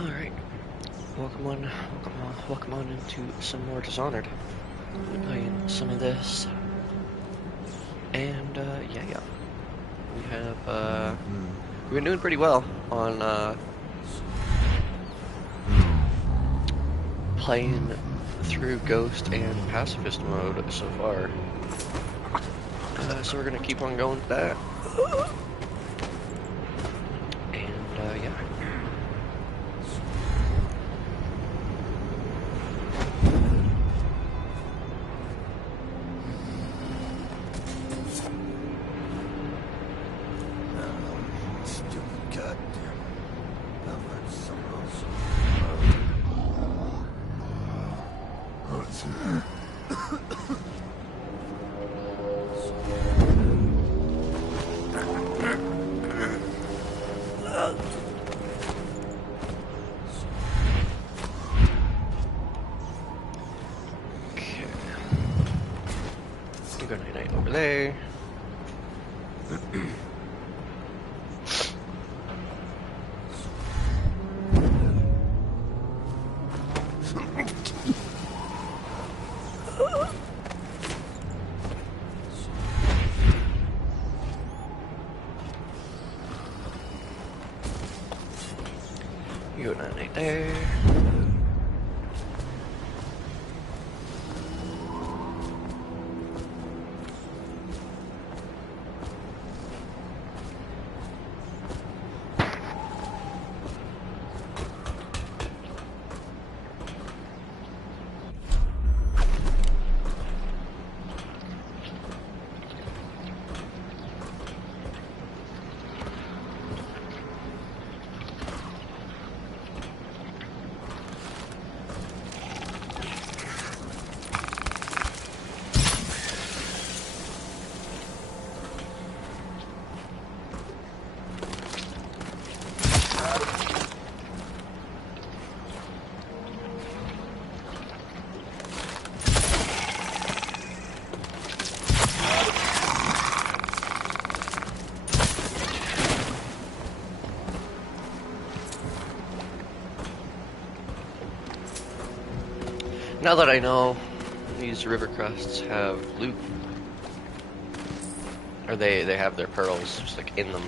Alright, welcome on into some more Dishonored. We're playing some of this, and yeah. We've been doing pretty well on playing through Ghost and Pacifist mode so far. So we're gonna keep on going with that. And yeah. Over there. You go down right there. Now that I know these river crests have loot, or they have their pearls just like in them,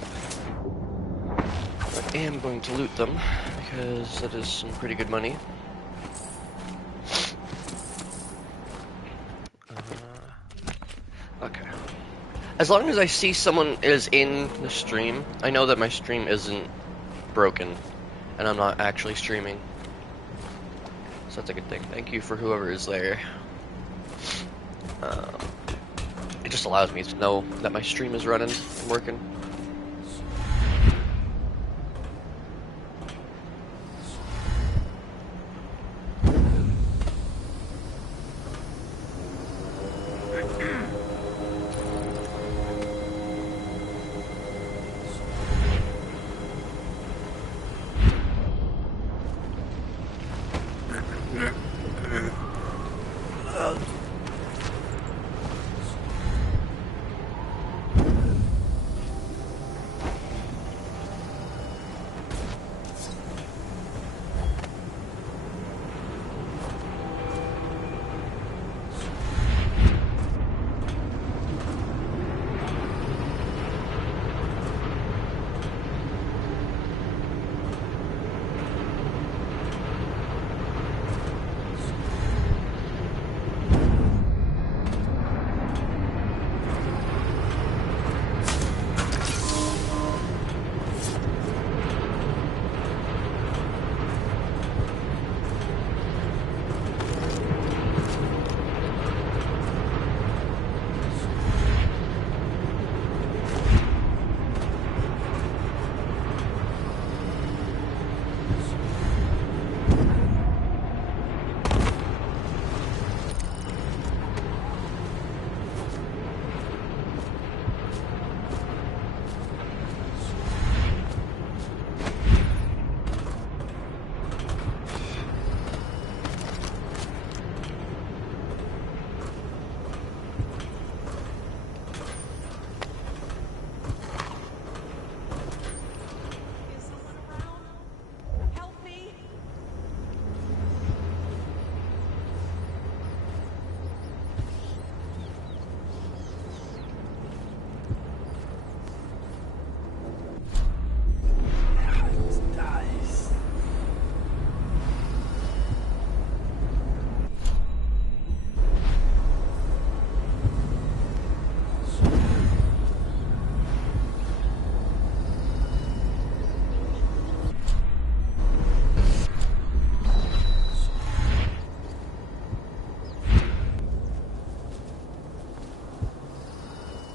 I am going to loot them because that is some pretty good money. Okay. As long as I see someone is in the stream, I know that my stream isn't broken and I'm not actually streaming. So that's a good thing. Thank you for whoever is there. It just allows me to know that my stream is running and working.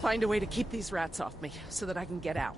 find a way to keep these rats off me so that I can get out.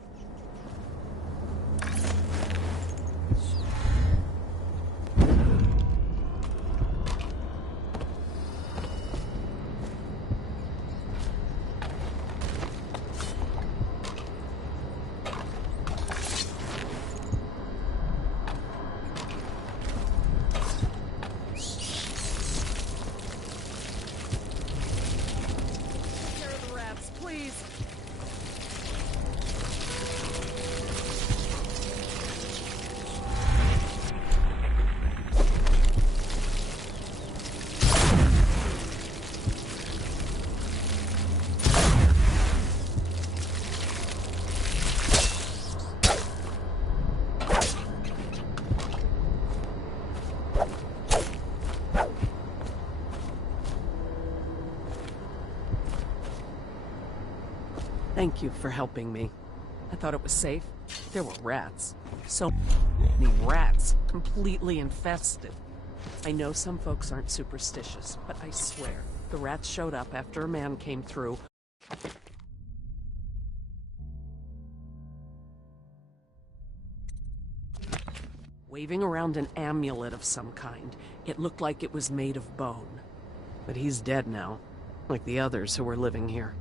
Thank you for helping me. I thought it was safe. There were rats. So many rats, completely infested. I know some folks aren't superstitious, but I swear, the rats showed up after a man came through. Waving around an amulet of some kind. It looked like it was made of bone. But he's dead now, like the others who were living here.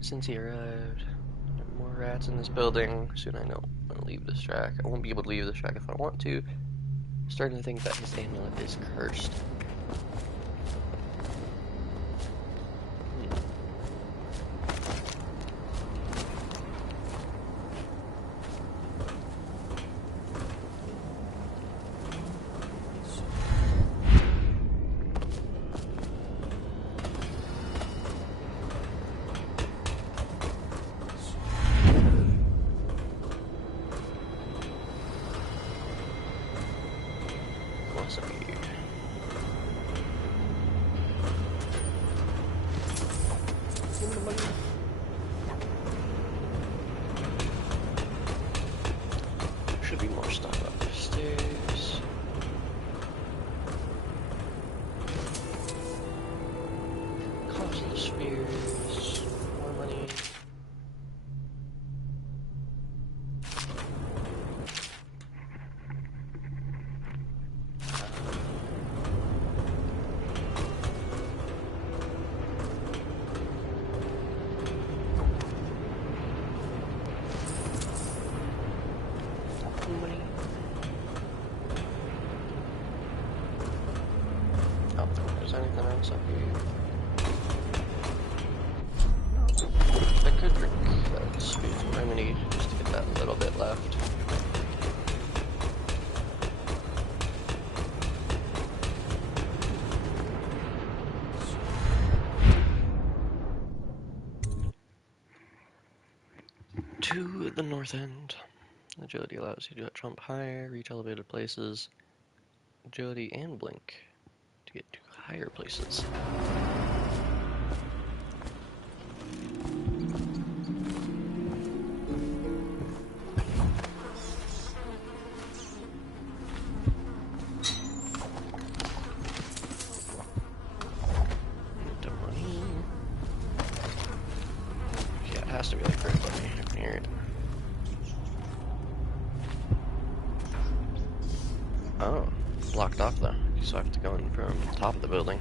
Since he arrived, there are more rats in this building. Soon I know I'll leave this track. I won't be able to leave this track if I want to. I'm starting to think that his amulet is cursed. Should be more stuff up the stairs. Costless spheres. More money. Anything else up here? I could drink that speed remedy just to get that little bit left. To the north end. Agility allows you to jump higher, reach elevated places. Agility and blink to get to higher places. The money. Yeah, it has to be like right by me. I can hear it. Oh, blocked off though. So I have to go in from the top of the building.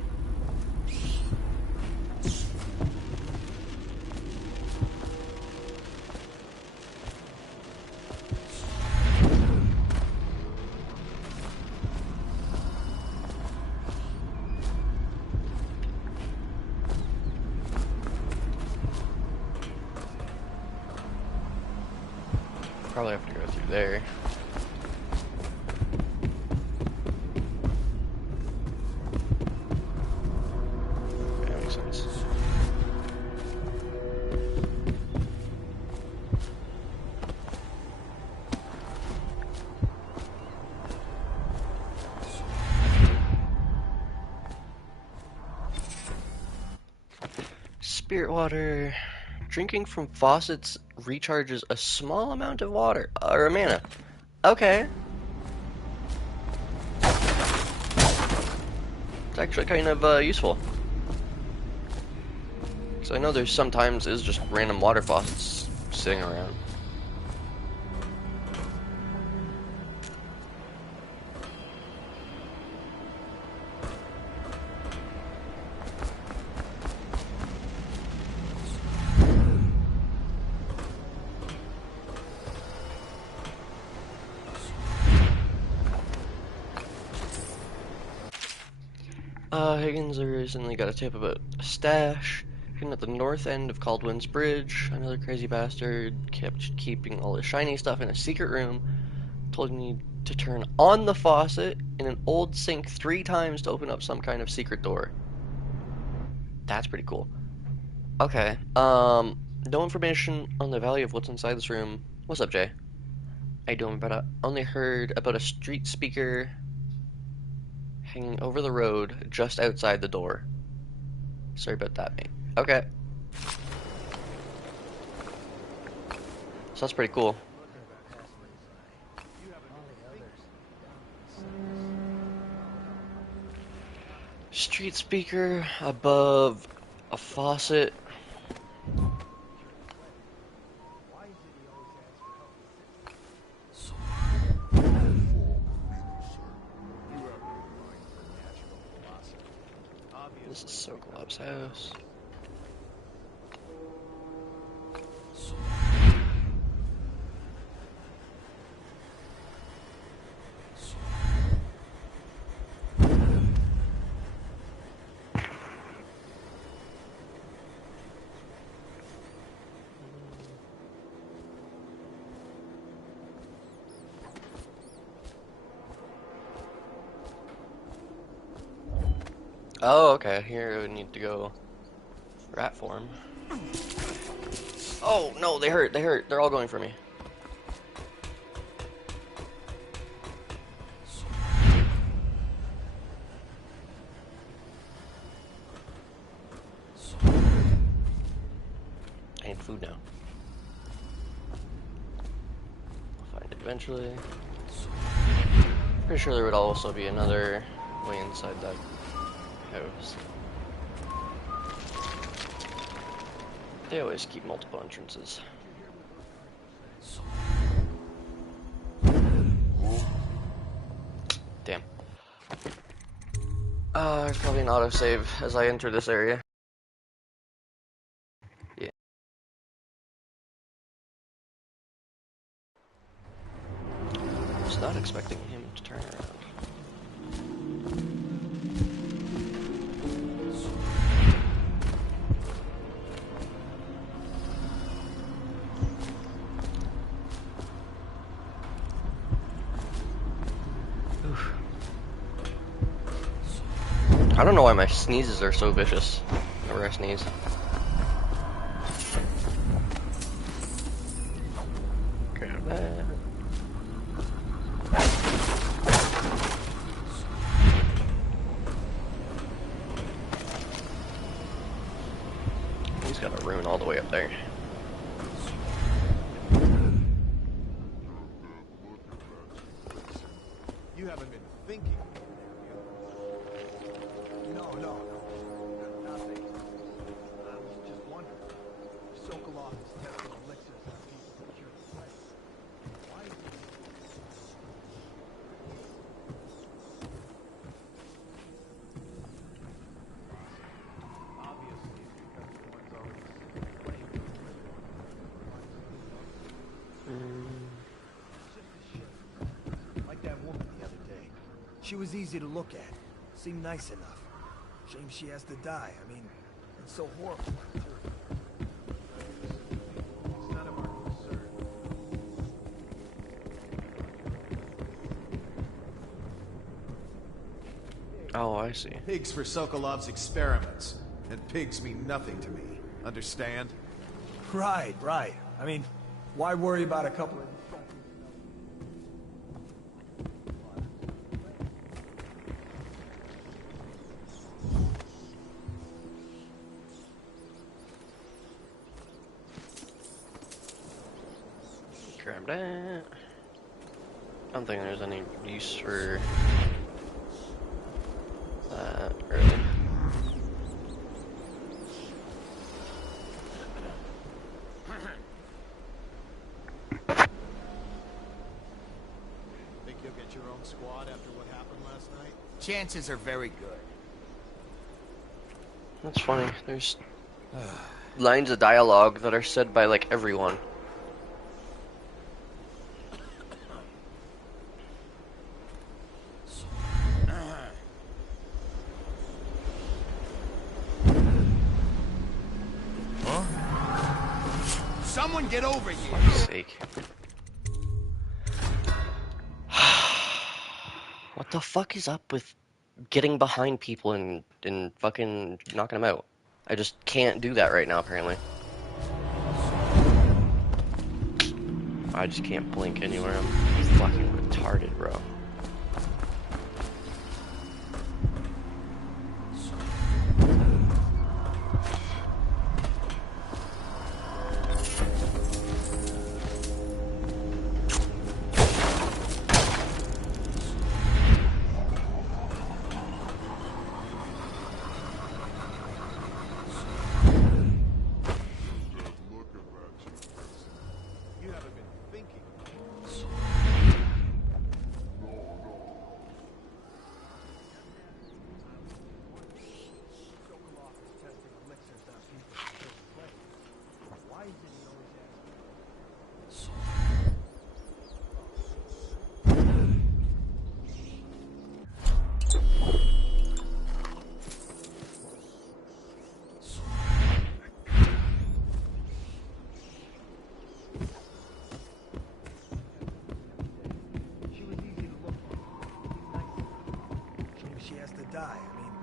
Probably have to go through there. That makes sense. Spirit water. Drinking from faucets recharges a small amount of water or mana. Okay. It's actually kind of useful. So I know there's sometimes is just random water faucets sitting around. Higgins recently got a tip about a stash hidden at the north end of Caldwell's Bridge. Another crazy bastard kept keeping all his shiny stuff in a secret room. Told me to turn on the faucet in an old sink 3 times to open up some kind of secret door. That's pretty cool. Okay. No information on the value of what's inside this room. What's up, Jay? I don't, but I only heard about a street speaker hanging over the road just outside the door. Sorry about that, mate. Okay. So that's pretty cool. Street speaker above a faucet. This is Sokolow's house. Oh, okay. Here we need to go rat form. Oh, no, they hurt. They hurt. They're all going for me. I need food now. I'll find it eventually. Pretty sure there would also be another way inside that house. They always keep multiple entrances. Damn. There's probably an autosave as I enter this area. Yeah. I was not expecting him to turn around. Oof. I don't know why my sneezes are so vicious whenever I sneeze. Grab that. He's got a rune all the way up there. You haven't been thinking, have you? No, nothing. I was just wondering. Sokolov is testing elixirs on people to cure the plague. Why is it? Obviously, because the one's already playing with the It's just a shame. Like that woman the other day. She was easy to look at. Seemed nice enough. Shame she has to die. I mean, it's so horrible. It's none of our concern. Oh, I see. Pigs for Sokolov's experiments. And pigs mean nothing to me. Understand? Right. I mean, why worry about a couple of... that. I don't think there's any use for that, really. Think you'll get your own squad after what happened last night? Chances are very good. That's funny. There's lines of dialogue that are said by, like, everyone. Someone get over here! For fuck's sake. What the fuck is up with getting behind people and fucking knocking them out? I just can't do that right now, apparently. I just can't blink anywhere. I'm fucking retarded, bro. You haven't been thinking. Sokolov is testing elixirs on people who couldn't play. Why is it he always asks? She was easy to look at. Seemed nice enough. Shame she has to die. I mean,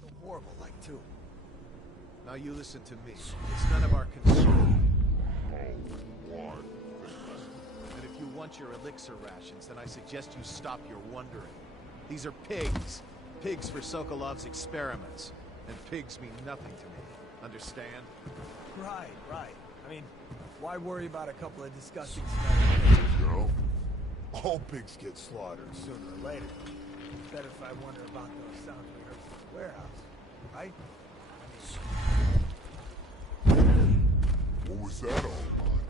so horrible, like, too. Now you listen to me. It's none of our concern. And if you want your elixir rations, then I suggest you stop your wondering. These are pigs. Pigs for Sokolov's experiments. And pigs mean nothing to me. Understand? Right, right. I mean, why worry about a couple of disgusting smelling pigs? Joe, all pigs get slaughtered. Sooner or later. Better if I wonder about those sounds we heard from the warehouse, right? What was that all about?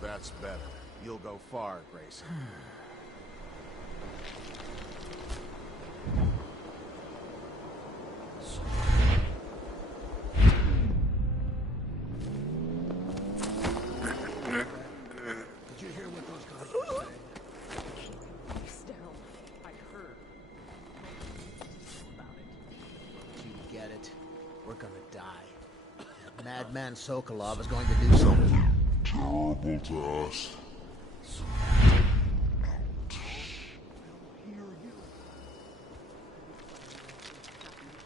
That's better. You'll go far, Grayson. Did you hear what those guys were saying? He's down. I heard. About it. Do you get it? We're gonna die. That madman Sokolov is going to do something. Terrible to us. Happy to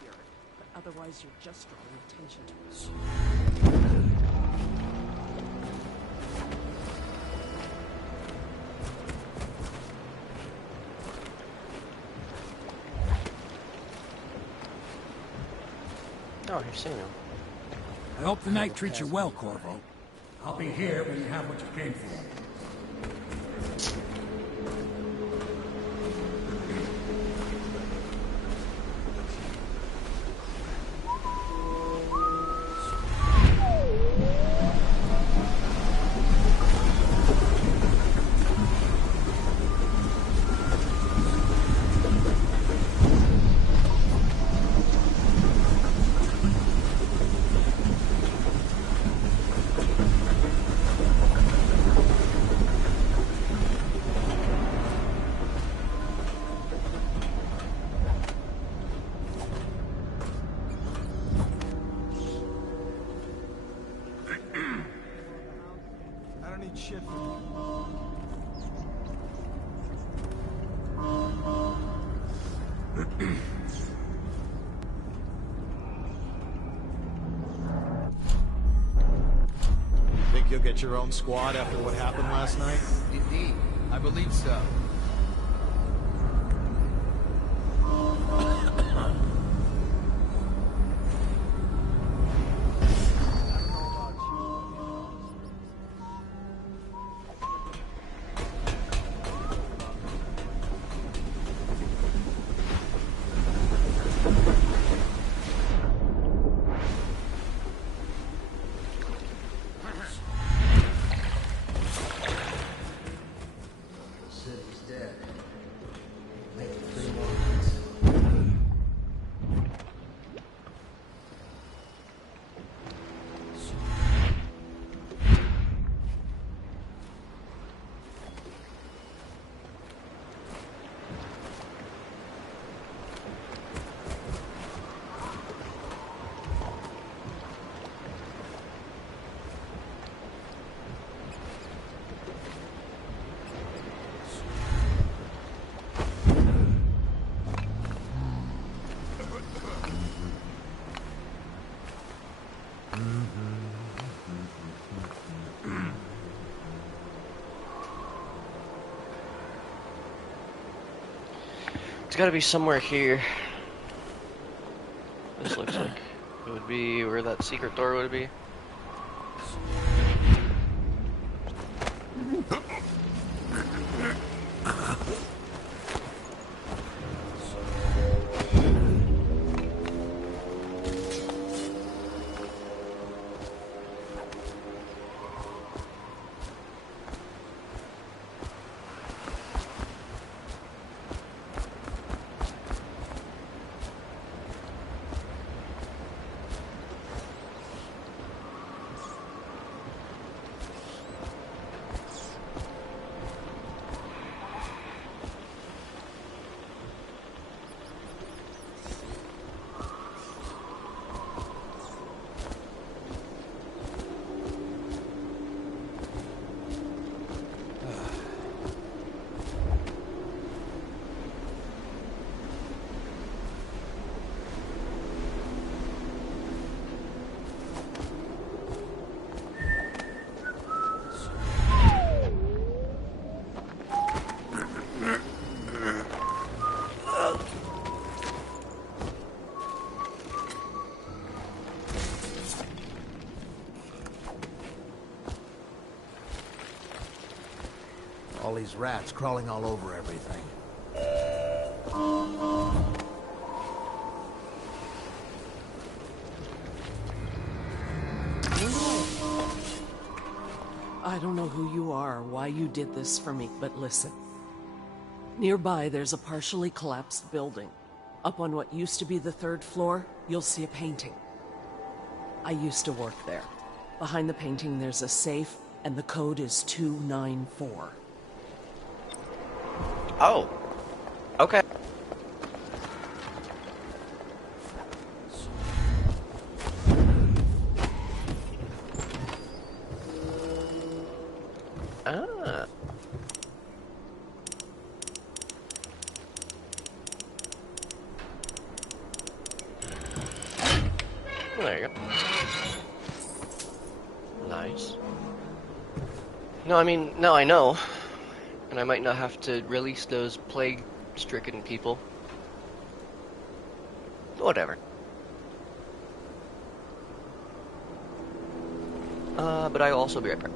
hear it. But otherwise, you're just drawing attention to us. Oh, you're seeing him. I hope the night treats you well, Corvo. I'll be here when you have what you came for. I don't need shit from you. Think you'll get your own squad after what happened last night? Indeed, I believe so. gotta be somewhere here. This looks like it would be where that secret door would be. All these rats crawling all over everything. I don't know who you are or why you did this for me, but listen. Nearby, there's a partially collapsed building. Up on what used to be the 3rd floor, you'll see a painting. I used to work there. Behind the painting, there's a safe, and the code is 294. Oh. Okay. Ah. There you go. Nice. No, I mean, now I know. And I might not have to release those plague-stricken people. Whatever. But I'll also be right back.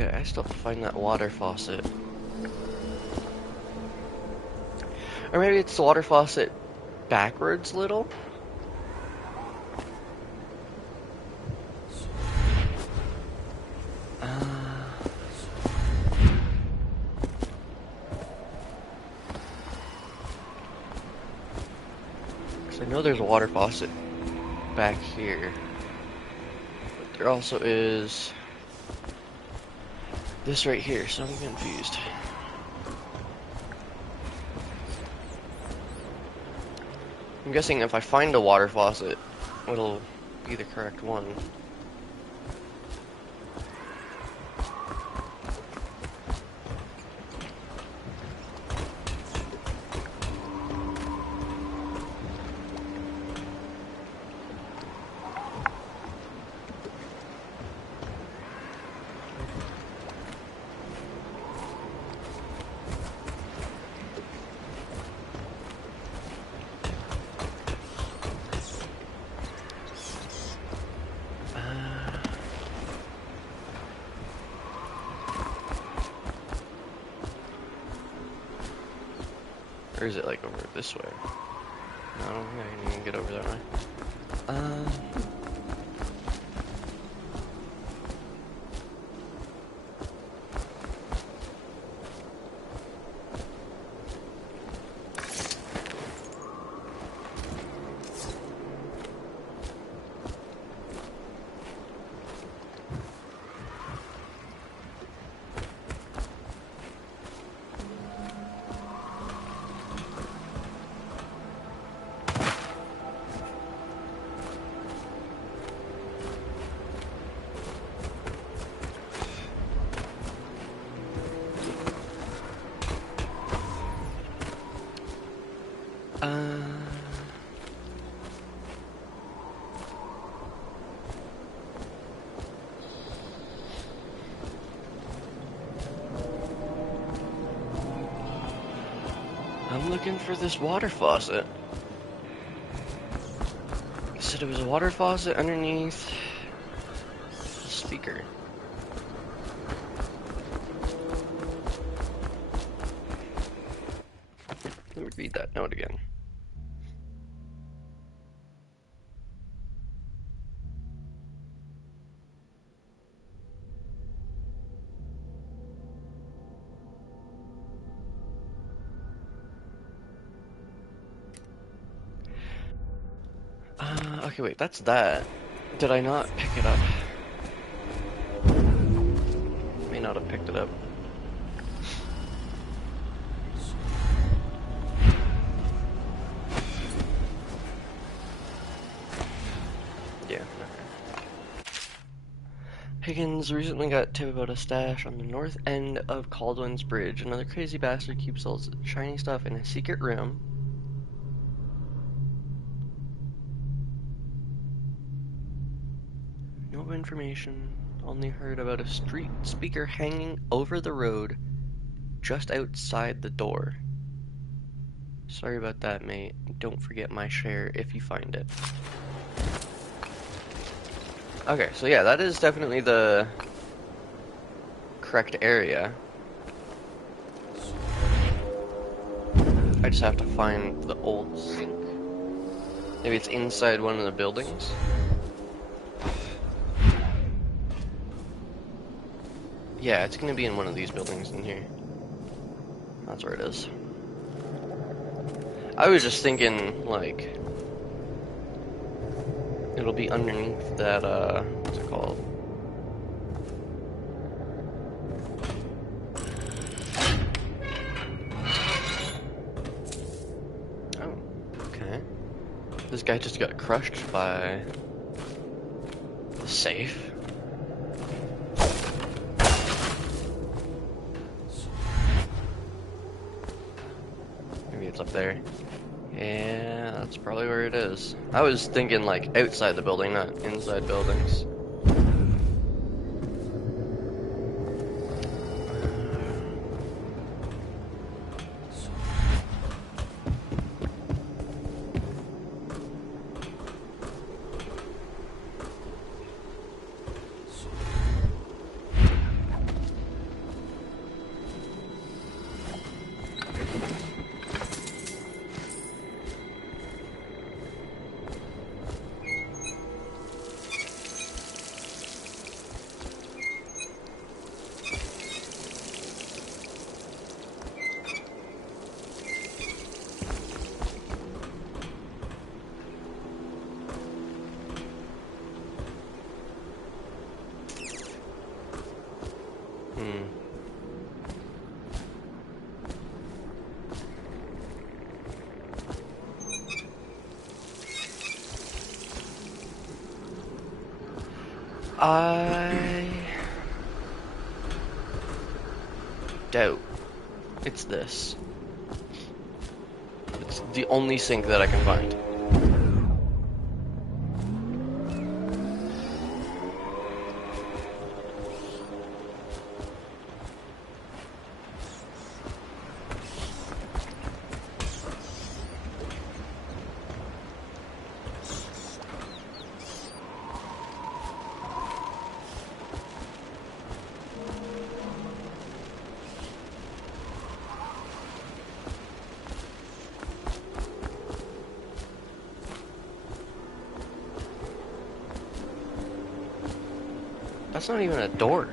Okay, I still have to find that water faucet. Or maybe it's the water faucet backwards little? Because I know there's a water faucet back here. But there also is this right here, so I'm confused. I'm guessing if I find a water faucet, it'll be the correct one. Or is it like over this way? No, I don't think I can even get over that way. I'm looking for this water faucet. It said it was a water faucet underneath the speaker. Let me read that note again. Okay, wait, that's that. Did I not pick it up? May not have picked it up. Yeah, okay. Higgins recently got tip about a stash on the north end of Caldwell's Bridge. Another crazy bastard keeps all his shiny stuff in a secret room. No information, only heard about a street speaker hanging over the road just outside the door. Sorry about that, mate. Don't forget my share if you find it. Okay, so yeah, that is definitely the correct area. I just have to find the old sink. Maybe it's inside one of the buildings. Yeah, it's gonna be in one of these buildings in here. That's where it is. I was just thinking, like, it'll be underneath that, what's it called? Oh, okay. This guy just got crushed by the safe. It's up there. Yeah, that's probably where it is. I was thinking like outside the building, not inside buildings. Hmm. I doubt it's this. It's the only sink that I can find. That's not even a door.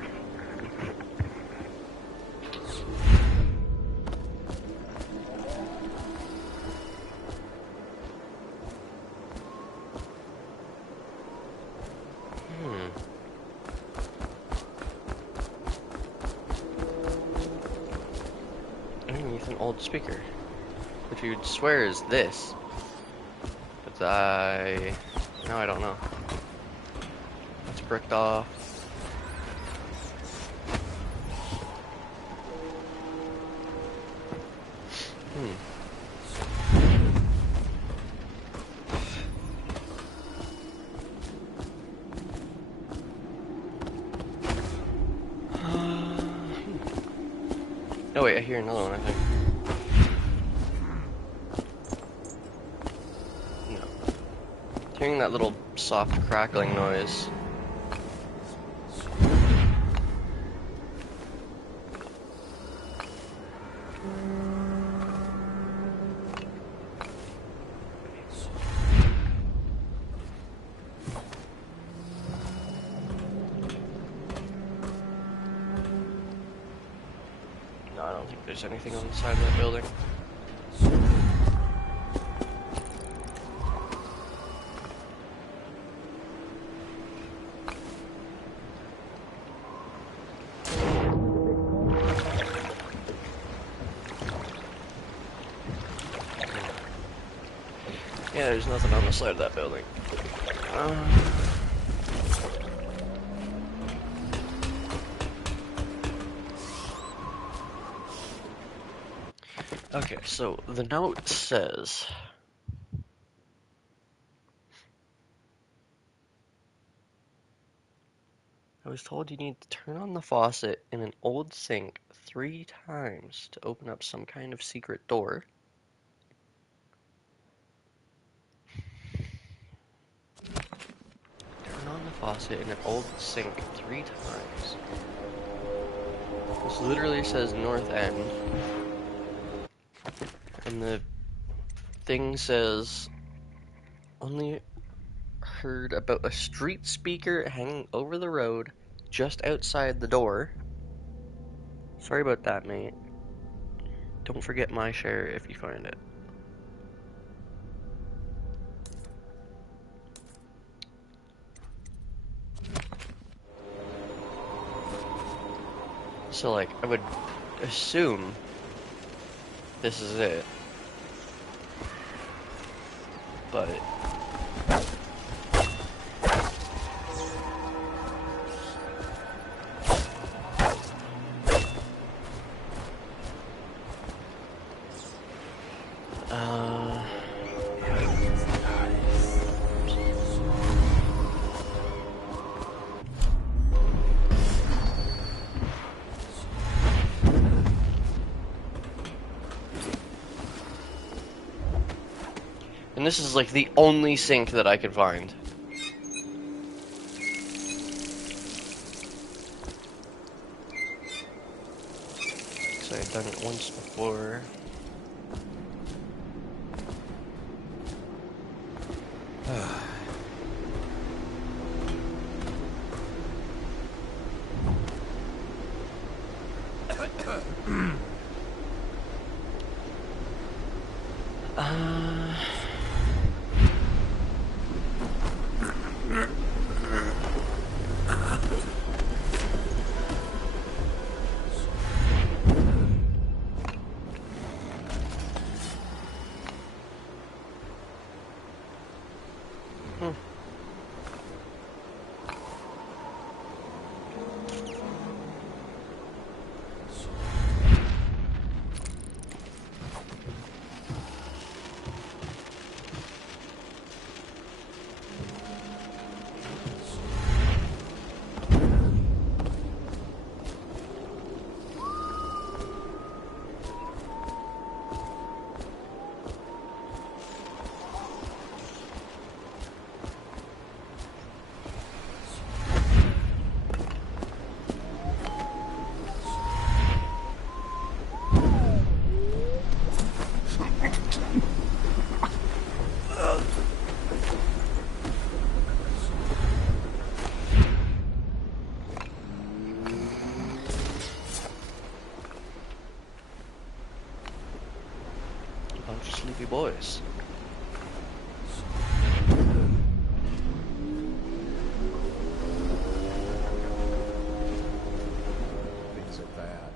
Underneath an old speaker, which you'd swear is this, but no, I don't know. It's bricked off. Oh wait, I hear another one, I think. No. Hearing that little soft crackling noise. No, I don't think there's anything on the side of that building. Yeah, there's nothing on the side of that building. Okay, so the note says, I was told you need to turn on the faucet in an old sink 3 times to open up some kind of secret door. Turn on the faucet in an old sink 3 times. This literally says north end. And the thing says, only heard about a street speaker hanging over the road just outside the door. Sorry about that, mate. Don't forget my share if you find it. So, like, I would assume this is it. But and this is like the only sink that I could find. So I've done it once before. Bunch of sleepy boys. Things are bad.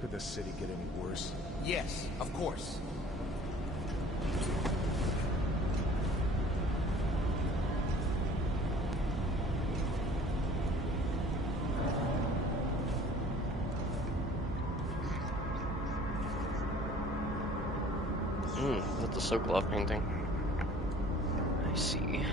Could the city get any worse? Yes, of course. That's a Sokolov painting. I see.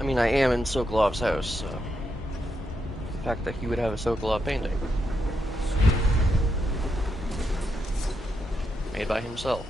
I mean, I am in Sokolov's house, so the fact that he would have a Sokolov painting made by himself.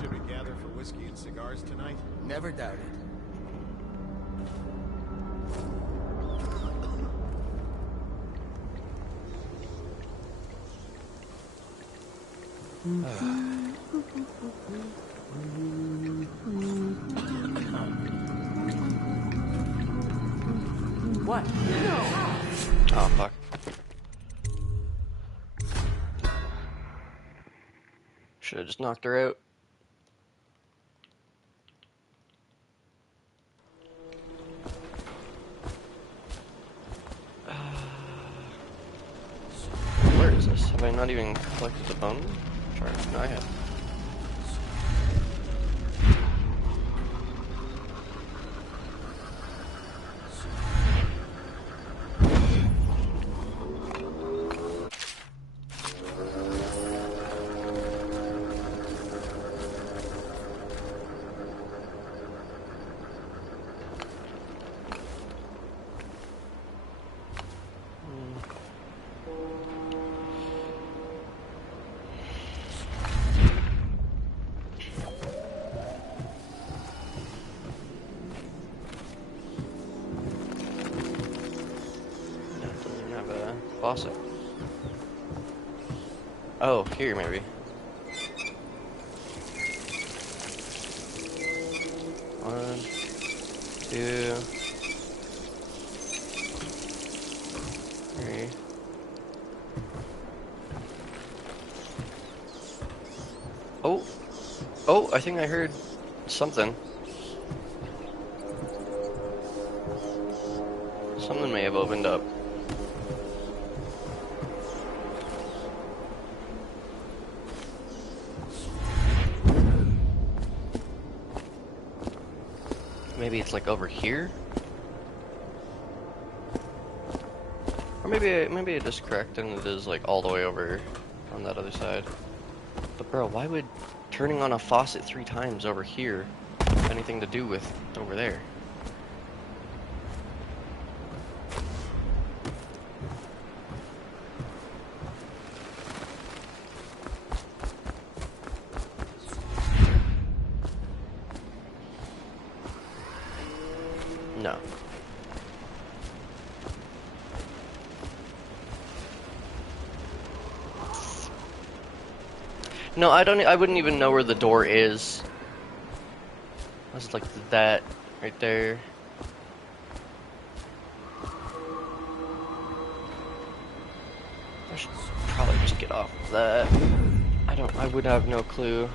Should we gather for whiskey and cigars tonight? Never doubt it. What? Oh, fuck. Should have just knocked her out. Where is this? Have I not even collected the bone? Sure, no, I have. Faucet. Oh, here maybe. One, two, three. Oh, oh! I think I heard something. Something may have opened up. Maybe it's like over here, or maybe I just correct and it is like all the way over on that other side. But bro, why would turning on a faucet 3 times over here have anything to do with over there? No. No, I wouldn't even know where the door is. It's like that right there. I should probably just get off of that. I would have no clue.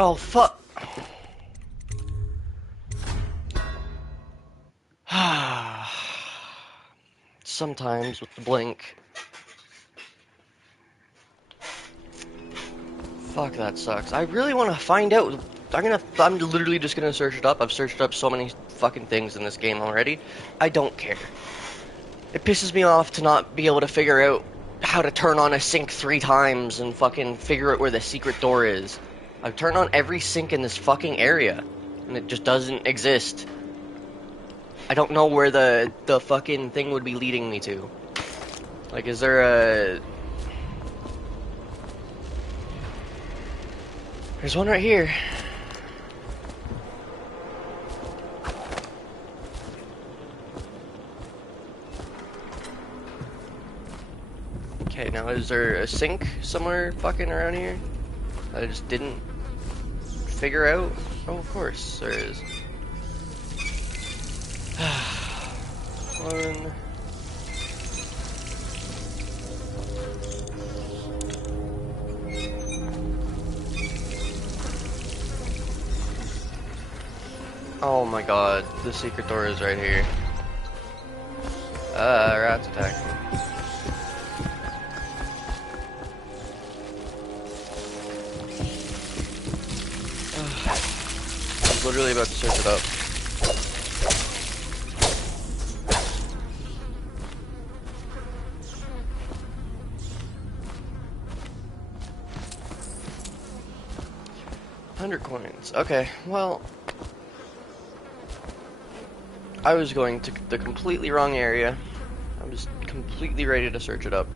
Oh, fuck. Sometimes with the blink. Fuck, that sucks. I really want to find out. I'm literally just gonna search it up. I've searched up so many fucking things in this game already. I don't care. It pisses me off to not be able to figure out how to turn on a sink 3 times and fucking figure out where the secret door is. I've turned on every sink in this fucking area, and it just doesn't exist. I don't know where the fucking thing would be leading me to. Like, is there a... There's one right here. Okay, now is there a sink somewhere fucking around here that I just didn't figure out? Oh, of course there is. One. Oh my god, the secret door is right here. Rats attacking me. I was literally about to search it up. $100 coins. Okay, well, I was going to the completely wrong area. I was completely ready to search it up.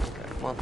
Okay, well.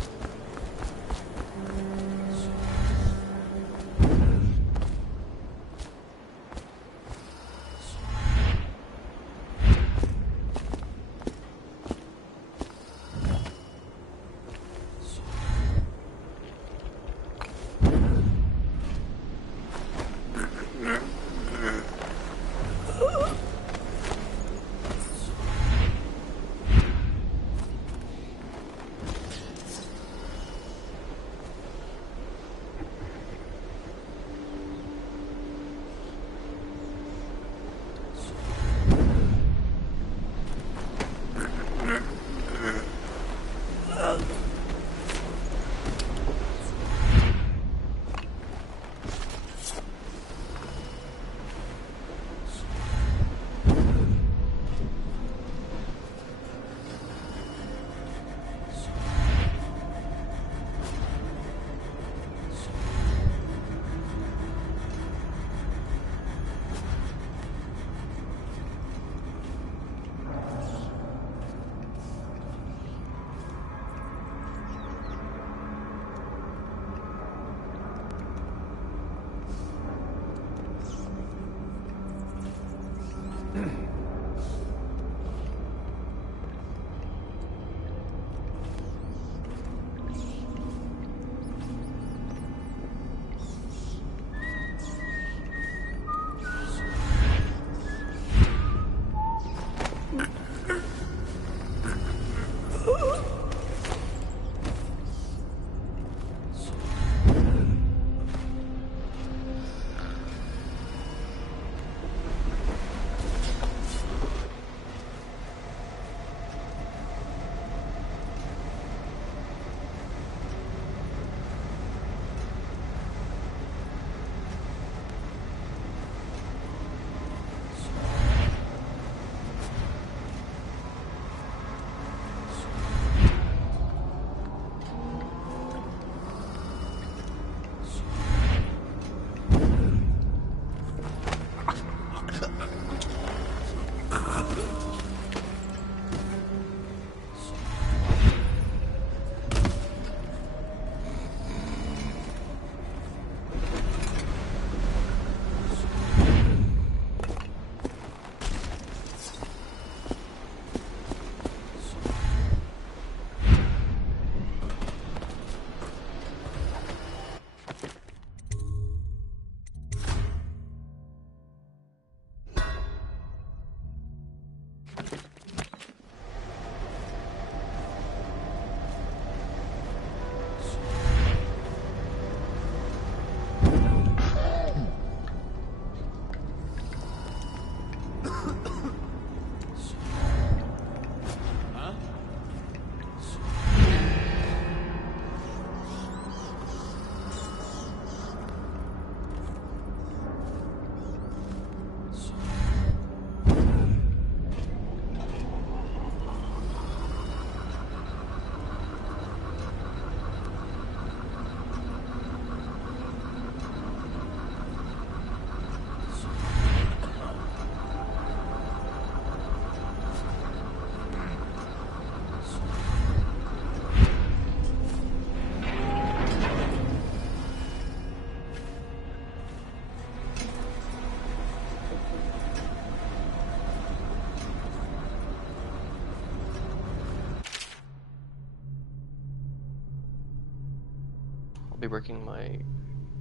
be working my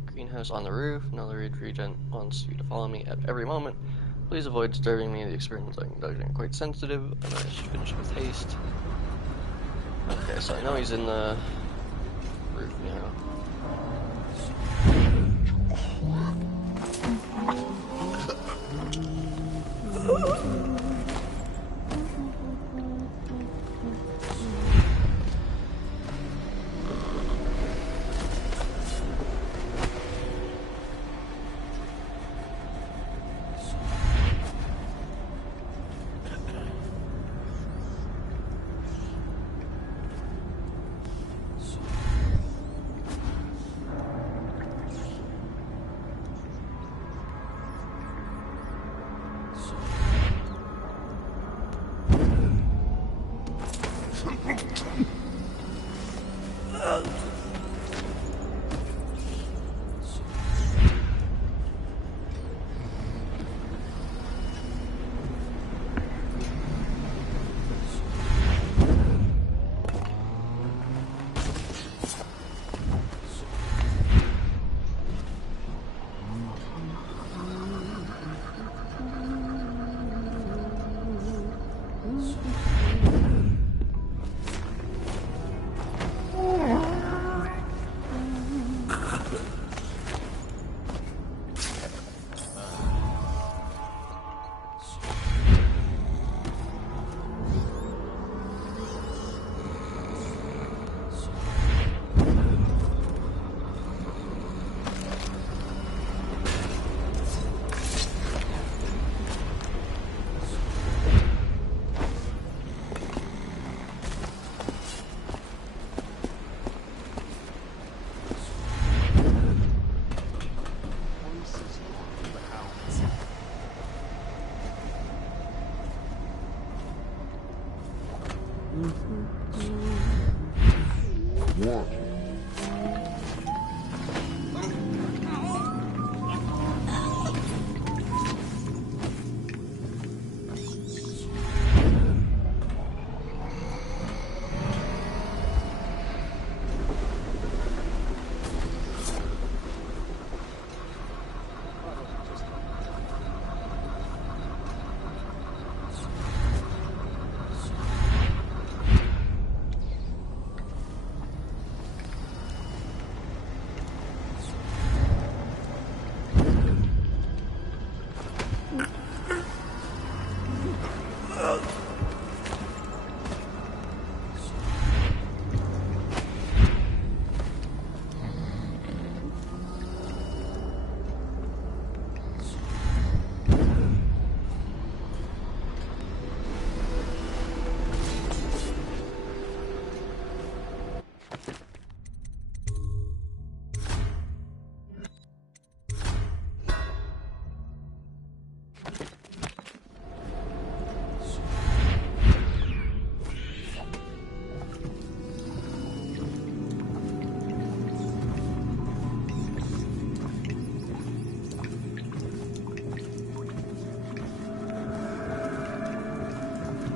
greenhouse on the roof. Another regent wants you to follow me at every moment. Please avoid disturbing me. The experiments I'm conducting are quite sensitive, and I should finish with haste. Okay, so I know he's in the roof now.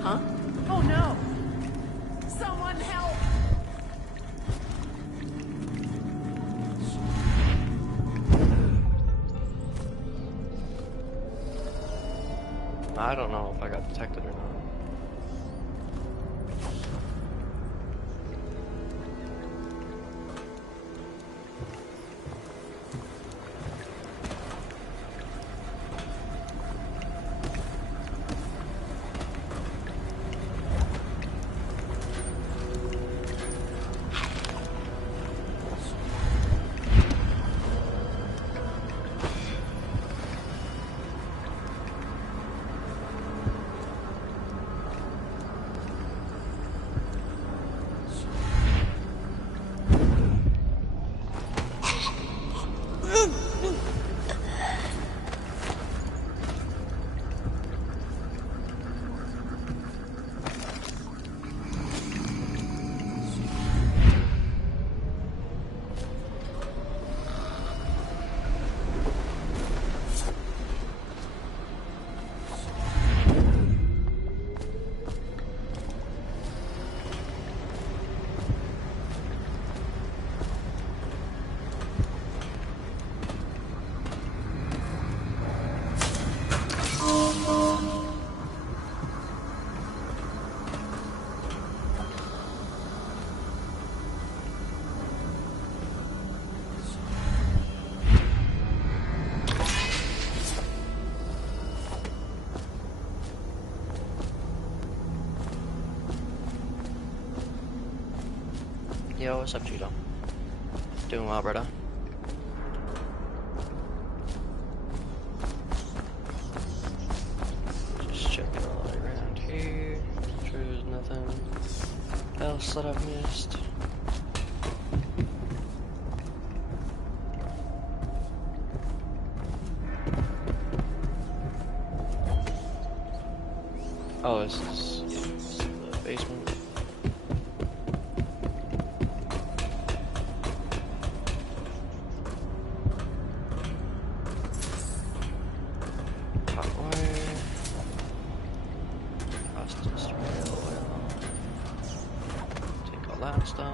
Huh? Oh no! Someone help! I don't know if I got detected or not. Yo, what's up, Cheeto? Doing well, brother. Just checking all around here. Make sure there's nothing else that I've missed. Oh, this is the basement. Hot wire. Processed rail oil. Take all that stuff.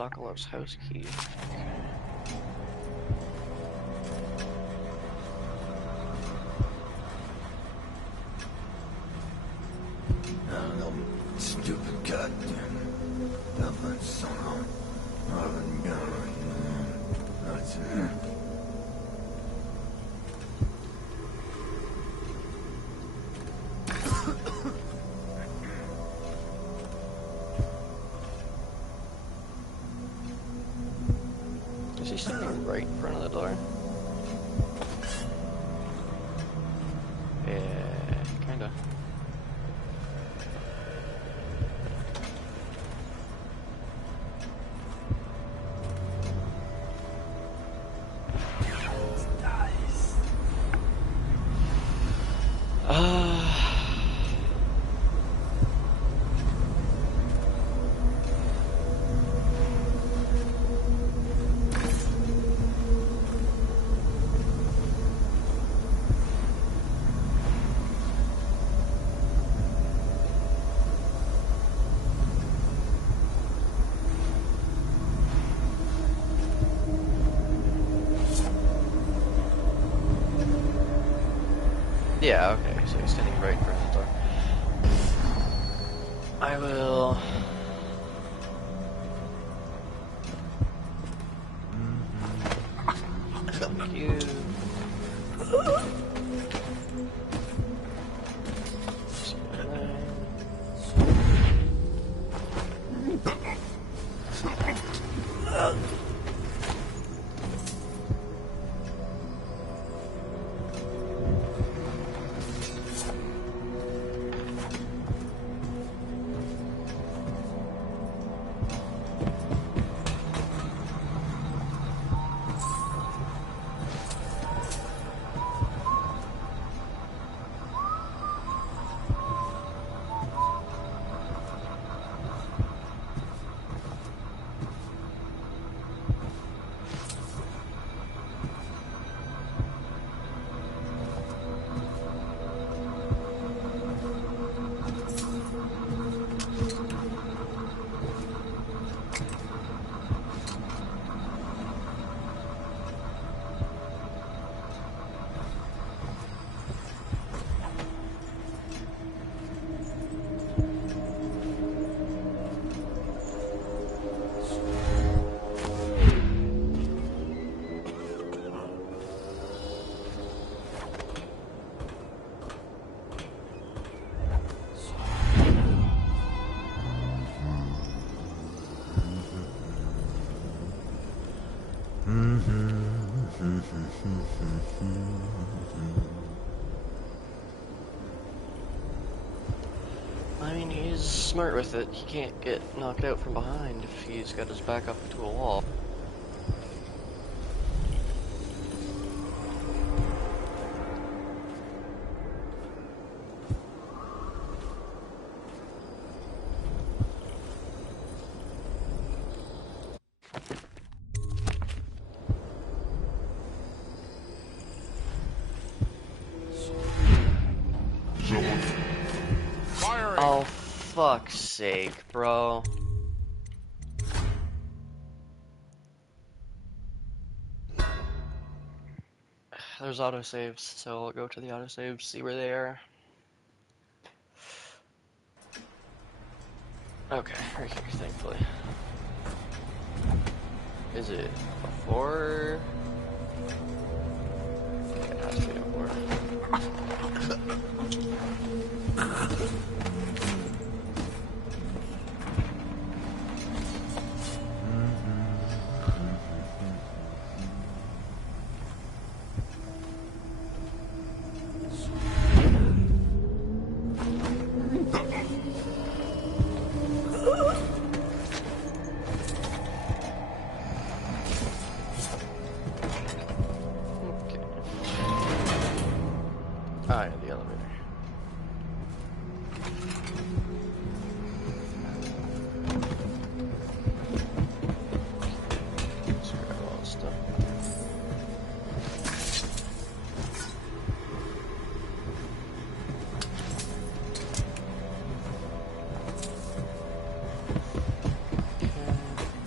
Sokolov's house key. Stupid goddamn Dublin son of a gun. That's it. Is he standing right in front of the door? Yeah, kinda. Yeah, okay, so he's standing right in front of the door. I will... Thank you. I mean, he's smart with it. He can't get knocked out from behind if he's got his back up to a wall. fuck's sake, bro. There's autosaves, so I'll go to the autosaves, see where they are. Okay, right here, thankfully. Is it before? Okay, it has to be before. Ah, yeah, the elevator. Let's grab all this stuff.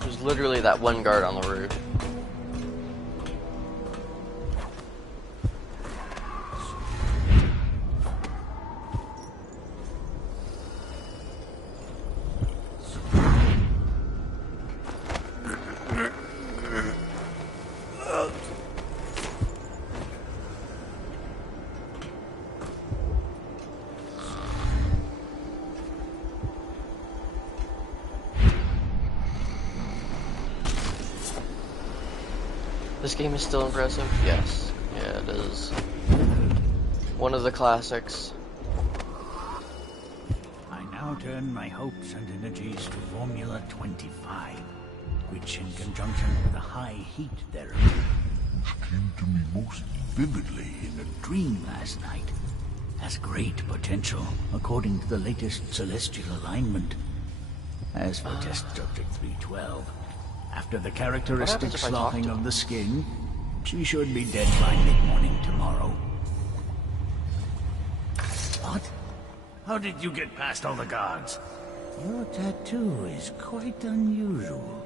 There's literally that one guard on the roof. This game is still impressive? Yes. Yeah, it is. One of the classics. I now turn my hopes and energies to Formula 25, which in conjunction with a high heat therapy Came to me most vividly in a dream last night has great potential according to the latest celestial alignment. As for test subject 312, after the characteristic if I talk sloughing to of the skin, she should be dead by mid-morning tomorrow. What? How did you get past all the guards? Your tattoo is quite unusual.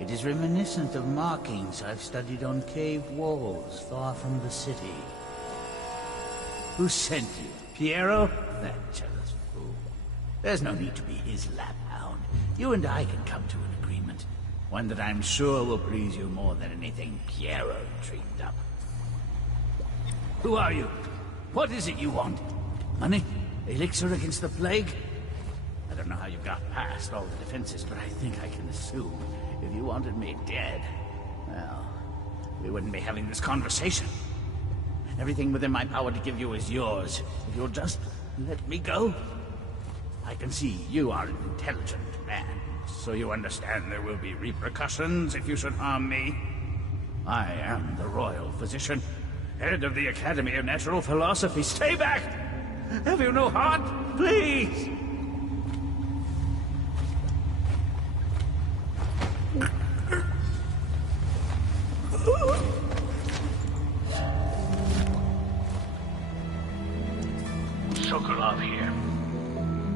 It is reminiscent of markings I've studied on cave walls far from the city. Who sent you? Piero? That jealous fool. There's no need to be his laphound. You and I can come to an agreement. One that I'm sure will please you more than anything Piero dreamed up. Who are you? What is it you want? Money? Elixir against the plague? I don't know how you got past all the defenses, but I think I can assume if you wanted me dead, well, we wouldn't be having this conversation. Everything within my power to give you is yours. If you'll just let me go. I can see you are an intelligent man, so you understand there will be repercussions if you should harm me. I am the royal physician, head of the Academy of Natural Philosophy. Stay back! Have you no heart? Please! Sokolov here.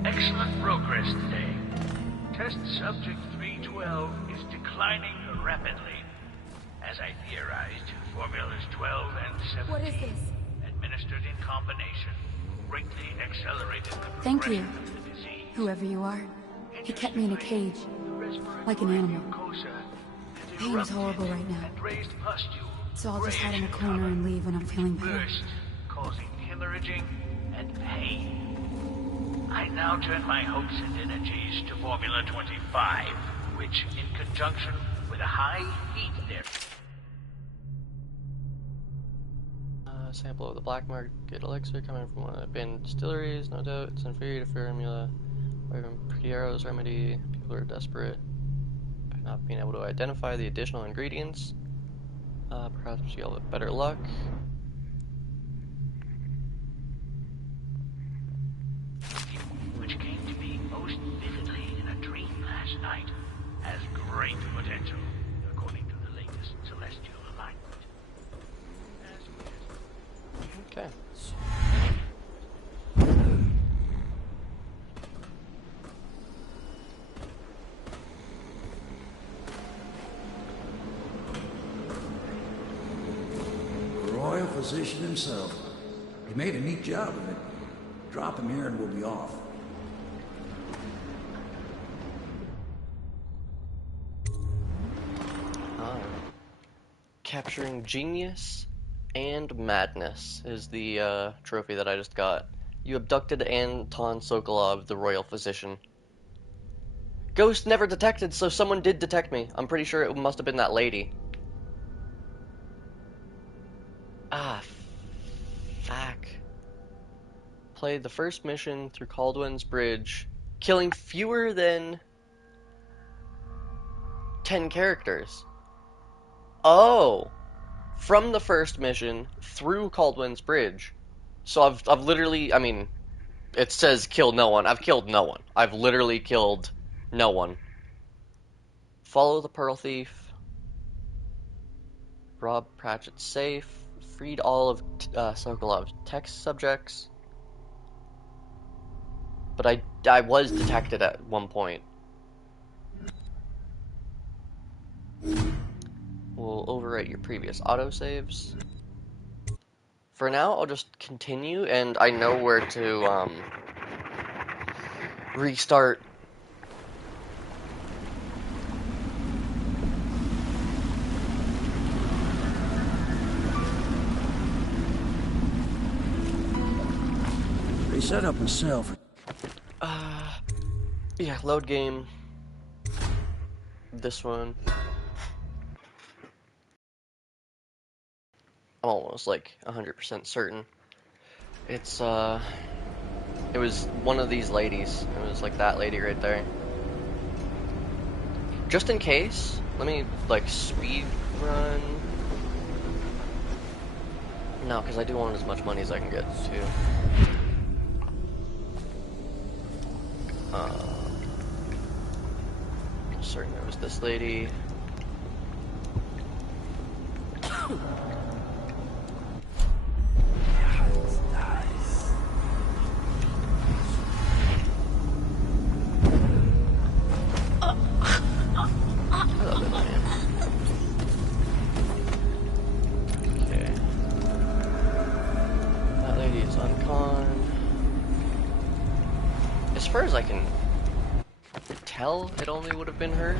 Excellent progress today. Test subject 312 is declining rapidly. As I theorized, formulas 12 and 17, What is this? administered in combination, greatly accelerated the Thank you, progression of the disease. whoever you are. He kept me in a cage, like an animal. Pain is horrible right now, so I'll just hide in a corner and leave when I'm feeling better. Burst, causing hemorrhaging and pain. I now turn my hopes and energies to Formula 25, which, in conjunction with a high heat there. Sample of the black market elixir coming from one of the abandoned distilleries, no doubt. It's inferior to formula or even Piero's remedy. People are desperate by not being able to identify the additional ingredients. Perhaps you'll have better luck. Which came to me most vividly in a dream last night, has great potential, according to the latest celestial alignment. Okay. royal physician himself. He made a neat job of it. Drop him here and we'll be off. Capturing Genius and Madness is the trophy that I just got. You abducted Anton Sokolov, the royal physician. Ghost never detected, so someone did detect me. I'm pretty sure it must have been that lady. Ah, fuck. Played the first mission through Caldwell's Bridge, killing fewer than 10 characters. Oh! From the first mission through Caldwell's Bridge. So I've literally, I mean, it says kill no one. I've killed no one. I've literally killed no one. Follow the Pearl Thief. Rob Pratchett's safe. Freed all of Sokolov's text subjects. But I was detected at one point. We'll overwrite your previous autosaves. For now, I'll just continue, and I know where to restart. Reset up myself. Yeah, load game. This one. I'm almost like 100% certain. It's it was one of these ladies. It was like that lady right there. Just in case, let me like speed run. No, because I do want as much money as I can get too. Certain it was this lady. Okay. That lady is unconned. As far as I can tell, it only would have been her.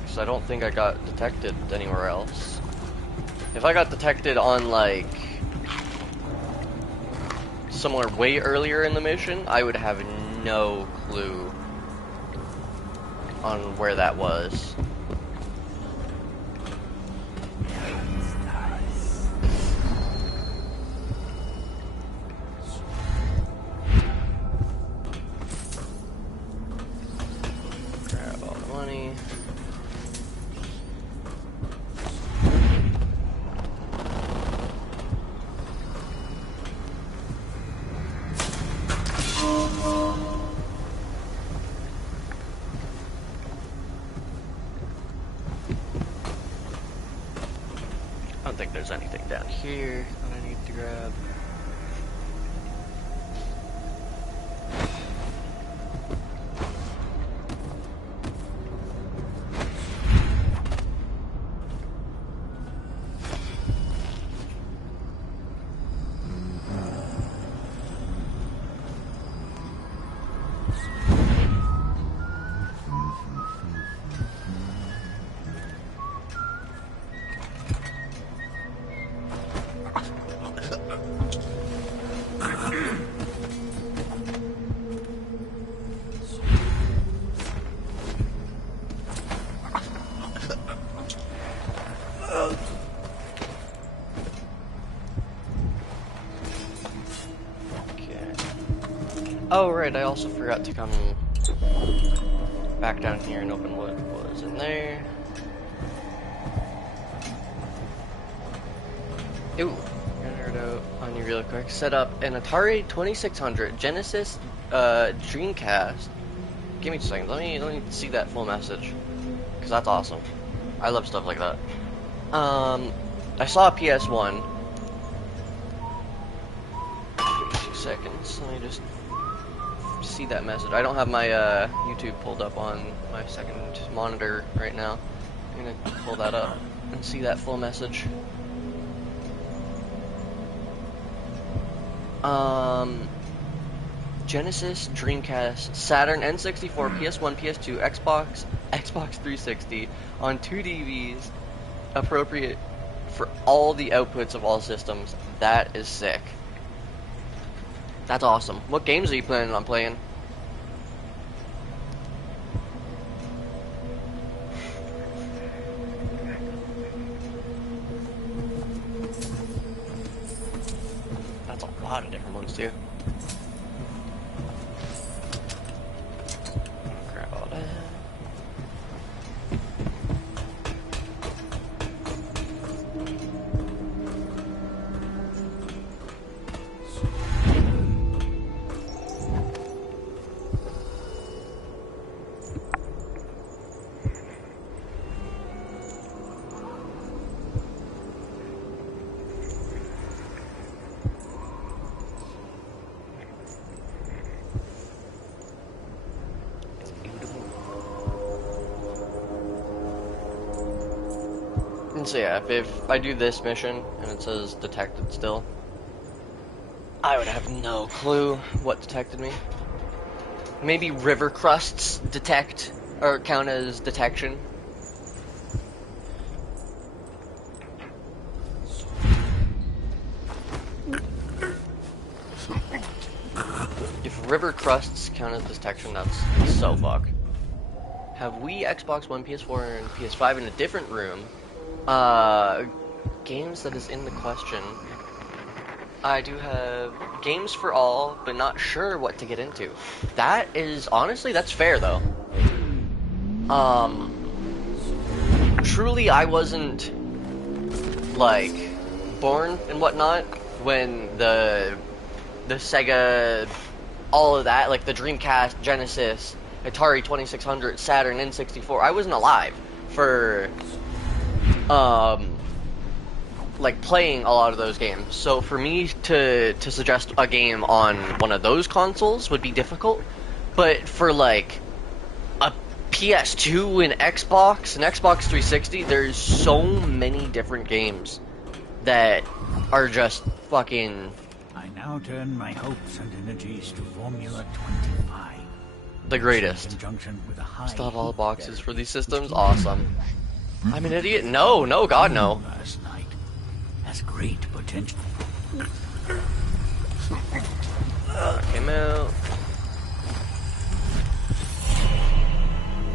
Because I don't think I got detected anywhere else. If I got detected on, like, somewhere way earlier in the mission, I would have no clue on where that was. Grab all the money. I don't think there's anything down here that I need to grab. Oh, right, I also forgot to come back down here and open what was in there. Ooh, gonna nerd out on you real quick. Set up an Atari 2600 Genesis Dreamcast. Give me 2 seconds, let me see that full message. Because that's awesome. I love stuff like that. I saw a PS1. Give me 2 seconds, let me just see that message. I don't have my YouTube pulled up on my second monitor right now. I'm gonna pull that up and see that full message. Genesis, Dreamcast, Saturn, N64, PS1, PS2, Xbox 360 on 2 DVs, appropriate for all the outputs of all systems. That is sick. That's awesome. What games are you planning on playing? That's a lot of different ones too. Grab all that. So yeah, if I do this mission and it says detected still, I would have no clue what detected me. Maybe river crusts detect or count as detection. If river crusts count as detection, that's so fuck. Have we Xbox One, PS4, and PS5 in a different room? Games that is in the question. I do have games for all, but not sure what to get into. That is, honestly, that's fair though. Truly I wasn't, like, born and whatnot when the Sega, all of that, like the Dreamcast, Genesis, Atari 2600, Saturn, N64, I wasn't alive for like playing a lot of those games. So for me to suggest a game on one of those consoles would be difficult. But for like a PS2 and Xbox 360, there's so many different games that are just fucking... I now turn my hopes and energies to Formula 25. The greatest. Still have all the boxes for these systems? Awesome. I'm an idiot? No, God, no. Last night has great potential. Came out.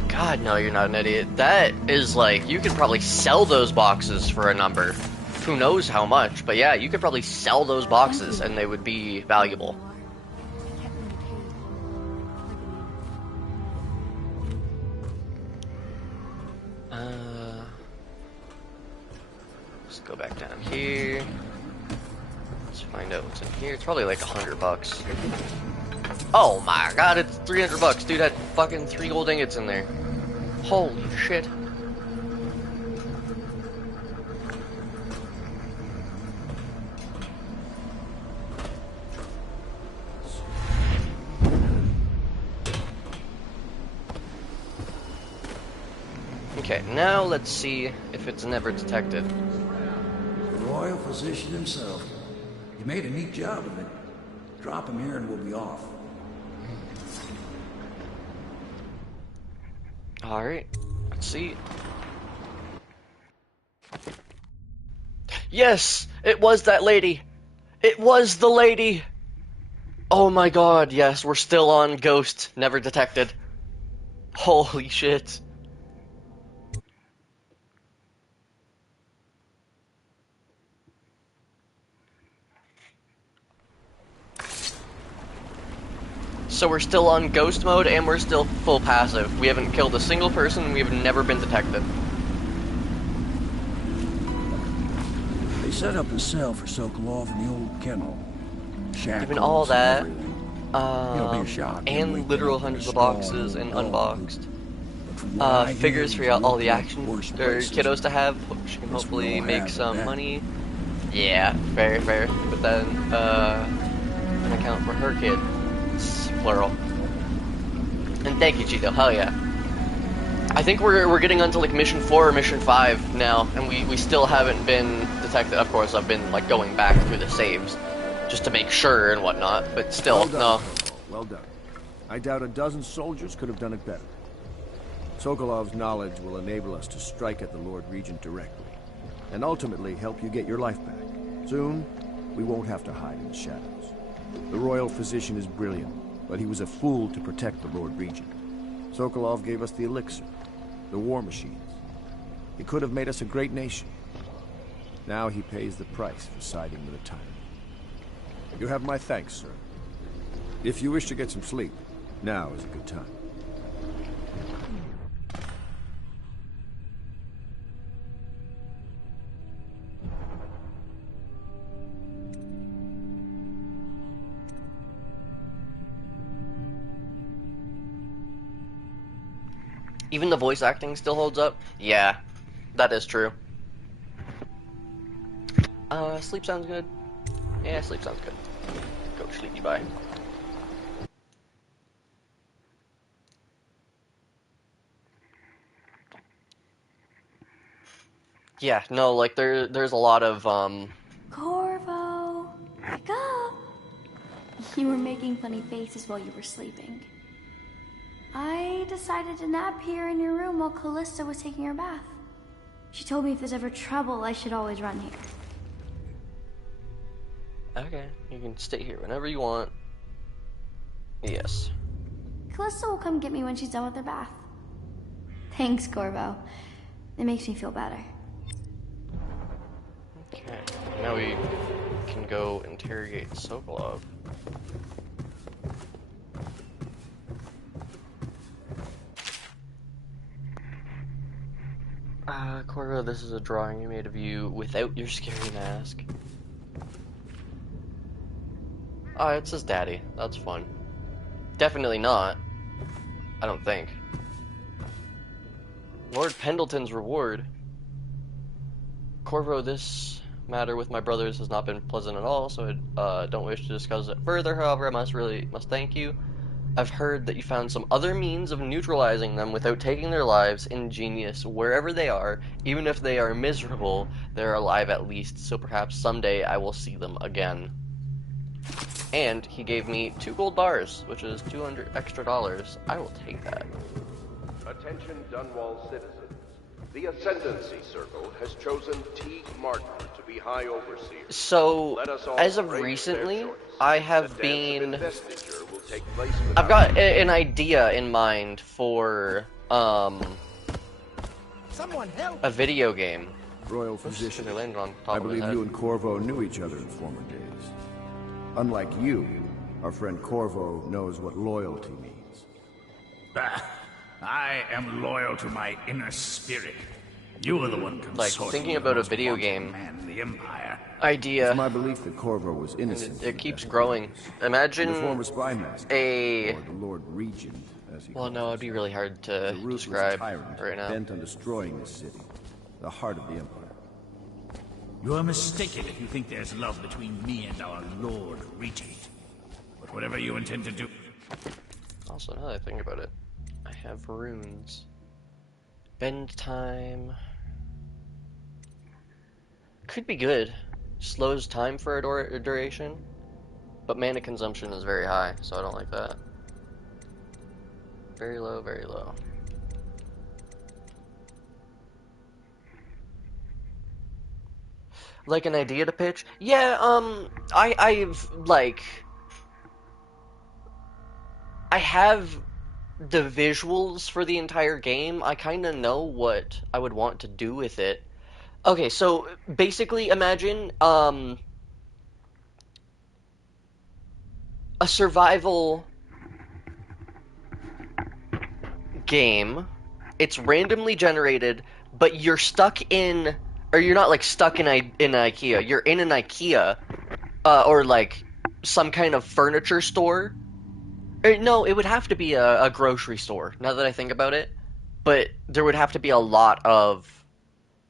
God, no, you're not an idiot. That is like, you could probably sell those boxes for a number. Who knows how much, but yeah, you could probably sell those boxes and they would be valuable. Let's go back down here. Let's find out what's in here. It's probably like $100. Oh my god, it's $300. Dude had fucking 3 gold ingots in there. Holy shit. Okay, now let's see if it's never detected. The royal physician himself. You made a neat job of it. Drop him here and we'll be off. Alright, let's see. Yes! It was that lady! It was the lady! Oh my god, yes, we're still on Ghost, never detected. Holy shit. So we're still on ghost mode and we're still full passive. We haven't killed a single person, we have never been detected. They set up a cell for Sokolov in the old kennel. Given all that, It'll be a shock and literal hundreds of boxes and unboxed. Figures for all the action or kiddos to have, she can hopefully make some money. Yeah, fair. But then, an account for her kid. Plural. And thank you, Cheeto. Hell yeah. I think we're getting onto like mission 4 or mission 5 now, and we still haven't been detected. Of course, I've been like going back through the saves, just to make sure and whatnot, but still, Well done, no. Corvo. Well done. I doubt a dozen soldiers could have done it better. Sokolov's knowledge will enable us to strike at the Lord Regent directly, and ultimately help you get your life back. Soon, we won't have to hide in the shadows. The royal physician is brilliant, but he was a fool to protect the Lord Regent. Sokolov gave us the elixir, the war machines. He could have made us a great nation. Now he pays the price for siding with a tyrant. You have my thanks, sir. If you wish to get some sleep, now is a good time. Even the voice acting still holds up? Yeah, that is true. Sleep sounds good. Yeah, sleep sounds good. Go sleepy bye. Yeah, no, like there's a lot of Corvo, wake up! You were making funny faces while you were sleeping. I decided to nap here in your room while Callista was taking her bath. She told me if there's ever trouble, I should always run here. Okay, you can stay here whenever you want. Yes. Callista will come get me when she's done with her bath. Thanks, Corvo. It makes me feel better. Okay, now we can go interrogate Sokolov. Corvo, this is a drawing you made of you without your scary mask. Oh, it says daddy. That's fun. Definitely not. I don't think. Lord Pendleton's reward. Corvo, this matter with my brothers has not been pleasant at all, so I don't wish to discuss it further. However, I must thank you. I've heard that you found some other means of neutralizing them without taking their lives. Ingenious. Wherever they are, even if they are miserable, they're alive at least, so perhaps someday I will see them again. And he gave me 2 gold bars, which is $200 extra. I will take that. Attention Dunwall citizens. The Ascendancy Circle has chosen Teague Martin to be High Overseer. So, as of recently, I have been... I've got an idea in mind for, Someone help! a video game. Royal Physician, On top I of believe my head. you and Corvo knew each other in former days. Unlike you, our friend Corvo knows what loyalty means. I am loyal to my inner spirit. You are the one Like, consorting thinking with about a those video wanted game men, the Empire. idea. It's my belief that Corvo was innocent. It keeps growing. Imagine the former spy master, a... or the Lord Regent, as he Well, calls no, it'd be really hard to a ruthless describe tyrant right now. bent on destroying this city, the heart of the Empire. You are mistaken if you think there's love between me and our Lord Regent. But whatever you intend to do... Also, now that I think about it, I have runes. Bend time... Could be good. Slows time for a duration. But mana consumption is very high, so I don't like that. Very low, very low. Like an idea to pitch? Yeah, I've, like... I have the visuals for the entire game. I kind of know what I would want to do with it. Okay, so basically imagine, a survival game. It's randomly generated, but you're stuck in, or you're not like stuck in IKEA. You're in an IKEA, or like some kind of furniture store. Or, no, it would have to be a grocery store. Now that I think about it, but there would have to be a lot of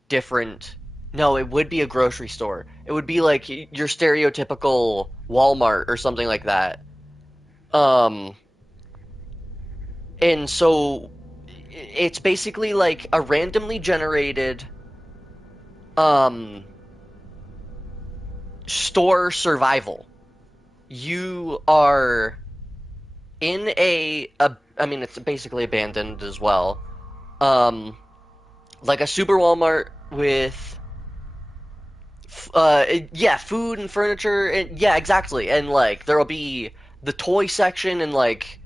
different. No, it would be a grocery store. It would be like your stereotypical Walmart or something like that. And so it's basically like a randomly generated store survival. you are in I mean, it's basically abandoned as well. Like a super Walmart with, yeah, food and furniture, and yeah, exactly. And like, there'll be the toy section and like,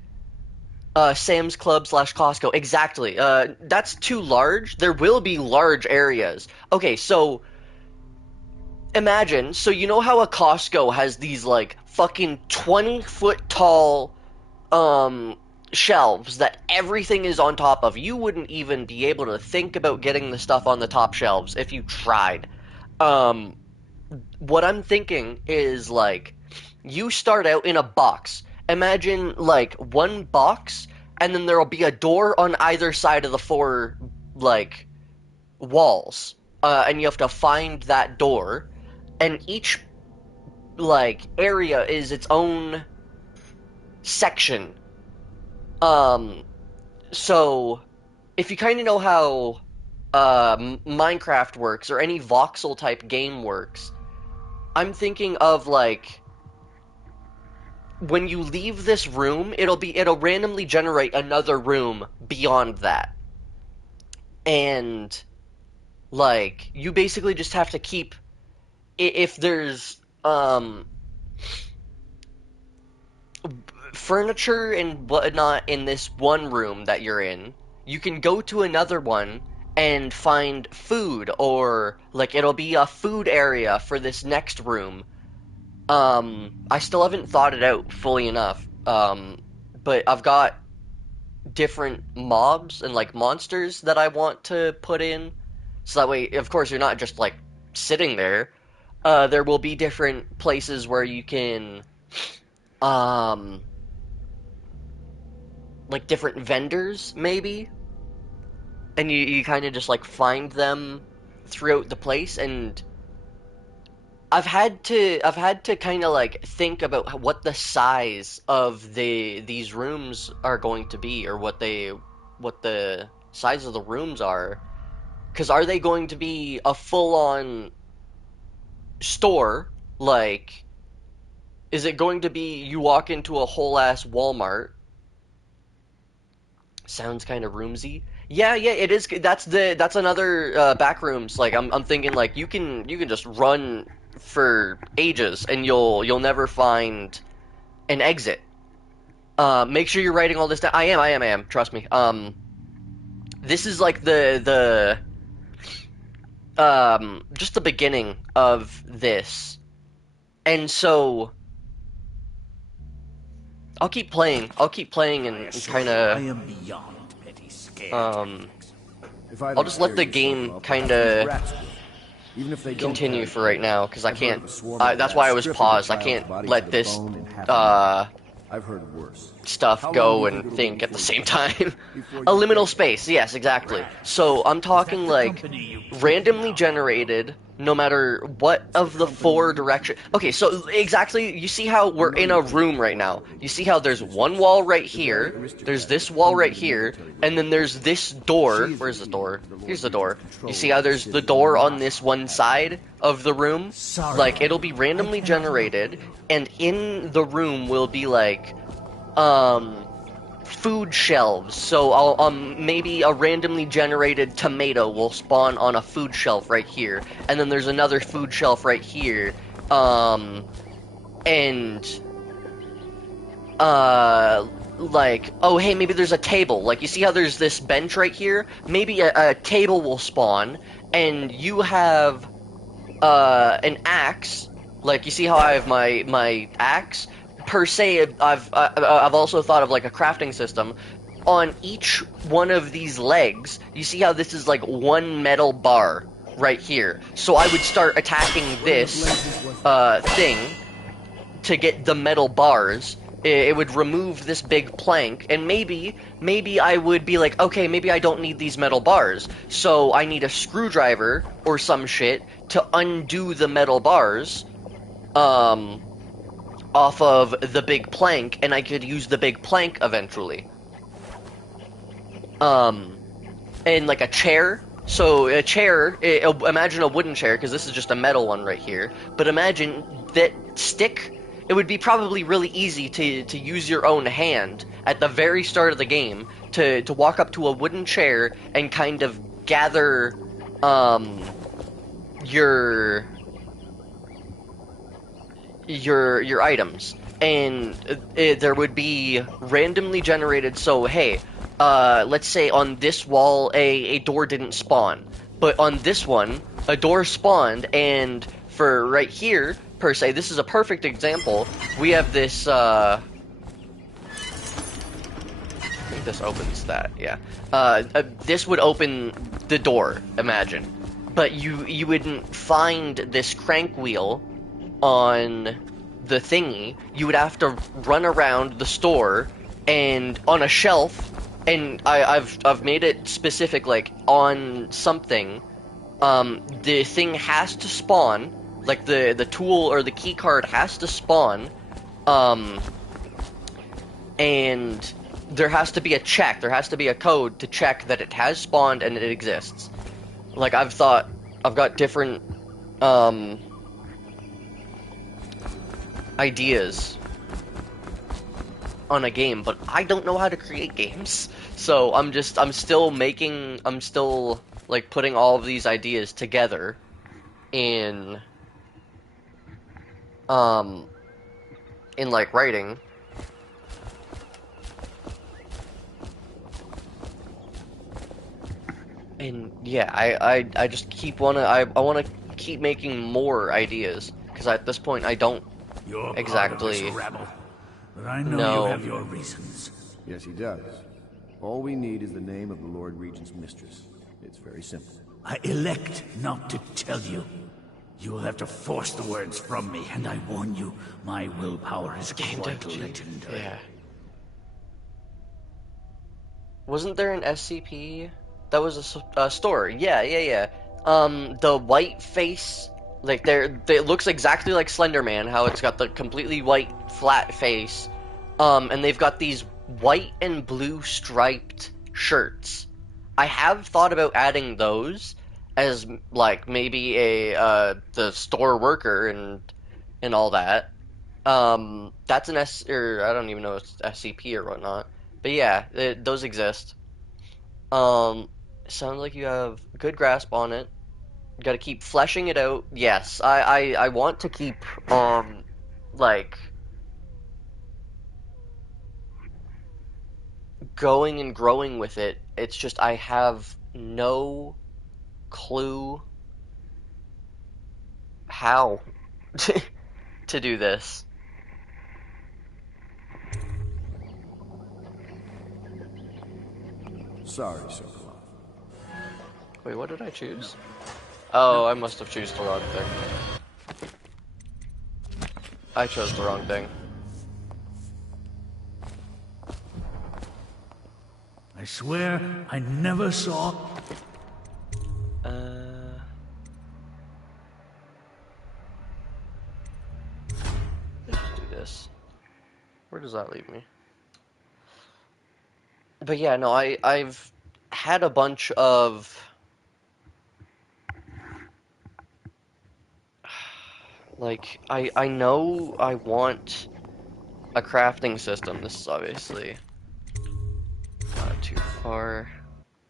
Sam's Club slash Costco. Exactly. That's too large. There will be large areas. Okay, so imagine, so you know how a Costco has these like fucking 20-foot tall shelves that everything is on top of. You wouldn't even be able to think about getting the stuff on the top shelves if you tried. Um what I'm thinking is like you start out in a box. Imagine like one box and then there'll be a door on either side of the four like walls. And you have to find that door, and each like area is its own section. So if you kind of know how Minecraft works or any voxel type game works, I'm thinking of like when you leave this room, it'll randomly generate another room beyond that. And like you basically just have to keep, if there's furniture and whatnot in this one room that you're in, you can go to another one and find food, or like it'll be a food area for this next room. I still haven't thought it out fully enough. But I've got different mobs and like monsters that I want to put in. So that way, of course, you're not just like sitting there. There will be different places where you can, like different vendors maybe, and you kind of just like find them throughout the place. And I've had to kind of like think about what the size of these rooms are going to be, or what the size of the rooms are. Because are they going to be a full-on store? Like, is it going to be you walk into a whole-ass Walmart? Sounds kind of roomsy. Yeah, it is. That's another back rooms. Like I'm thinking like you can just run for ages and you'll never find an exit. Make sure you're writing all this down. I am. Trust me. This is like the just the beginning of this, and so I'll keep playing and kind of. I am beyond petty scare. I'll just let the game kind of continue for right now, because I can't. That's why I was paused. I can't let this I've heard worse. stuff go and think at the same time. A liminal space, yes, exactly. So I'm talking like randomly generated, no matter what of the four direction. Okay, so exactly, you see how we're in a room right now. You see how there's one wall right here, there's this wall right here, and then there's this door. Where's the door? Here's the door. You see how there's the door on this one side of the room? Like, it'll be randomly generated, and in the room will be like food shelves. So I'll maybe a randomly generated tomato will spawn on a food shelf right here, and then there's another food shelf right here, and like, oh hey, maybe there's a table. Like, you see how there's this bench right here? Maybe a table will spawn, and you have an axe. Like, you see how I have my axe? Per se, I've also thought of like a crafting system. On each one of these legs, you see how this is like one metal bar right here. So I would start attacking this thing to get the metal bars. It would remove this big plank, and maybe I would be like, okay, maybe I don't need these metal bars, so I need a screwdriver or some shit to undo the metal bars off of the big plank, and I could use the big plank eventually. And like a chair. So a chair, imagine a wooden chair, because this is just a metal one right here, but imagine that stick it would be probably really easy to use your own hand at the very start of the game to walk up to a wooden chair and kind of gather your items, and there would be randomly generated. So hey, let's say on this wall a door didn't spawn, but on this one a door spawned, and for right here per se, this is a perfect example. We have this. I think this opens that. Yeah. This would open the door. Imagine, but you wouldn't find this crank wheel on the thingy. You would have to run around the store and on a shelf, and I've made it specific, like on something, the thing has to spawn, like the tool or the key card has to spawn, and there has to be a check, there has to be a code to check that it has spawned and it exists. Like I've got different ideas on a game, but I don't know how to create games. So I'm still like putting all of these ideas together in like writing. And yeah, I just I want to keep making more ideas, because at this point I don't You're exactly part of this rebel, but I know you have your reasons. Yes, he does. All we need is the name of the Lord Regent's mistress. It's very simple. I elect not to tell you. You will have to force the words from me, and I warn you, my willpower is quite legendary. Yeah. Wasn't there an SCP that was a store? Yeah. The white face, like it looks exactly like Slender Man, how it's got the completely white flat face, and they've got these white and blue striped shirts. I have thought about adding those as like maybe the store worker and all that. That's an or I don't even know if it's SCP or whatnot. But yeah, those exist. Sounds like you have good grasp on it. You gotta keep fleshing it out. Yes, I want to keep like going and growing with it. It's just I have no clue how to do this. Sorry, Sokolov. Wait, what did I choose? Oh, I must have chosen the wrong thing. I chose the wrong thing. I swear I never saw... Let's do this. Where does that leave me? But yeah, no, I've had a bunch of... Like, I know I want a crafting system. This is obviously not too far.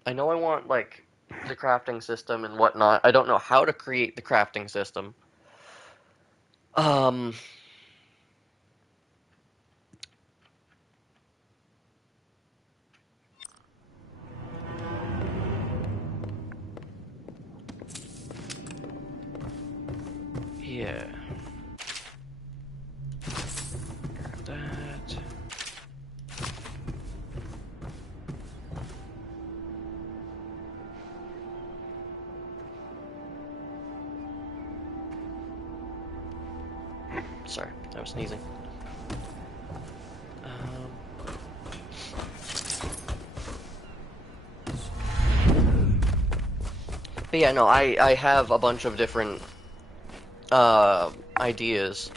I know I want, like, the crafting system and whatnot. I don't know how to create the crafting system. Yeah. Grab that. Sorry, I was sneezing. But yeah, no, I have a bunch of different ideas.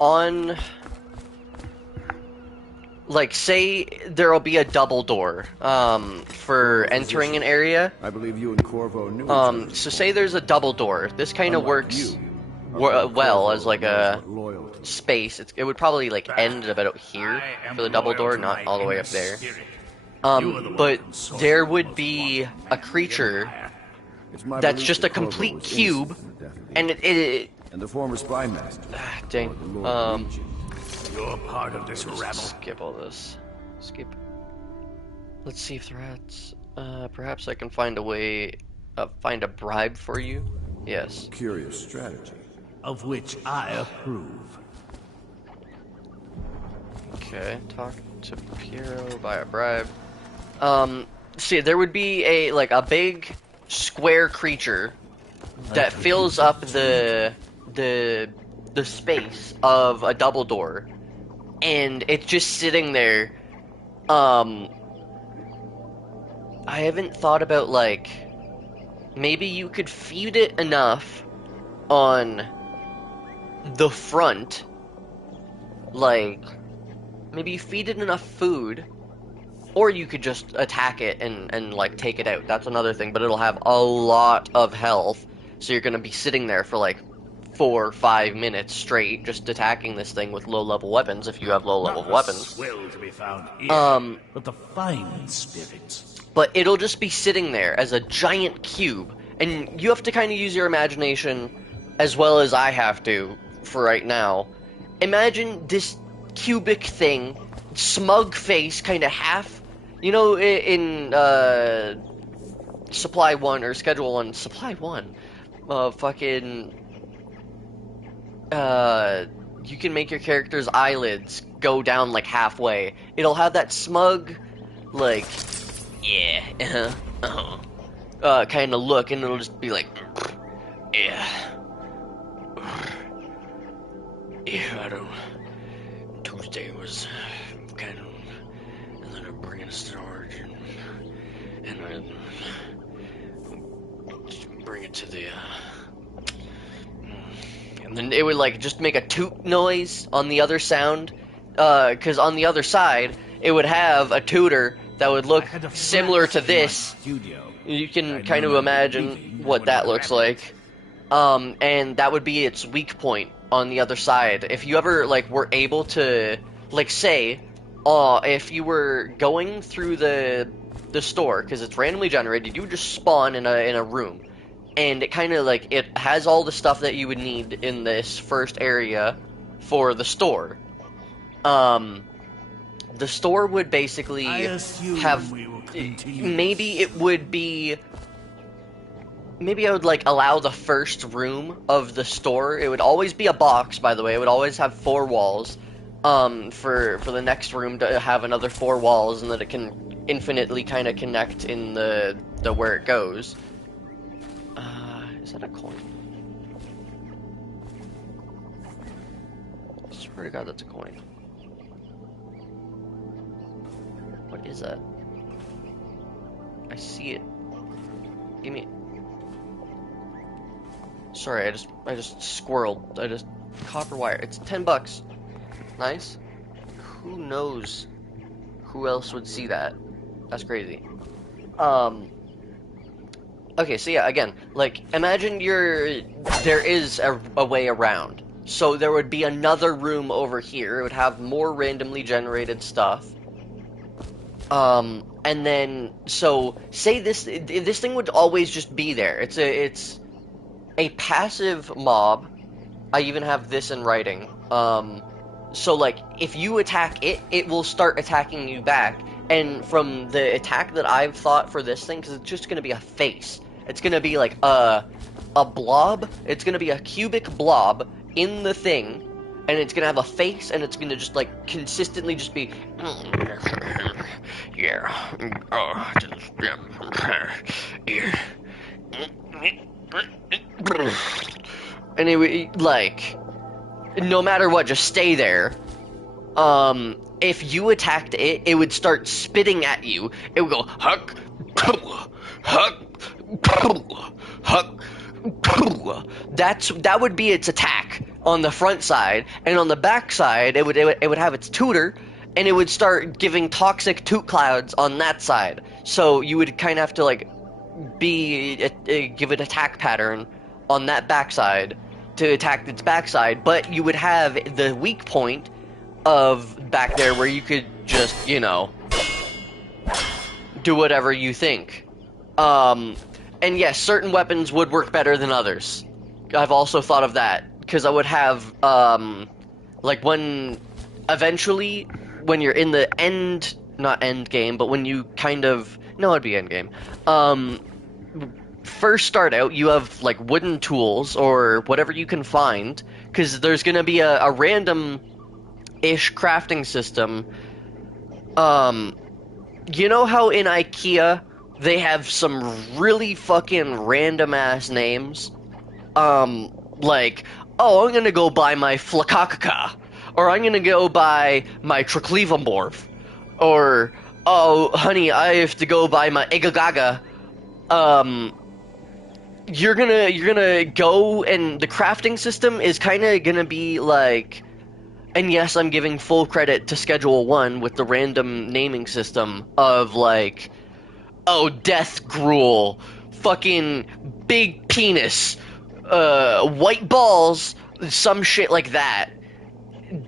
On, like, say there'll be a double door for entering an area. I believe you and Corvo knew each other. So say there's a double door. This kind of works well as like knows a what loyalty. space. It would probably like end about here for the double door, not all the way up there. But there would be a creature It's my that's belief just that a complete Corvo was cube, innocent in the death of the and Emperor. And the former spy master. dang. Or the Lord Regent. You're part of this rabble. Skip all this. Skip. Let's see if threats. Perhaps I can find a way. Find a bribe for you. Yes. Curious strategy. Of which I approve. Okay. Talk to Piero. Buy a bribe. See, there would be a big square creature that fills up the space of a double door, and it's just sitting there. I haven't thought about like maybe you could feed it enough on the front, like maybe you feed it enough food. Or you could just attack it and like take it out. That's another thing, but it'll have a lot of health. So you're gonna be sitting there for like 4 or 5 minutes straight, just attacking this thing with low-level weapons if you have low-level weapons. Swill to be found here, but the fine spirits. But it'll just be sitting there as a giant cube, and you have to kind of use your imagination as well as I have to for right now. Imagine this cubic thing, smug face, kind of half. You know, in Supply 1 or Schedule 1, Supply 1, you can make your character's eyelids go down like halfway. It'll have that smug, like, yeah, kind of look, and it'll just be like, yeah, I don't. Tuesday was kind of. And then I bring in storage and I bring it to the and then it would like just make a toot noise on the other sound, because on the other side it would have a tooter that would look similar to this. You can kind of imagine what that looks like, and that would be its weak point on the other side. If you ever like were able to like say if you were going through the store, because it's randomly generated, you would just spawn in a room, and it kind of like it has all the stuff that you would need in this first area for the store. The store would basically have maybe I would like allow the first room of the store. It would always be a box, by the way. It would always have 4 walls. For the next room to have another 4 walls, and that it can infinitely kind of connect in the where it goes. Is that a coin? I swear to God, that's a coin. What is that? I see it. Give me. Sorry, I just squirreled. Copper wire. It's $10. Nice. Who knows who else would see that? That's crazy. Okay, so yeah, again, like, imagine there is a way around. So there would be another room over here. It would have more randomly generated stuff. And then, so, say this thing would always just be there. It's a passive mob. I even have this in writing. So, like, if you attack it, it will start attacking you back. And from the attack that I've thought for this thing, because it's just going to be a face. It's going to be, like, a blob. It's going to be a cubic blob in the thing. And it's going to have a face, and it's going to just, like, consistently just be... And it would, like... no matter what, just stay there. If you attacked it, it would start spitting at you. It would go huck, huck, huck. That would be its attack on the front side, and on the back side, it would have its tutor, and it would start giving toxic toot clouds on that side. So you would kind of have to like give an attack pattern on that backside to attack its backside, but you would have the weak point of back there where you could just, you know, do whatever you think. And yes, certain weapons would work better than others. I've also thought of that, because I would have, like, eventually, when you're in the not end game, but when you kind of, no, it'd be end game, first start out, you have, like, wooden tools, or whatever you can find, because there's gonna be a random-ish crafting system. You know how in IKEA, they have some really fucking random-ass names? Like, oh, I'm gonna go buy my Flakakaka, or I'm gonna go buy my Triclevomorph, or, oh, honey, I have to go buy my Egagaga. You're gonna go, and the crafting system is kinda gonna be like, and yes, I'm giving full credit to Schedule 1 with the random naming system of, like, oh, death gruel, fucking big penis, white balls, some shit like that.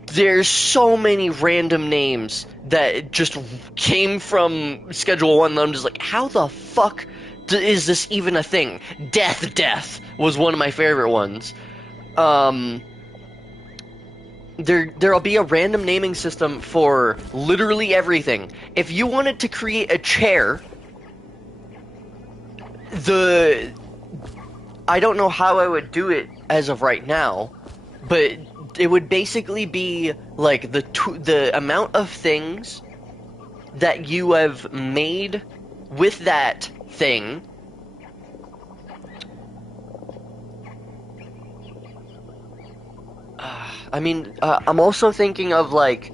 There's so many random names that just came from Schedule 1 that I'm just like, how the fuck is this even a thing? Death was one of my favorite ones. There'll be a random naming system for literally everything. If you wanted to create a chair, I don't know how I would do it as of right now, but it would basically be like the amount of things that you have made with that thing. I mean, I'm also thinking of, like,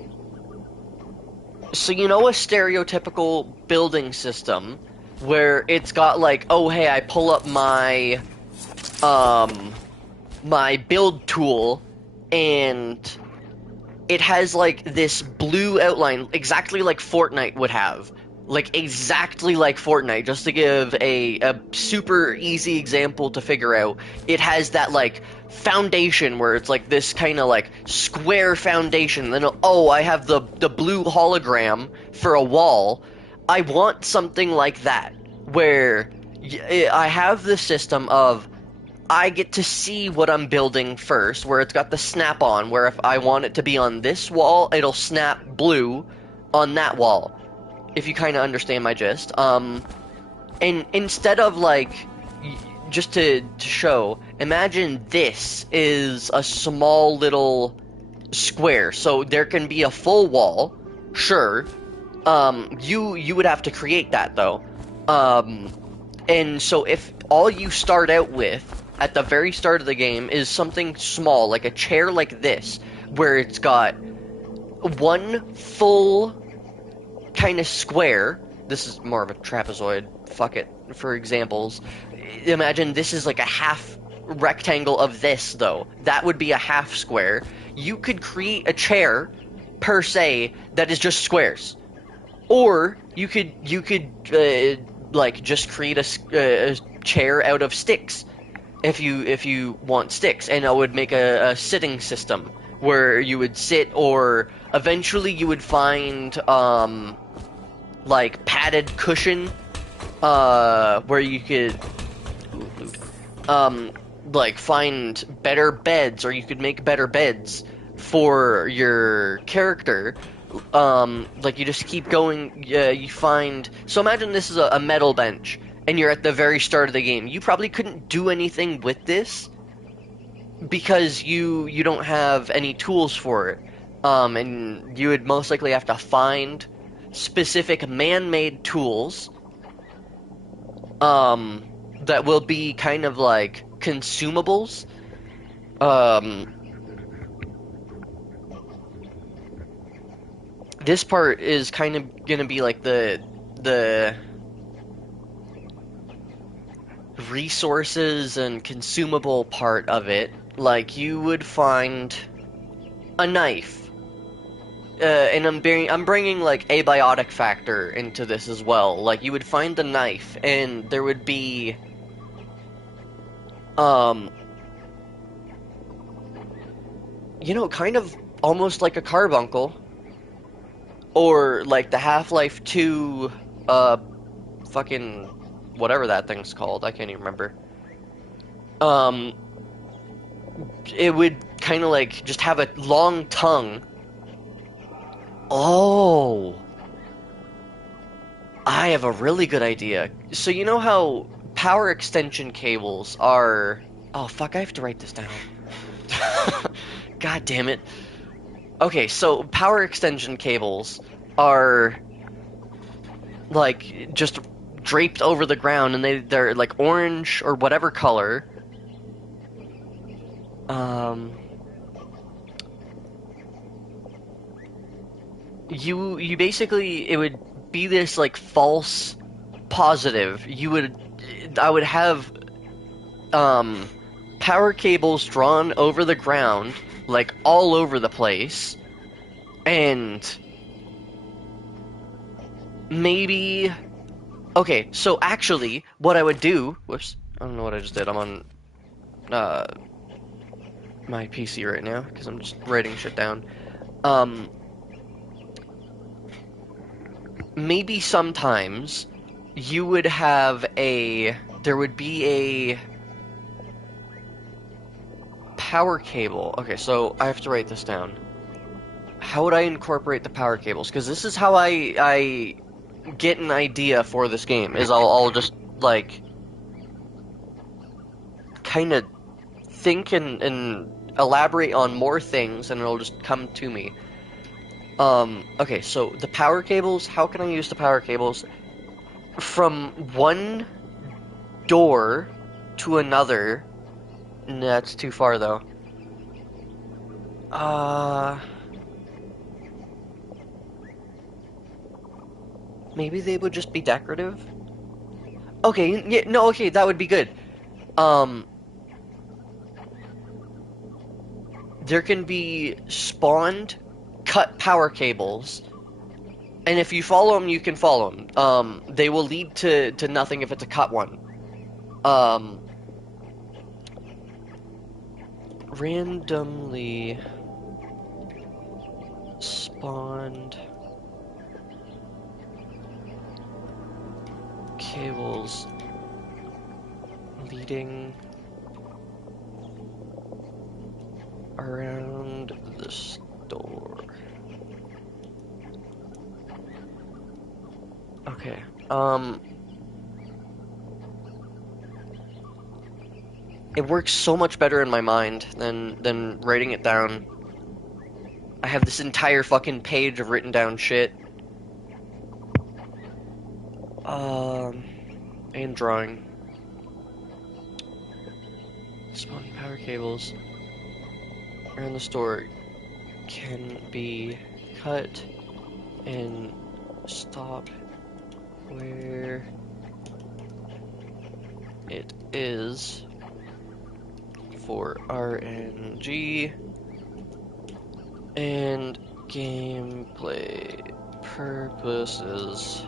so you know a stereotypical building system where it's got, like, oh hey, I pull up my my build tool and it has, like, this blue outline exactly like Fortnite would have. Like, exactly like Fortnite, just to give a super easy example to figure out. It has that, like, foundation where it's, like, this kind of, like, square foundation. Then, oh, I have the blue hologram for a wall. I want something like that, where I have the system of I get to see what I'm building first, where it's got the snap-on, where if I want it to be on this wall, it'll snap blue on that wall. If you kind of understand my gist. And instead of, like, just to show, imagine this is a small little square. So there can be a full wall, sure. You would have to create that, though. And so if all you start out with, at the very start of the game, is something small, like a chair like this, where it's got one full kind of square. This is more of a trapezoid, fuck it, for examples. Imagine this is like a half rectangle of this, though. That would be a half square. You could create a chair, per se, that is just squares. Or you could like, just create a chair out of sticks, if you want sticks, and I would make a sitting system, where you would sit, or eventually you would find, like, padded cushion, where you could, like, find better beds, or you could make better beds for your character. Like, you just keep going, you find, so imagine this is a metal bench, and you're at the very start of the game. You probably couldn't do anything with this, because you don't have any tools for it. And you would most likely have to find specific man-made tools, that will be kind of like consumables. This part is kind of gonna be like the resources and consumable part of it. Like, you would find a knife, and I'm bringing like abiotic factor into this as well. Like, you would find the knife, and there would be you know, kind of almost like a carbuncle. Or like the Half-Life 2, fucking whatever that thing's called. I can't even remember. It would kind of like just have a long tongue. Oh. I have a really good idea. So you know how power extension cables are... Oh, fuck, I have to write this down. God damn it. Okay, so power extension cables are like just draped over the ground, and they're like orange or whatever color. You basically, it would be this like false positive. I would have power cables drawn over the ground, like all over the place, and maybe... Okay, so actually, what I would do... Whoops, I don't know what I just did. I'm on my PC right now, because I'm just writing shit down. Maybe sometimes you would have there would be a power cable. Okay, so I have to write this down. How would I incorporate the power cables? Because this is how I get an idea for this game, is I'll just, like, kind of think and elaborate on more things, and it'll just come to me. Okay, so the power cables, how can I use the power cables? From one door to another... Nah, that's too far, though. Maybe they would just be decorative? Okay, yeah, no, okay, that would be good. There can be spawned cut power cables, and if you follow them, you can follow them. They will lead to nothing if it's a cut one. Randomly spawned cables leading around the store. Okay, it works so much better in my mind than writing it down. I have this entire fucking page of written down shit. And drawing. Spawning power cables around the store can be cut and stop where it is for RNG and gameplay purposes,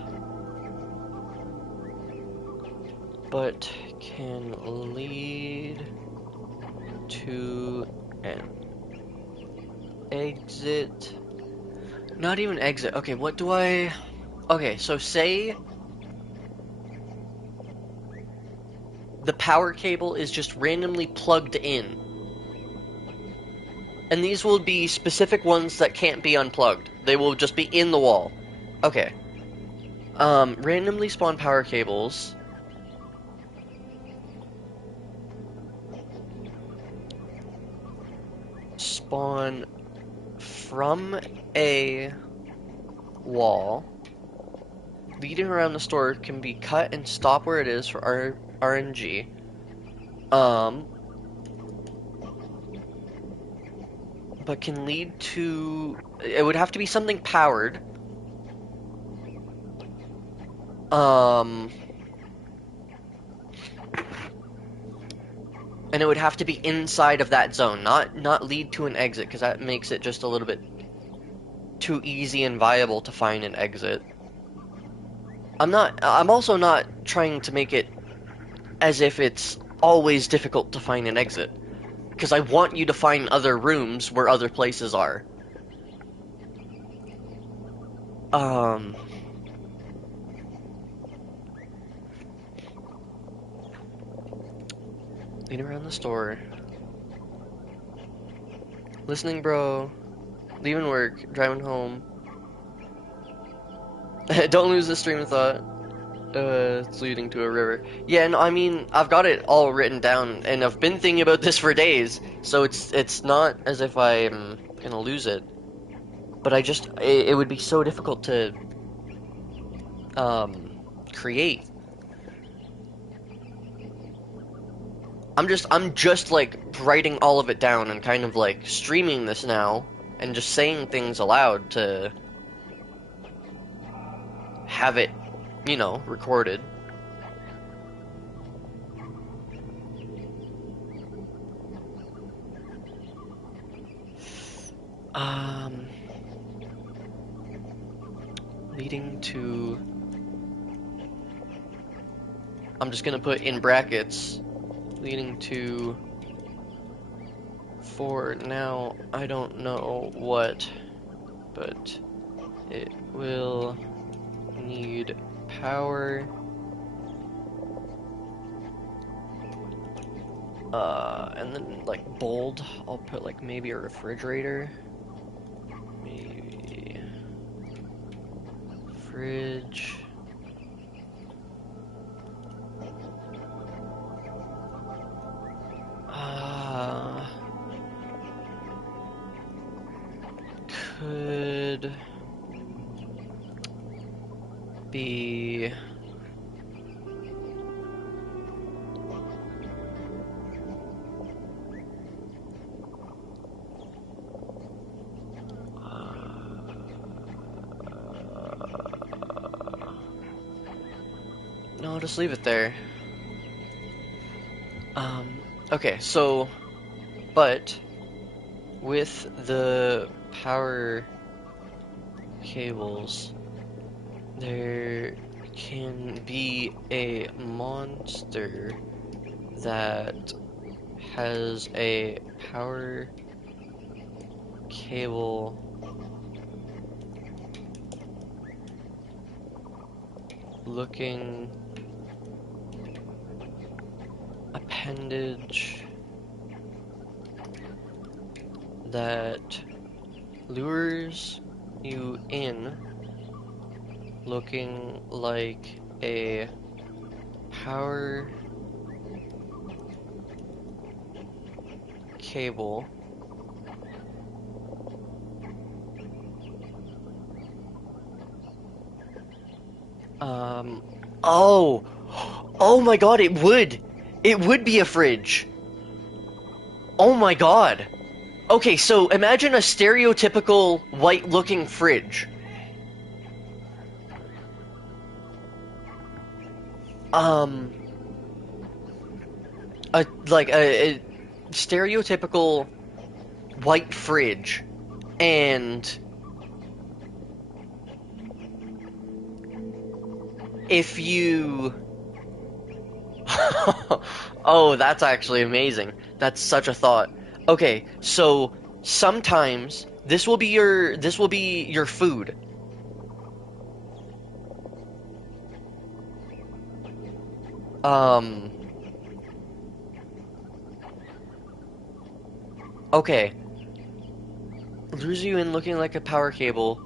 but can lead to an exit. Not even exit. Okay, what do I... Okay, so say the power cable is just randomly plugged in. And these will be specific ones that can't be unplugged. They will just be in the wall. Okay. Randomly spawn power cables. Spawn from a wall. Leading around the store can be cut and stop where it is for RNG. But can lead to... It would have to be something powered. And it would have to be inside of that zone, not lead to an exit, because that makes it just a little bit too easy and viable to find an exit. I'm also not trying to make it as if it's always difficult to find an exit. Because I want you to find other rooms where other places are. Leading around the store. Listening, bro. Leaving work. Driving home. Don't lose the stream of thought. It's leading to a river. Yeah, no, I mean, I've got it all written down, and I've been thinking about this for days, so it's not as if I'm gonna lose it. But it would be so difficult to, create. I'm just like writing all of it down and kind of like streaming this now and just saying things aloud to have it, you know, recorded. Leading to, I'm just gonna put in brackets, leading to, for now, I don't know what, but it will need power, and then like bold, I'll put like maybe a refrigerator, maybe fridge. Could be no, just leave it there. Okay, so, but with the power cables, there can be a monster that has a power cable looking appendage that lures you in, looking like a power cable oh my god, it would be a fridge. Oh my god. Okay, so imagine a stereotypical white-looking fridge. A stereotypical white fridge, and if you oh, that's actually amazing. That's such a thought. Okay, so sometimes this will be your food. Okay. Lures you in looking like a power cable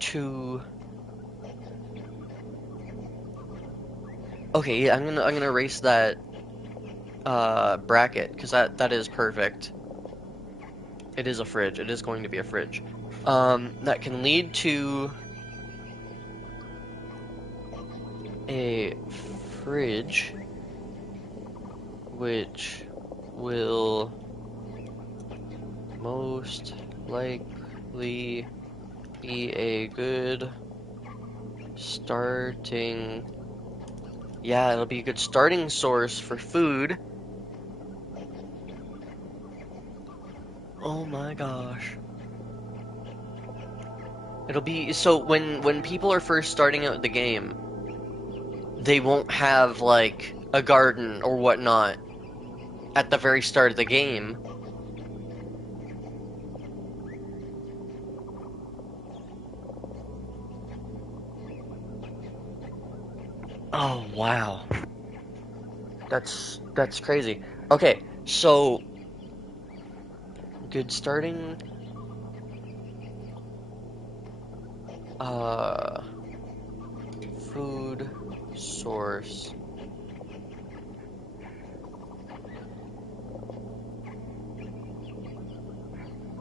to... Okay, yeah, I'm gonna erase that bracket, because that is perfect. It is a fridge. It is going to be a fridge. That can lead to a fridge, which will most likely be a good starting... Yeah, it'll be a good starting source for food. Oh my gosh. It'll be... So, when people are first starting out the game, they won't have, like, a garden or whatnot. at the very start of the game. Oh, wow. That's crazy. Okay, so good starting. Food source.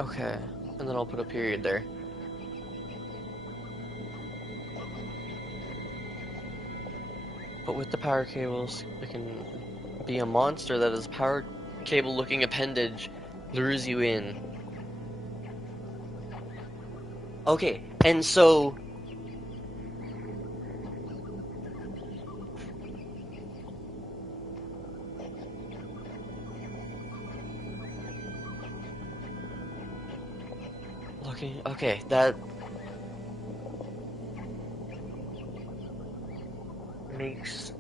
Okay, and then I'll put a period there. But with the power cables, it can be a monster that is power cable looking appendage lures you in. Okay, and so okay, that makes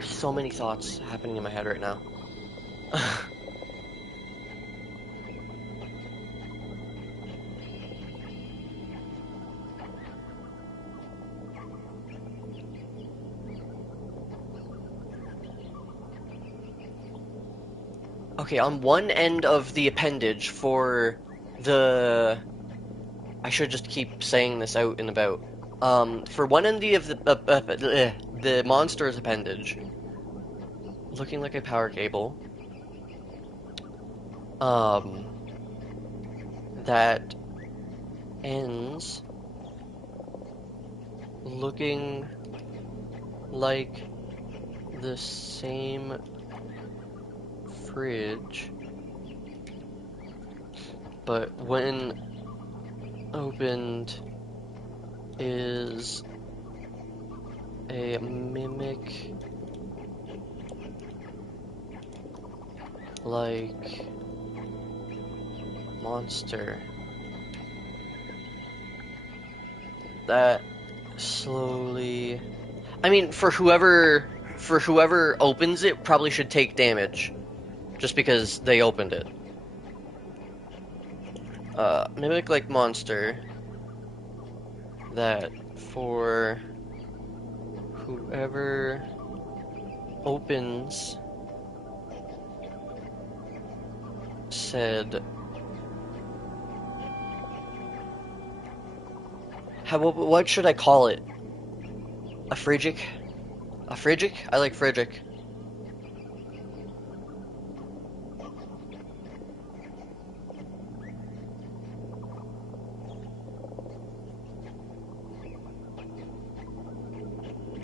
so many thoughts happening in my head right now. Okay, on one end of the appendage for the... I should just keep saying this out and about. For one end of the monster's appendage, looking like a power cable, that ends looking like the same fridge, but when opened is a mimic like monster that slowly, I mean, for whoever opens it probably should take damage just because they opened it. Mimic like monster that for whoever opens said, what should I call it? A Phrygic? A Phrygic? I like Phrygic.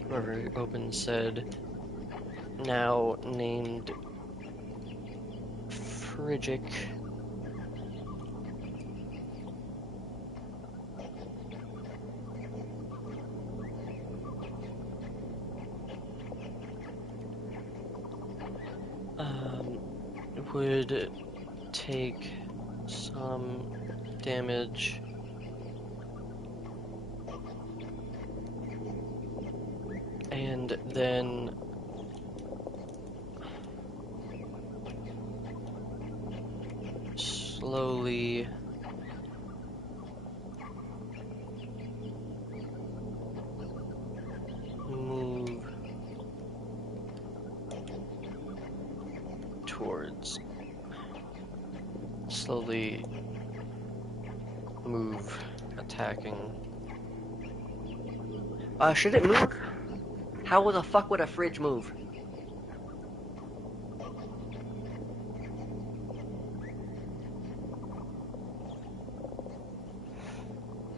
Whoever opened said, now named Phrygic. Would take some damage and then slowly move towards, slowly move, attacking. Should it move? How the fuck would a fridge move?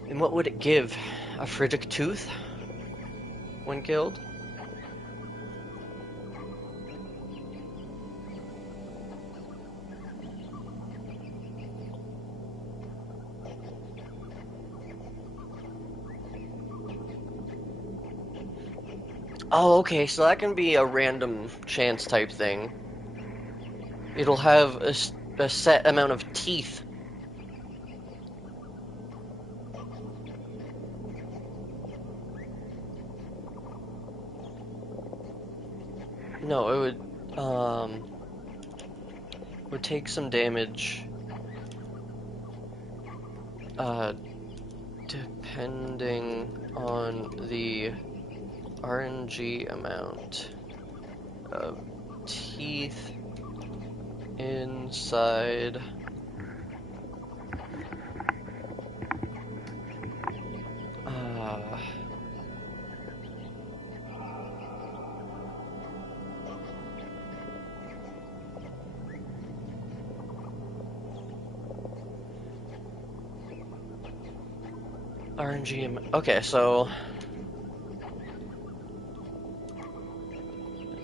And what would it give? A Frigic tooth? When killed? Oh, okay, so that can be a random chance type thing. It'll have a set amount of teeth. No, it would take some damage, depending on the RNG amount of teeth inside RNG. Okay, so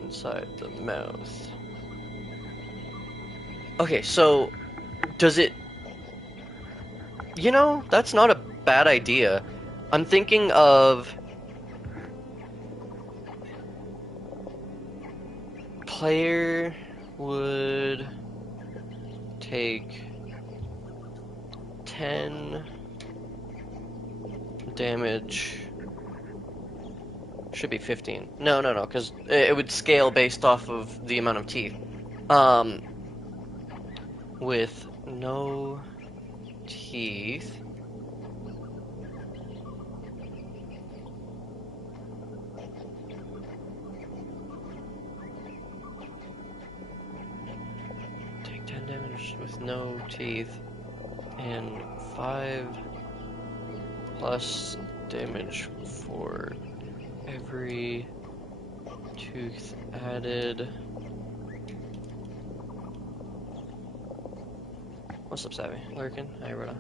inside the mouth. Okay, so does it? You know, that's not a bad idea. I'm thinking of player would take 10 damage. Should be 15. No, because it would scale based off of the amount of teeth. With no teeth. Take 10 damage with no teeth. And 5 plus damage for every tooth added. What's up, Savvy? Lurkin? Hi, Rhoda.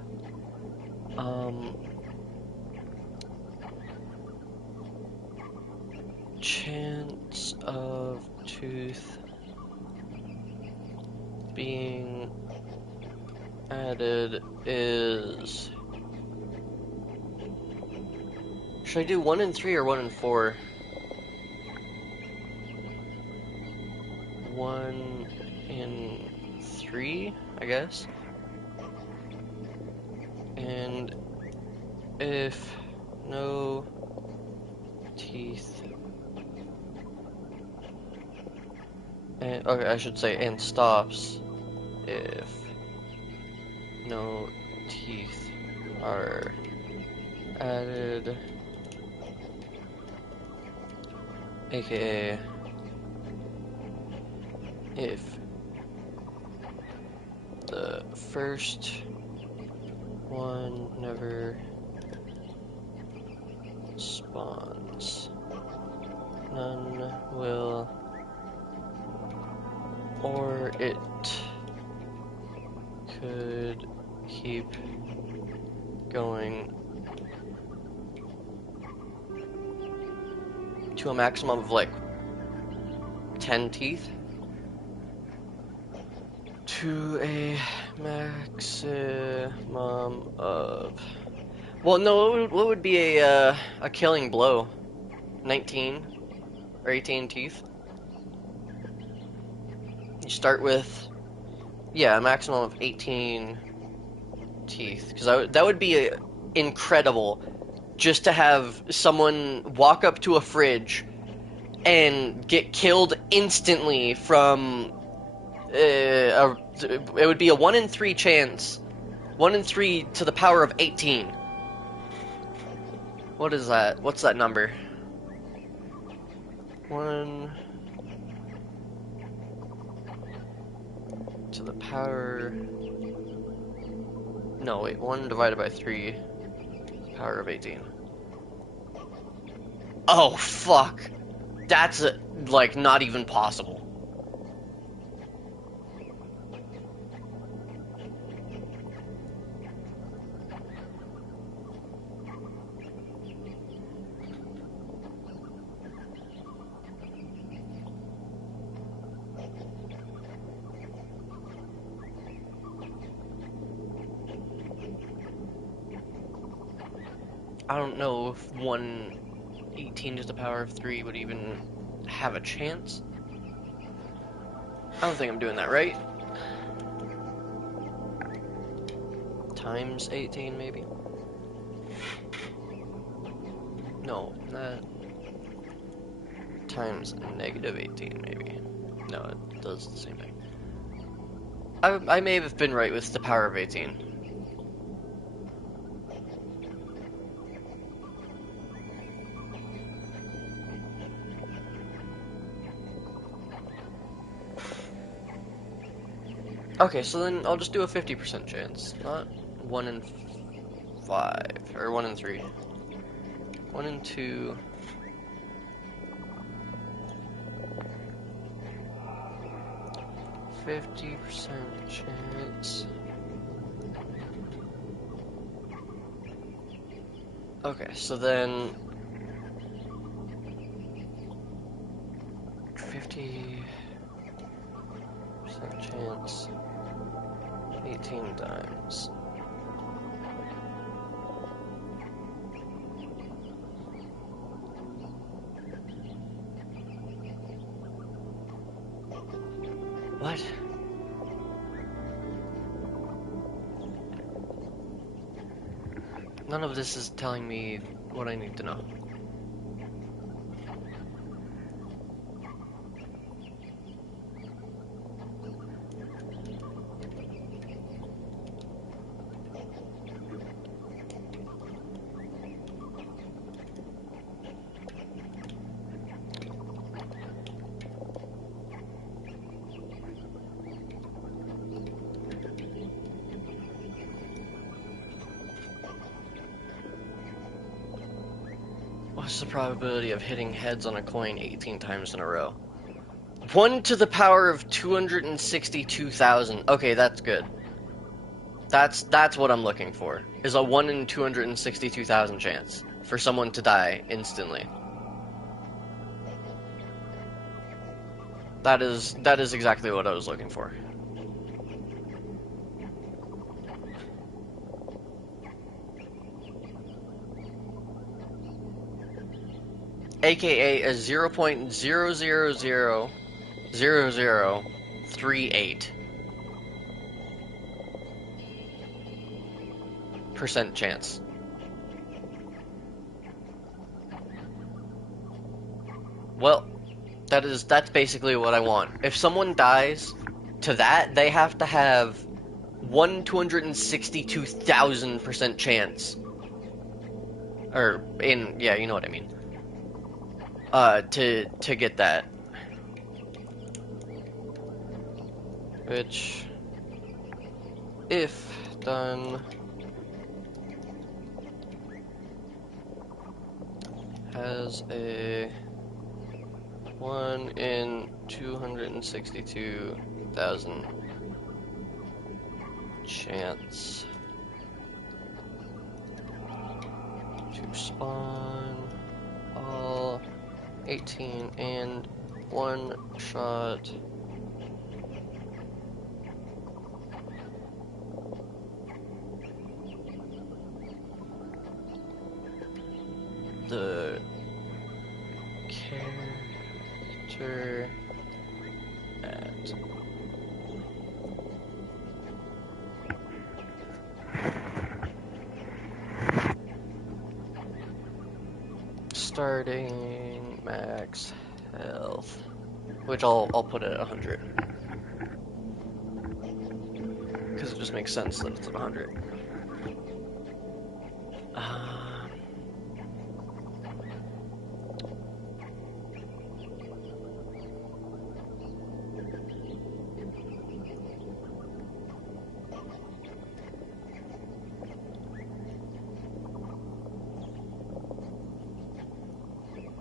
Chance of tooth being added is... Should I do 1 in 3 or 1 in 4? 1 in 3, I guess. And if no teeth, and okay, I should say and stops if no teeth are added, aka if the first one never spawns, none will, or it could keep going to a maximum of like 10 teeth. To a maximum of... Well, no, what would be a killing blow? 19 or 18 teeth? You start with, yeah, a maximum of 18 teeth. Because that would be incredible, just to have someone walk up to a fridge and get killed instantly from... it would be a 1 in 3 chance. 1 in 3 to the power of 18. What is that? What's that number? 1 to the power... No, wait. 1 divided by 3. Power of 18. Oh, fuck. That's, like, not even possible. I don't know if 118 to the power of 3 would even have a chance. I don't think I'm doing that right. Times 18, maybe? No, that... Times negative 18, maybe. No, it does the same thing. I may have been right with the power of 18. Okay, so then I'll just do a 50% chance, not 1 in 5, or 1 in 3. 1 in 2. %50 chance. Okay, so then 50% chance 18 times. What? None of this is telling me what I need to know. What's the probability of hitting heads on a coin 18 times in a row? 1 to the power of 262,000. Okay, that's good. That's what I'm looking for. Is a 1 in 262,000 chance for someone to die instantly. That is exactly what I was looking for. AKA a 0.0000038% chance. Well, that's basically what I want. If someone dies to that, they have to have 262,000% chance. Or yeah, you know what I mean. To get that. Which, if done, has a 1 in 262,000 chance to spawn all 18 and one shot the character at starting max health, which I'll put it at 100 because it just makes sense that it's at 100.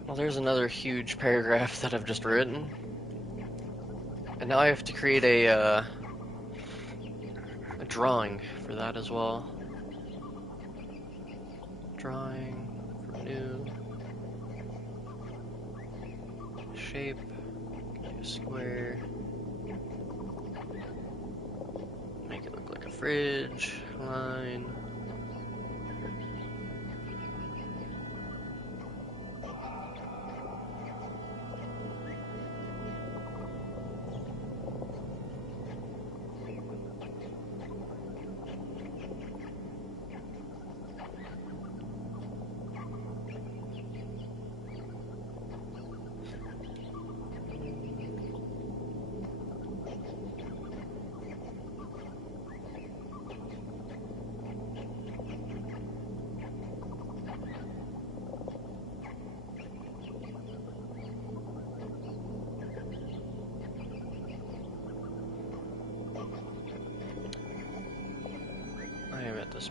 Well, there's another huge paragraph that I've just written. And now I have to create a drawing for that as well. Drawing for new shape, a square, make it look like a fridge, line.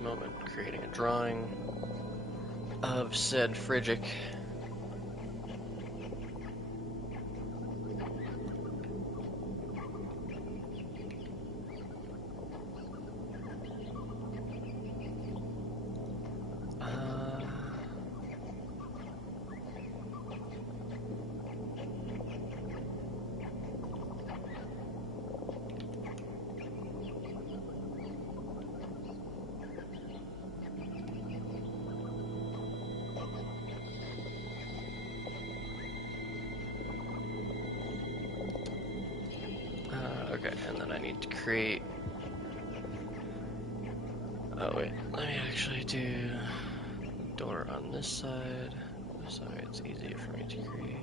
this moment, creating a drawing of said Frigic. Okay, and then I need to create... Oh wait, let me actually do door on this side, so it's easier for me to create.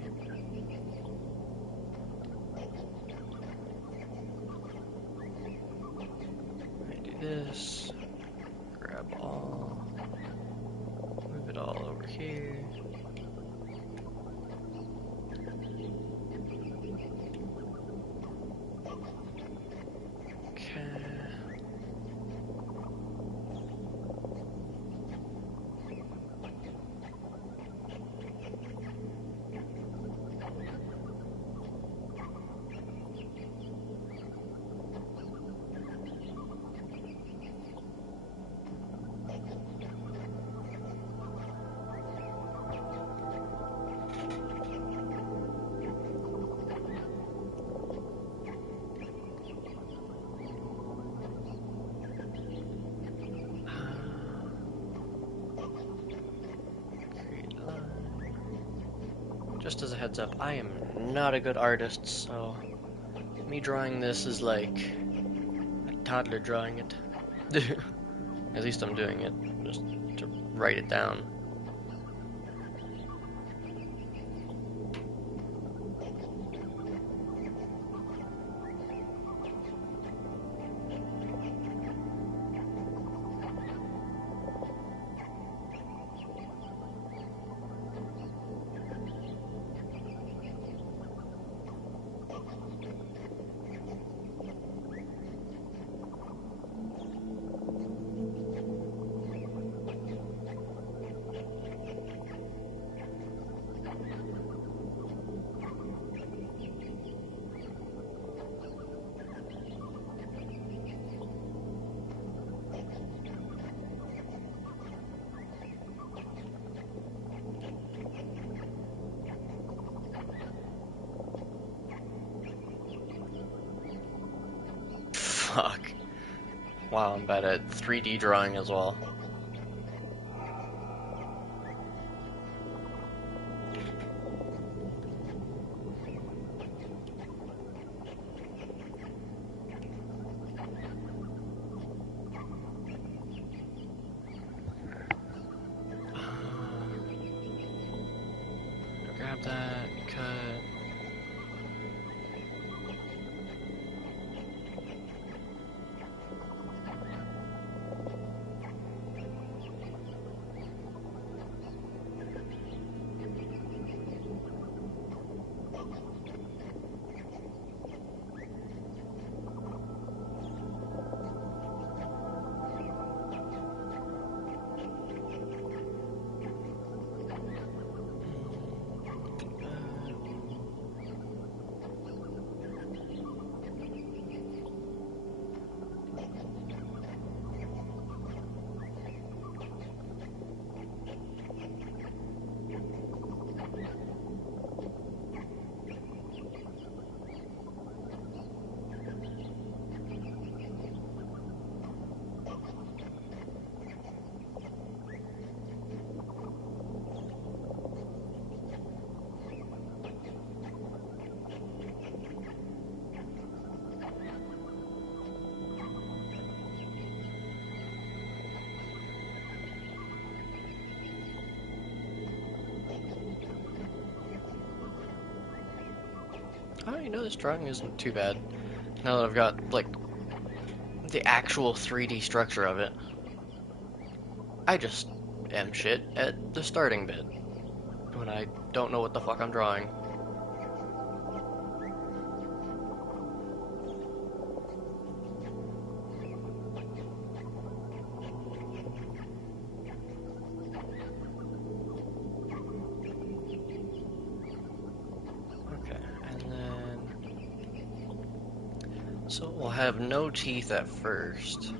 I do this, grab all, move it all over here. Just as a heads up, I am not a good artist, so me drawing this is like a toddler drawing it. At least I'm doing it, just to write it down. Fuck. Wow, I'm bad at 3D drawing as well. Grab that, cut. Oh, you know, this drawing isn't too bad. Now that I've got, like, the actual 3D structure of it. I just am shit at the starting bit when I don't know what the fuck I'm drawing. So we'll have no teeth at first.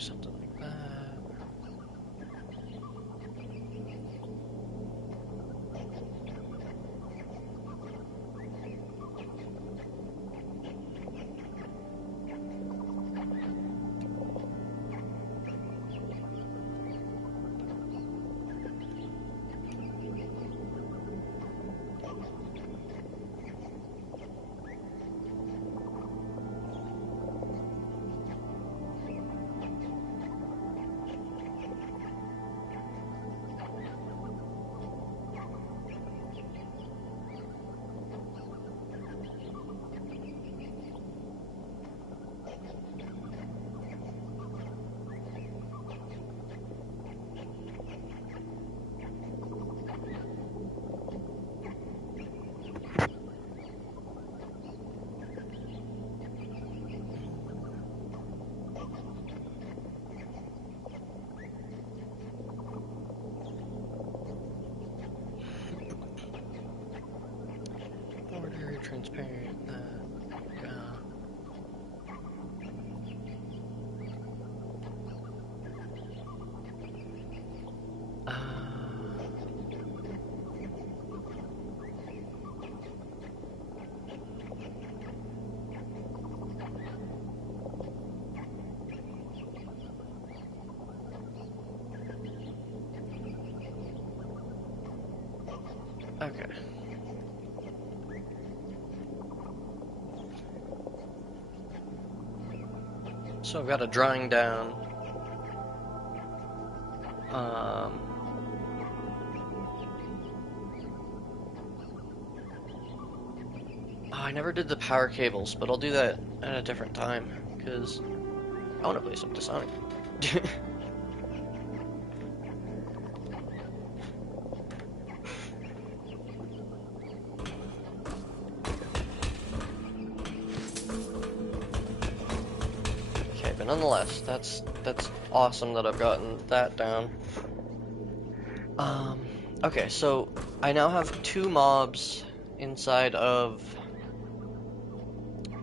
Something like that. Border, transparent, okay. So I've got a drawing down. Oh, I never did the power cables, but I'll do that at a different time, because I want to play some Dishonored. Okay, but nonetheless, that's awesome that I've gotten that down. Okay, so I now have 2 mobs inside of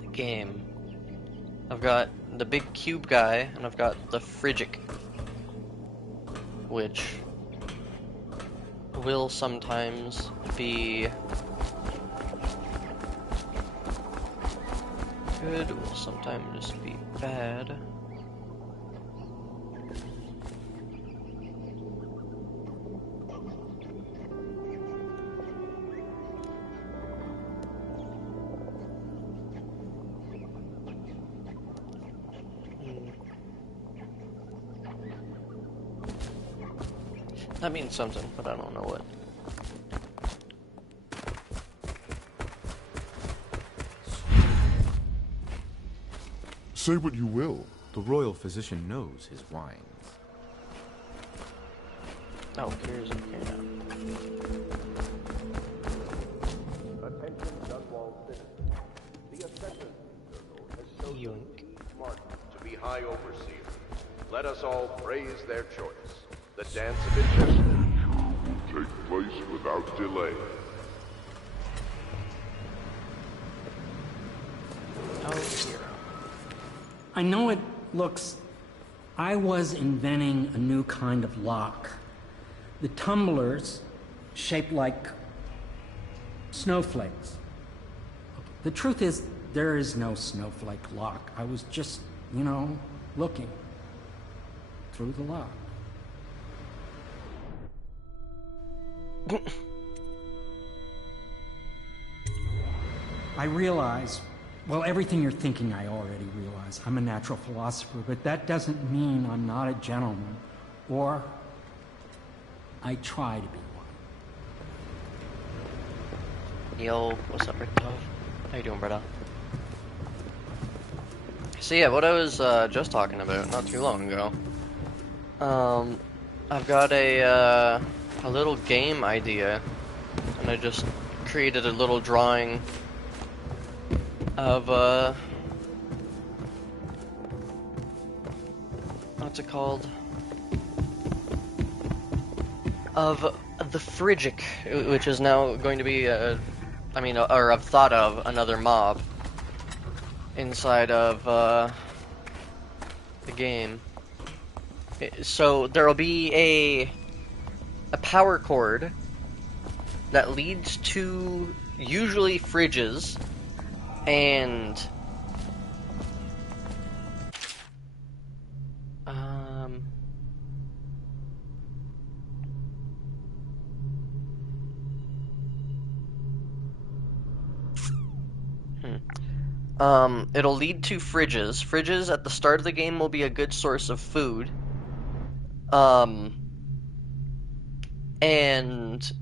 the game. I've got the big cube guy, and I've got the Frigic, which will sometimes be good, will sometimes just be bad. That means something, but I don't know what. Say what you will. The royal physician knows his wines. Oh, here's it here now. Attention Dunwall citizens. The Ascendancy Circle has chosen Steve Martin to be High Overseer. Let us all praise their choice. The dance of injustice will take place without delay. Oh, hero. I know it looks... I was inventing a new kind of lock. The tumblers shaped like snowflakes. The truth is, there is no snowflake lock. I was just, you know, looking through the lock. I realize, well, everything you're thinking I already realize. I'm a natural philosopher, but that doesn't mean I'm not a gentleman, or I try to be one. Yo, what's up, Rick Dove? How you doing, brother? So yeah, what I was just talking about not too long ago. I've got a little game idea, and I just created a little drawing of what's it called? Of the Frigic, which is now going to be or I've thought of another mob inside of the game. So there'll be a power cord that leads to usually fridges and it'll lead to fridges. Fridges at the start of the game will be a good source of food. And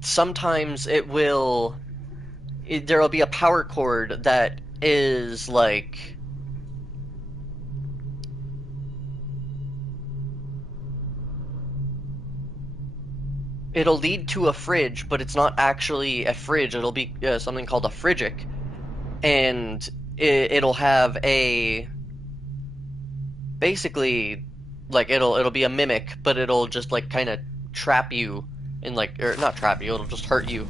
sometimes there'll be a power cord that is like it'll lead to a fridge, but it's not actually a fridge. It'll be something called a Frigic, and it'll have basically like it'll be a mimic, but it'll just like kind of trap you in or not trap you. It'll just hurt you.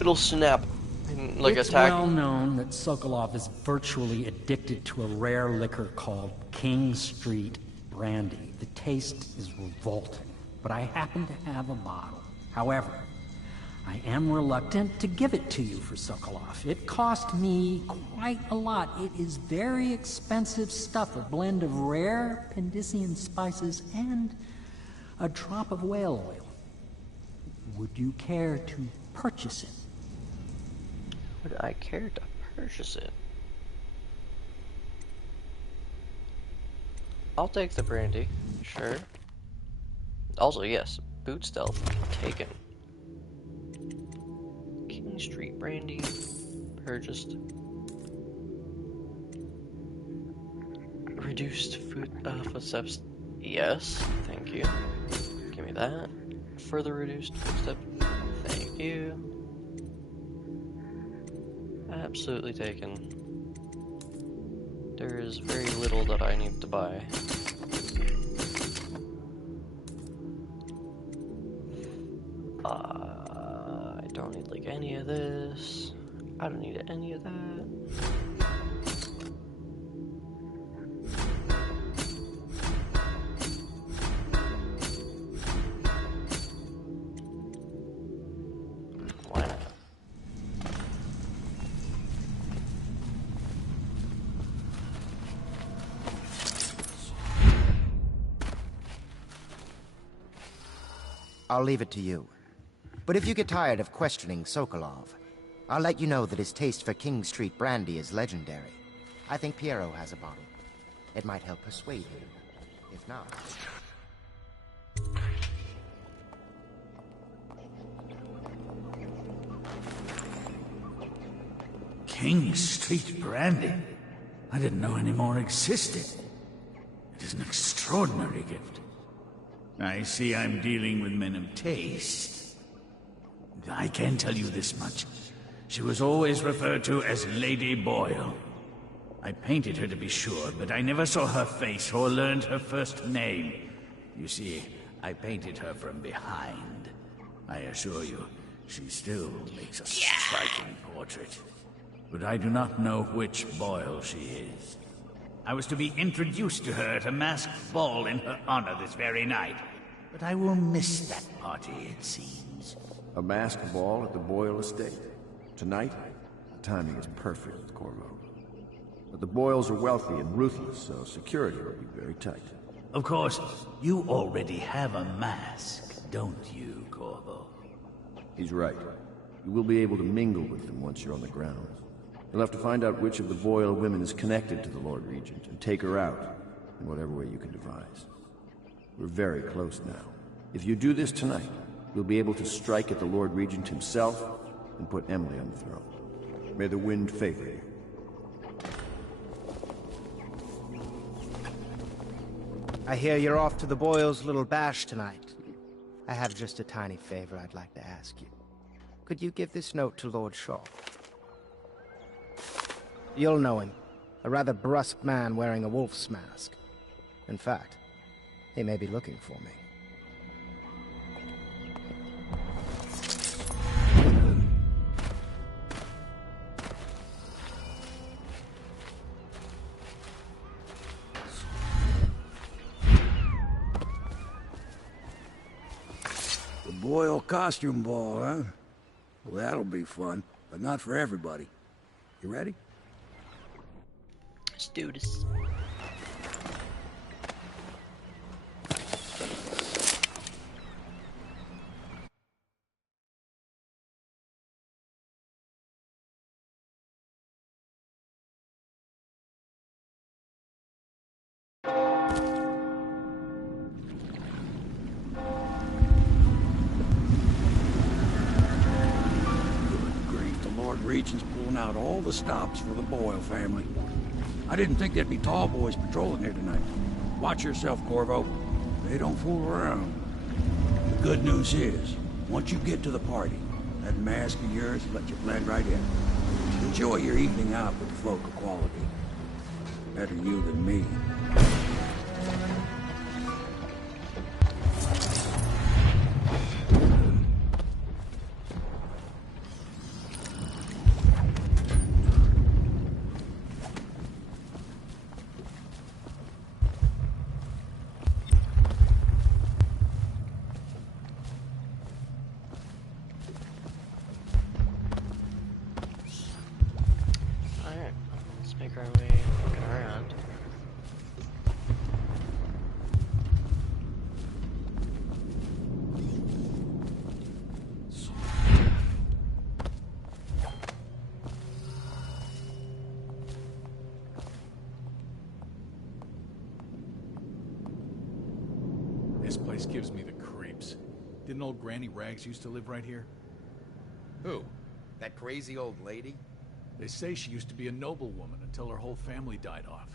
It'll snap and like it's attack. It's well known that Sokolov is virtually addicted to a rare liquor called King Street Brandy. The taste is revolting. But I happen to have a bottle. However, I am reluctant to give it to you for Sokolov. It cost me quite a lot. It is very expensive stuff, a blend of rare Pendician spices and a drop of whale oil. Would you care to purchase it? Would I care to purchase it? I'll take the brandy, sure. Also, yes, boot stealth taken. King Street Brandy purchased. Reduced footsteps. Yes, thank you. Give me that. Further reduced footsteps. Thank you. Absolutely taken. There is very little that I need to buy. I don't need like any of this. I don't need any of that. Why not? I'll leave it to you. But if you get tired of questioning Sokolov, I'll let you know that his taste for King Street Brandy is legendary. I think Piero has a bottle. It might help persuade him. If not... King Street Brandy? I didn't know any more existed. It is an extraordinary gift. I see I'm dealing with men of taste. I can tell you this much. She was always referred to as Lady Boyle. I painted her to be sure, but I never saw her face or learned her first name. You see, I painted her from behind. I assure you, she still makes a striking portrait. But I do not know which Boyle she is. I was to be introduced to her at a masked ball in her honor this very night. But I will miss that party, it seems. A masked ball at the Boyle estate. Tonight? The timing is perfect, Corvo. But the Boyles are wealthy and ruthless, so security will be very tight. Of course, you already have a mask, don't you, Corvo? He's right. You will be able to mingle with them once you're on the ground. You'll have to find out which of the Boyle women is connected to the Lord Regent and take her out in whatever way you can devise. We're very close now. If you do this tonight, we'll be able to strike at the Lord Regent himself and put Emily on the throne. May the wind favor you. I hear you're off to the Boyles' little bash tonight. I have just a tiny favor I'd like to ask you. Could you give this note to Lord Shaw? You'll know him. A rather brusque man wearing a wolf's mask. In fact, he may be looking for me. The Boyle costume ball, huh? Well, that'll be fun, but not for everybody. You ready? Let's do this. Regent's pulling out all the stops for the Boyle family. I didn't think there'd be tall boys patrolling here tonight. Watch yourself, Corvo. They don't fool around. The good news is, once you get to the party, that mask of yours will let you blend right in. Enjoy your evening out with folk of quality. Better you than me. This place gives me the creeps. Didn't old Granny Rags used to live right here? Who? That crazy old lady? They say she used to be a noblewoman until her whole family died off.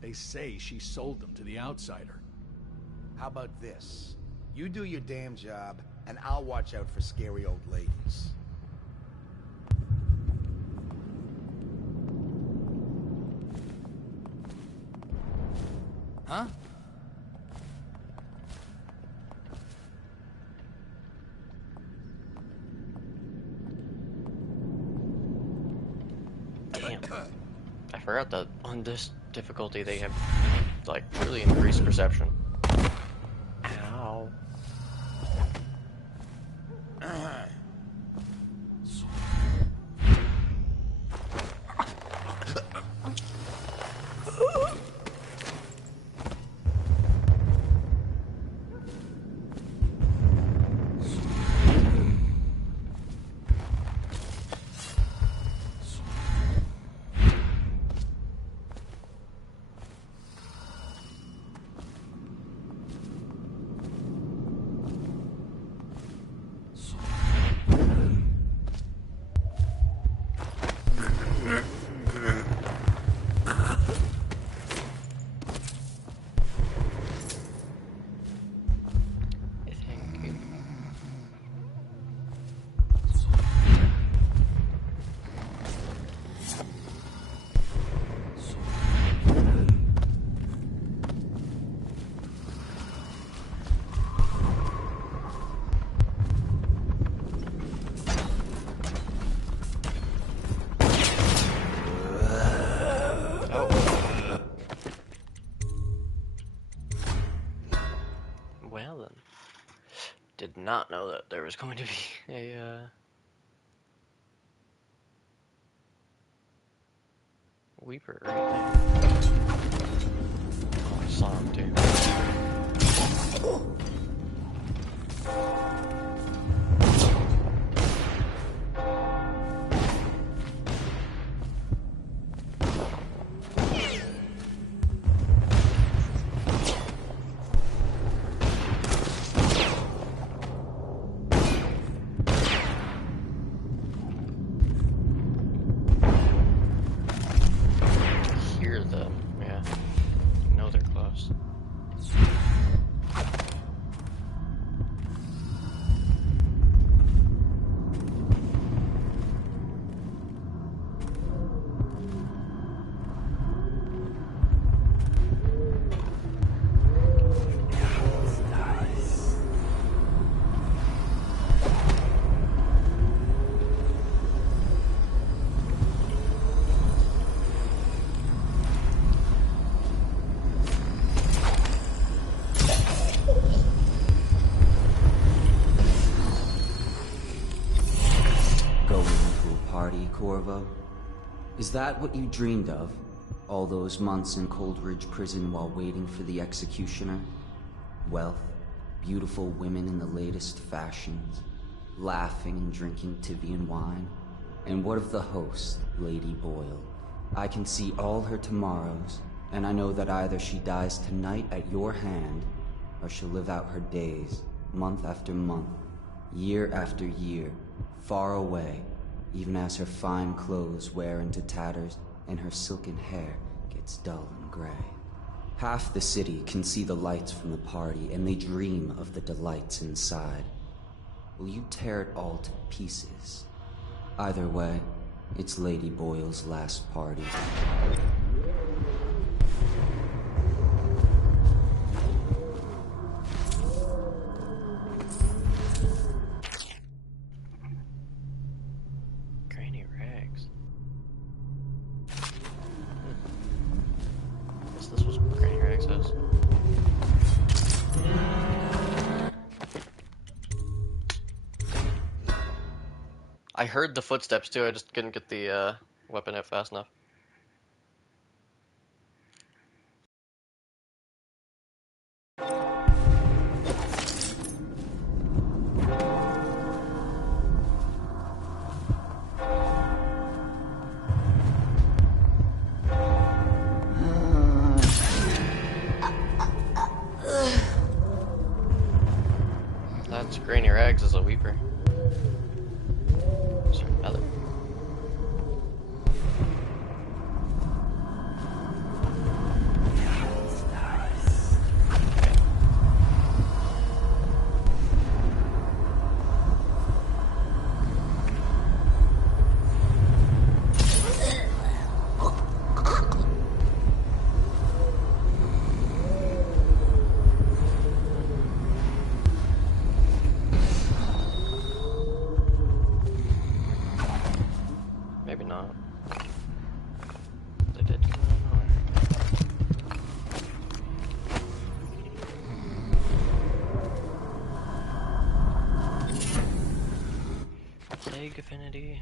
They say she sold them to the outsider. How about this? You do your damn job, and I'll watch out for scary old ladies. Huh? Damn. I forgot that on this difficulty they have, like, really increased perception. Ow. Well then, did not know that there was going to be a Weeper right there. Oh, I saw him too. house. Corvo? Is that what you dreamed of? All those months in Coldridge Prison while waiting for the executioner? Wealth, beautiful women in the latest fashions, laughing and drinking Tibian wine? And what of the host, Lady Boyle? I can see all her tomorrows, and I know that either she dies tonight at your hand, or she'll live out her days, month after month, year after year, far away, even as her fine clothes wear into tatters and her silken hair gets dull and gray. Half the city can see the lights from the party, and they dream of the delights inside. Will you tear it all to pieces? Either way, it's Lady Boyle's last party. I heard the footsteps too, I just couldn't get the weapon out fast enough. That's Granny Rags as a weeper. Another. Maybe not. They did come in. Plague affinity.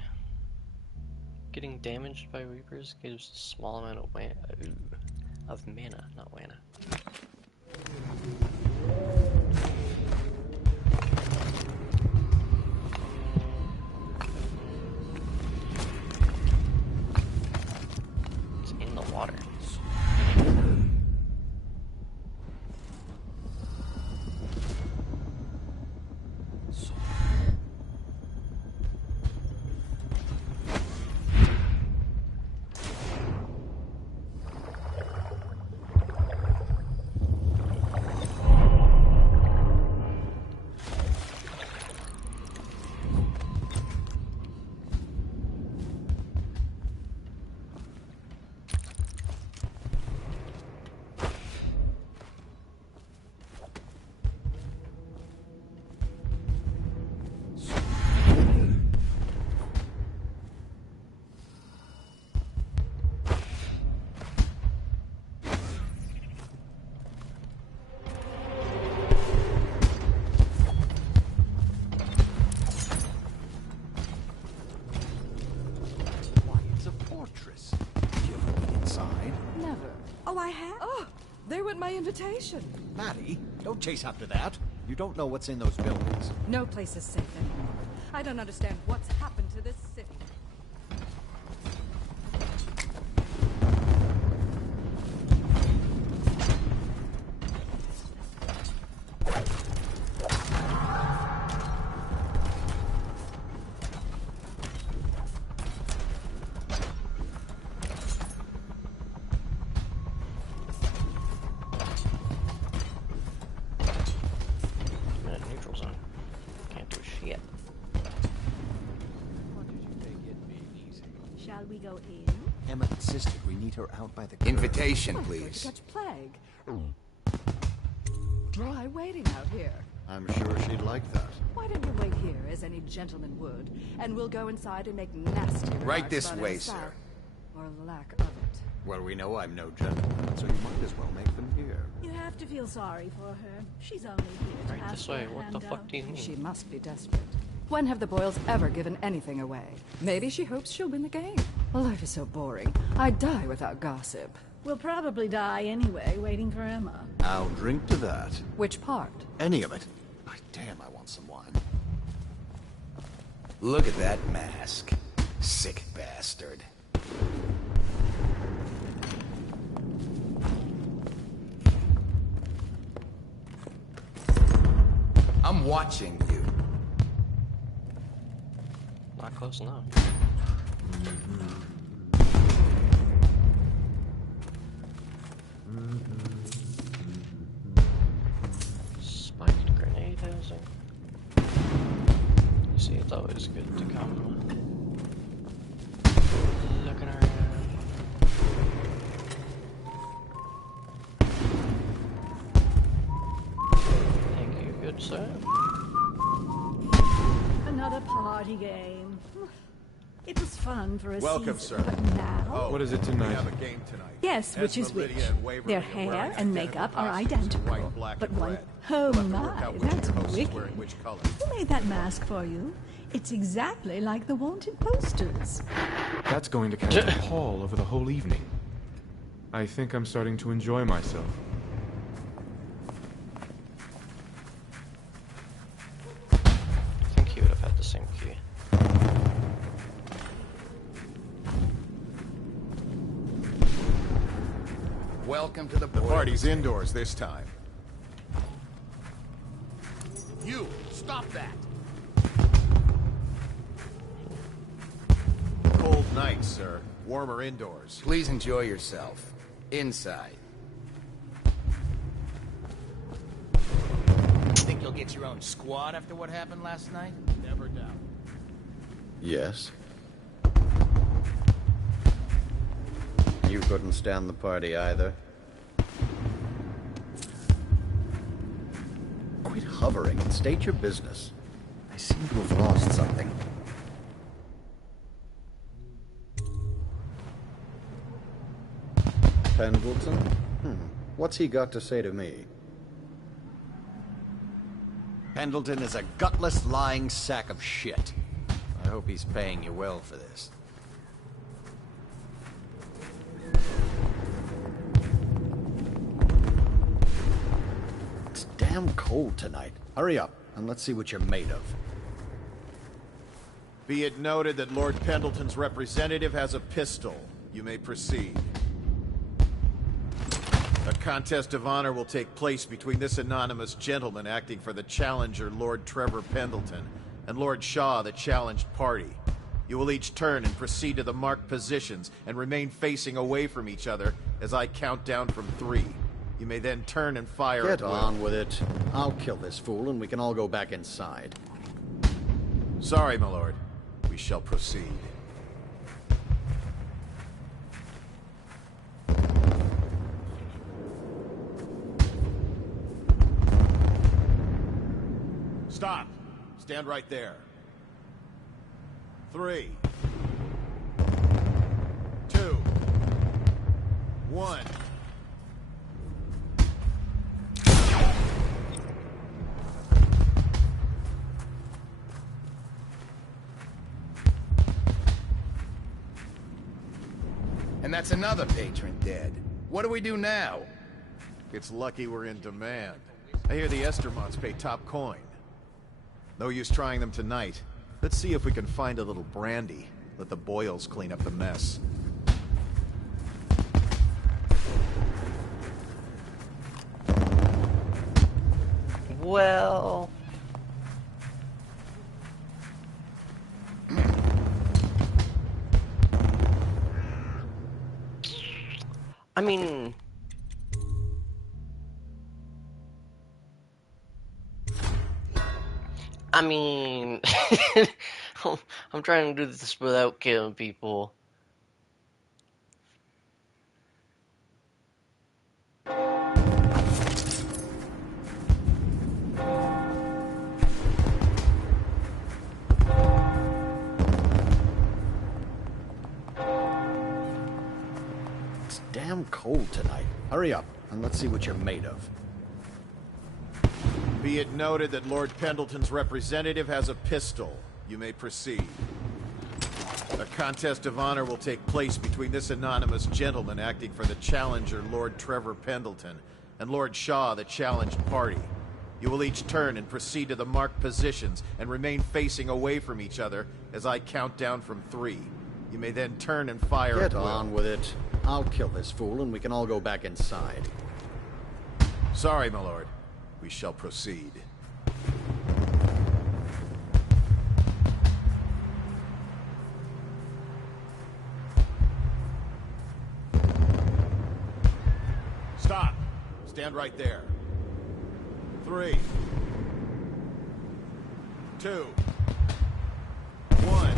Getting damaged by Reapers gives a small amount of mana, not wana. Water. Oh, I have? Oh, there went my invitation. Maddie, don't chase after that. You don't know what's in those buildings. No place is safe anymore. I don't understand what's happened to this city. we go in? Emma insisted we meet her out by the curb. Invitation, Oh, please. going to catch plague. Dry waiting out here. I'm sure she'd like that. Why don't you wait here, as any gentleman would, and we'll go inside and make nasty remarks Right this about way, his sir. style, or lack of it. Well, we know I'm no gentleman, so you might as well make them here. You have to feel sorry for her. She's only here to Right ask this for way. a What the handout. fuck do you mean? She must be desperate. When have the Boyles ever given anything away? Maybe she hopes she'll win the game. Life is so boring. I'd die without gossip. We'll probably die anyway, waiting for Emma. I'll drink to that. Which part? Any of it. By damn, I want some wine. Look at that mask. Sick bastard. I'm watching you. Not close enough. Spiked grenade housing. You see, it's always good to come looking around. Thank you, good sir. Another party game. It was fun for a Welcome, season, sir. but now... Oh, What is it we tonight? have a game tonight. Yes, which Esma, is which. Lydia, and Waverly Their are hair wearing and makeup are identical costumes, identical, white, black, but and one... red. Oh We'll have to work my, out which that's host is wicked. wearing which color. Who made that mask for you? It's exactly like the wanted posters. That's going to cast a pall over the whole evening. I think I'm starting to enjoy myself. I think he would have had the same key. Welcome to the The Boyle party's estate. indoors this time. You, stop that! Cold night, sir. Warmer indoors. Please enjoy yourself. Inside. Think you'll get your own squad after what happened last night? Never doubt. Yes. You couldn't stand the party either. Quit hovering and state your business. I seem to have lost something. Pendleton? What's he got to say to me? Pendleton is a gutless, lying sack of shit. I hope he's paying you well for this. It's damn cold tonight. Hurry up, and let's see what you're made of. Be it noted that Lord Pendleton's representative has a pistol. You may proceed. A contest of honor will take place between this anonymous gentleman acting for the challenger, Lord Trevor Pendleton, and Lord Shaw, the challenged party. You will each turn and proceed to the marked positions and remain facing away from each other as I count down from 3. You may then turn and fire Get at will. on with it. I'll kill this fool and we can all go back inside. Sorry, my lord. We shall proceed. Stop. Stand right there. 3, 2, 1. And that's another patron dead. What do we do now? It's lucky we're in demand. I hear the Estermonts pay top coin. No use trying them tonight. Let's see if we can find a little brandy. Let the Boyles clean up the mess. Well... I mean... I'm trying to do this without killing people. cold tonight. Hurry up, and let's see what you're made of. Be it noted that Lord Pendleton's representative has a pistol. You may proceed. A contest of honor will take place between this anonymous gentleman acting for the challenger, Lord Trevor Pendleton, and Lord Shaw, the challenged party. You will each turn and proceed to the marked positions and remain facing away from each other as I count down from 3. You may then turn and fire at Get will. on with it. I'll kill this fool and we can all go back inside. Sorry, my lord. We shall proceed. Stop. Stand right there. 3, 2, 1.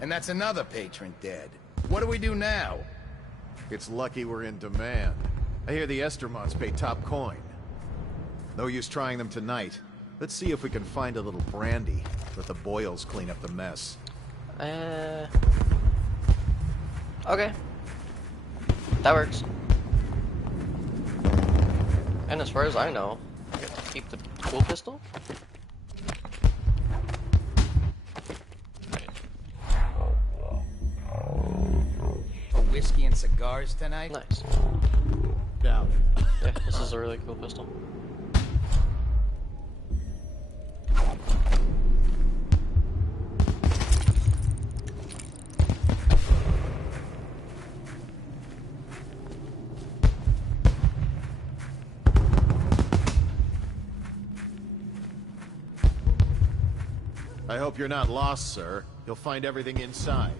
And that's another patron dead. What do we do now? It's lucky we're in demand. I hear the Estermonts pay top coin. No use trying them tonight. Let's see if we can find a little brandy. Let the boils clean up the mess. Okay. That works. And as far as I know, I get to keep the cool pistol. For whiskey and cigars tonight? Nice. Down. Yeah, this is a really cool pistol. I hope you're not lost, sir. You'll find everything inside.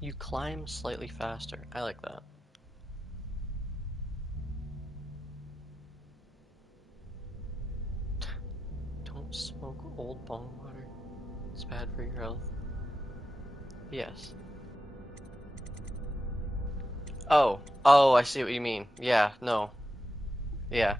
You climb slightly faster. I like that. Don't smoke old bong water. It's bad for your health. Yes. Oh, I see what you mean. Yeah, no. Yeah.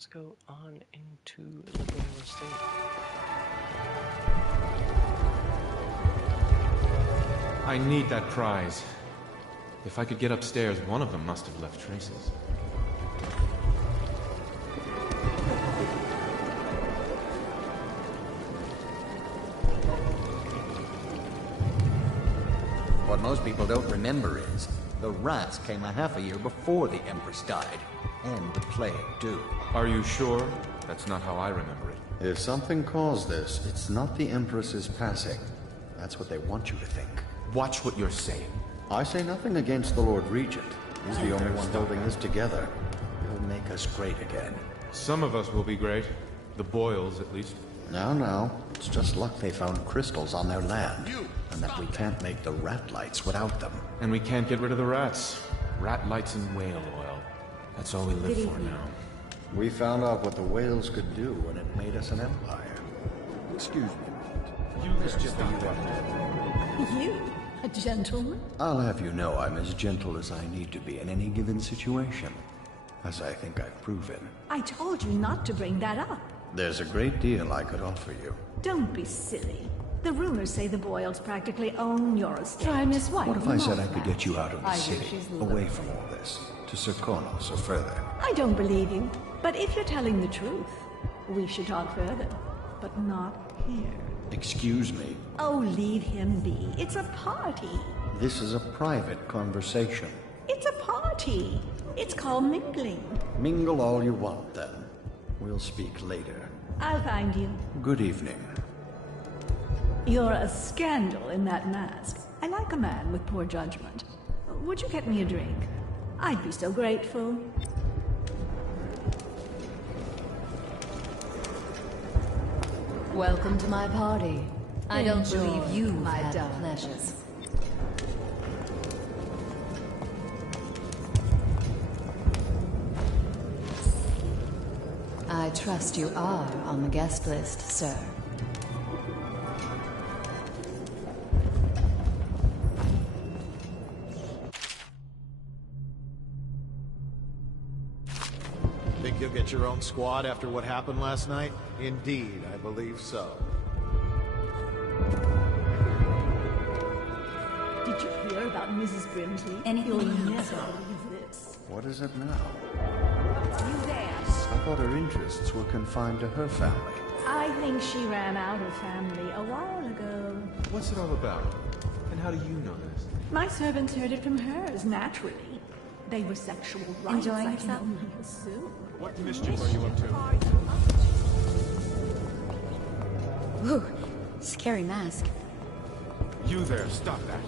let's go on into the real estate. I need that prize. If I could get upstairs, one of them must have left traces. What most people don't remember is, the rats came a half a year before the Empress died. And the plague, too. Are you sure? That's not how I remember it. If something caused this, it's not the Empress's passing. That's what they want you to think. Watch what you're saying. I say nothing against the Lord Regent. He's the only one holding this together. He'll make us great again. Some of us will be great. The Boyles, at least. Now. It's just luck they found crystals on their land. And that we can't make the rat lights without them. And we can't get rid of the rats. Rat lights and whale oil. That's all we live for now. We found out what the whales could do when it made us an empire. Excuse me. You mischief are you up to? You? A gentleman? I'll have you know I'm as gentle as I need to be in any given situation. As I think I've proven. I told you not to bring that up. There's a great deal I could offer you. Don't be silly. The rumors say the Boyles practically own your estate. Try Miss White. What if I said I could get you out of the city, away from all this, to Serkonos or further? I don't believe you. But if you're telling the truth, we should talk further. But not here. Excuse me. Oh, leave him be. It's a party. This is a private conversation. It's a party. It's called mingling. Mingle all you want, then. We'll speak later. I'll find you. Good evening. You're a scandal in that mask. I like a man with poor judgment. Would you get me a drink? I'd be so grateful. Welcome to my party. I don't Enjoy, believe you my had darling. pleasures. I trust you are on the guest list, sir. Think you'll get your own squad after what happened last night? Indeed, I believe so. Did you hear about Mrs. Brimsley? Anything You'll you need, never sir. believe this. What is it now? You there? I thought her interests were confined to her family. I think she ran out of family a while ago. What's it all about? And how do you know this? My servants heard it from hers, naturally. They were sexual rights, Enjoying I can yourself? only assume. What mischief are you up to? Ooh, scary mask. You there, stop that.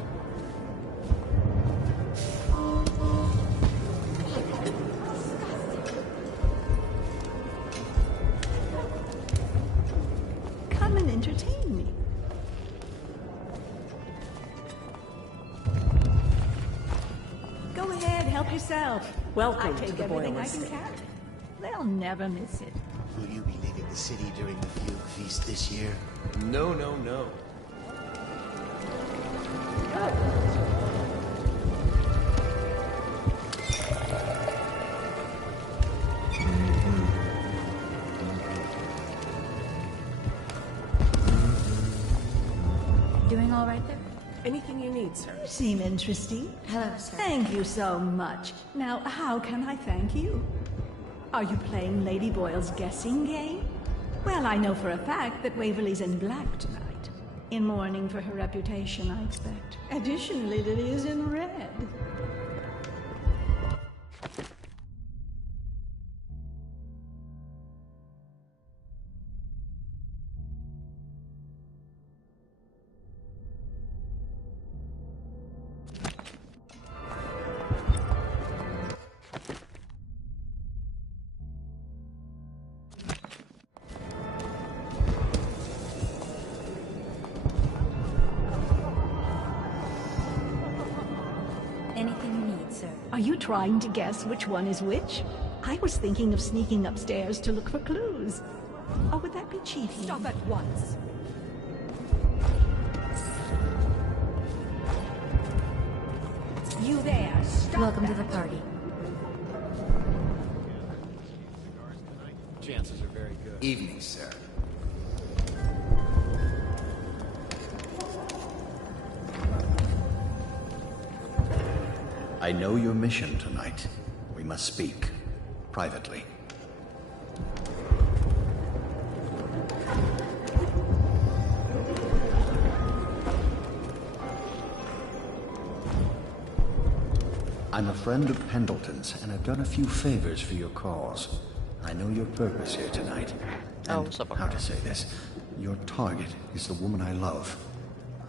Come and entertain me. Go ahead, help yourself. Welcome I take to the everything Boyle I can estate. carry. They'll never miss it. Will you be leaving the city during the Fugue Feast this year? No. Doing all right there? Anything you need, sir. You seem interesting. Hello, sir. Thank you so much. Now, how can I thank you? Are you playing Lady Boyle's guessing game? Well, I know for a fact that Waverly's in black tonight. In mourning for her reputation, I expect. Additionally, Lily is in red. Anything you need, sir. Are you trying to guess which one is which? I was thinking of sneaking upstairs to look for clues. Or would that be cheating? Stop at once. You there, stop Welcome to that. the party. Evening, sir. I know your mission tonight. We must speak. Privately. I'm a friend of Pendleton's, and I've done a few favors for your cause. I know your purpose here tonight. And how to say this? Your target is the woman I love.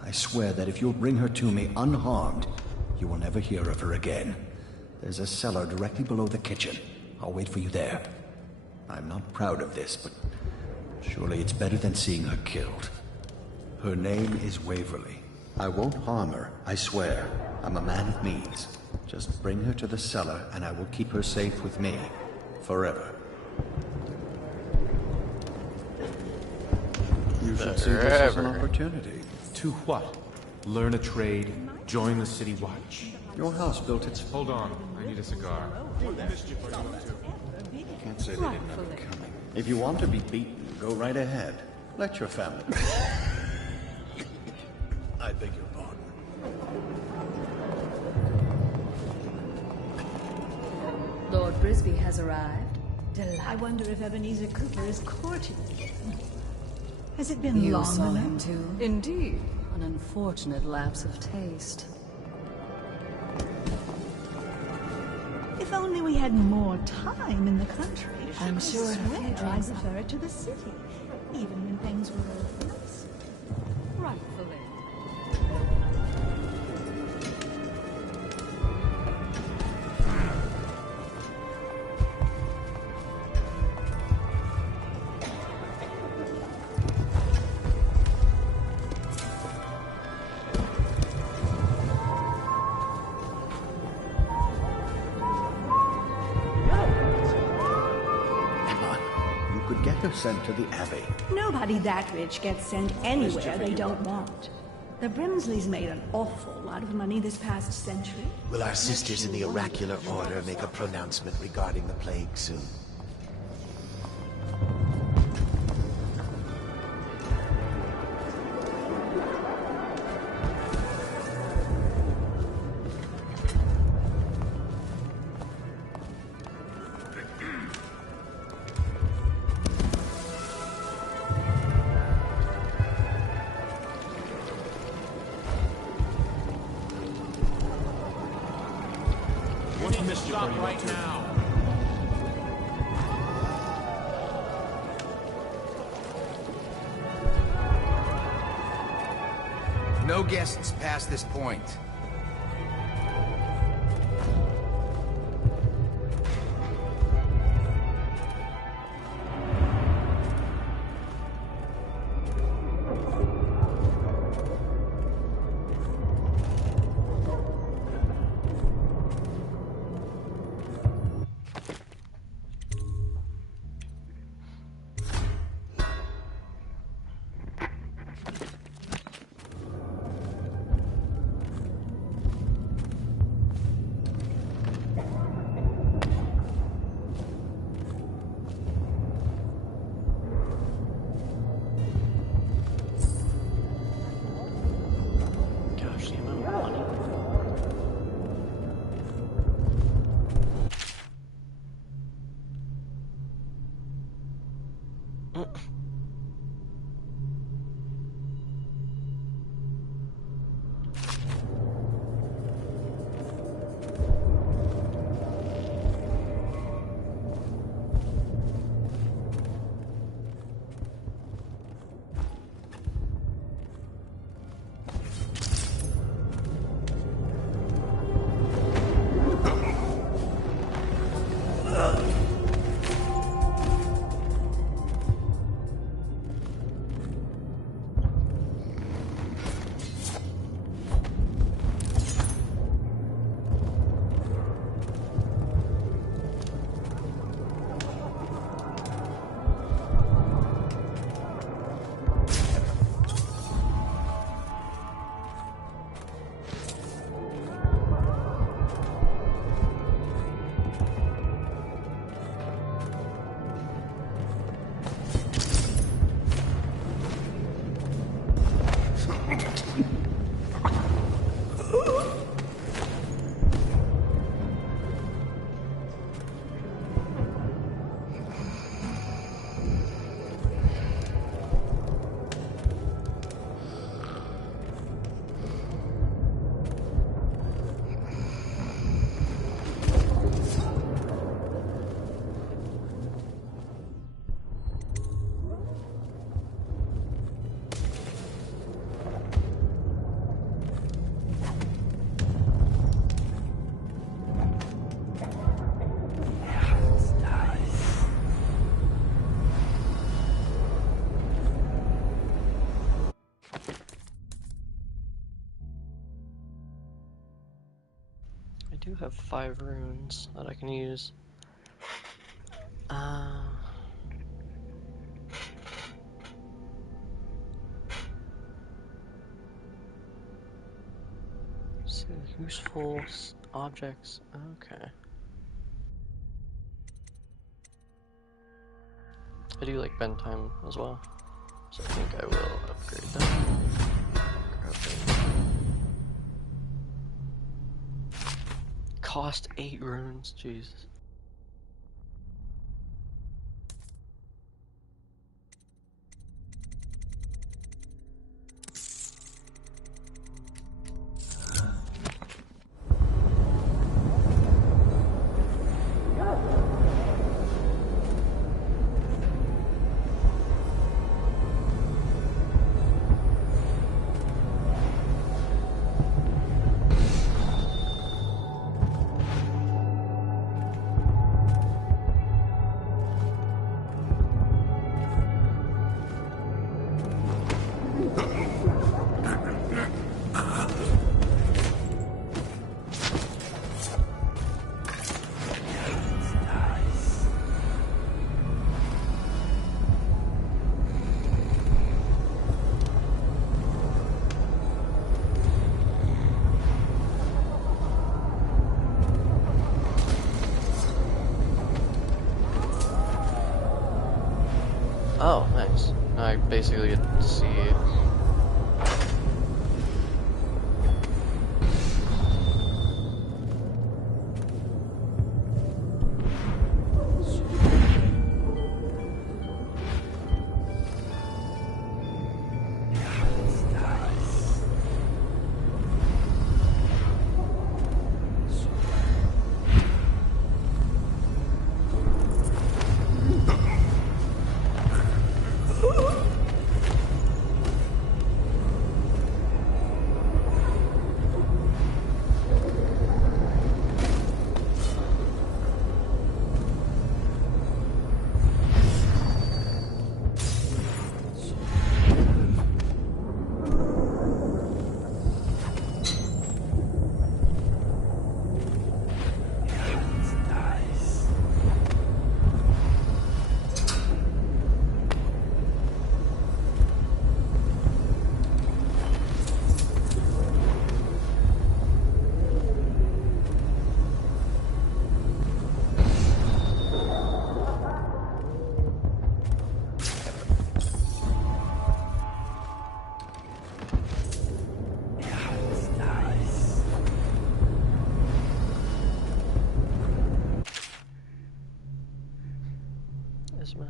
I swear that if you'll bring her to me unharmed, you will never hear of her again. There's a cellar directly below the kitchen. I'll wait for you there. I'm not proud of this, but surely it's better than seeing her killed. Her name is Waverly. I won't harm her, I swear. I'm a man of means. Just bring her to the cellar, and I will keep her safe with me. Forever. You should see this as an opportunity. To what? Learn a trade? Join the city watch? Your house built its... Hold on, I need a cigar. Can't say they didn't have it coming. If you want to be beaten, go right ahead. Let your family... I beg your pardon. Lord Brisby has arrived. I wonder if Ebenezer Cooper is courting again. Has it been You long saw enough? him too? Indeed. An unfortunate lapse of taste. If only we had more time in the country. I'm sure I her swear I drinks prefer it to the city, even when things were nice. Rightfully. Sent to the Abbey. Nobody that rich gets sent anywhere they don't want. The Brimsleys made an awful lot of money this past century. Will our sisters in the oracular order make a pronouncement regarding the plague soon? Stop right now. No guests past this point. do have 5 runes that I can use. See, useful objects. Okay. I do like bend time as well, so I think I will upgrade that. Cost 8 runes, Jesus. Oh, nice. I basically get to see it.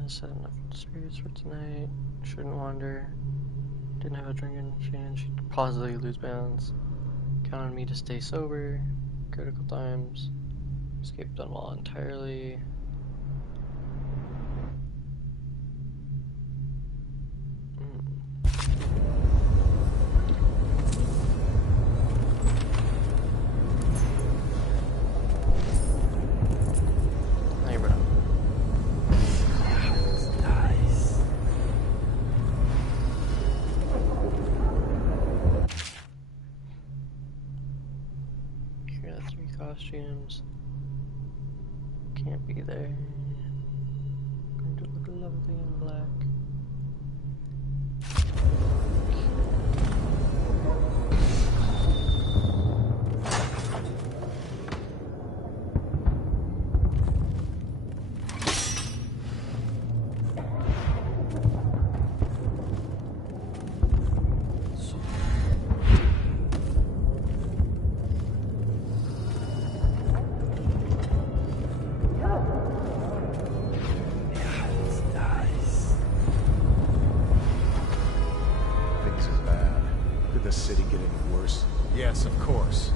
Set enough spirits for tonight. Shouldn't wander. Didn't have a drinking machine. Should positively lose balance. Count on me to stay sober. Critical times. Escape done well entirely. Costumes can't be there. Going to look lovely in black. Yes, of course.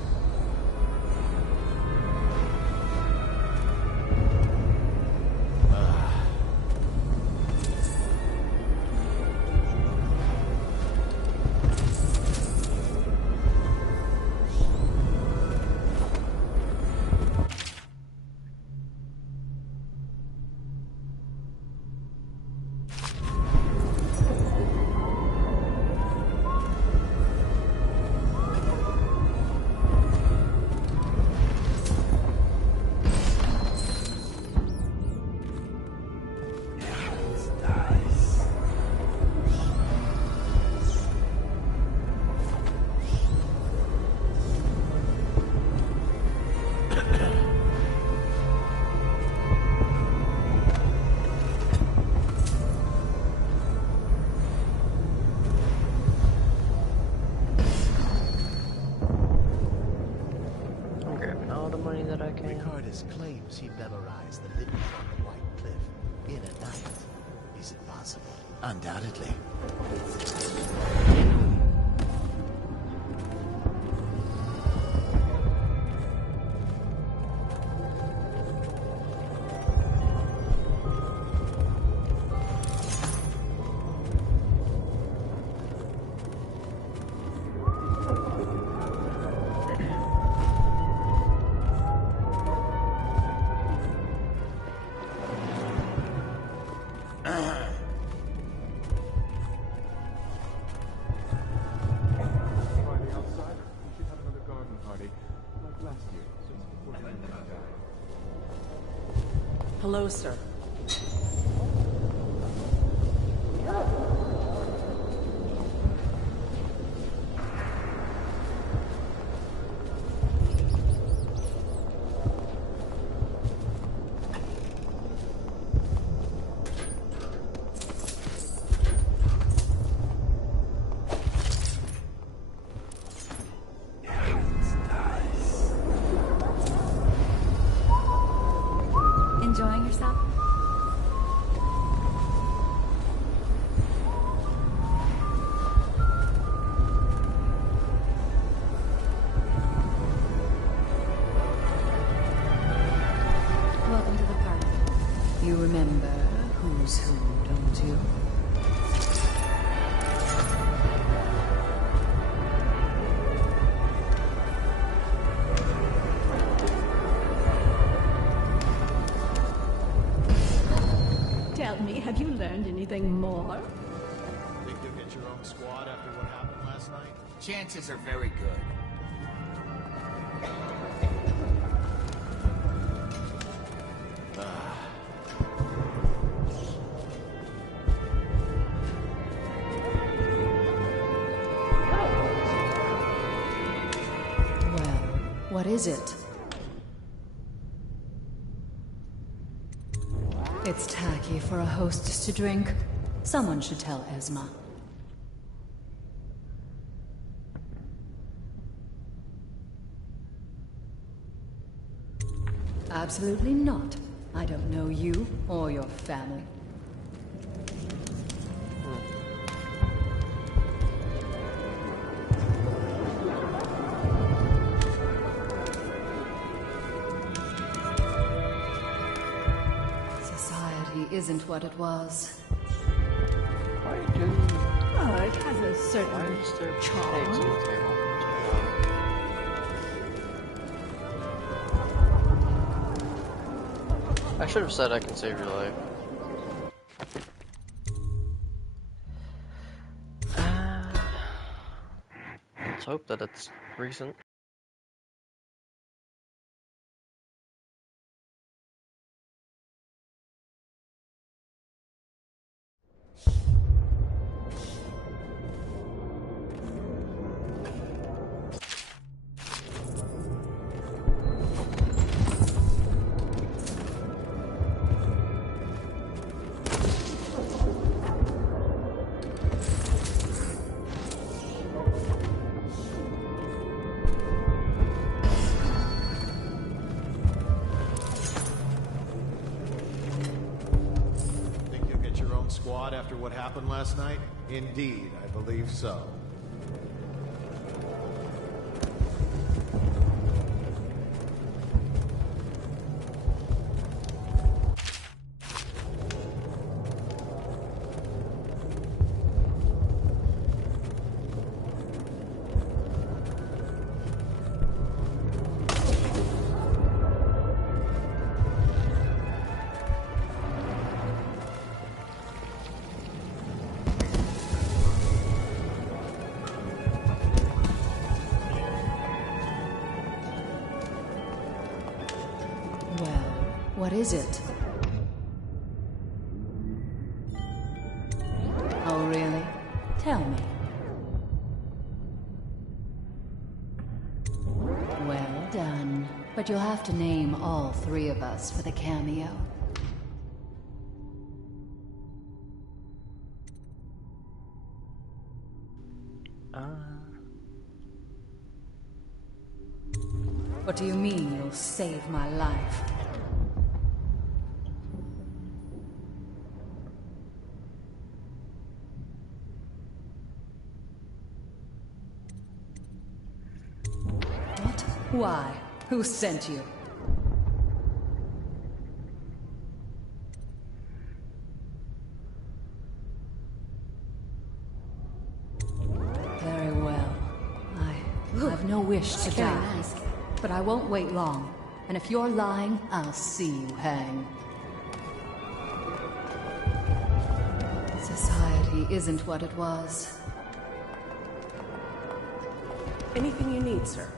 she memorized the litany on the White Cliff in a night. Is it possible? Undoubtedly. Hello, sir. Enjoying yourself? Welcome to the party. You remember who's who, don't you? Tell me, have you learned anything more? Think you'll get your own squad after what happened last night? Chances are very good. Well, what is it? It's tacky for a hostess to drink. Someone should tell Esma. Absolutely not. I don't know you or your family. Society isn't what it was. Oh, it has a certain charm. I should have said I can save your life. Let's hope that it's recent. Squad after what happened last night? Indeed, I believe so. What is it? Oh, really? Tell me. Well done. But you'll have to name all three of us for the cameo. What do you mean you'll save my life? Why? Who sent you? Very well. I've no wish to die. Nice. But I won't wait long. And if you're lying, I'll see you hang. Society isn't what it was. Anything you need, sir?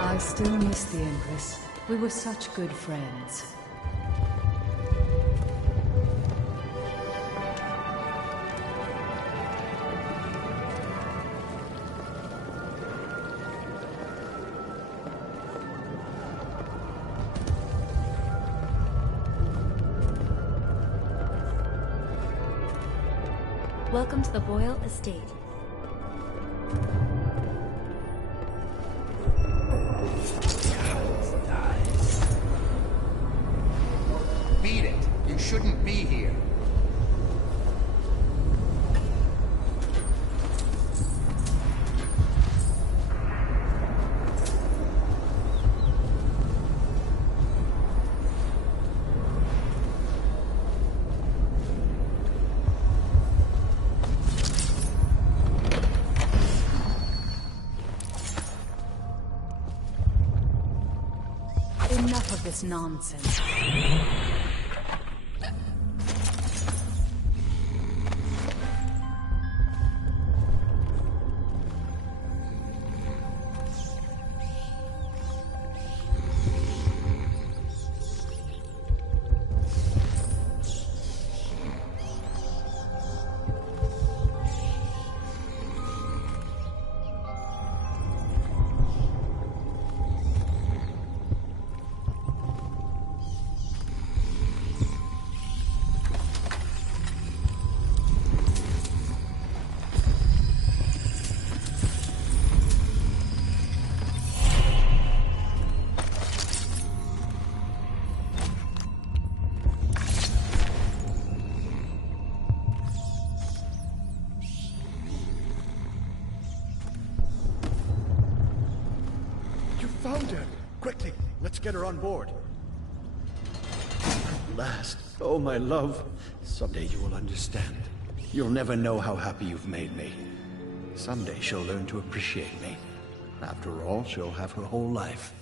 I still miss the Empress. We were such good friends. Welcome to the Boyle Estate. Beat it. You shouldn't be here. Enough of this nonsense. Found her! Quickly, let's get her on board. At last. Oh, my love. Someday you will understand. You'll never know how happy you've made me. Someday she'll learn to appreciate me. After all, she'll have her whole life.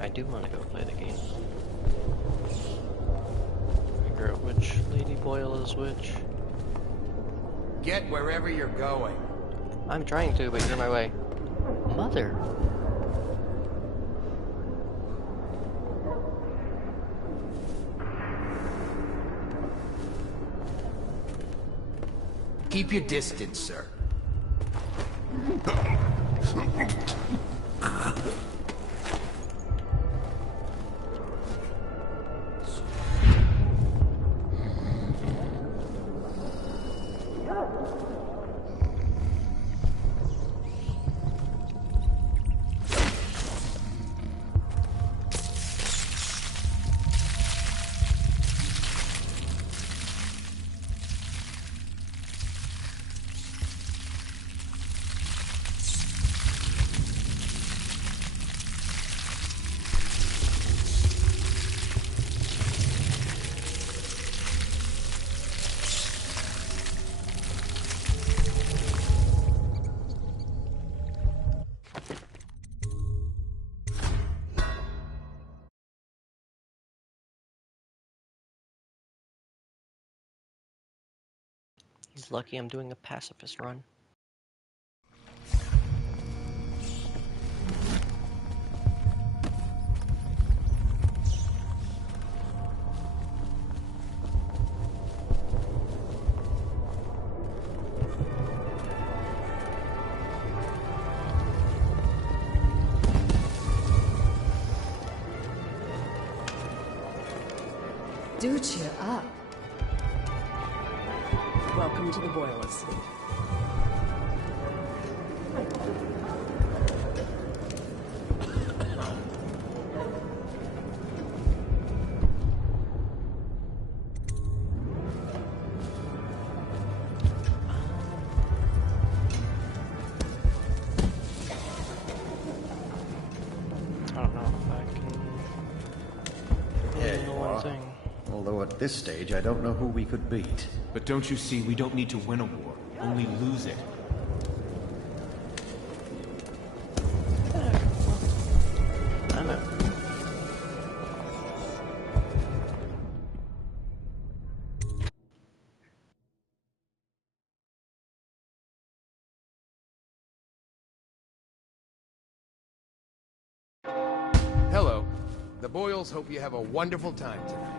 I do want to go play the game. Figure out which Lady Boyle is which. Get wherever you're going. I'm trying to, but you're in my way. Mother. Keep your distance, sir. He's lucky I'm doing a pacifist run. Do cheer up. Welcome to the Boyle Estate. I don't know if I can. Yeah, you are. Although at this stage, I don't know who we could beat. But don't you see, we don't need to win a war, only lose it. I know. Hello. The Boyles hope you have a wonderful time tonight.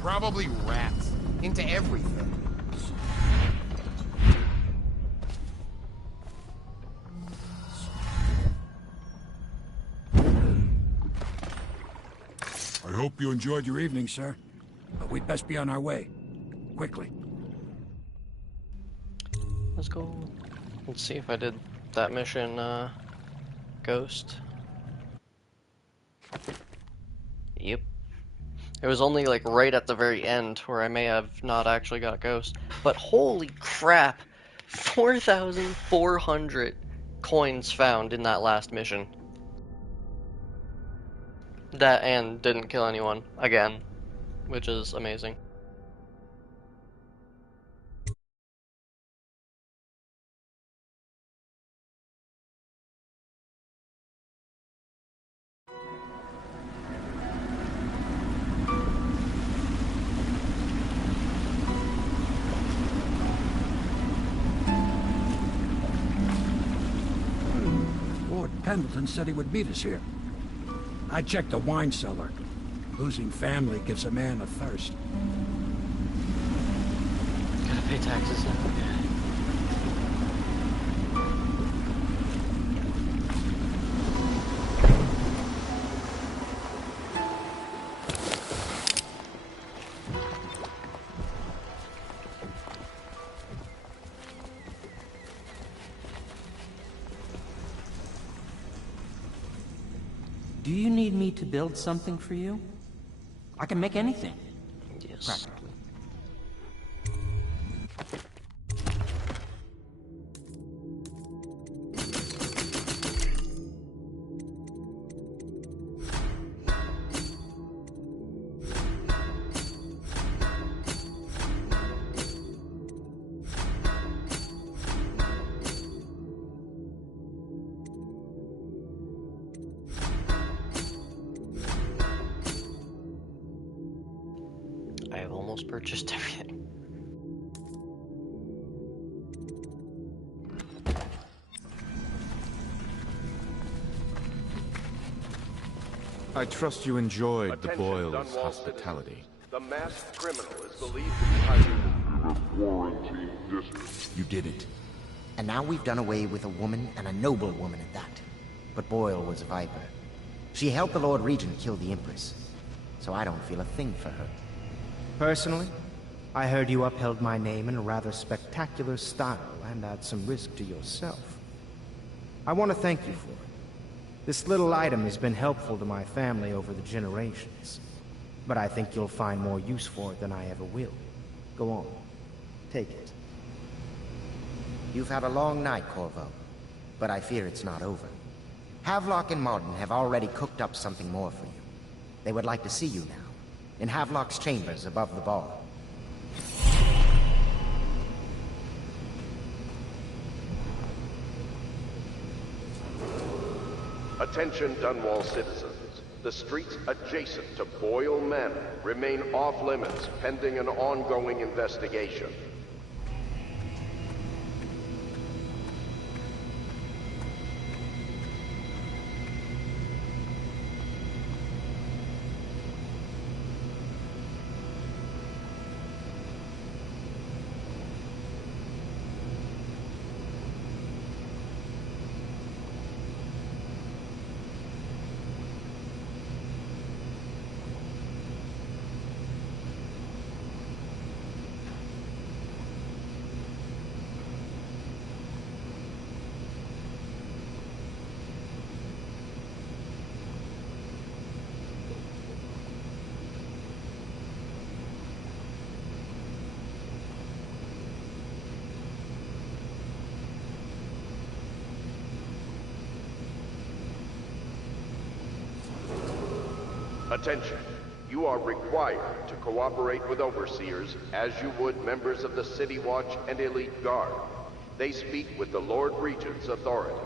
Probably rats. Into everything. I hope you enjoyed your evening, sir. But we'd best be on our way. Quickly. Let's go. Let's see if I did that mission, Ghost. Yep. It was only like right at the very end where I may have not actually got Ghost. But holy crap! 4,400 coins found in that last mission. That and didn't kill anyone again, which is amazing. Pendleton said he would meet us here. I checked the wine cellar. Losing family gives a man a thirst. Gotta pay taxes now. Do you need me to build something for you? I can make anything. Yes. Practically. I have almost purchased everything. I trust you enjoyed the Attention, Boyle's Dunwall hospitality. citizens. The masked criminal is believed to be hiding. Quarantine district. You did it. And now we've done away with a woman, and a noble woman at that. But Boyle was a viper. She helped the Lord Regent kill the Empress. So I don't feel a thing for her. Personally, I heard you upheld my name in a rather spectacular style and at some risk to yourself. I want to thank you for it. This little item has been helpful to my family over the generations, but I think you'll find more use for it than I ever will. Go on. Take it. You've had a long night, Corvo, but I fear it's not over. Havelock and Martin have already cooked up something more for you. They would like to see you now, in Havelock's chambers above the ball. Attention, Dunwall citizens. The streets adjacent to Boyle Manor remain off-limits pending an ongoing investigation. Attention. You are required to cooperate with overseers as you would members of the City Watch and Elite Guard. They speak with the Lord Regent's authority.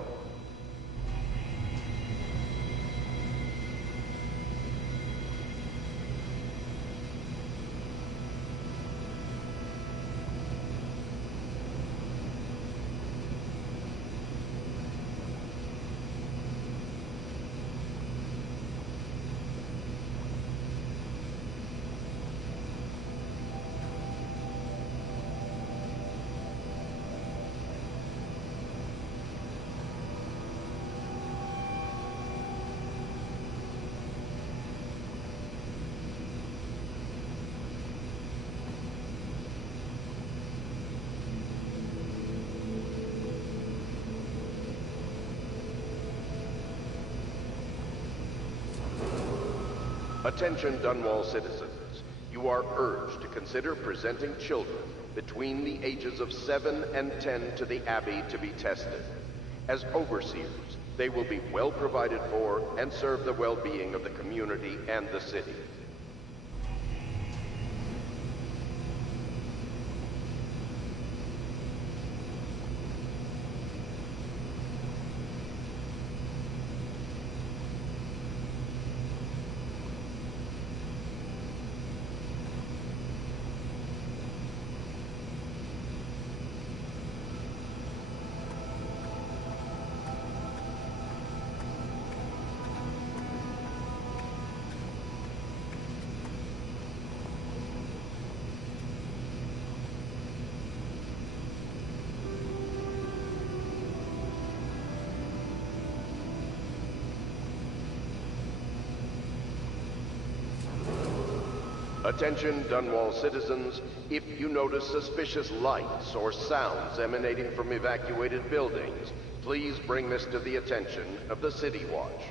Attention, Dunwall citizens. You are urged to consider presenting children between the ages of 7 and 10 to the Abbey to be tested. As overseers, they will be well provided for and serve the well-being of the community and the city. Attention Dunwall citizens, if you notice suspicious lights or sounds emanating from evacuated buildings, please bring this to the attention of the City Watch.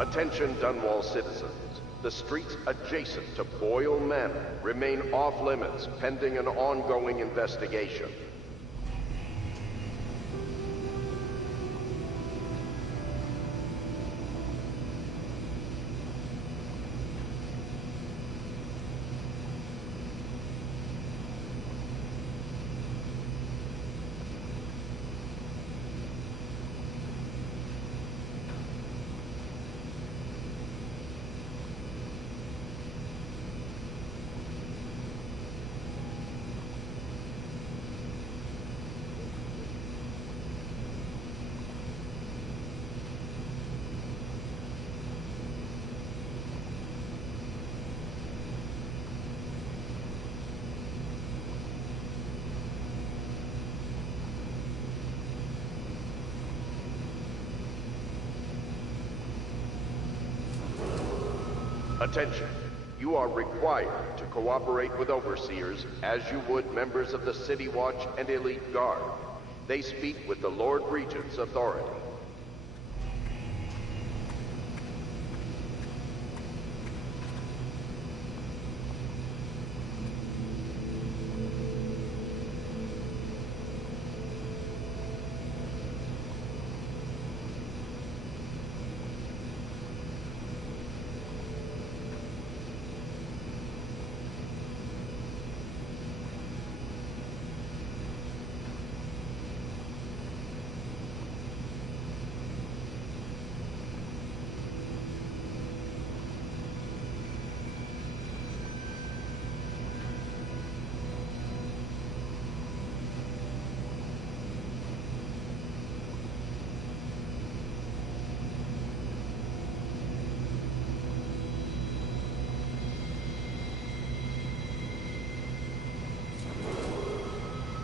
Attention Dunwall citizens. The streets adjacent to Boyle Manor remain off limits pending an ongoing investigation. Attention. You are required to cooperate with overseers as you would members of the City Watch and Elite Guard. They speak with the Lord Regent's authority.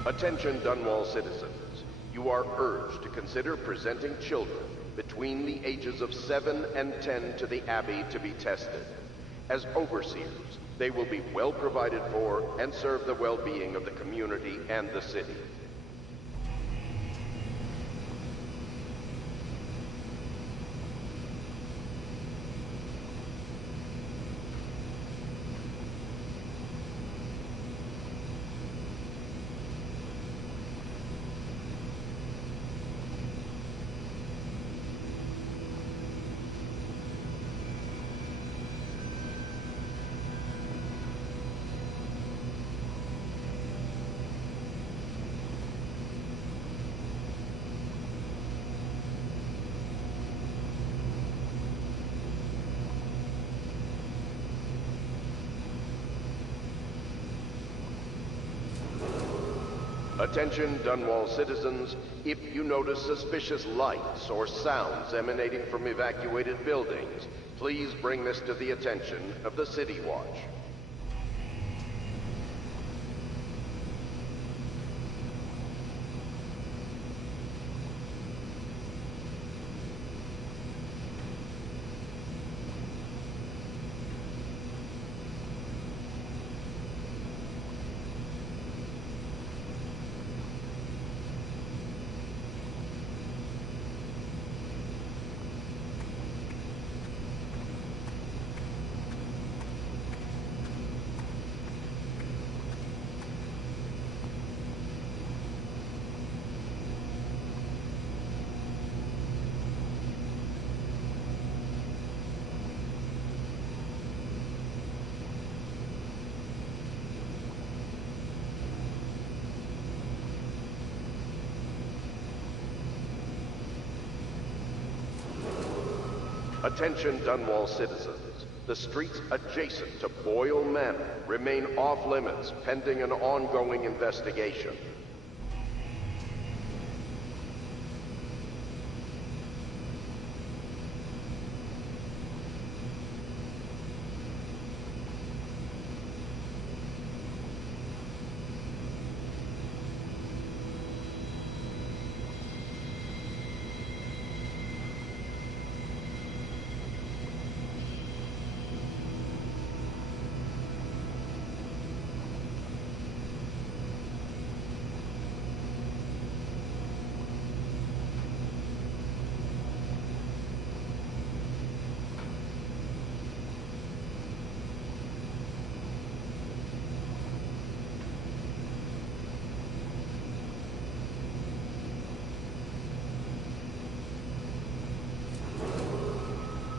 Attention Dunwall citizens. You are urged to consider presenting children between the ages of 7 and 10 to the Abbey to be tested. As overseers, they will be well provided for and serve the well-being of the community and the city. Attention Dunwall citizens, if you notice suspicious lights or sounds emanating from evacuated buildings, please bring this to the attention of the City Watch. Attention Dunwall citizens. The streets adjacent to Boyle Manor remain off limits pending an ongoing investigation.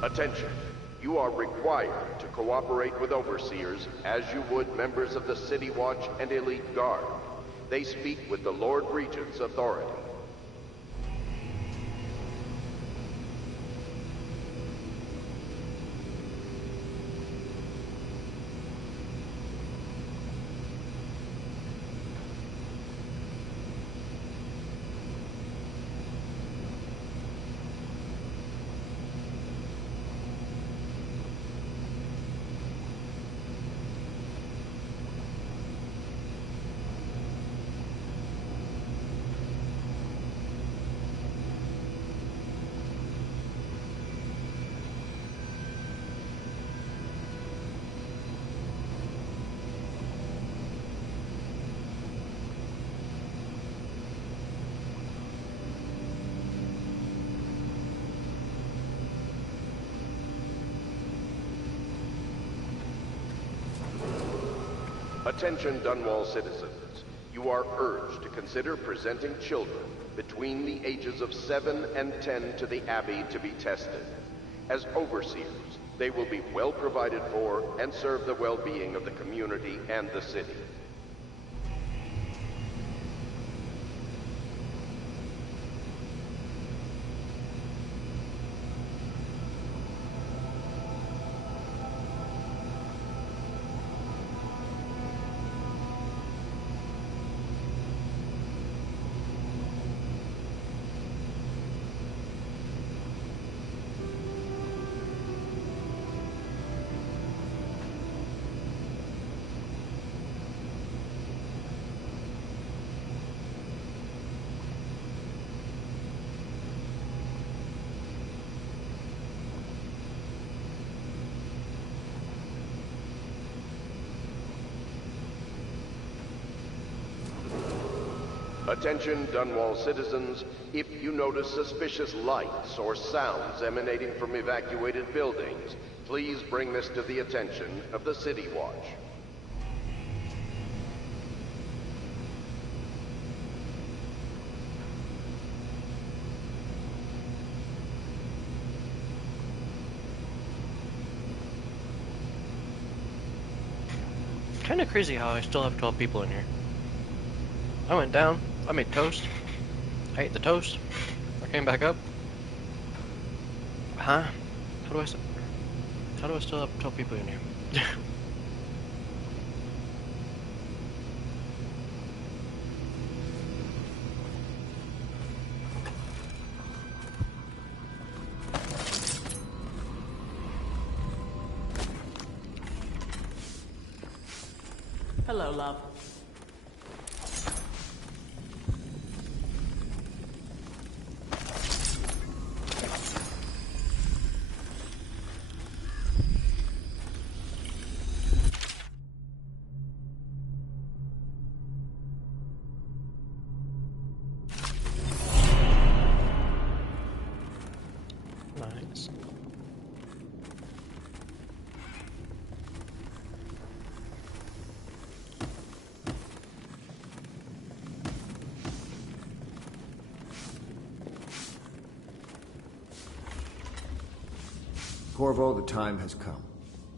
Attention. You are required to cooperate with overseers as you would members of the City Watch and Elite Guard. They speak with the Lord Regent's authority. Attention Dunwall citizens. You are urged to consider presenting children between the ages of 7 and 10 to the Abbey to be tested. As overseers, they will be well provided for and serve the well-being of the community and the city. Attention Dunwall citizens, if you notice suspicious lights or sounds emanating from evacuated buildings, please bring this to the attention of the City Watch. Kinda crazy how I still have 12 people in here. I went down, I made toast, I ate the toast, I came back up. Huh? How do I still have 12 people in here? Hello, love. Nice. Corvo, the time has come.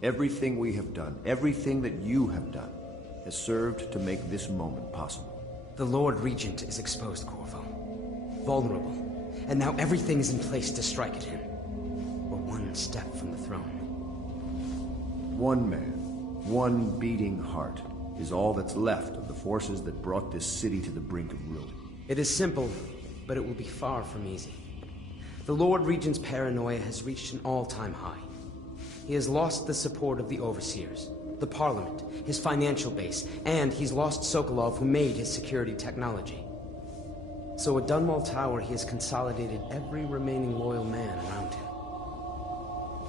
Everything we have done, everything that you have done, has served to make this moment possible. The Lord Regent is exposed, Corvo. Vulnerable. And now everything is in place to strike at him. We're one step from the throne. One man, one beating heart, is all that's left of the forces that brought this city to the brink of ruin. It is simple, but it will be far from easy. The Lord Regent's paranoia has reached an all-time high. He has lost the support of the Overseers, the Parliament, his financial base, and he's lost Sokolov, who made his security technology. So at Dunwall Tower, he has consolidated every remaining loyal man around him.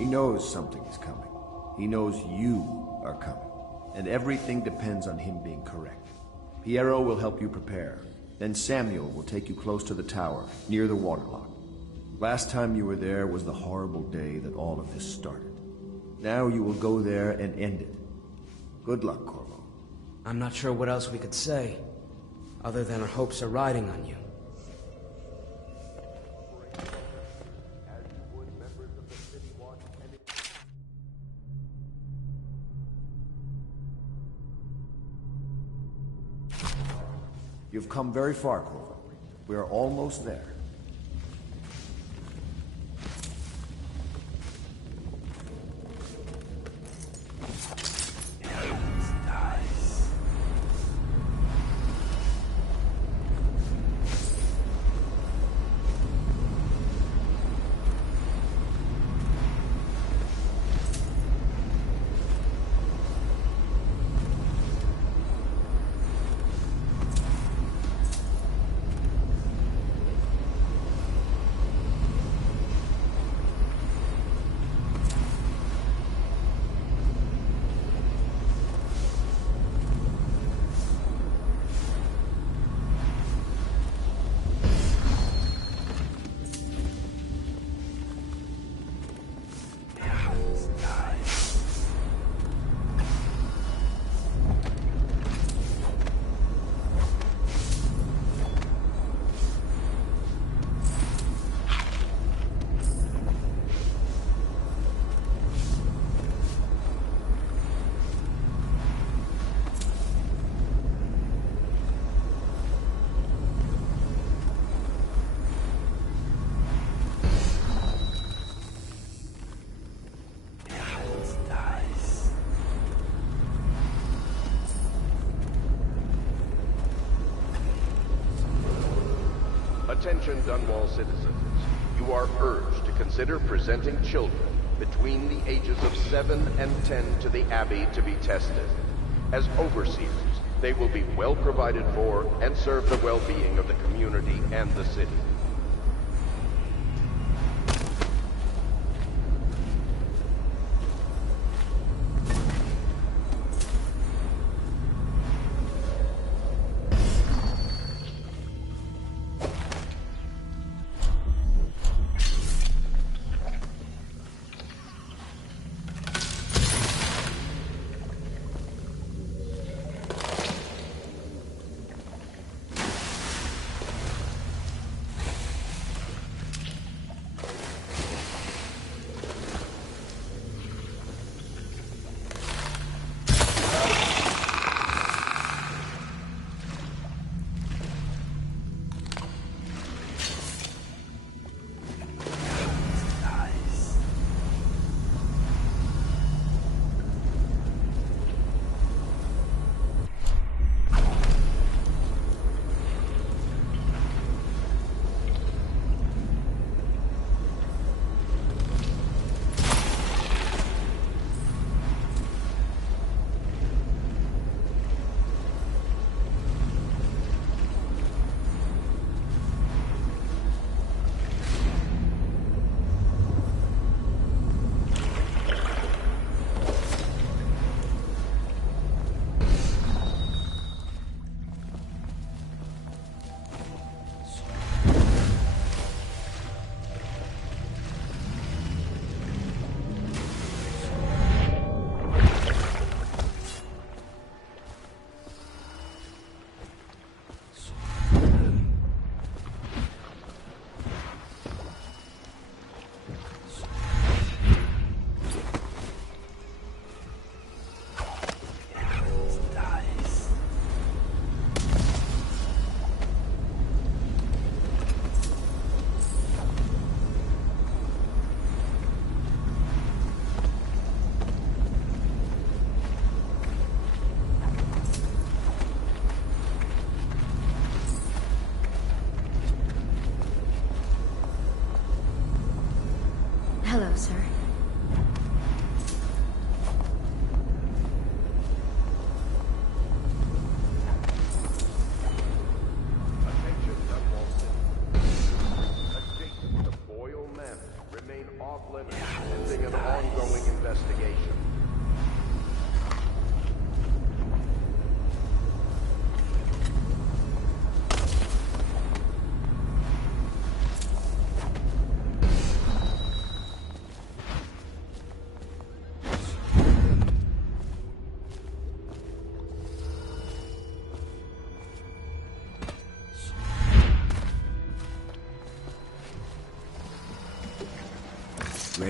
He knows something is coming. He knows you are coming. And everything depends on him being correct. Piero will help you prepare. Then Samuel will take you close to the tower, near the waterlock. Last time you were there was the horrible day that all of this started. Now you will go there and end it. Good luck, Corvo. I'm not sure what else we could say, other than our hopes are riding on you. You've come very far, Corvo. We are almost there. Attention Dunwall citizens. You are urged to consider presenting children between the ages of 7 and 10 to the Abbey to be tested. As overseers, they will be well provided for and serve the well-being of the community and the city.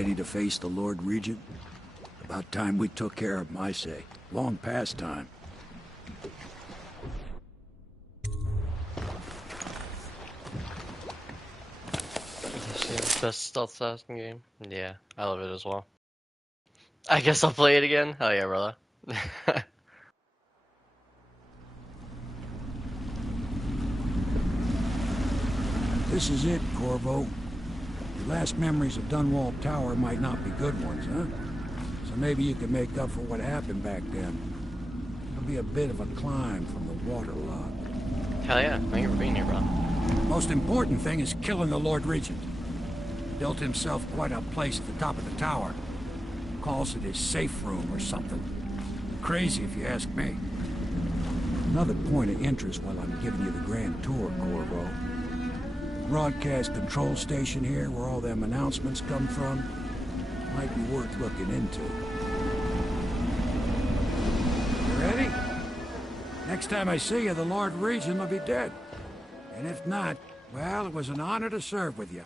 Ready to face the Lord Regent? About time we took care of my say. Long past time. Best stealth assassin game? Yeah, I love it as well. I guess I'll play it again? Hell yeah, brother. This is it, Corvo. Your last memories of Dunwall Tower might not be good ones, huh? So maybe you can make up for what happened back then. It'll be a bit of a climb from the waterlogged. Hell yeah, thank you for being here, bro. Most important thing is killing the Lord Regent. Built himself quite a place at the top of the tower. Calls it his safe room or something. Crazy if you ask me. Another point of interest while I'm giving you the grand tour, Corvo. Broadcast control station here, where all them announcements come from, might be worth looking into. You ready? Next time I see you, the Lord Regent will be dead. And if not, well, it was an honor to serve with you.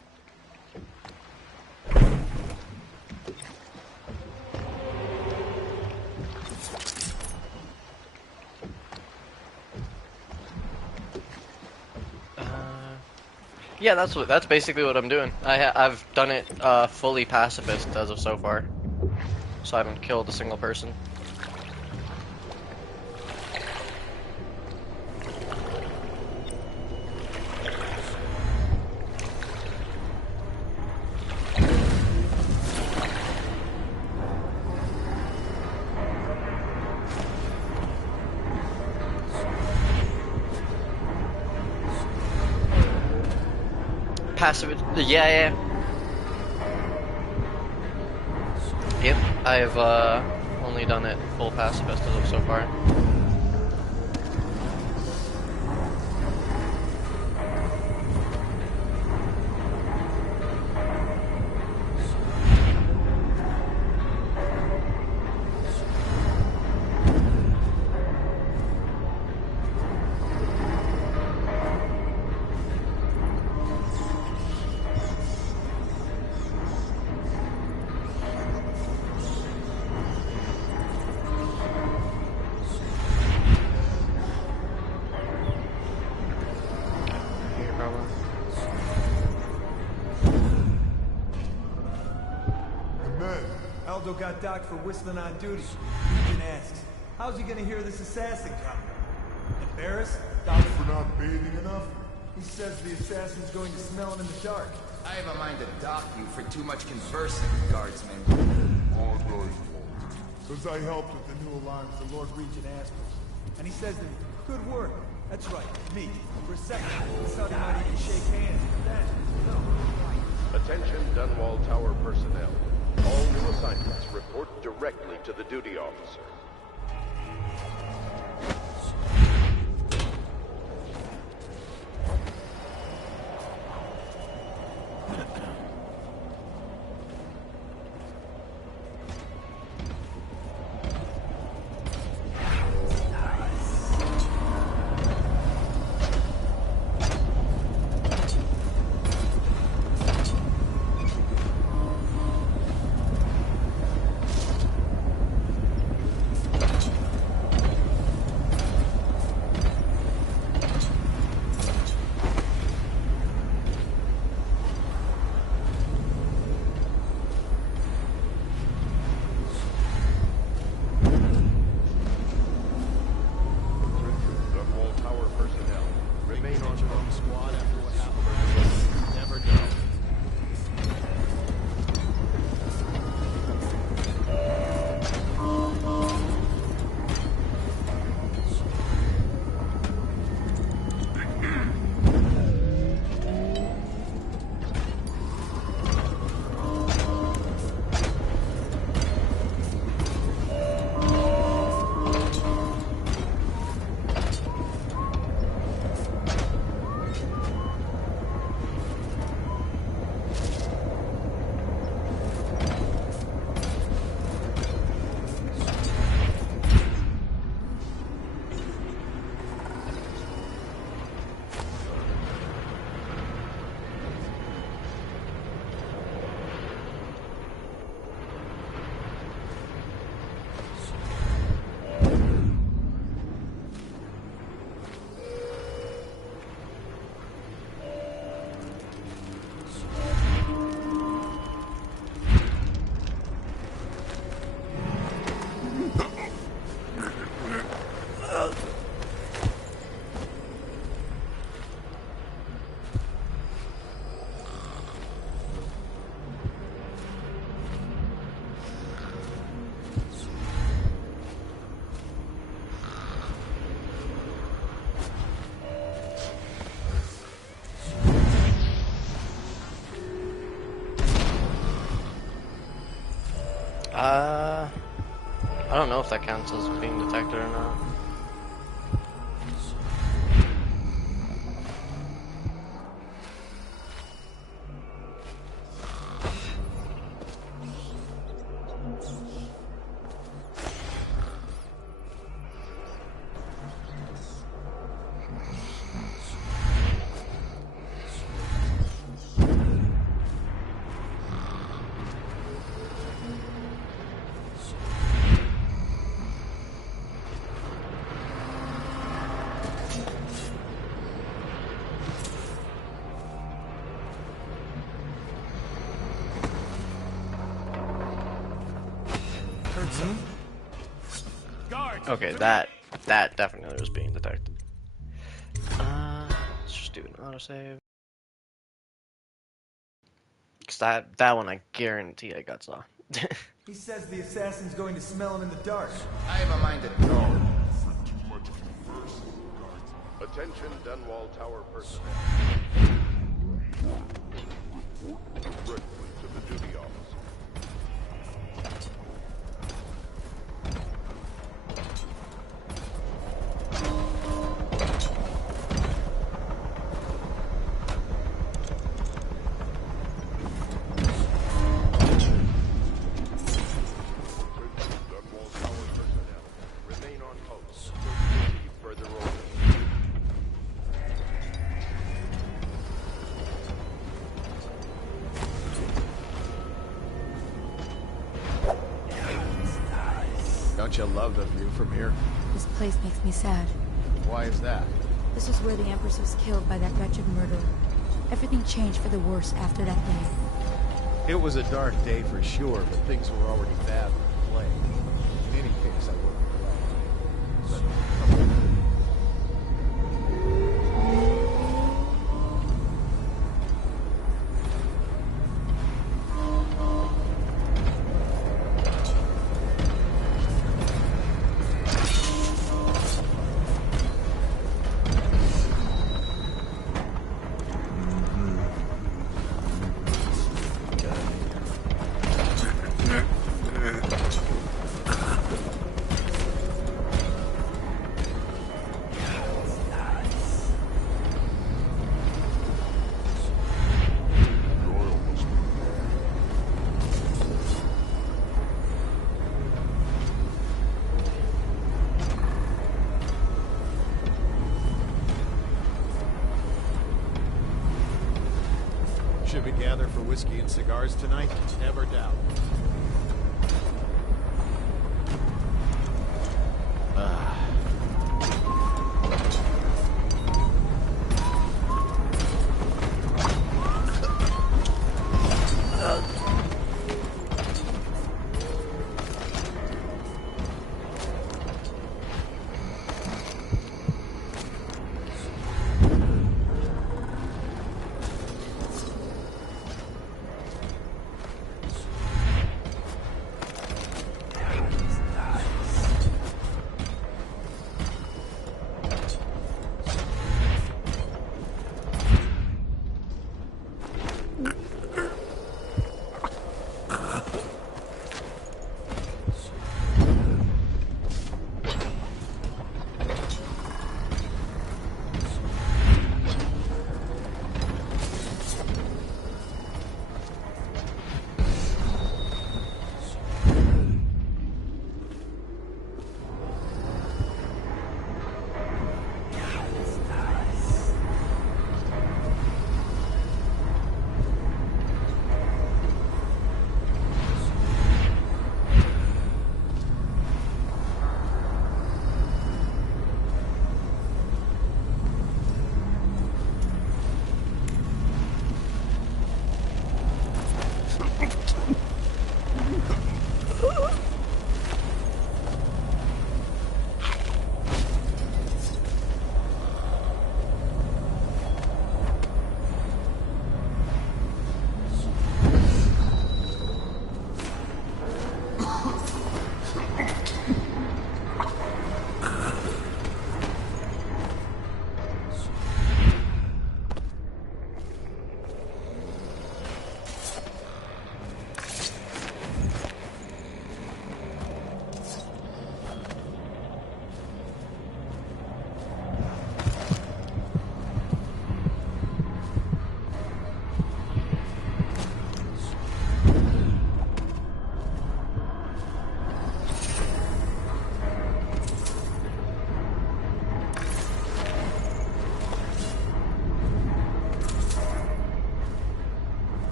Yeah, that's basically what I'm doing. I've done it fully pacifist as of so far, so I haven't killed a single person. Pacifist, yeah. Yep, I've only done it full pacifist as of so far. Aldo got docked for whistling on duty. Regent asks, how's he gonna hear this assassin coming? Embarrassed? Docked for not bathing enough? He says the assassin's going to smell him in the dark. I have a mind to dock you for too much conversing, guardsman. All right. Since I helped with the new alliance, The Lord Regent asked us. And he says that, good work. That's right, me. For a second, I thought he might even shake hands. Then, no. Attention Dunwall Tower personnel. All new assignments report directly to the duty officer. I don't know if that counts as being detected or not. Okay, that definitely was being detected. Let's just do an autosave. Cause that one I guarantee I got saw. He says the assassin's going to smell him in the dark. I have a mind to know. Attention, Dunwall Tower personnel. Swiftly to the duty office. Don't you love the view from here? This place makes me sad. Why is that? This was where the Empress was killed by that wretched murderer. Everything changed for the worse after that day. It was a dark day for sure, but things were already bad with the plague. In any case, I wouldn't play. But should we gather for whiskey and cigars tonight? Never doubt.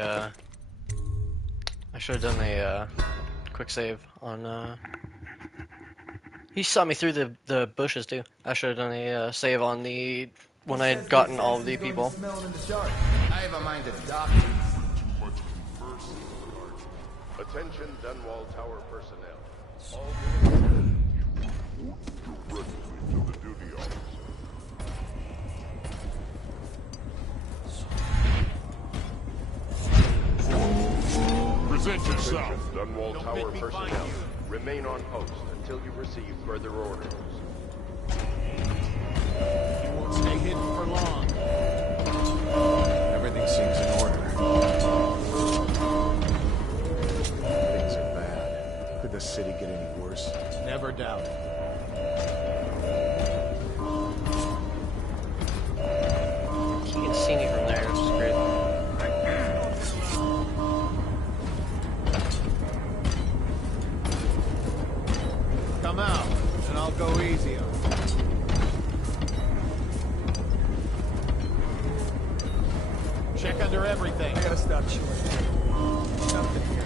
I should have done a quick save on. He saw me through the bushes too. I should have done a save on the when I had gotten all of the people. I have a mind to dock you. Attention Dunwall Tower personnel. All directly to the duty officer. Present yourself. Attention Dunwall Tower personnel. Remain on post until you receive further orders. You won't stay hidden for long. Everything seems in order. Things are bad. Could the city get any worse? Never doubt it. He can see me from there, which is great. Come out, and I'll go easy on you. Check under everything. I gotta stop short. Nothing here.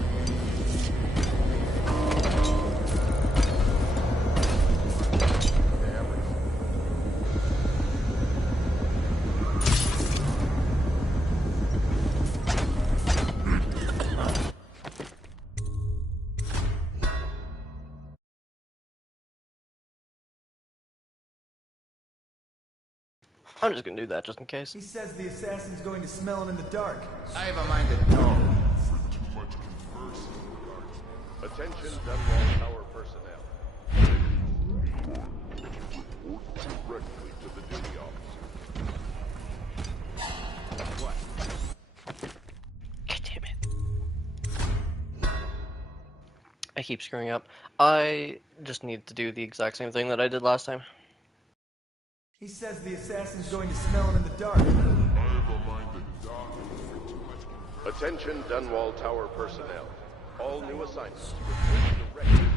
I'm just gonna do that just in case. He says the assassin's going to smell him in the dark. I have a mind to dock. For too much conversing. Attention Dunwall Tower personnel. Report directly to the duty officer. What? God damn it. I keep screwing up. I just need to do the exact same thing that I did last time. He says the assassin's going to smell him in the dark. I have a mind to dock you for too much conversing. Attention Dunwall Tower personnel. All new assignments report directly.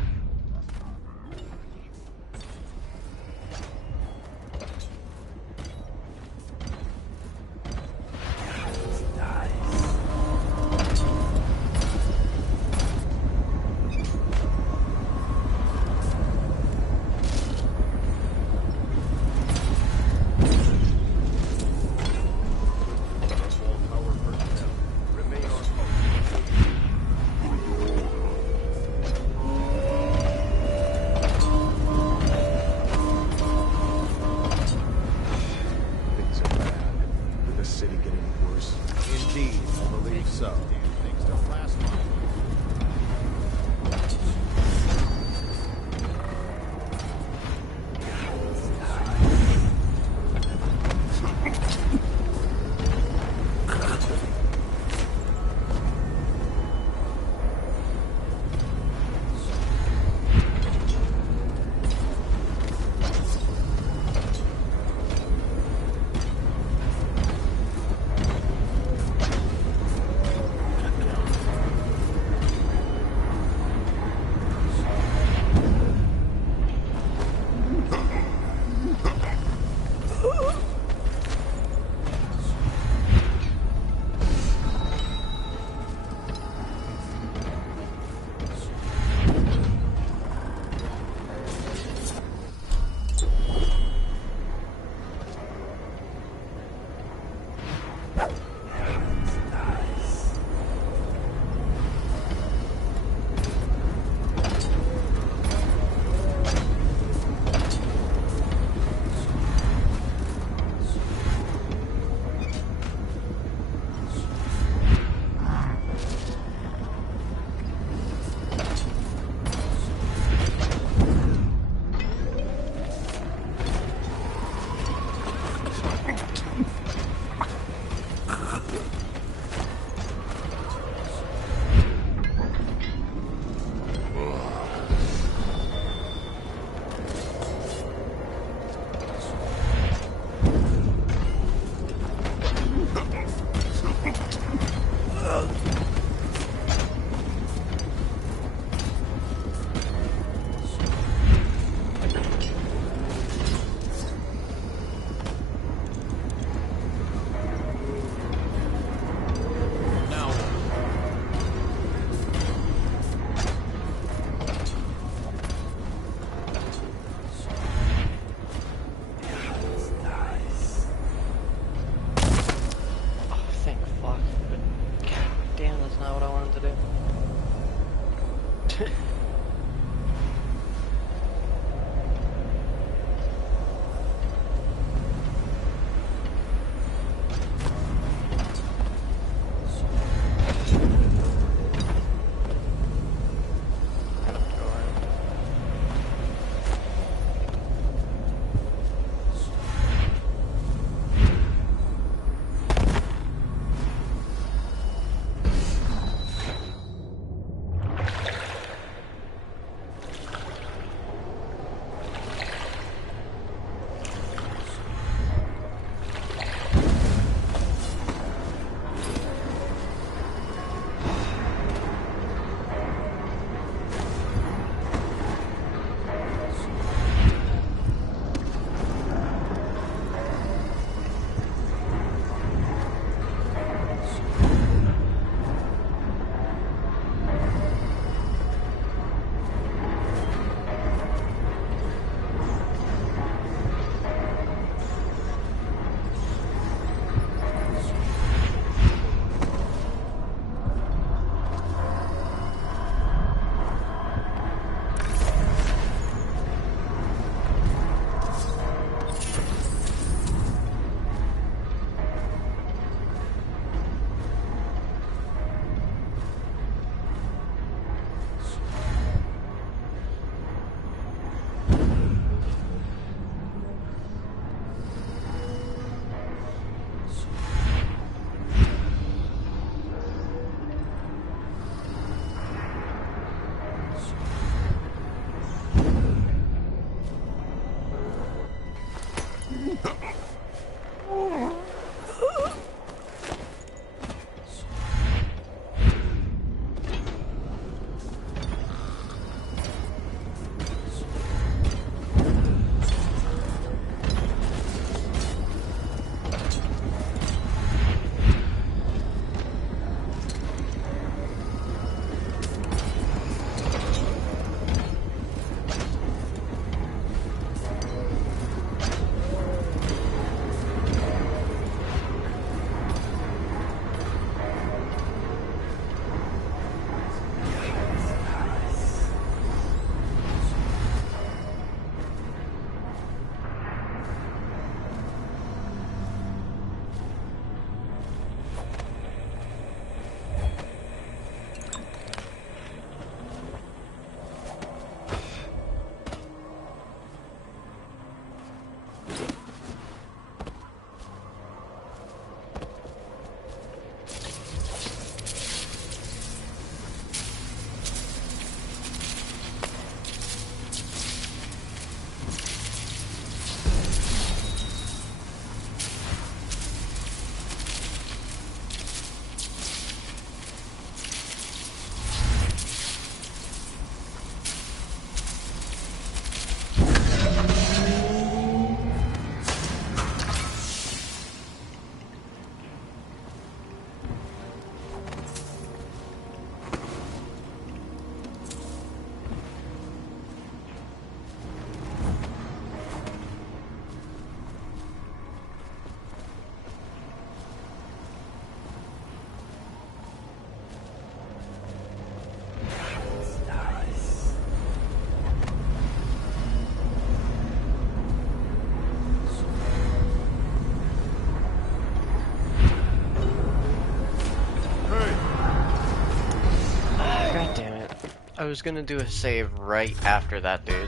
I was gonna do a save right after that dude.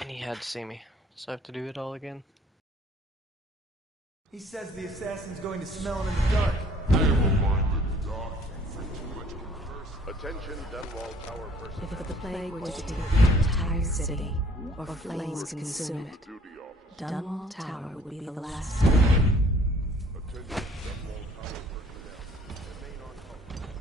And he had to see me. So I have to do it all again. He says the assassin's going to smell him in the dark. Attention, Dunwall Tower personnel. If the plague were to take the entire city, or flames consume it, Dunwall Tower would be the last. Attention, Dunwall Tower personnel. Remain on post.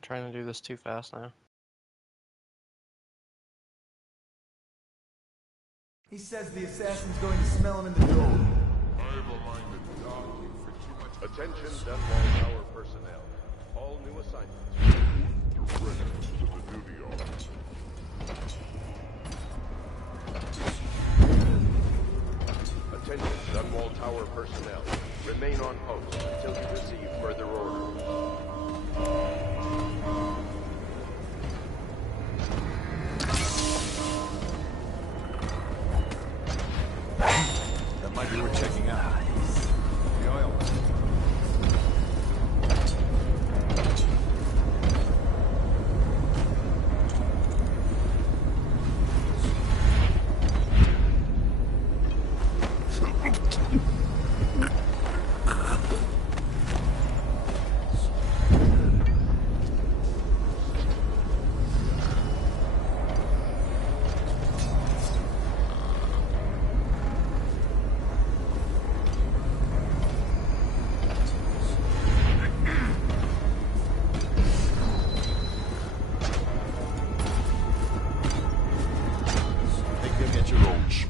Trying to do this too fast now. He says the assassin's going to smell him in the door. Attention, Dunwall Tower personnel. All new assignments. Ready to the duty office. Attention, Dunwall Tower personnel. Remain on post until you receive further orders. That might be worth checking out. The oil.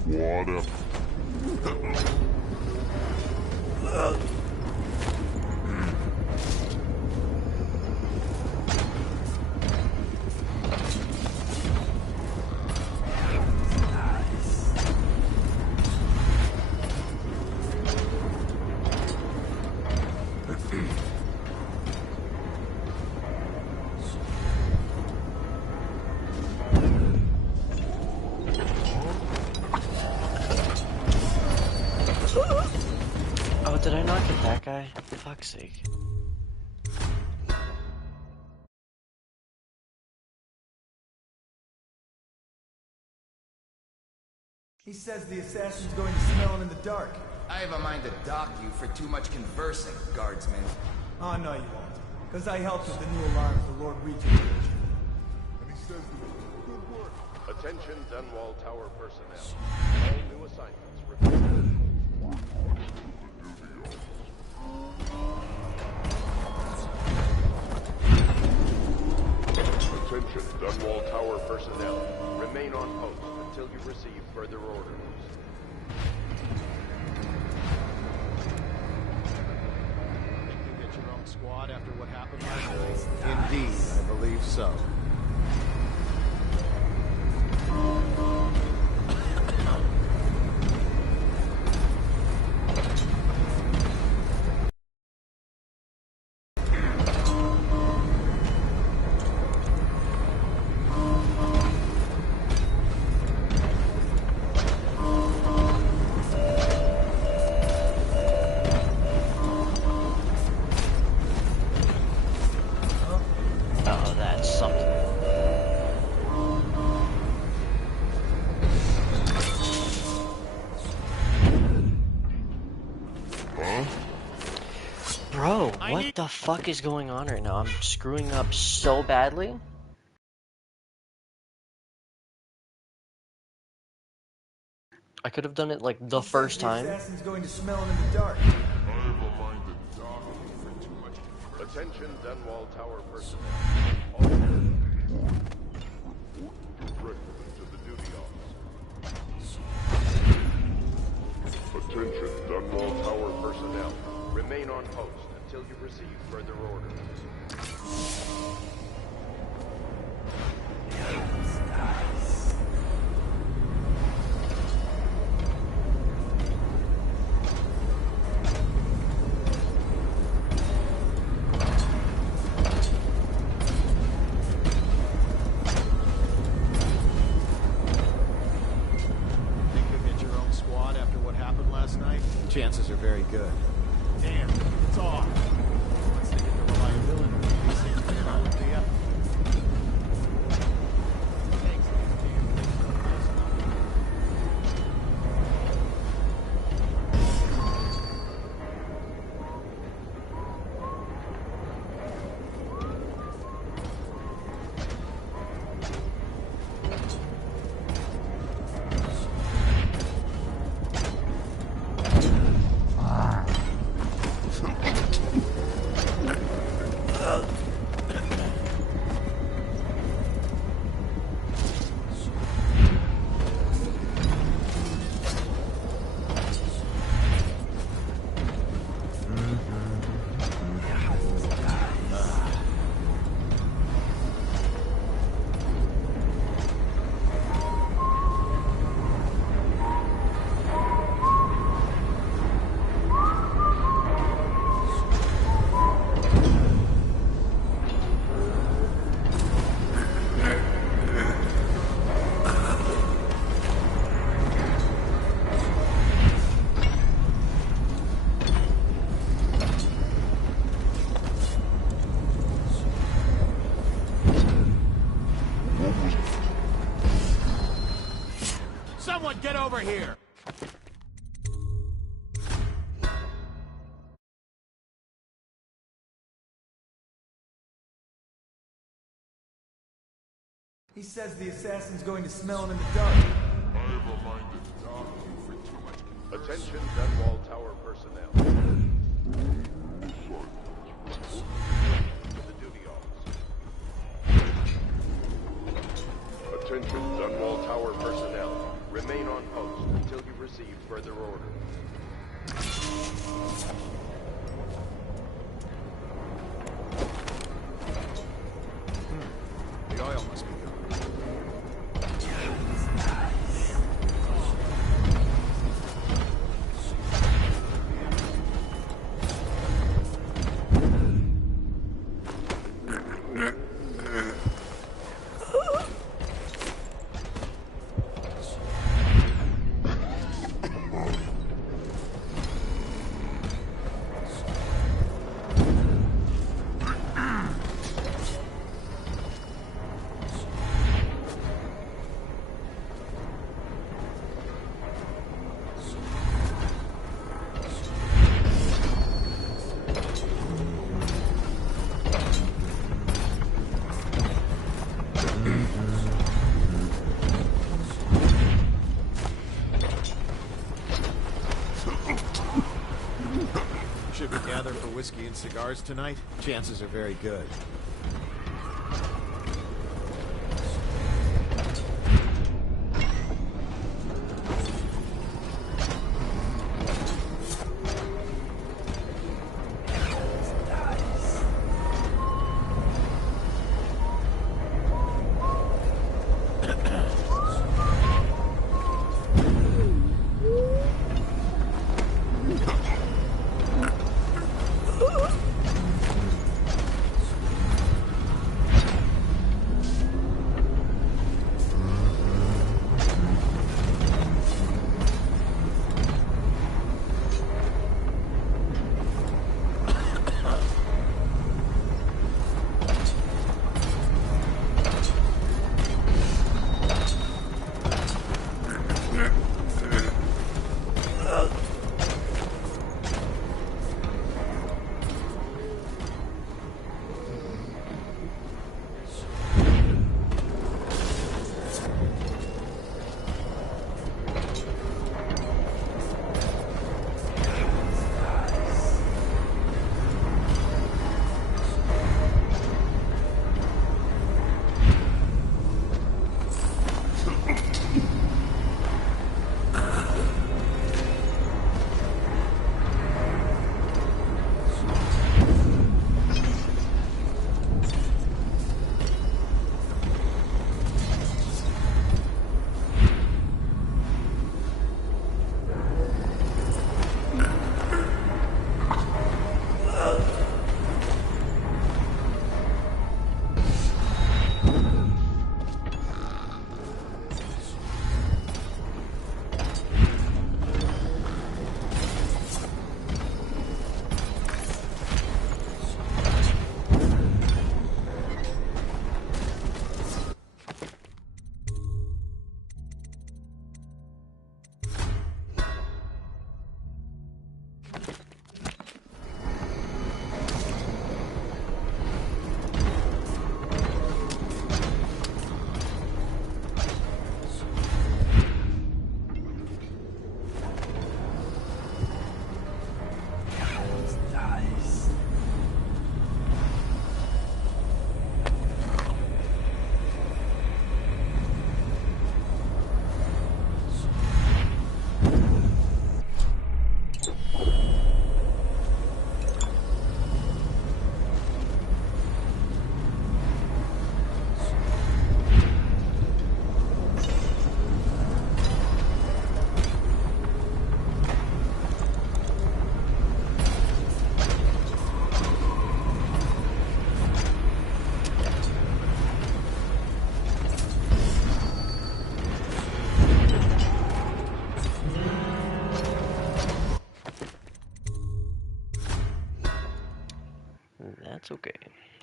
What up? Oh, did I not get that guy? For fuck's sake. He says the assassin's going to smell him in the dark. I have a mind to dock you for too much conversing, guardsman. Oh, no you won't. Because I helped with the new alarm for Lord Regent Division. And he says good work. Attention, Dunwall Tower personnel. All new assignments required. Attention, Dunwall Tower personnel. Remain on post until you receive further orders. Think you'll get your own squad after what happened last night? Indeed, I believe so. the fuck is going on right now? I'm screwing up so badly. I could have done it like the first time. The assassin's going to smell him in the dark. Attention, Dunwall Tower personnel. To the duty office. Attention, Dunwall Tower personnel. Remain on post until you receive further orders. Chances are very good. Damn, it's off. Once they get the reliability, these things will probably up. Someone get over here! He says the assassin's going to smell him in the dark. Attention, Dunwall Tower personnel. To the duty office. Attention, Dunwall Tower personnel. Remain on post until you receive further orders. The oil must be gone. Should we gather for whiskey and cigars tonight? Chances are very good.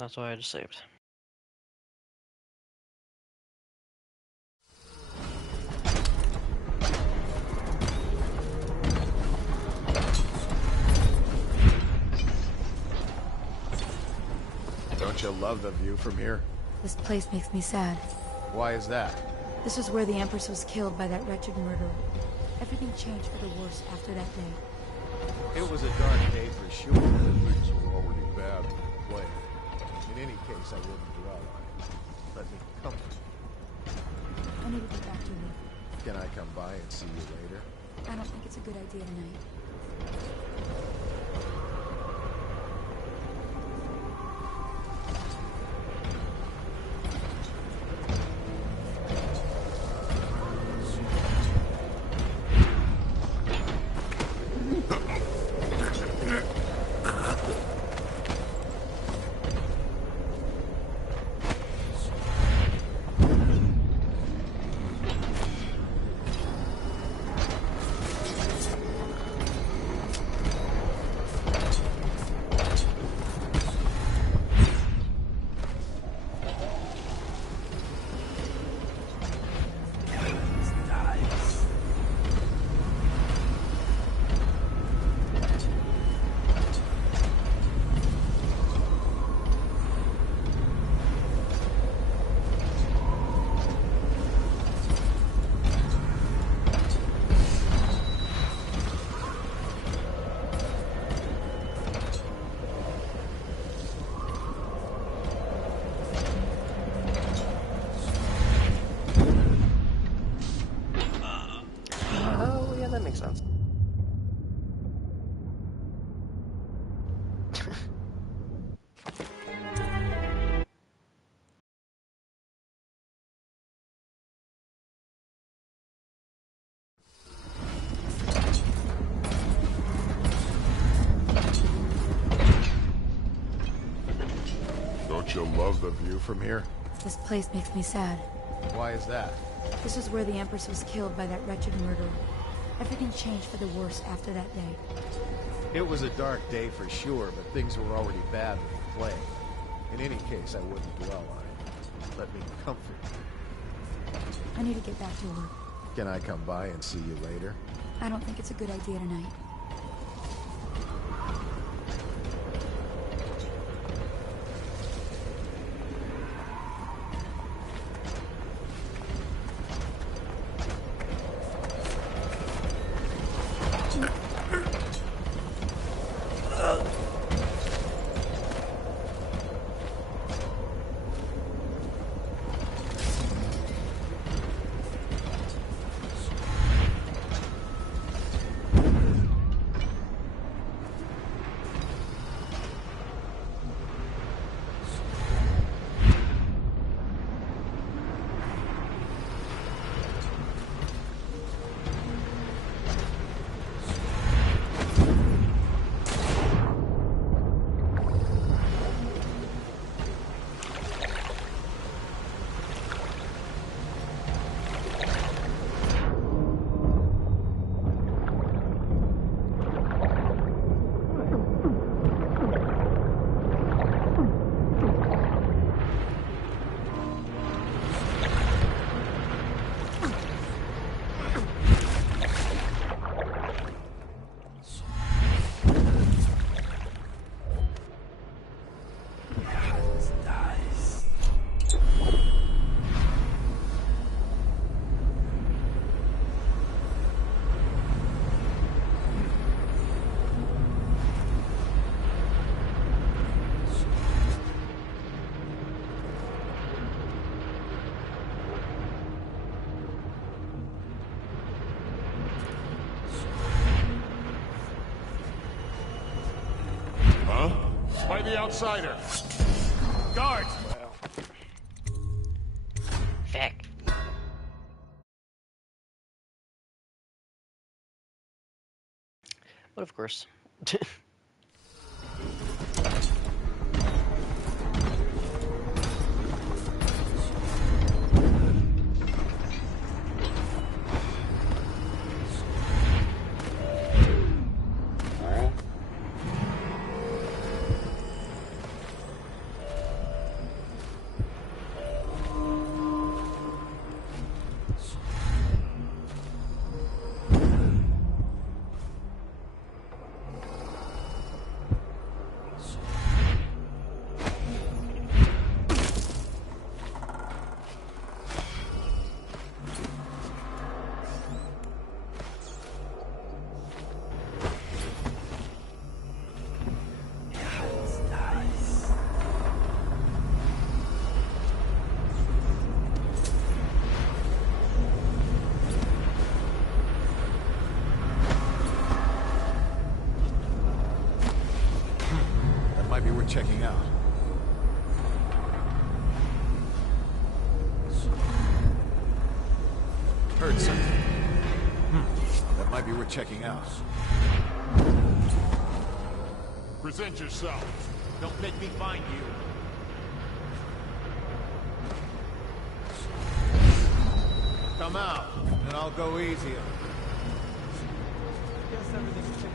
That's why I just saved. Don't you love the view from here? This place makes me sad. Why is that? This is where the Empress was killed by that wretched murderer. Everything changed for the worse after that day. It was a dark day for sure. Things were already bad with the play. In any case, I wouldn't dwell on it. Let me comfort you. I need to get back to work. Can I come by and see you later? I don't think it's a good idea tonight. Don't you love the view from here? This place makes me sad. Why is that? This is where the Empress was killed by that wretched murderer. Everything changed for the worse after that day. It was a dark day for sure, but things were already bad with the plague. In any case, I wouldn't dwell on it. Let me comfort you. I need to get back to work. Can I come by and see you later? I don't think it's a good idea tonight. By the outsider. Guards! Feck. But of course. worth checking out. Heard something. That might be worth checking out. Present yourself. Don't make me find you. Come out, and I'll go easier. Guess everything's taken.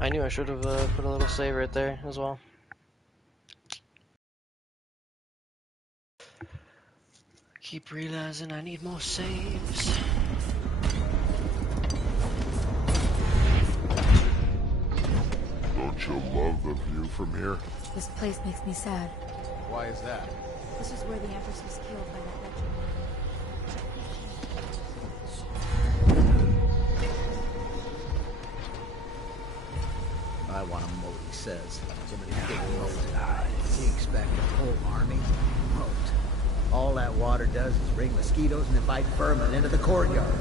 I knew I should have put a little save right there as well. Keep realizing I need more saves. Don't you love the view from here? This place makes me sad. Why is that? This is where the Empress was killed by that wretched. I want to moat, he says. Somebody big moat. He expect a whole army? Moat. All that water does is bring mosquitoes and invite vermin into the courtyard.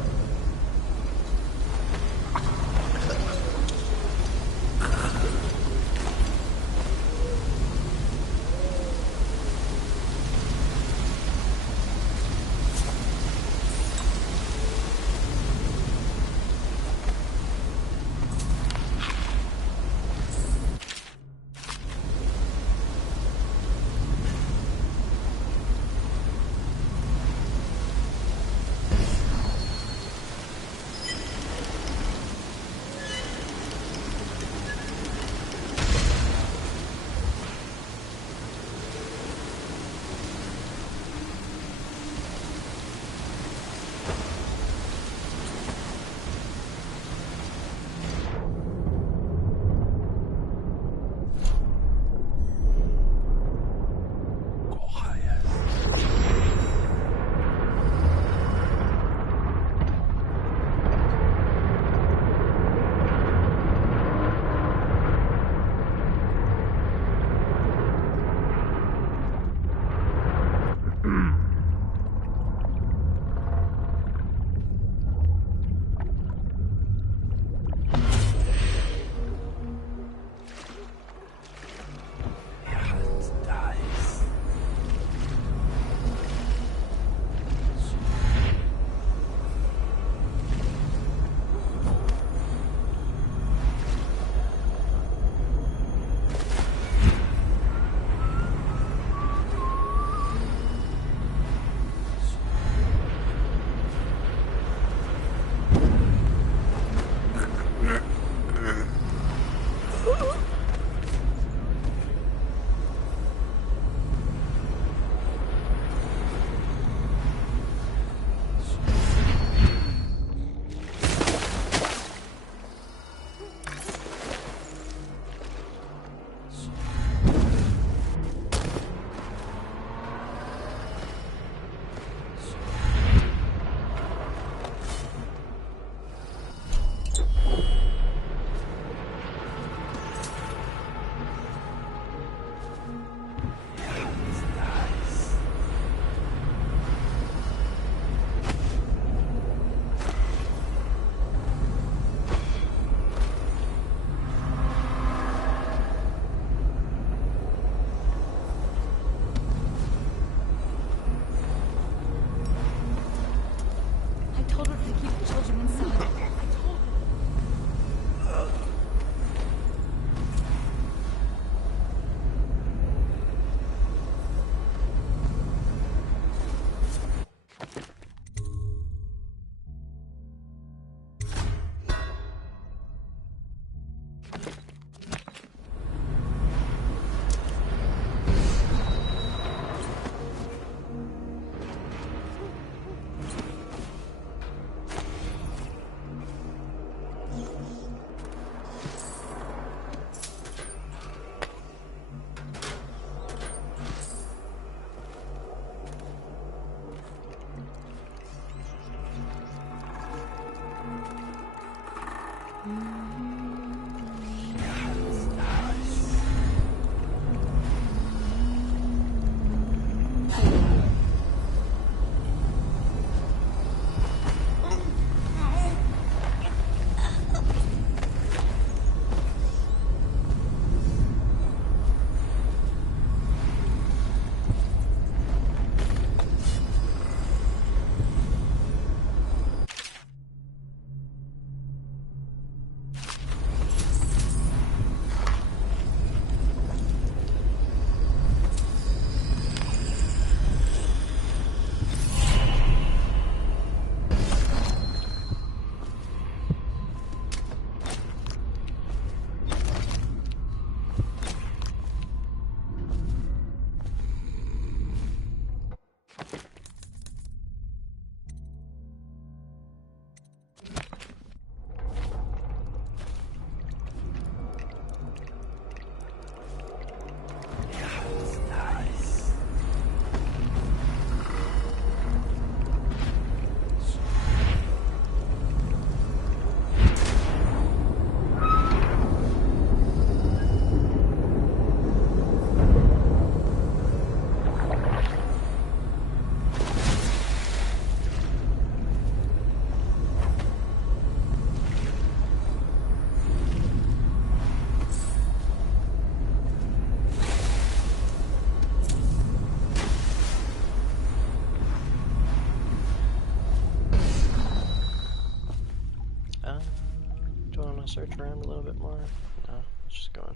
Do I want to search around a little bit more? No, let's just go on.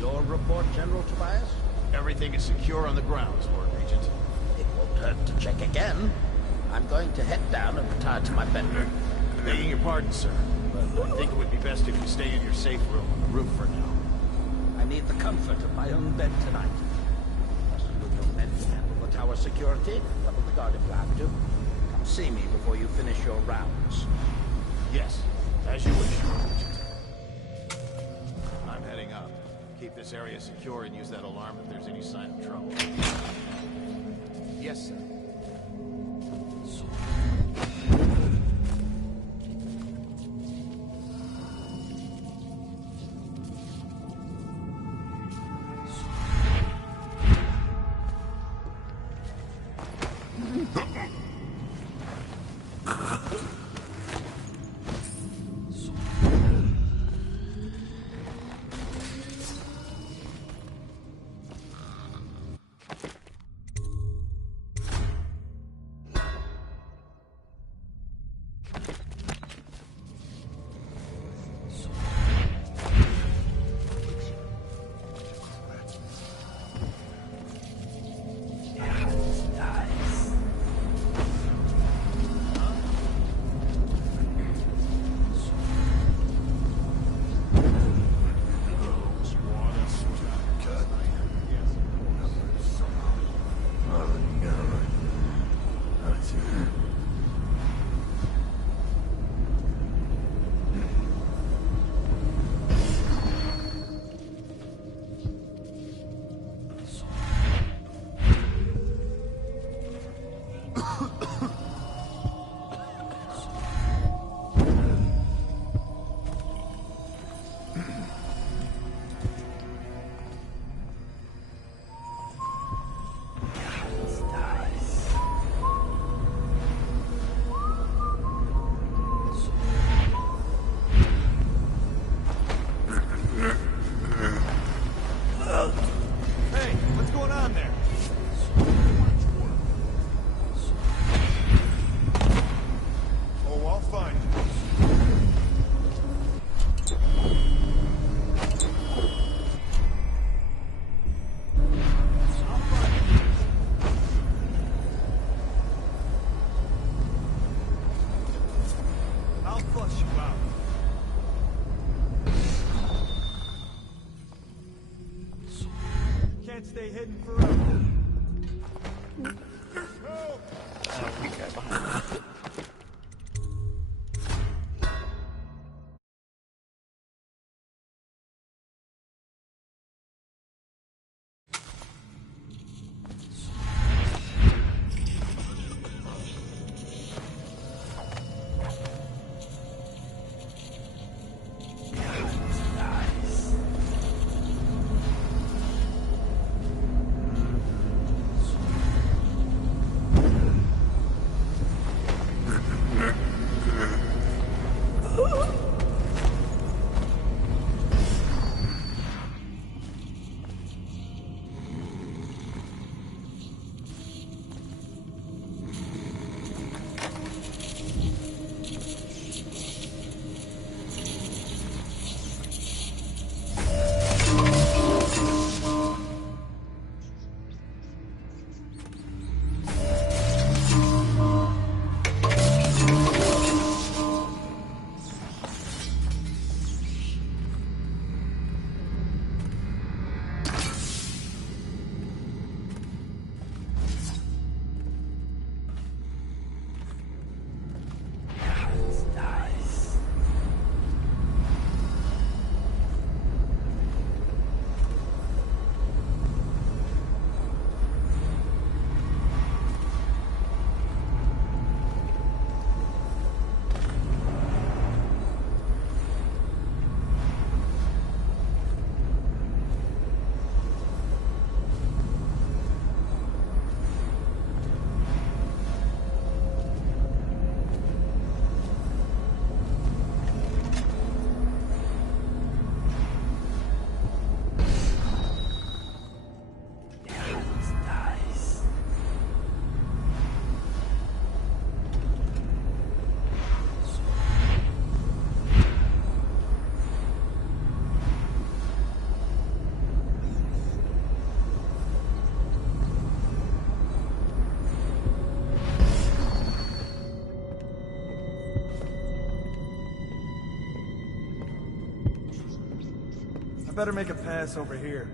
Your report, General Tobias? Everything is secure on the grounds, Lord Regent. It won't hurt to check again. I'm going to head down and retire to my bedroom. Begging your pardon, sir, but I think it would be best if you stay in your safe room on the roof for now. I need the comfort of my own bed tonight. Rest of your men handle the tower security. Double the guard if you have to. Come see me before you finish your rounds. Yes, as you wish, Lord Regent. I'm heading up. Keep this area secure and use that alarm if there's any sign of trouble. Yes, sir. better make a pass over here.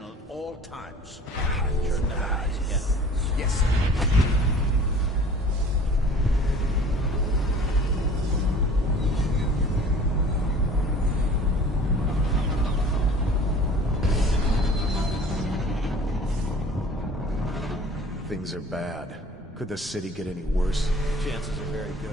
At all times. Sure never happens again. Yes, sir. Things are bad. Could the city get any worse? Chances are very good.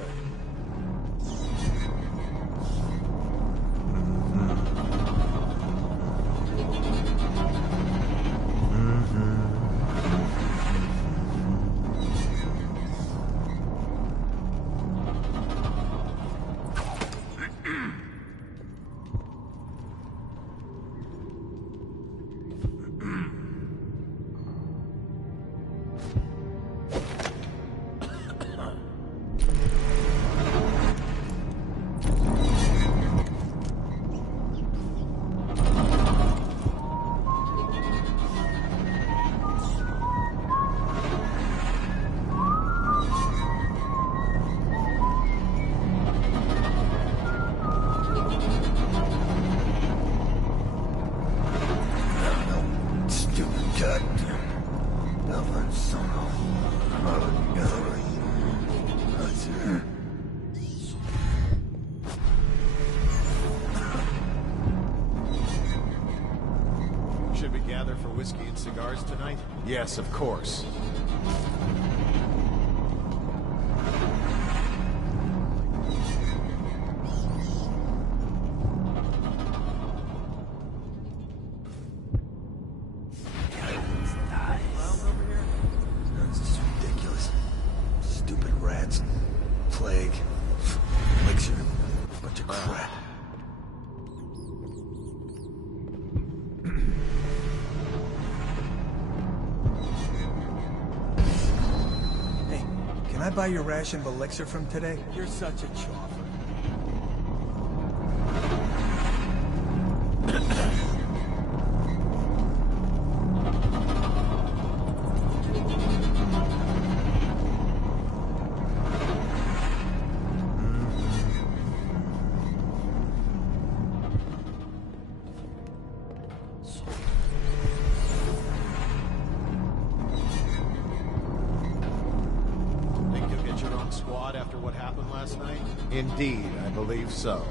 Should we gather for whiskey and cigars tonight? Yes, of course. It's just ridiculous. Stupid rats. Plague. Elixir. Bunch of crap. Hey, can I buy your ration of elixir from today? You're such a choffer. Think you'll get your own squad after what happened last night? Indeed, I believe so.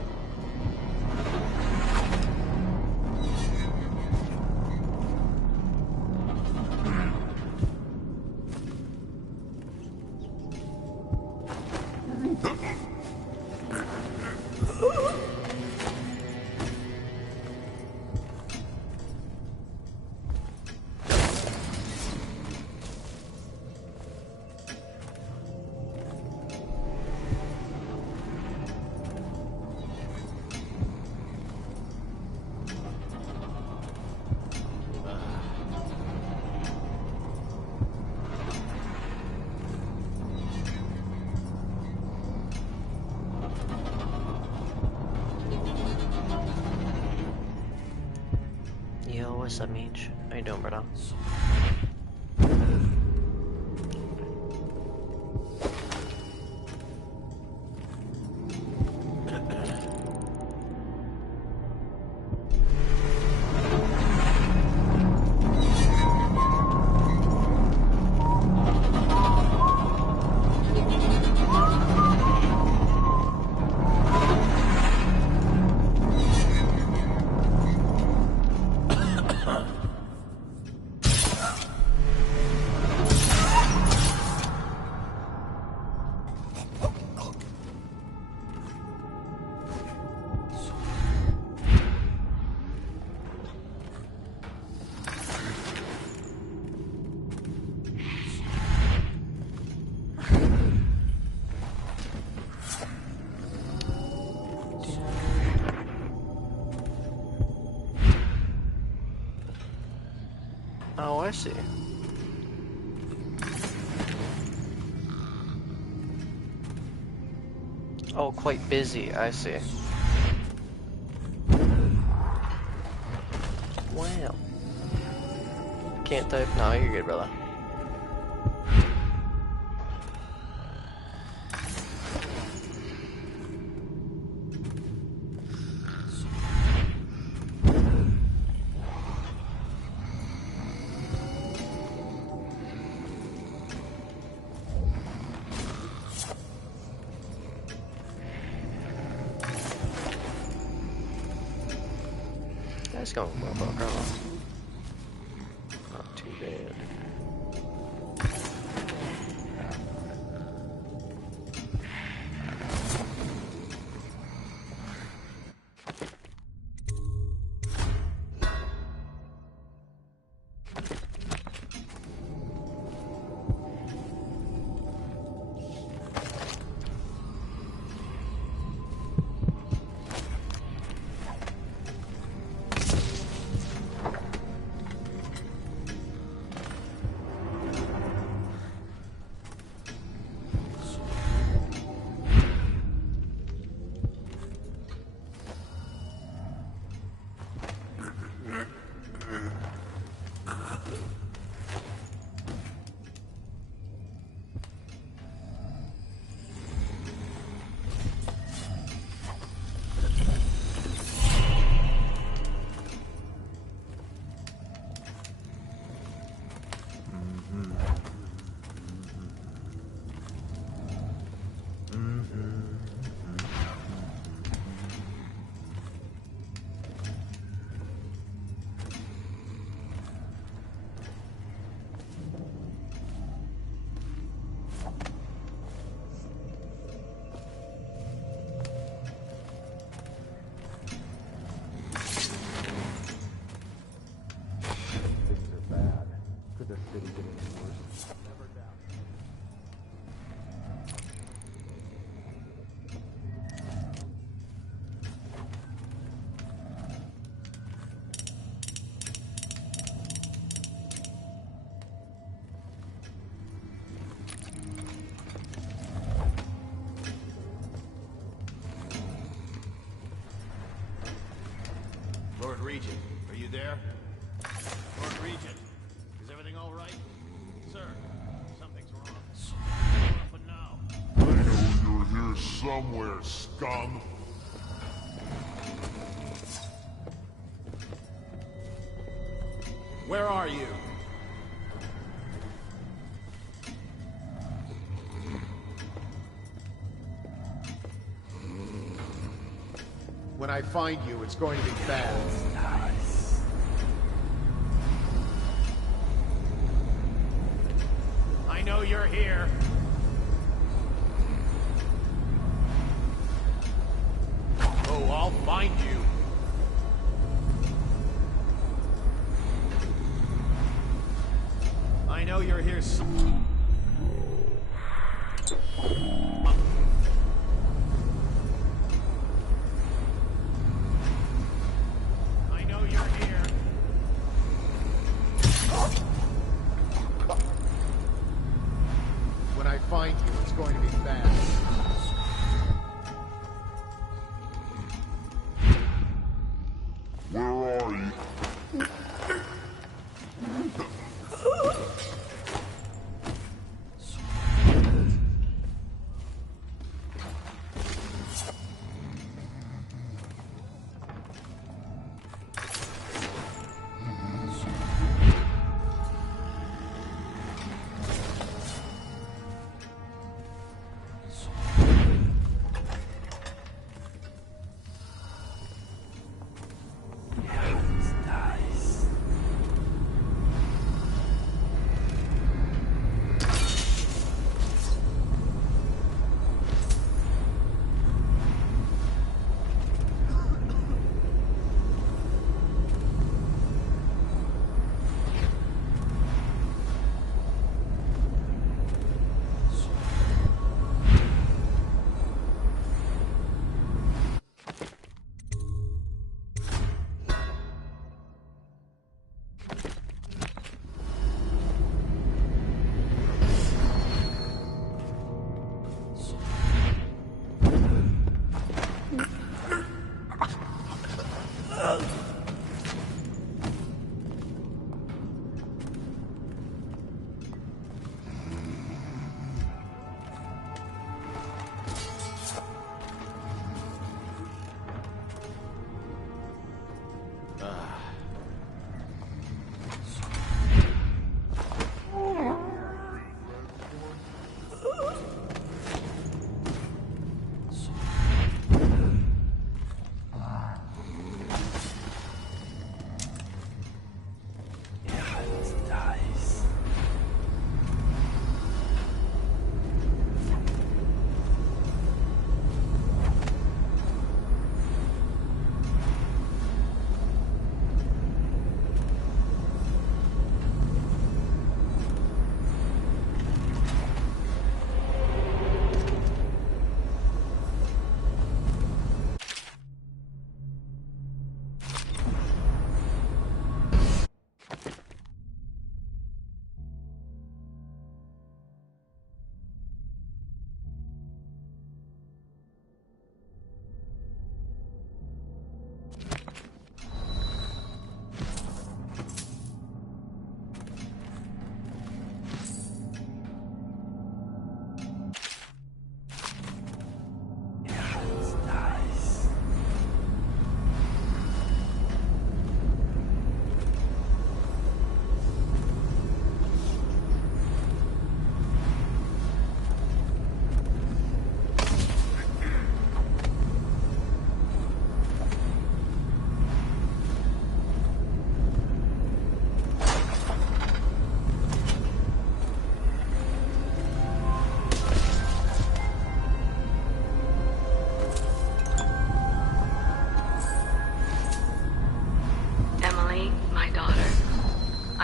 Yo, what's up, Meech? How you doing, brother? Oh, I see. Oh, quite busy, I see. Wow. Can't type? No, you're good, brother. That's going well, girl. Not too bad. Lord Regent, are you there? Lord Regent, is everything all right? Sir, something's wrong. But now. I know you're here somewhere, scum. Where are you? When I find you, it's going to be bad. I know you're here. Oh, I'll find you. I know you're here. I know you're here. When I find you, it's going to be bad. Where are you?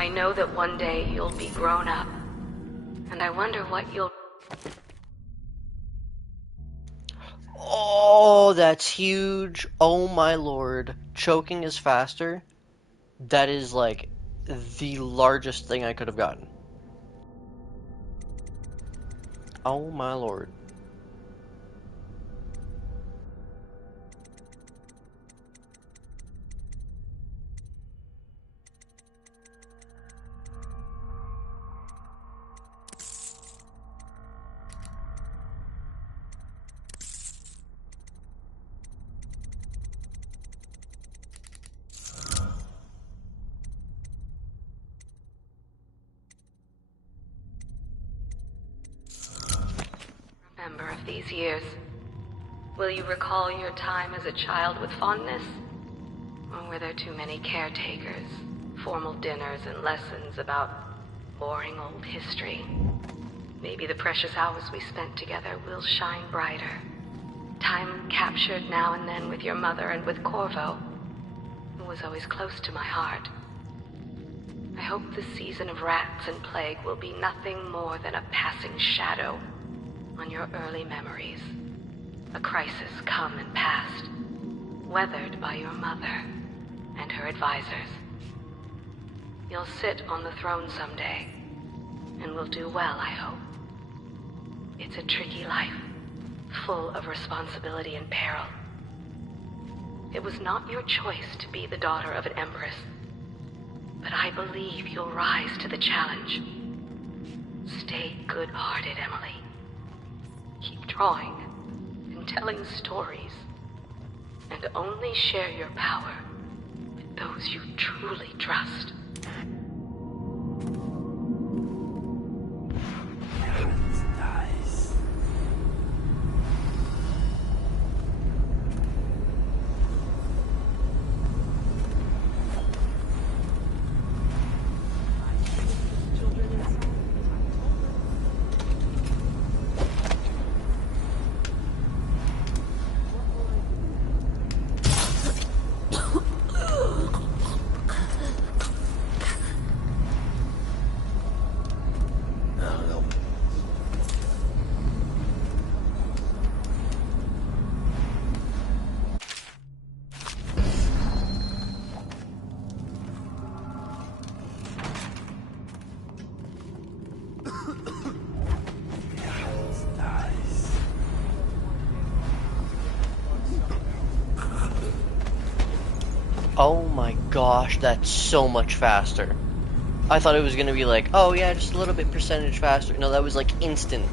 I know that one day you'll be grown up. And I wonder what you'll... Oh, that's huge. Oh my lord. Choking is faster. That is like the largest thing I could have gotten. Oh my lord. Remember of these years? Will you recall your time as a child with fondness? Or were there too many caretakers, formal dinners and lessons about boring old history? Maybe the precious hours we spent together will shine brighter. Time captured now and then with your mother and with Corvo, who was always close to my heart. I hope the season of rats and plague will be nothing more than a passing shadow on your early memories. A crisis come and past, weathered by your mother and her advisors. You'll sit on the throne someday, and will do well, I hope. It's a tricky life, full of responsibility and peril. It was not your choice to be the daughter of an empress, but I believe you'll rise to the challenge. Stay good-hearted, Emily. Keep drawing and telling stories, and only share your power with those you truly trust. Oh my gosh, that's so much faster. I thought it was gonna be like, oh yeah, just a little bit percentage faster. No, that was like instant.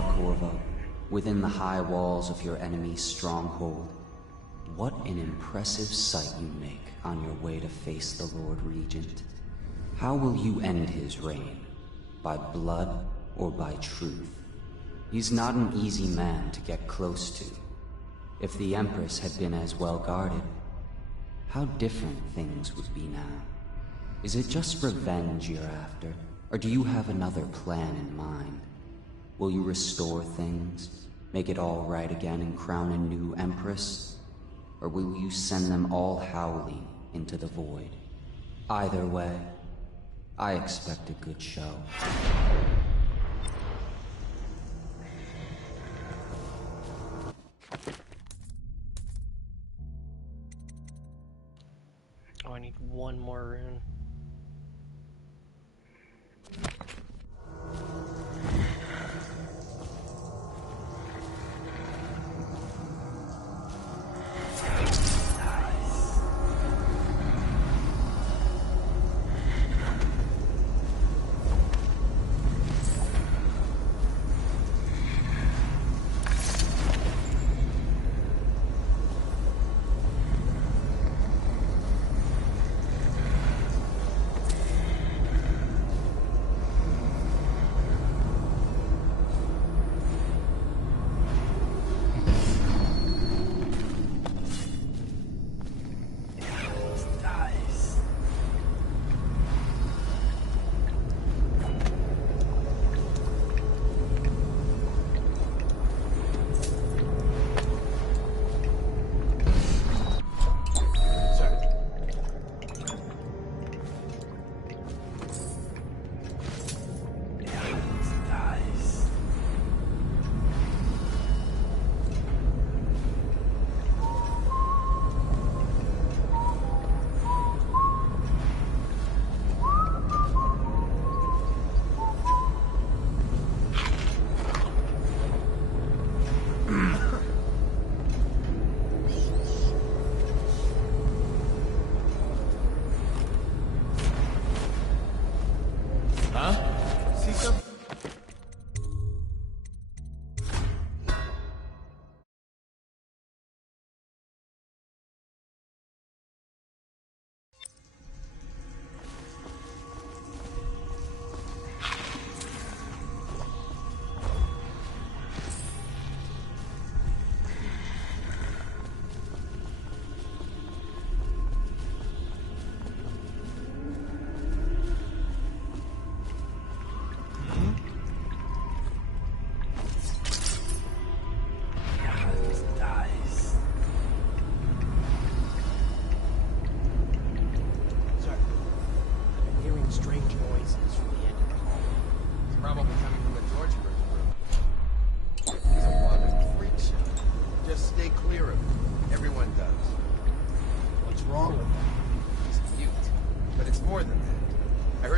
are, Corvo, within the high walls of your enemy's stronghold. What an impressive sight you make on your way to face the Lord Regent. How will you end his reign? By blood or by truth? He's not an easy man to get close to. If the Empress had been as well guarded, how different things would be now. Is it just revenge you're after, or do you have another plan in mind? Will you restore things, make it all right again and crown a new Empress? Or will you send them all howling into the void? Either way, I expect a good show. Oh, I need one more rune.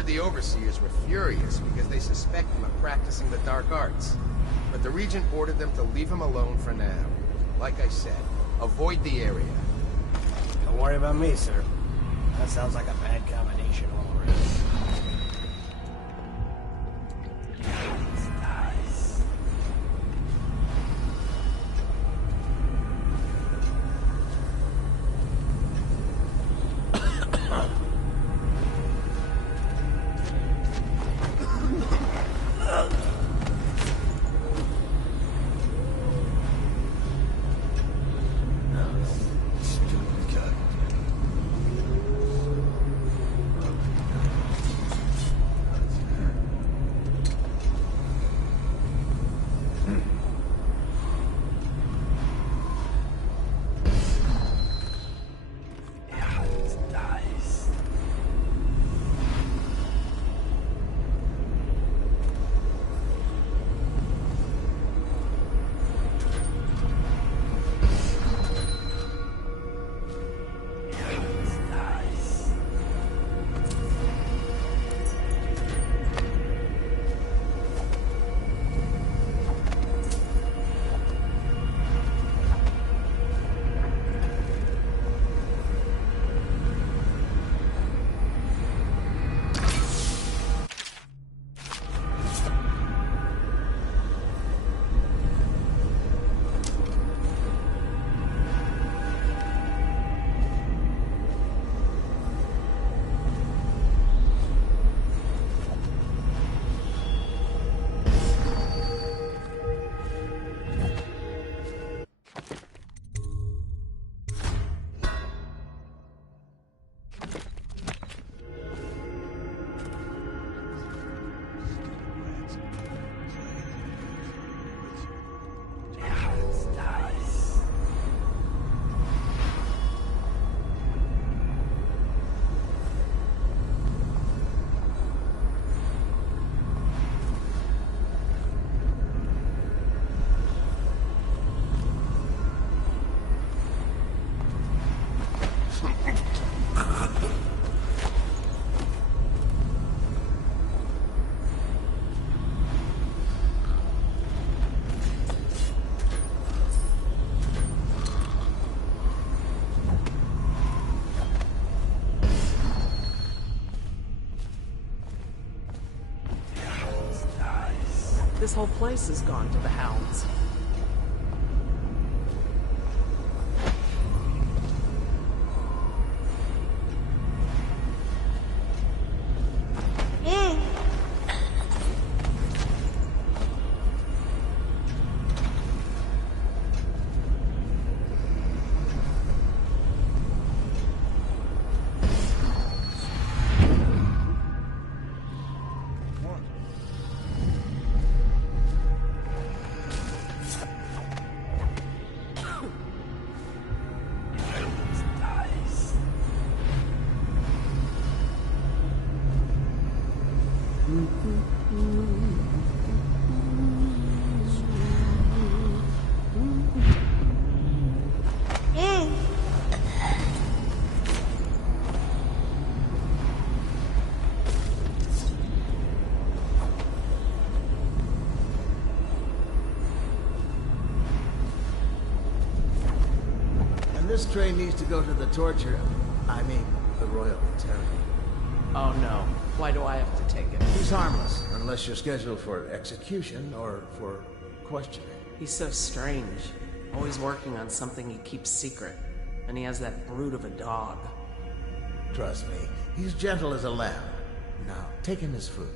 The Overseers were furious because they suspect him of practicing the dark arts. But the Regent ordered them to leave him alone for now. Like I said, avoid the area. Don't worry about me, sir. That sounds like a bad combination already. This whole place has gone to the hounds. This train needs to go to the torture. I mean, the Royal Terror. Oh no. Why do I have to take it? He's harmless, unless you're scheduled for execution or for questioning. He's so strange. Always working on something he keeps secret. And he has that brute of a dog. Trust me, he's gentle as a lamb. Now, take him his food.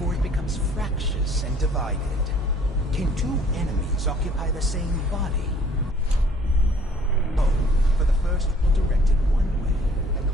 before it becomes fractious and divided? Can two enemies occupy the same body? Oh, for the first will direct it one way, and the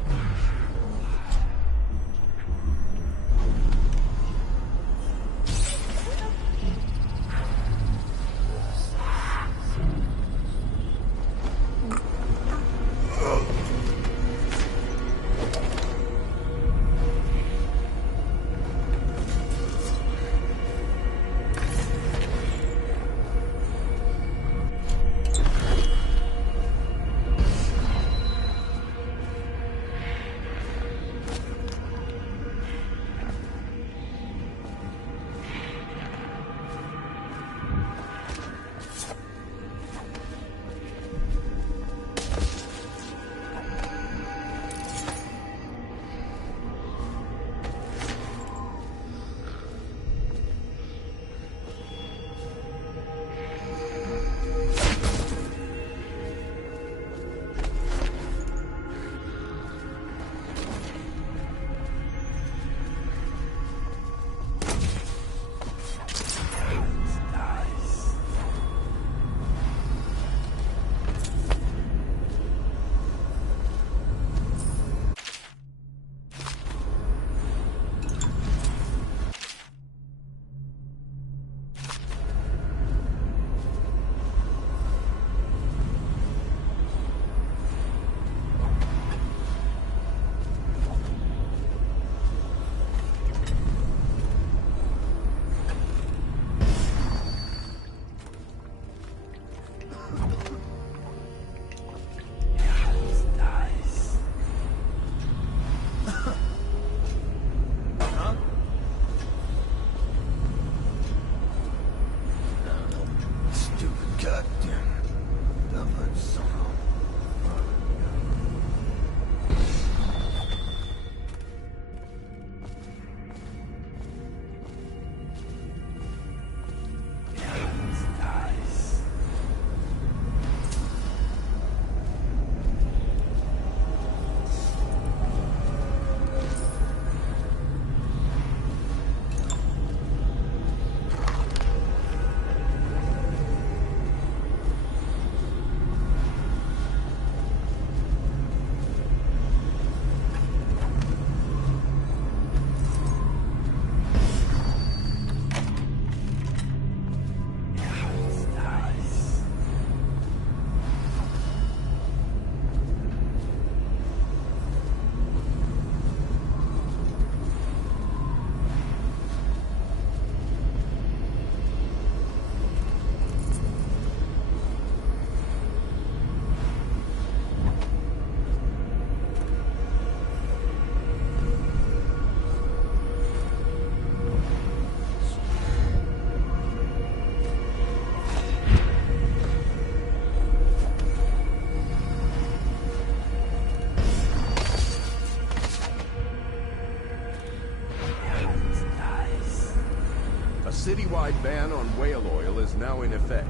citywide ban on whale oil is now in effect.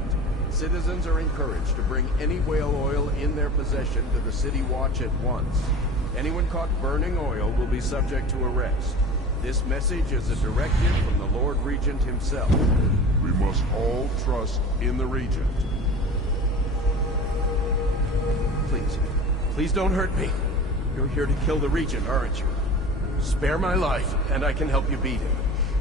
Citizens are encouraged to bring any whale oil in their possession to the City Watch at once. Anyone caught burning oil will be subject to arrest. This message is a directive from the Lord Regent himself. We must all trust in the Regent. Please don't hurt me. You're here to kill the Regent, aren't you? Spare my life, and I can help you beat him.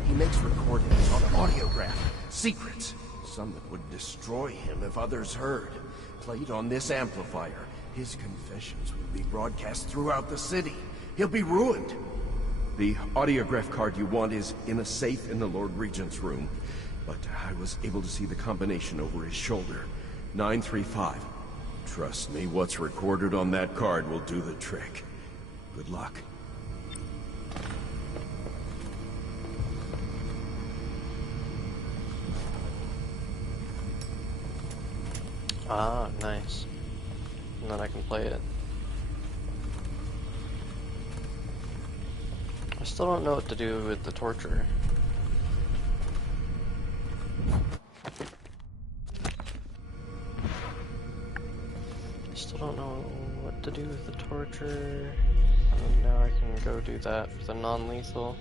He makes recordings on an audiograph. Secrets. Some that would destroy him if others heard. Played on this amplifier. His confessions would be broadcast throughout the city. He'll be ruined. The audiograph card you want is in a safe in the Lord Regent's room. But I was able to see the combination over his shoulder. 935. Trust me, what's recorded on that card will do the trick. Good luck. Ah, nice. And then I can play it. I still don't know what to do with the torture. I still don't know what to do with the torture. And now I can go do that for the non-lethal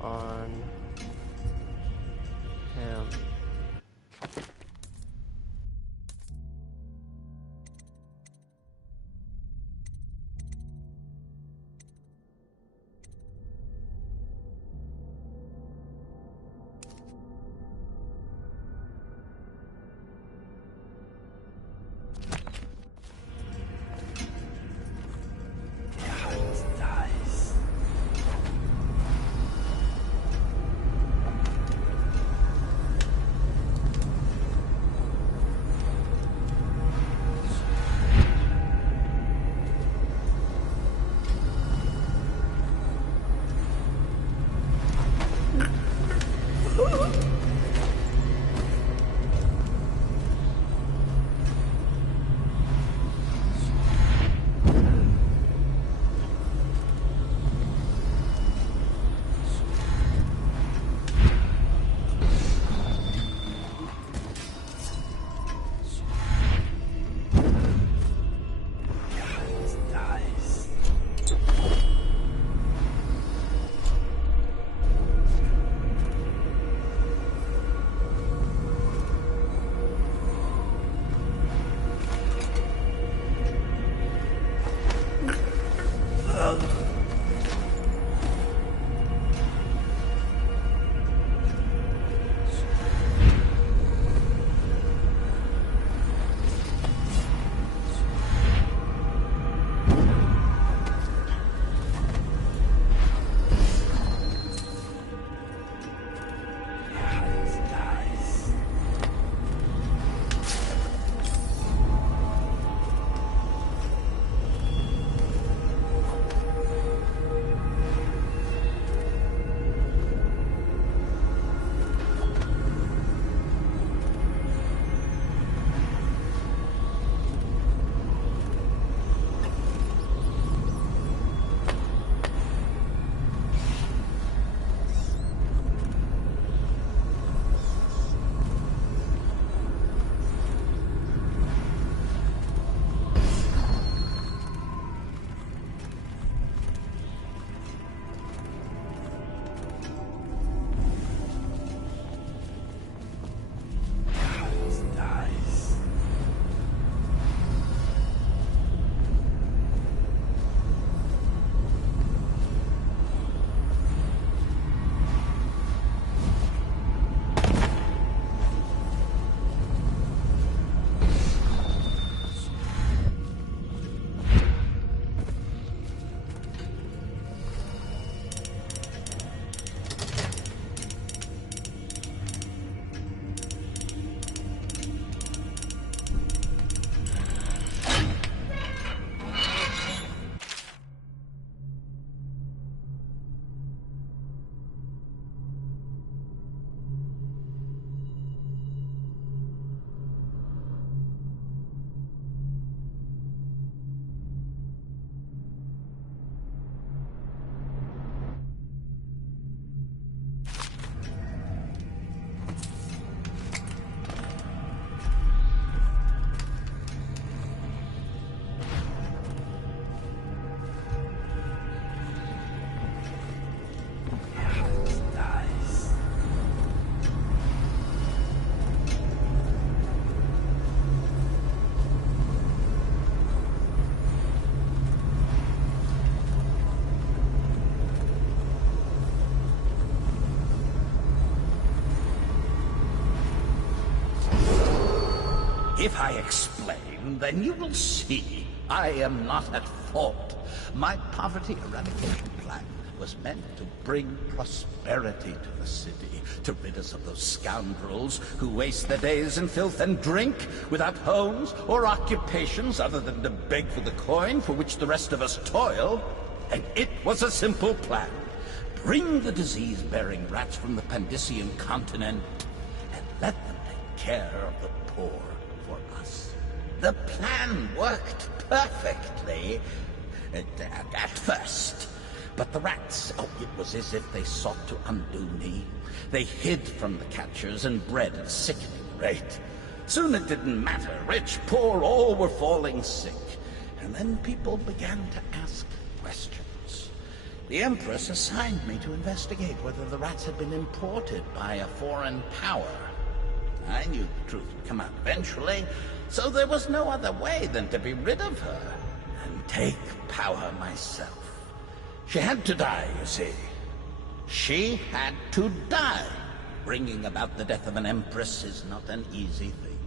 on If I explain, then you will see I am not at fault. My poverty eradication plan was meant to bring prosperity to the city, to rid us of those scoundrels who waste their days in filth and drink, without homes or occupations other than to beg for the coin for which the rest of us toil. And it was a simple plan. Bring the disease-bearing rats from the Pandician continent and let them take care of the poor for us. The plan worked perfectly at first. But the rats, oh, it was as if they sought to undo me. They hid from the catchers and bred at a sickening rate. Soon it didn't matter. Rich, poor, all were falling sick. And then people began to ask questions. The Empress assigned me to investigate whether the rats had been imported by a foreign power. I knew the truth would come out eventually, so there was no other way than to be rid of her and take power myself. She had to die, you see. She had to die. Bringing about the death of an empress is not an easy thing.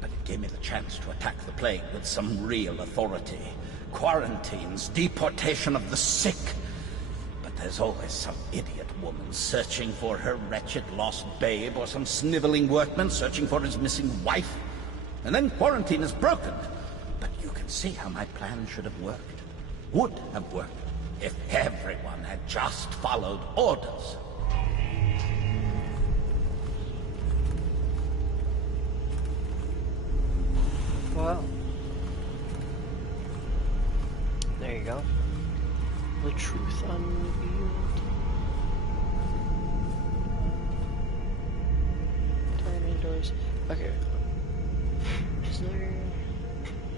But it gave me the chance to attack the plague with some real authority. Quarantines, deportation of the sick. But there's always some idiot woman searching for her wretched lost babe, or some sniveling workman searching for his missing wife. And then quarantine is broken. But you can see how my plan should have worked. Would have worked. If everyone had just followed orders. Well, there you go. The truth unrevealed. Time indoors. Okay. Is there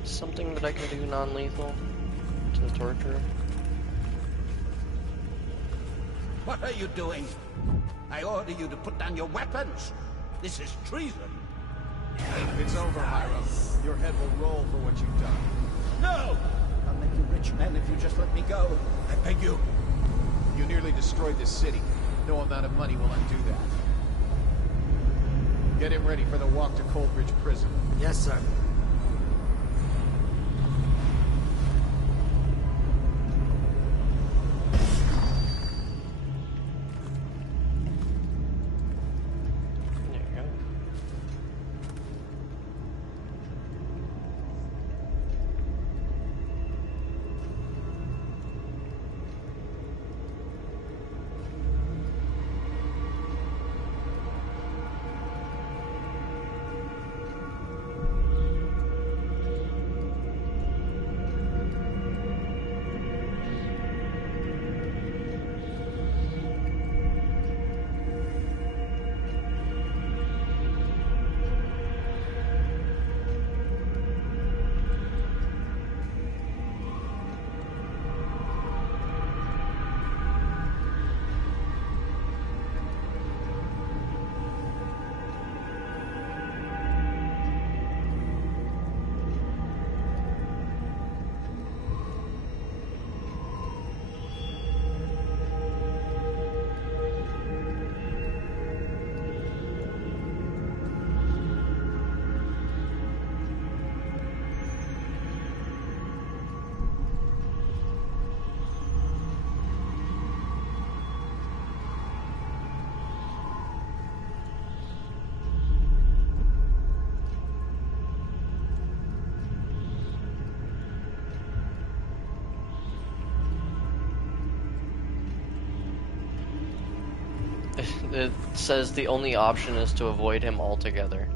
something that I can do non-lethal to torture? What are you doing? I order you to put down your weapons. This is treason. It's over, Hiram. Your head will roll for what you've done. No! I'll make you rich men if you just let me go. I beg you. You nearly destroyed this city. No amount of money will undo that. Get him ready for the walk to Coldridge Prison. Yes, sir. It says the only option is to avoid him altogether.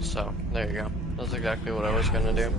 So, there you go. That's exactly what I was gonna do.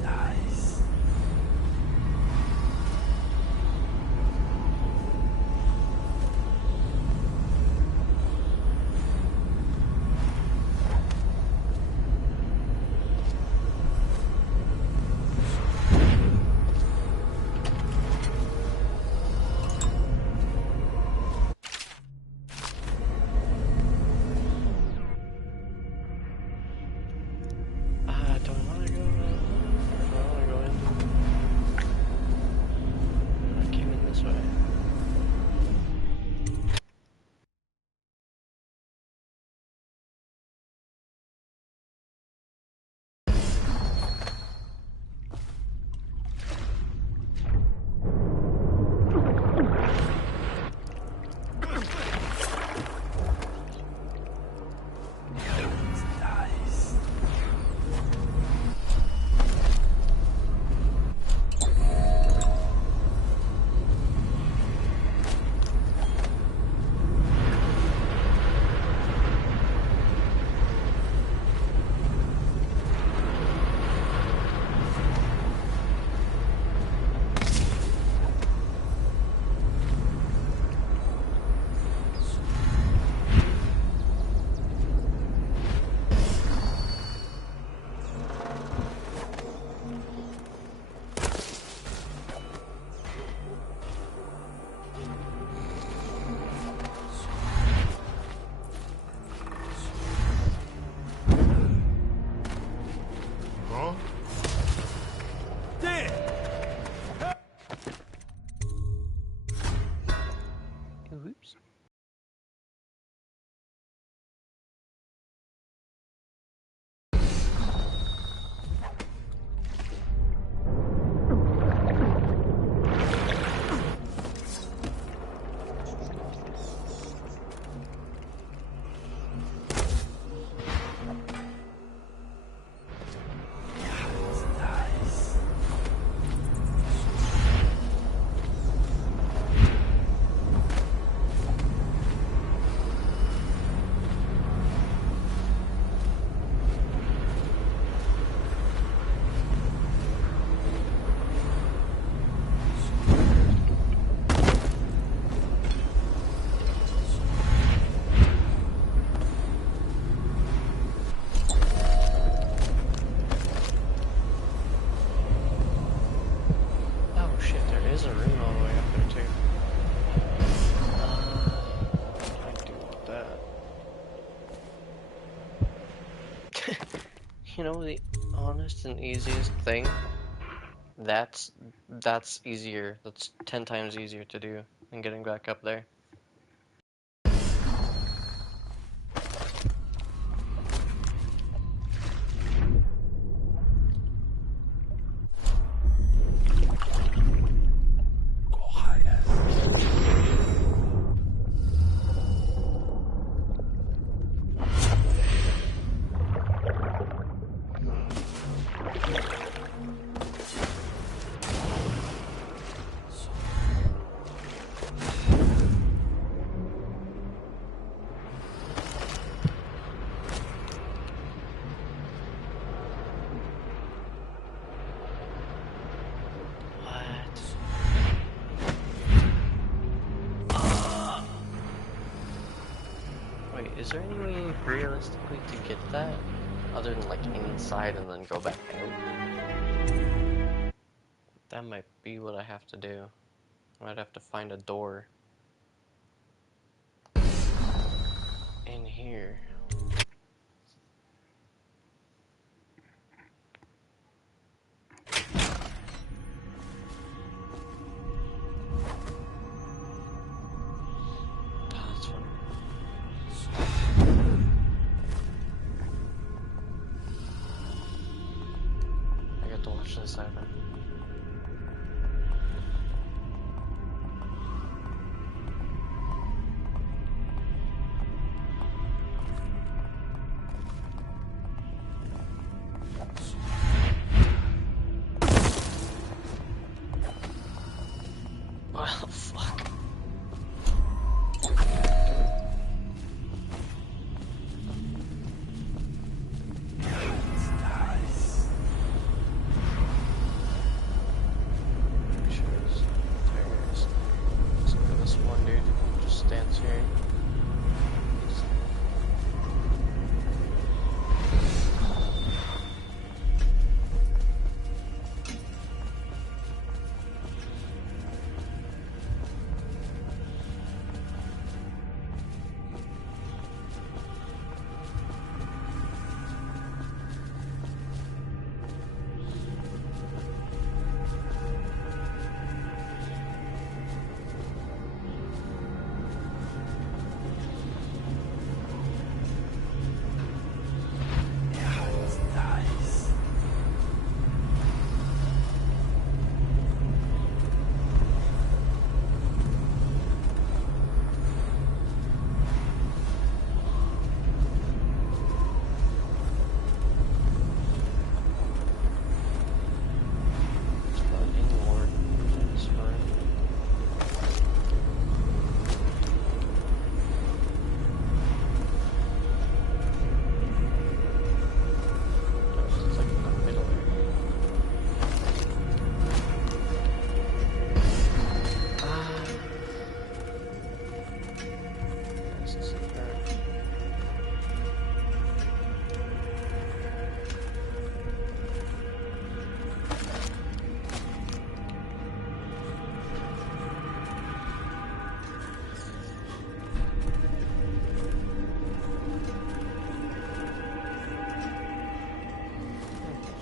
Oops. You know, the honest and easiest thing, that's easier. That's 10 times easier to do than getting back up there. Is there any way realistically to get that other than like inside and then go back out? That might be what I have to do. I might have to find a door in here. This happen. Well, fuck.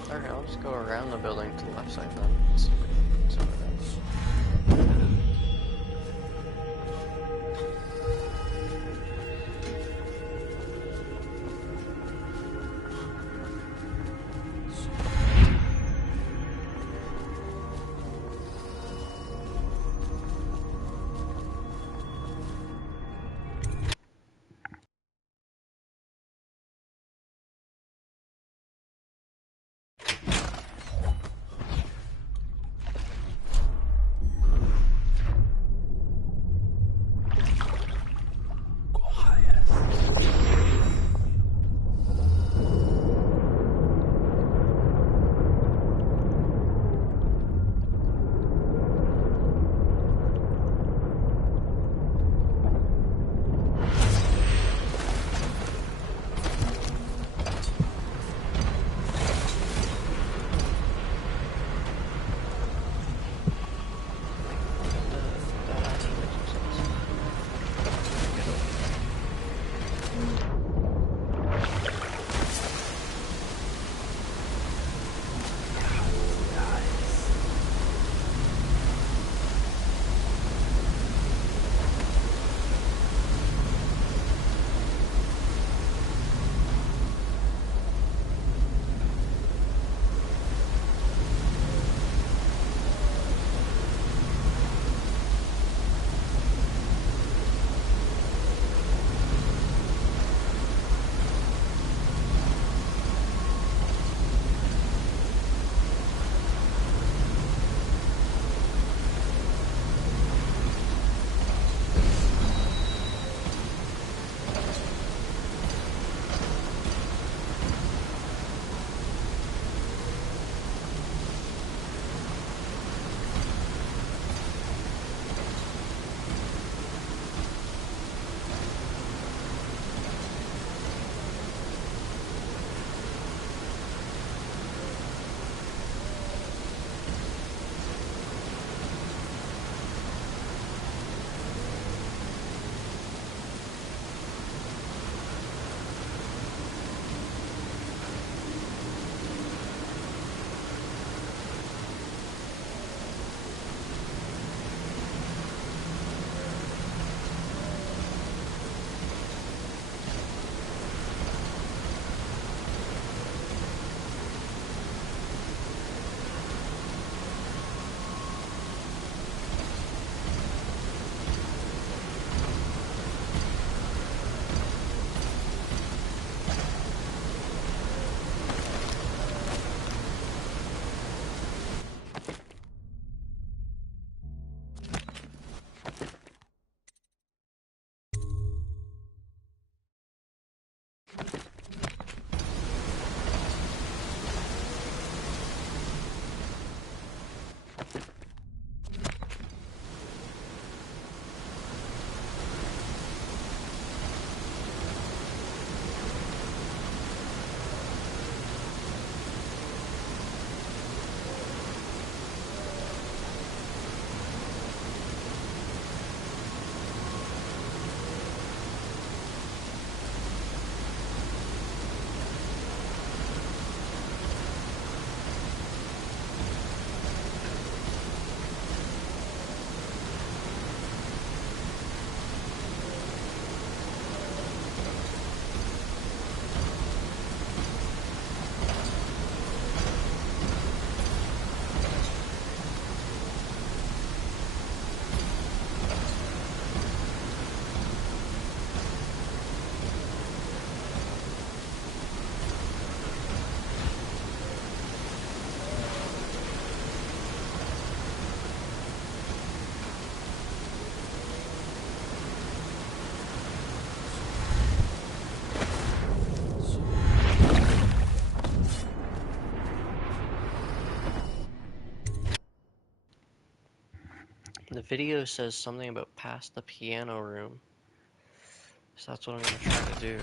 Okay, I'll just go around the building to the left side then. See what it is. video says something about past the piano room. So that's what I'm gonna try to do.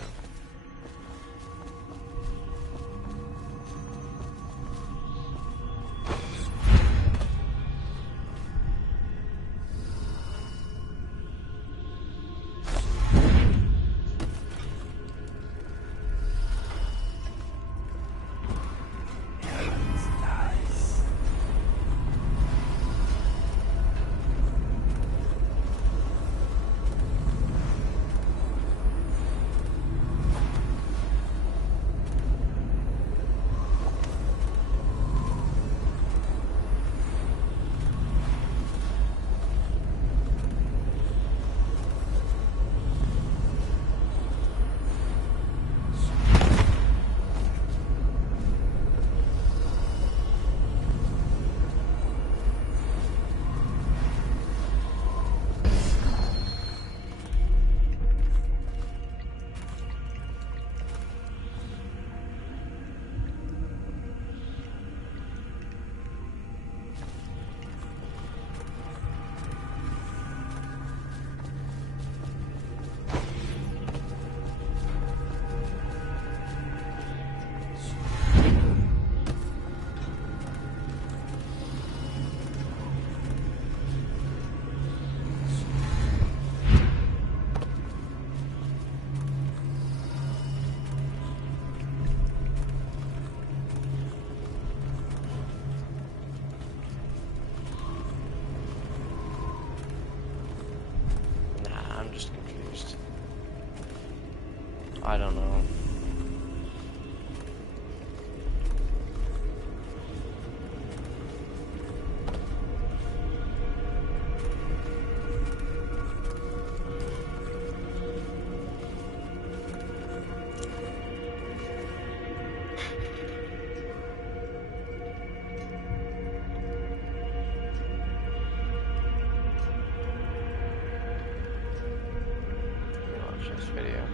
I don't know. Watch this video.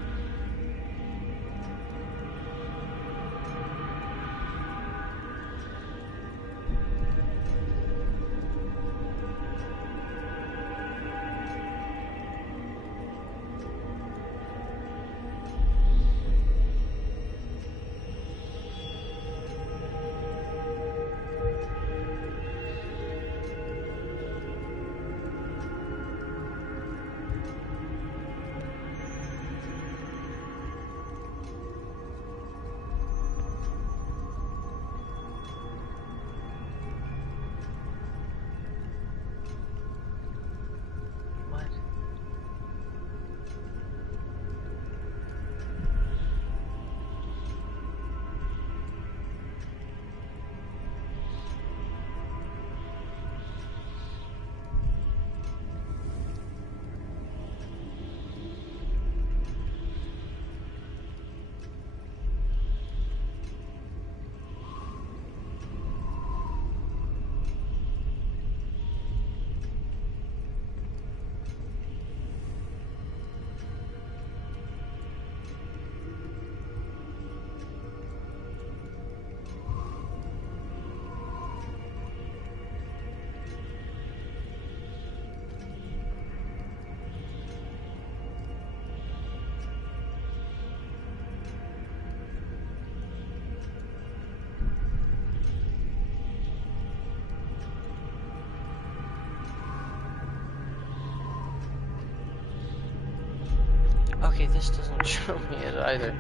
Okay, this doesn't show me it either.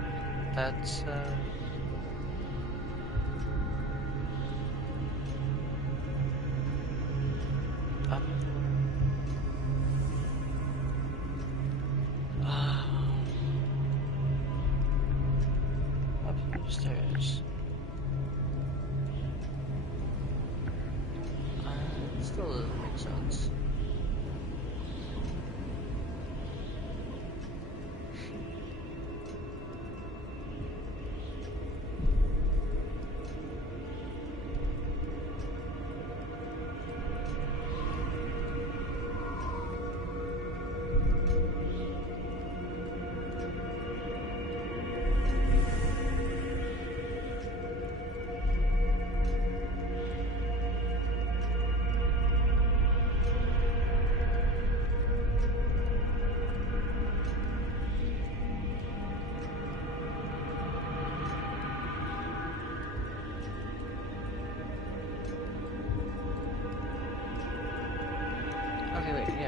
That's, up. Upstairs. It still doesn't make sense.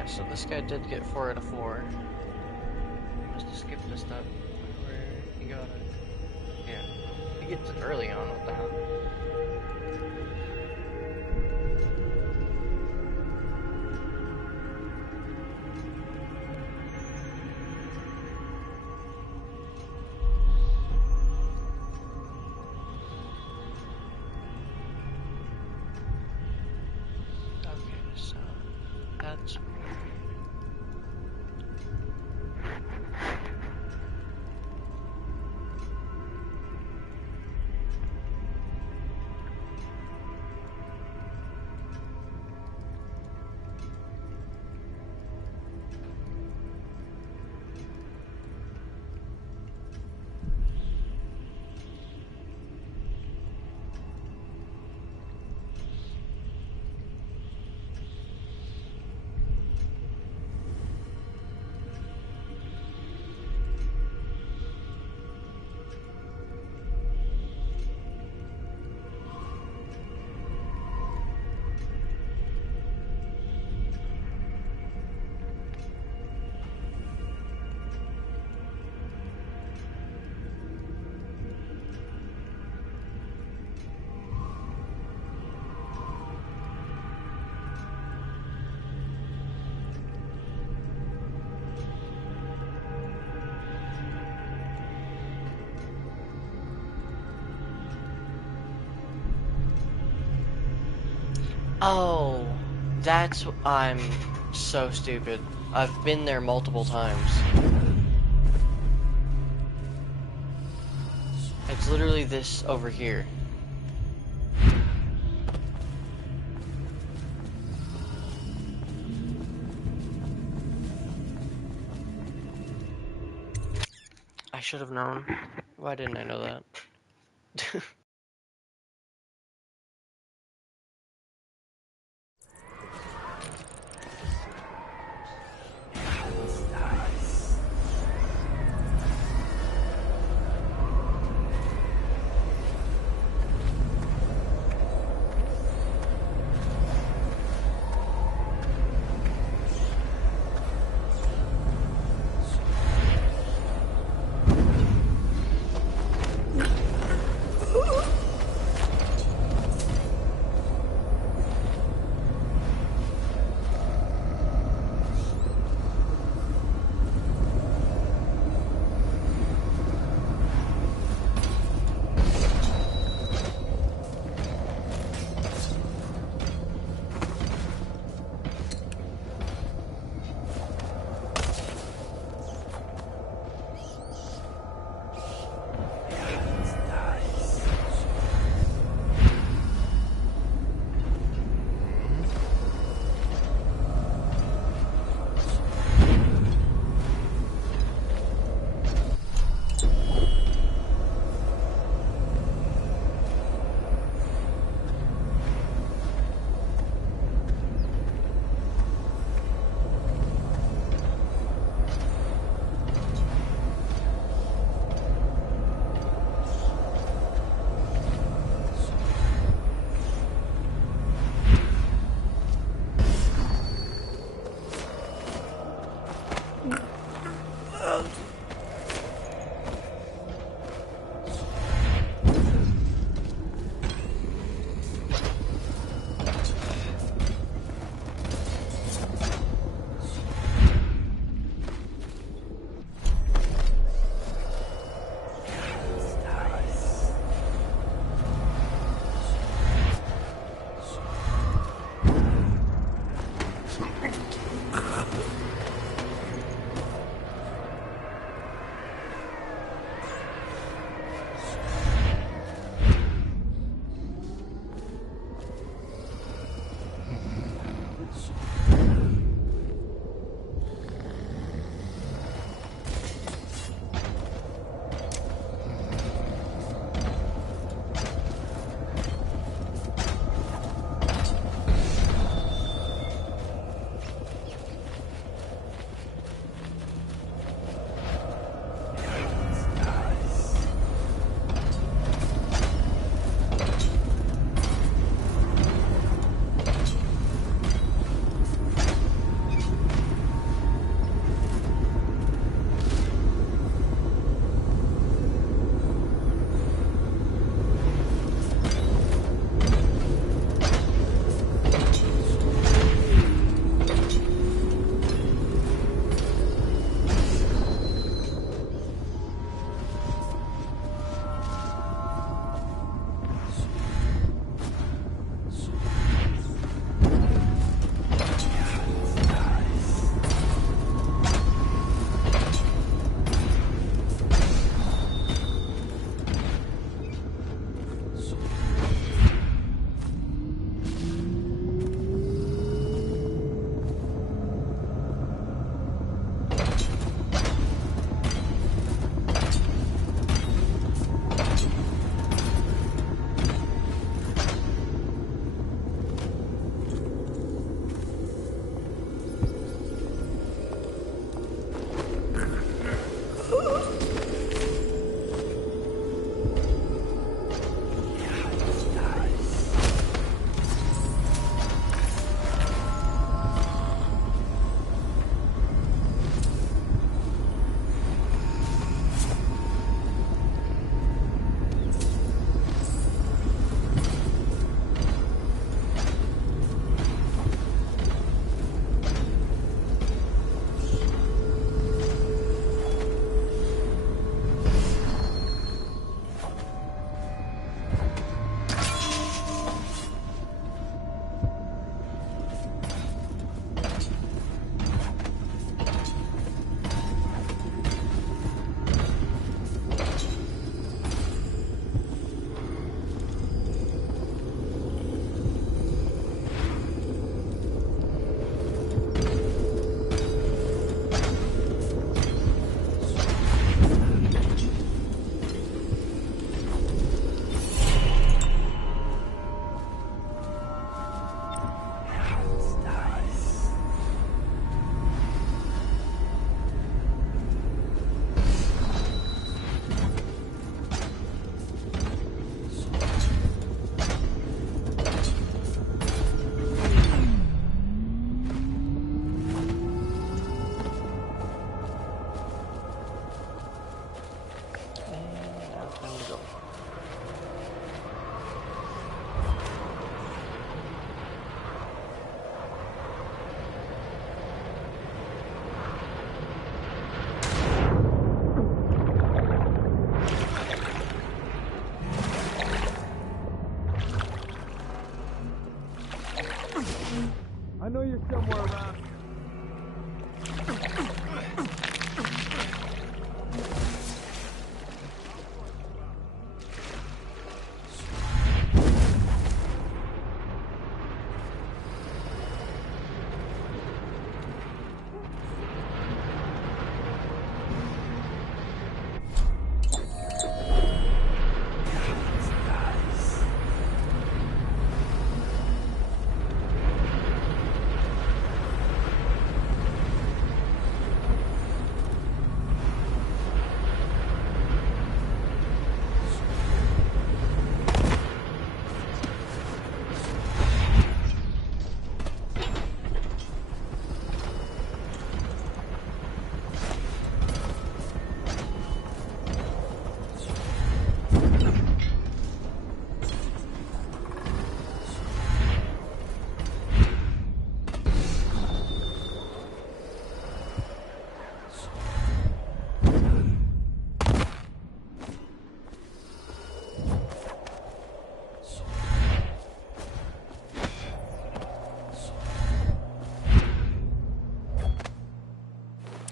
Yeah, so this guy did get 4 out of 4. Must have skipped a step. Where he got it. Yeah, he gets it early on with that. Okay, so that's weird. Oh, I'm so stupid. I've been there multiple times. It's literally this over here. I should have known. Why didn't I know that?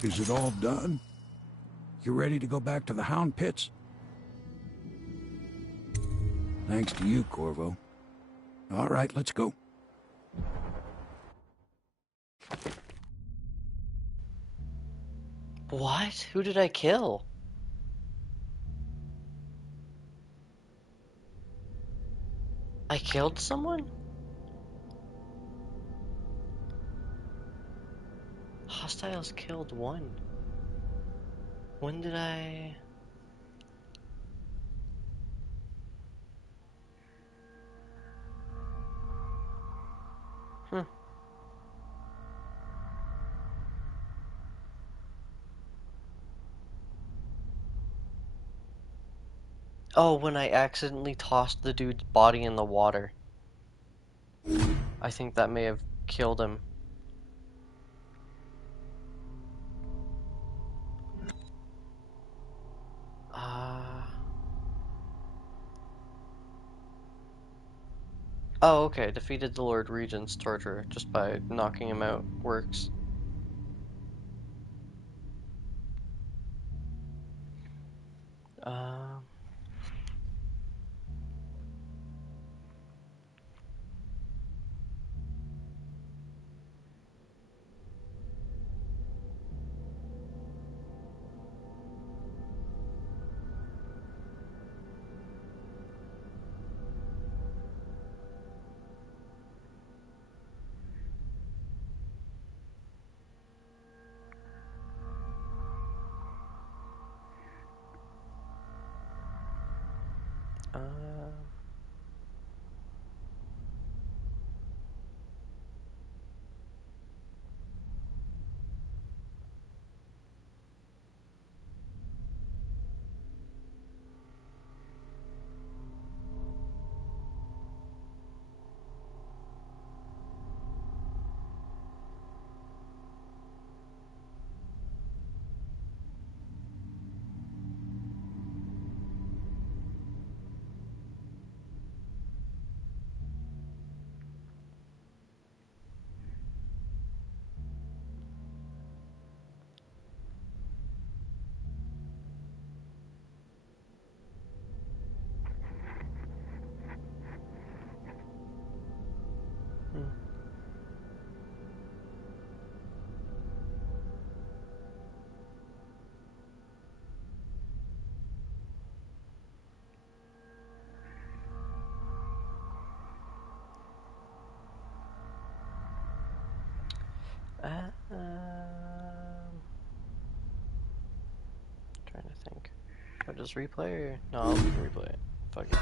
Is it all done? You ready to go back to the Hound Pits? Thanks to you, Corvo. All right, let's go. What? Who did I kill? I killed someone? Hostiles killed one. When did I... Oh, when I accidentally tossed the dude's body in the water. I think that may have killed him. Oh, okay. Defeated the Lord Regent's torturer just by knocking him out. Works. Trying to think. Should I just replay or... No, I'll replay it. Fuck it.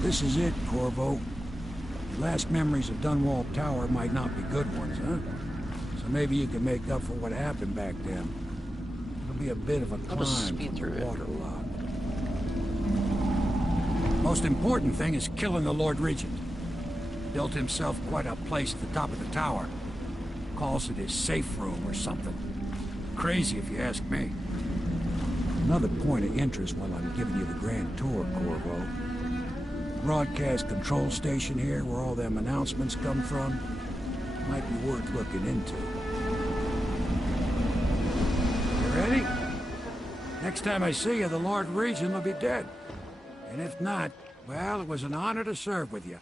This is it, Corvo. Your last memories of Dunwall Tower might not be good ones, huh? So maybe you can make up for what happened back then. It'll be a bit of a climb from the waterlogged. Most important thing is killing the Lord Regent. Built himself quite a place at the top of the tower. Calls it his safe room or something. Crazy if you ask me. Another point of interest while I'm giving you the grand tour, Corvo. Broadcast control station here where all them announcements come from might be worth looking into. You ready? Next time I see you, the Lord Regent will be dead. And if not, well, it was an honor to serve with you.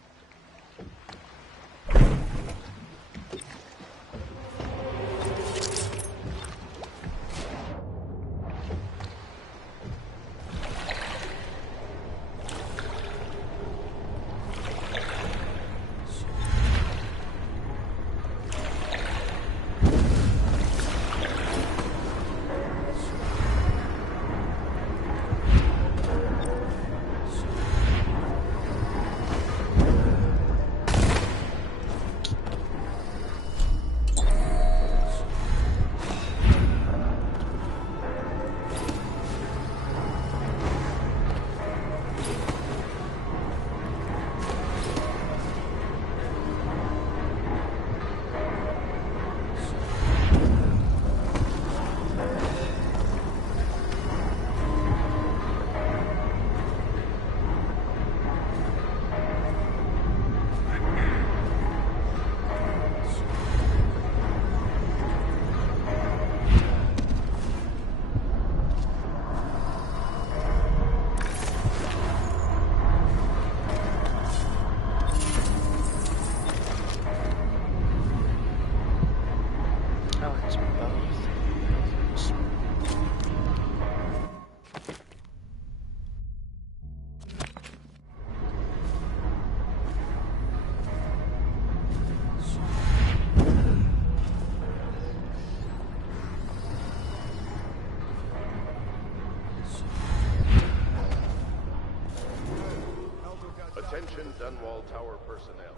Attention Dunwall Tower personnel.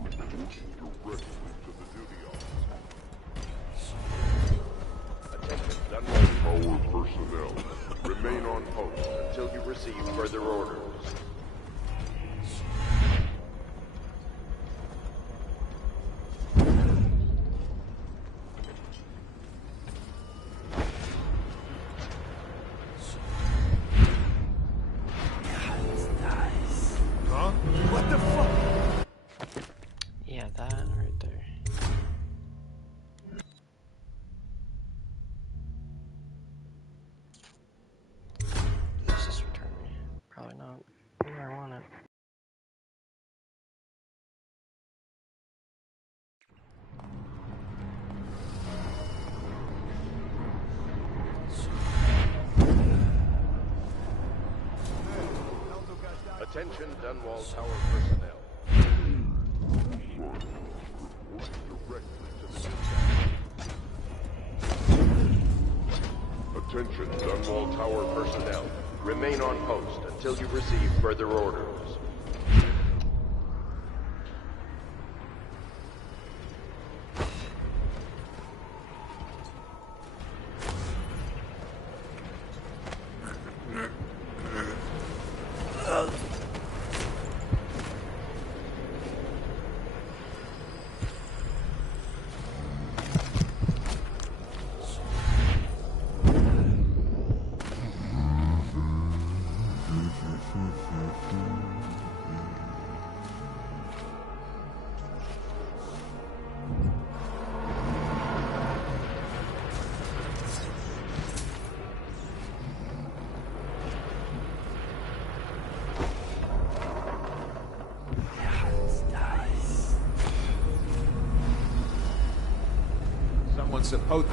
Directly to the duty officer. Attention Dunwall Tower personnel. Remain on post until you receive further orders. Huh? What the fuck? Yeah, that right there. Does this return me? Probably not. Where I want it. Attention Dunwall Tower personnel. Attention Dunwall Tower personnel. Remain on post until you receive further orders. Someone's supposed.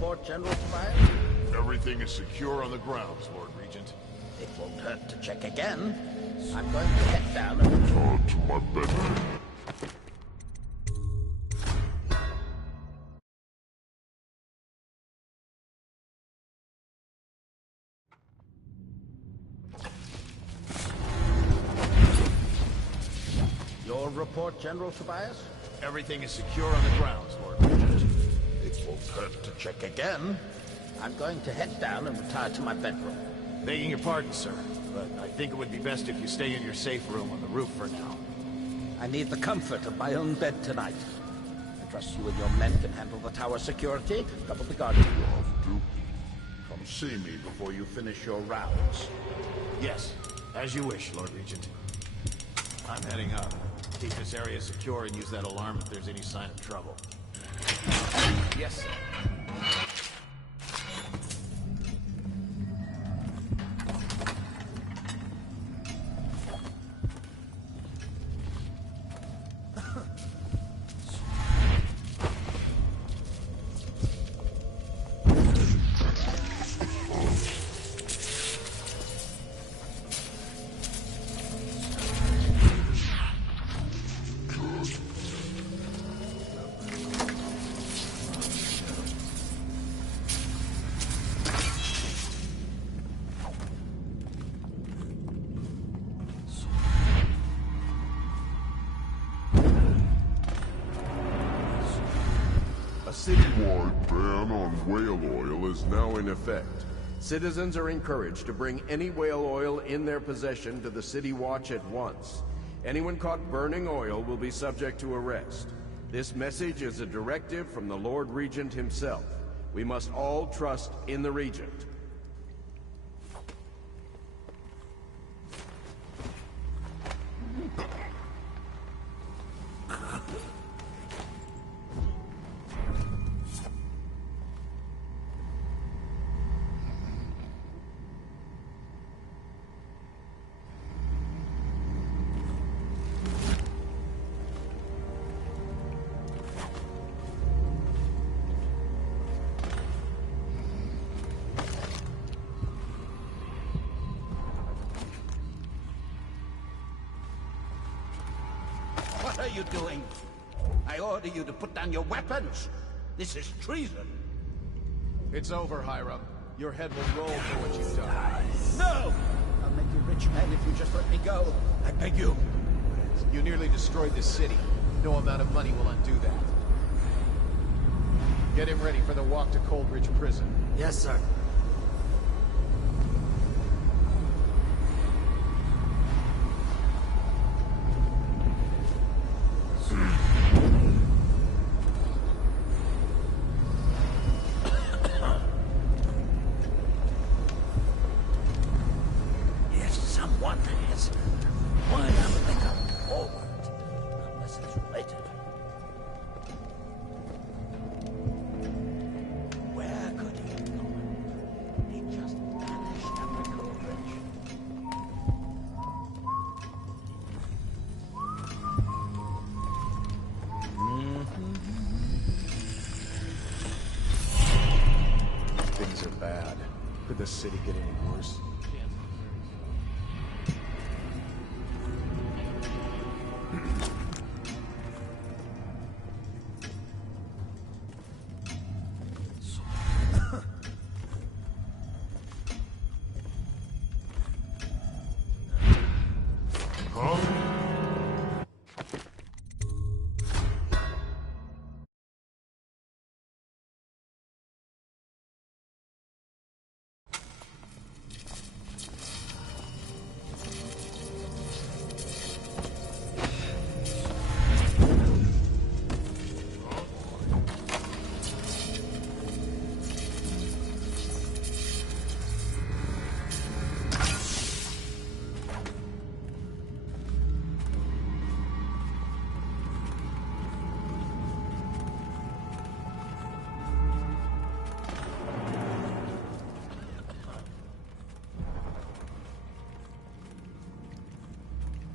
report, General Fire? Everything is secure on the grounds, Lord Regent. It won't hurt to check again. I'm going to head down and... To my bedroom. Your report, General Tobias? Everything is secure on the grounds, Lord Regent. It won't hurt to check again. I'm going to head down and retire to my bedroom. Begging your pardon, sir, but I think it would be best if you stay in your safe room on the roof for now. I need the comfort of my own bed tonight. I trust you and your men can handle the tower security. Double the guard if you have to. Come see me before you finish your rounds. Yes, as you wish, Lord Regent. I'm heading up. Keep this area secure and use that alarm if there's any sign of trouble. Yes, sir. ban on whale oil is now in effect. Citizens are encouraged to bring any whale oil in their possession to the City Watch at once. Anyone caught burning oil will be subject to arrest. This message is a directive from the Lord Regent himself. We must all trust in the Regent. What are you doing? I order you to put down your weapons. This is treason. It's over, Hiram. Your head will roll for what you've done. No! I'll make you rich men if you just let me go. I beg you. You nearly destroyed this city. No amount of money will undo that. Get him ready for the walk to Coldridge Prison. Yes, sir. If someone has, why haven't they come forward? Unless it's related. Where could he have gone? He just vanished after Coldridge. Things are bad. Could the city get any worse?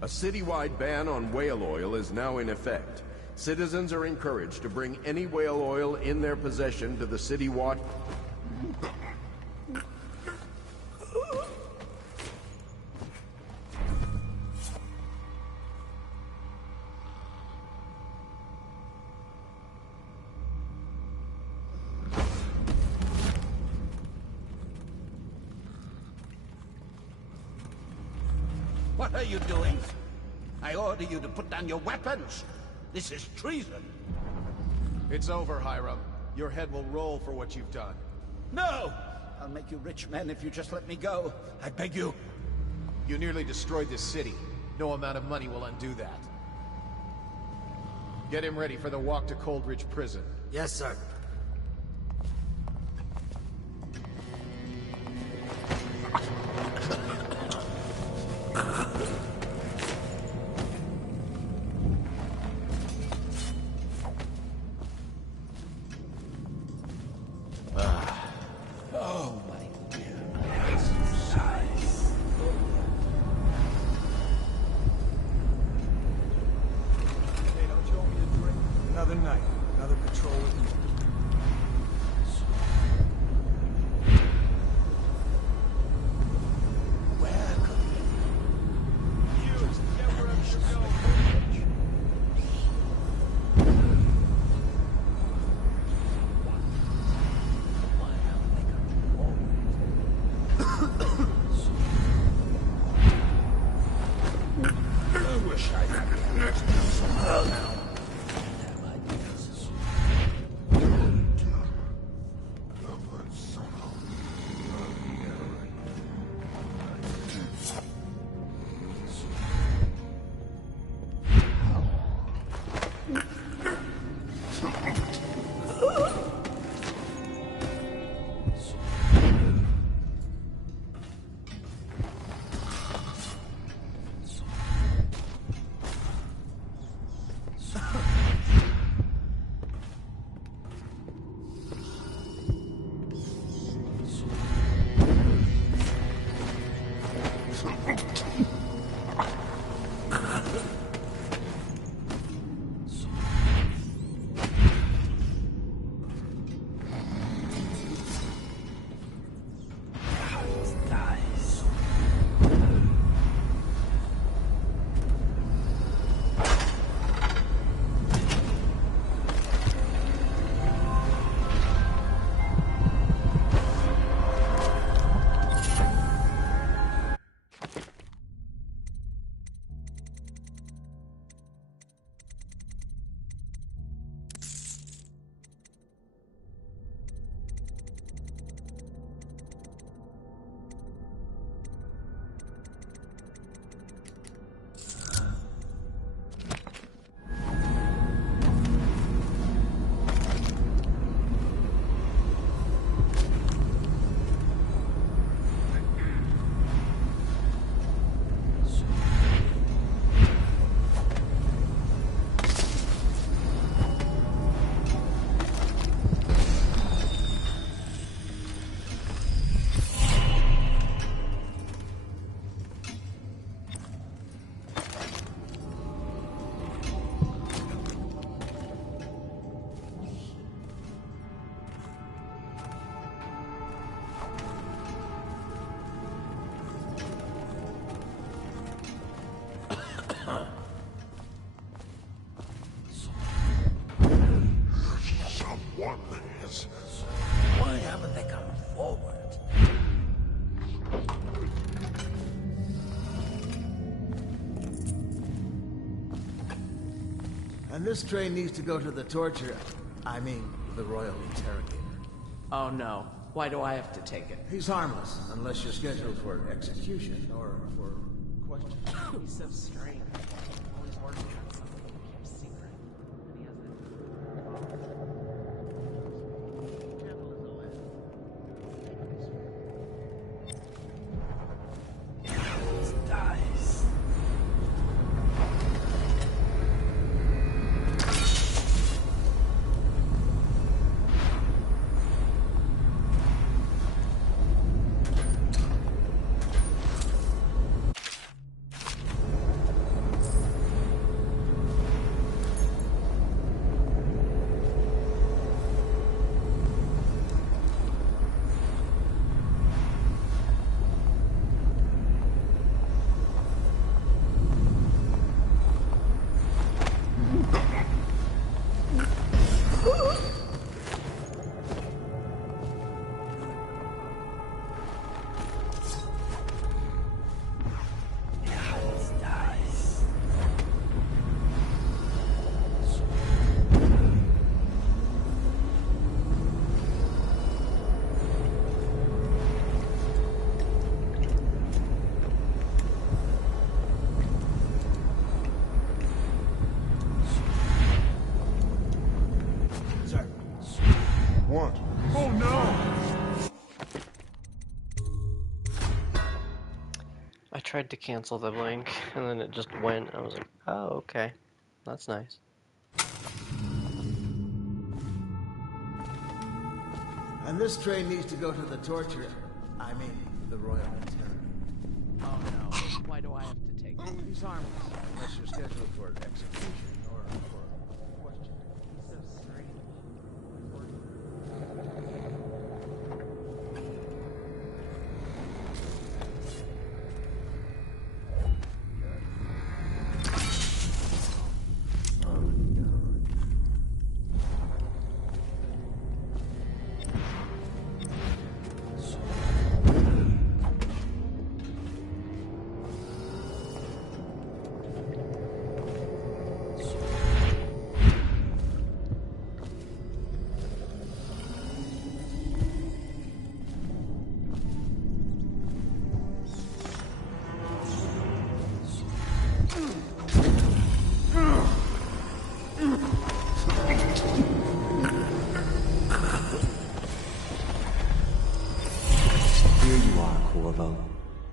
A citywide ban on whale oil is now in effect. Citizens are encouraged to bring any whale oil in their possession to the City Watch. What are you doing? I order you to put down your weapons. This is treason. It's over, Hiram. Your head will roll for what you've done. No! I'll make you rich men if you just let me go. I beg you. You nearly destroyed this city. No amount of money will undo that. Get him ready for the walk to Coldridge Prison. Yes, sir. Oh, my dear. Hey, don't you owe me a drink? Another night, another patrol with you. And this train needs to go to the torture... I mean, the Royal Interrogator. Oh no. Why do I have to take it? He's harmless, unless you're scheduled for execution or for questioning. He's so strange. Always working on something to keep secret. And he has What? Oh no! I tried to cancel the link, and then it just went. I was like, oh, okay. That's nice. And this train needs to go to the torture... I mean, the Royal Interrogator. Oh no. Why do I have to take it? He's harmless, unless you're scheduled for execution or for questioning. He's so strange.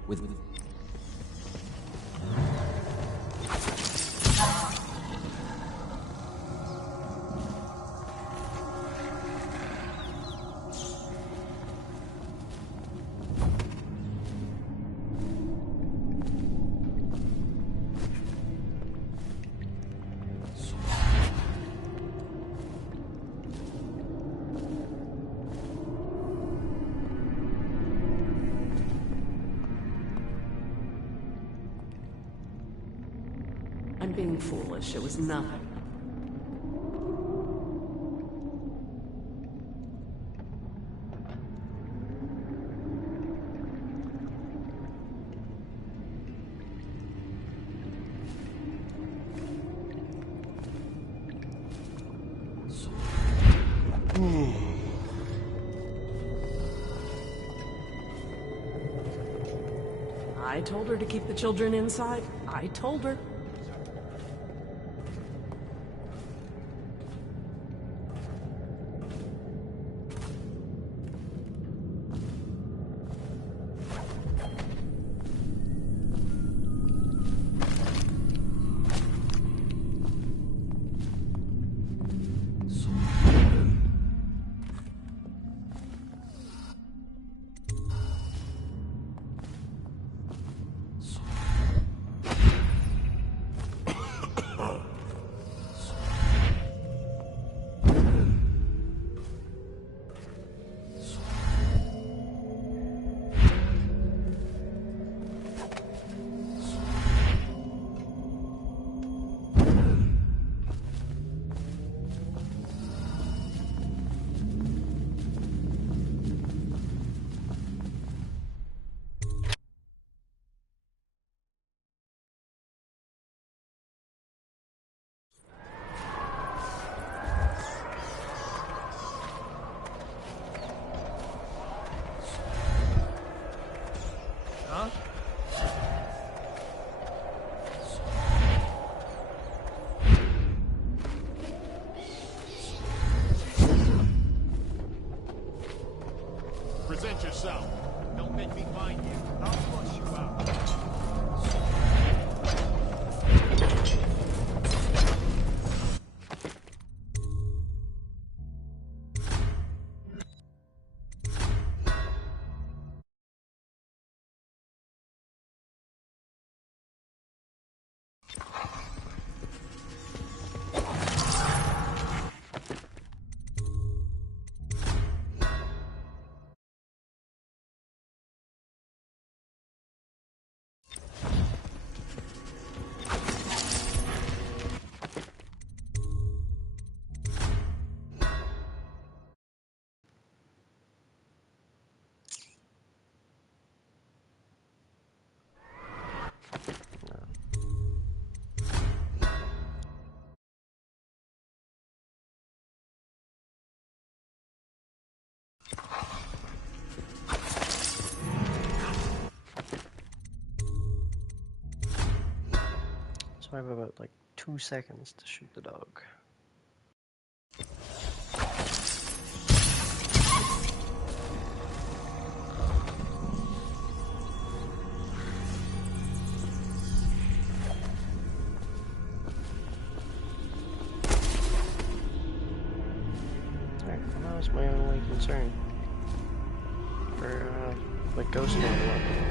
With I'm being foolish. It was nothing. I told her to keep the children inside. I told her. Present yourself. Don't make me find you. I'll flush you out. So I have about like 2 seconds to shoot the dog. Alright, well, that was my only concern for like ghost mode or whatnot.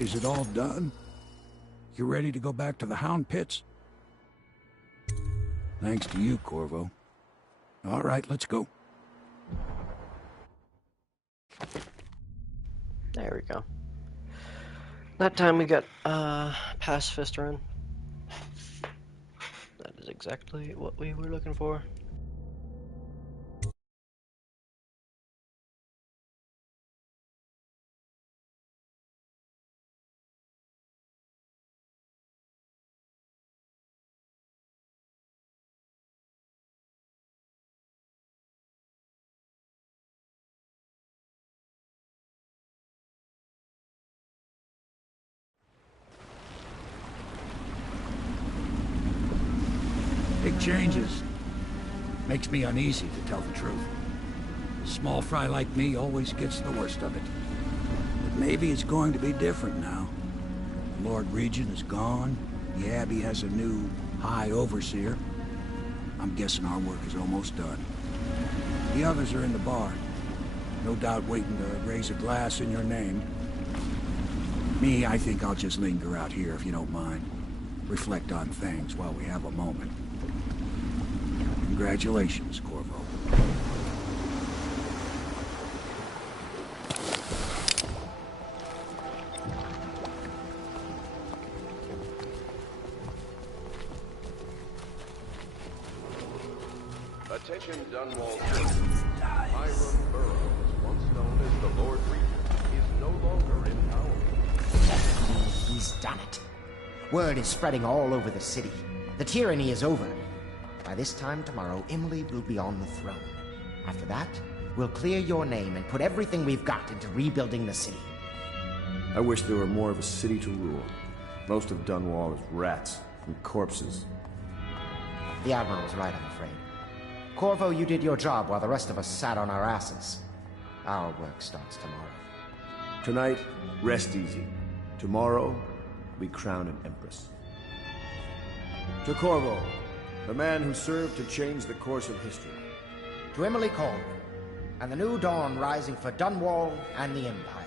Is it all done? You ready to go back to the Hound Pits? Thanks to you, Corvo. All right, let's go. There we go. That time we got Pacifist run. That is exactly what we were looking for. Big changes. Makes me uneasy, to tell the truth. A small fry like me always gets the worst of it. But maybe it's going to be different now. The Lord Regent is gone. The Abbey has a new High Overseer. I'm guessing our work is almost done. The others are in the bar. No doubt waiting to raise a glass in your name. Me, I think I'll just linger out here if you don't mind. Reflect on things while we have a moment. Congratulations, Corvo. Attention Dunwall citizens. Hiram Burrows, once known as the Lord Regent, is no longer in power. He's done it. Word is spreading all over the city. The tyranny is over. By this time tomorrow, Emily will be on the throne. After that, we'll clear your name and put everything we've got into rebuilding the city. I wish there were more of a city to rule. Most of Dunwall is rats and corpses. The Admiral's right, I'm afraid. Corvo, you did your job while the rest of us sat on our asses. Our work starts tomorrow. Tonight, rest easy. Tomorrow, we crown an empress. To Corvo, the man who served to change the course of history. To Emily Corvo, and the new dawn rising for Dunwall and the Empire.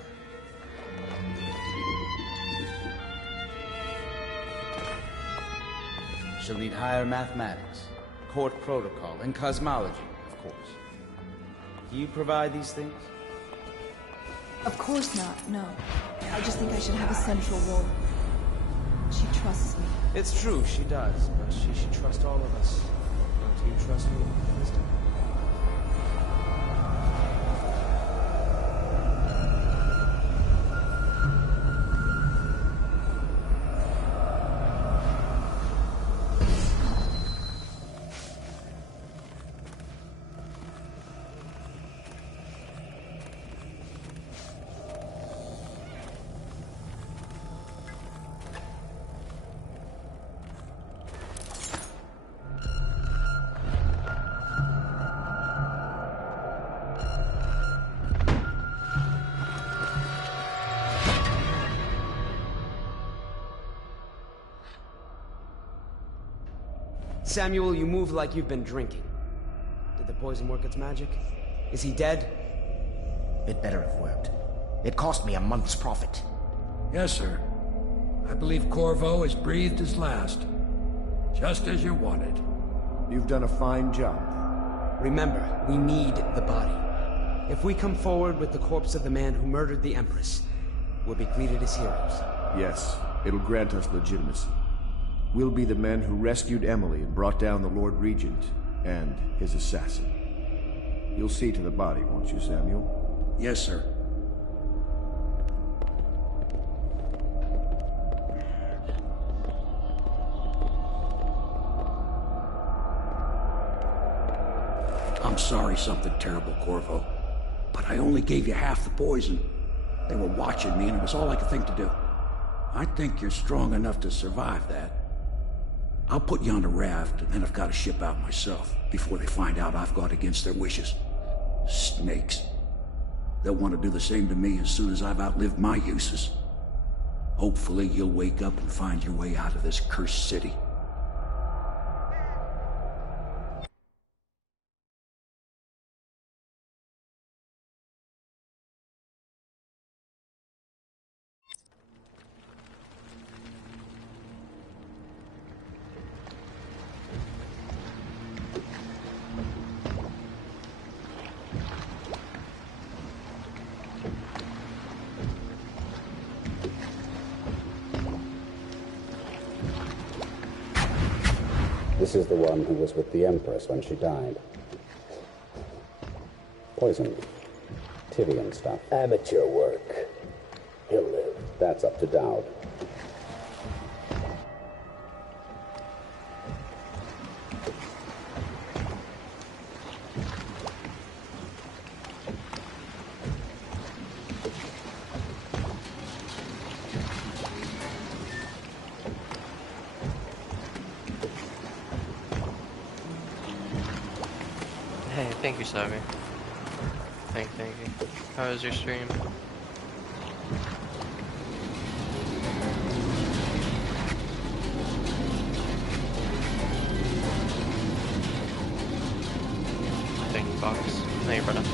She'll need higher mathematics, court protocol, and cosmology, of course. Do you provide these things? Of course not, no. I just think I should have a central role. She trusts me. It's true, she does, but she should trust all of us. Don't you trust me, Wisdom? Samuel, you move like you've been drinking. Did the poison work its magic? Is he dead? It better have worked. It cost me a month's profit. Yes, sir. I believe Corvo has breathed his last. Just as you wanted. You've done a fine job. Remember, we need the body. If we come forward with the corpse of the man who murdered the Empress, we'll be greeted as heroes. Yes, it'll grant us legitimacy. We'll be the men who rescued Emily and brought down the Lord Regent and his assassin. You'll see to the body, won't you, Samuel? Yes, sir. I'm sorry something terrible, Corvo. But I only gave you half the poison. They were watching me, and it was all I could think to do. I think you're strong enough to survive that. I'll put you on a raft, and then I've got to ship out myself before they find out I've gone against their wishes. Snakes. They'll want to do the same to me as soon as I've outlived my uses. Hopefully you'll wake up and find your way out of this cursed city. This is the one who was with the Empress when she died. Poison. Tivian stuff. Amateur work. He'll live. That's up to Dowd. Hey, thank you, Savi. Thank you. How was your stream? Thank you, Fox. Thank you, brother.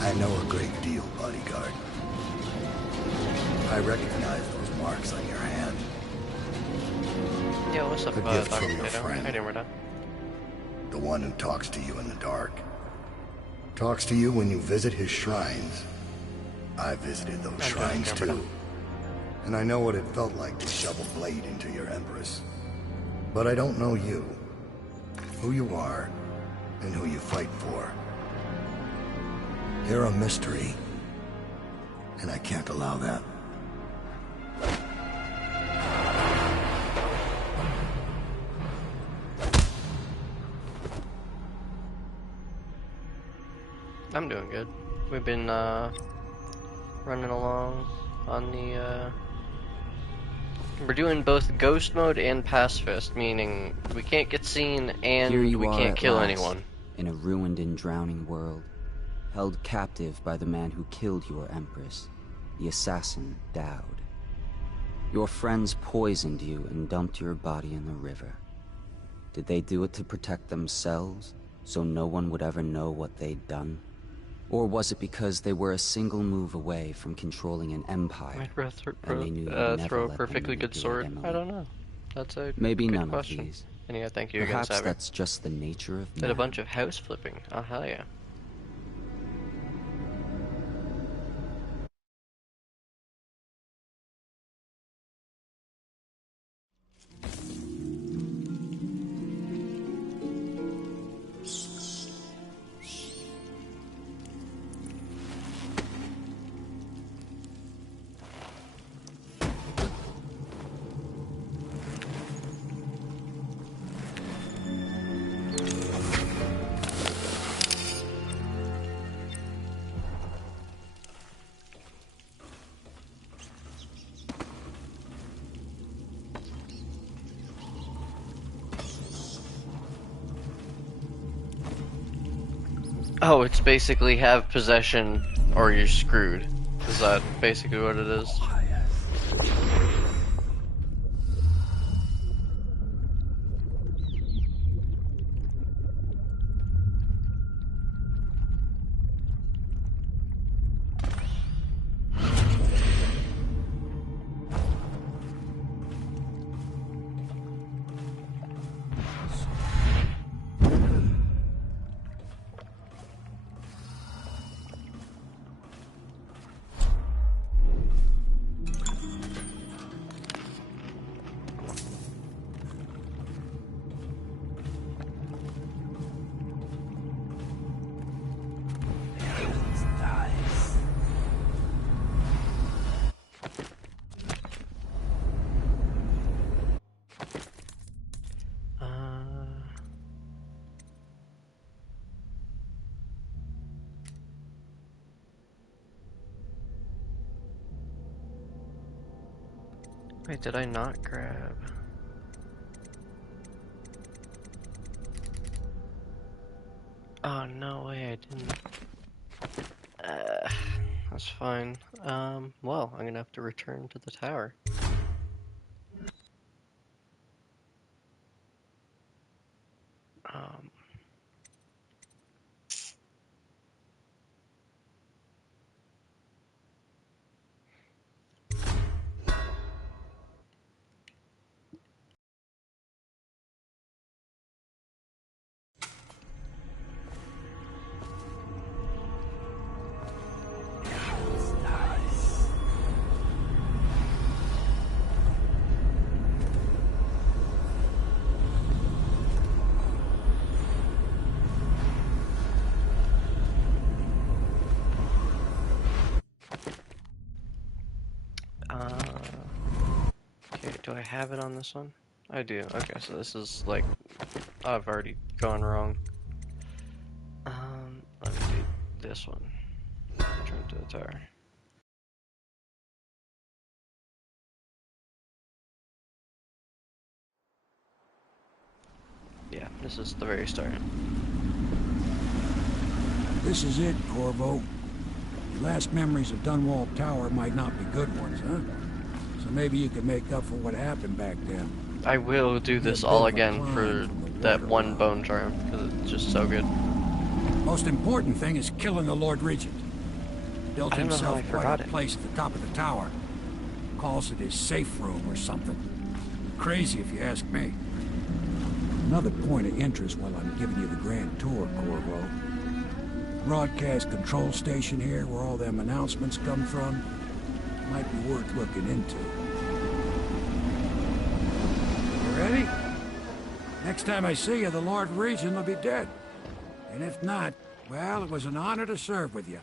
I know a great deal, bodyguard. I recognize those marks on your hand. Yo, what's up, A gift Dr. from your Potato? friend. How you doing, brother? The one who talks to you in the dark. Talks to you when you visit his shrines. I visited those shrines too. And I know what it felt like to shove a blade into your Empress. But I don't know you. Who you are, and who you fight for. You're a mystery. And I can't allow that. I'm doing good. We've been running along on the we're doing both ghost mode and pacifist, meaning we can't get seen and Here you we are can't at kill last, anyone. in a ruined and drowning world, held captive by the man who killed your Empress, the assassin Dowd. Your friends poisoned you and dumped your body in the river. Did they do it to protect themselves, so no one would ever know what they'd done? Or was it because they were a single move away from controlling an empire, and they knew you'd never Throw a let them perfectly good manipulate sword? Emily? I don't know. That's a Maybe good none question. of these. And yeah, thank you Perhaps again, Savi. that's just the nature of Did a man. bunch of house flipping. Oh, hell yeah. Oh, it's basically have possession or you're screwed. Is that basically what it is? Wait, did I not grab? Oh, no way, I didn't. That's fine. Well, I'm gonna have to return to the tower. Um... Okay, do I have it on this one? I do. Okay, so this is like I've already gone wrong. Let me do this one. Return to the tower. Yeah, this is the very start. This is it, Corvo. Your last memories of Dunwall Tower might not be good ones, huh? So maybe you can make up for what happened back then. I will do this all again for that one bone charm, because it's just so good. Most important thing is killing the Lord Regent. Built I don't know how I himself forgot quite a it. place at the top of the tower. Calls it his safe room or something. Crazy if you ask me. Another point of interest while I'm giving you the grand tour, Corvo. Broadcast control station here where all them announcements come from. Might be worth looking into. You ready? Next time I see you, the Lord Regent will be dead. And if not, well, it was an honor to serve with you.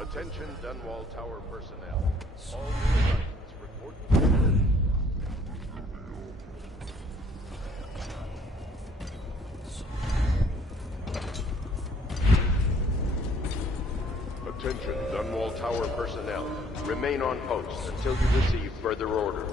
Attention Dunwall Tower personnel. All new assignments report. Attention Dunwall Tower personnel. Remain on post until you receive further order.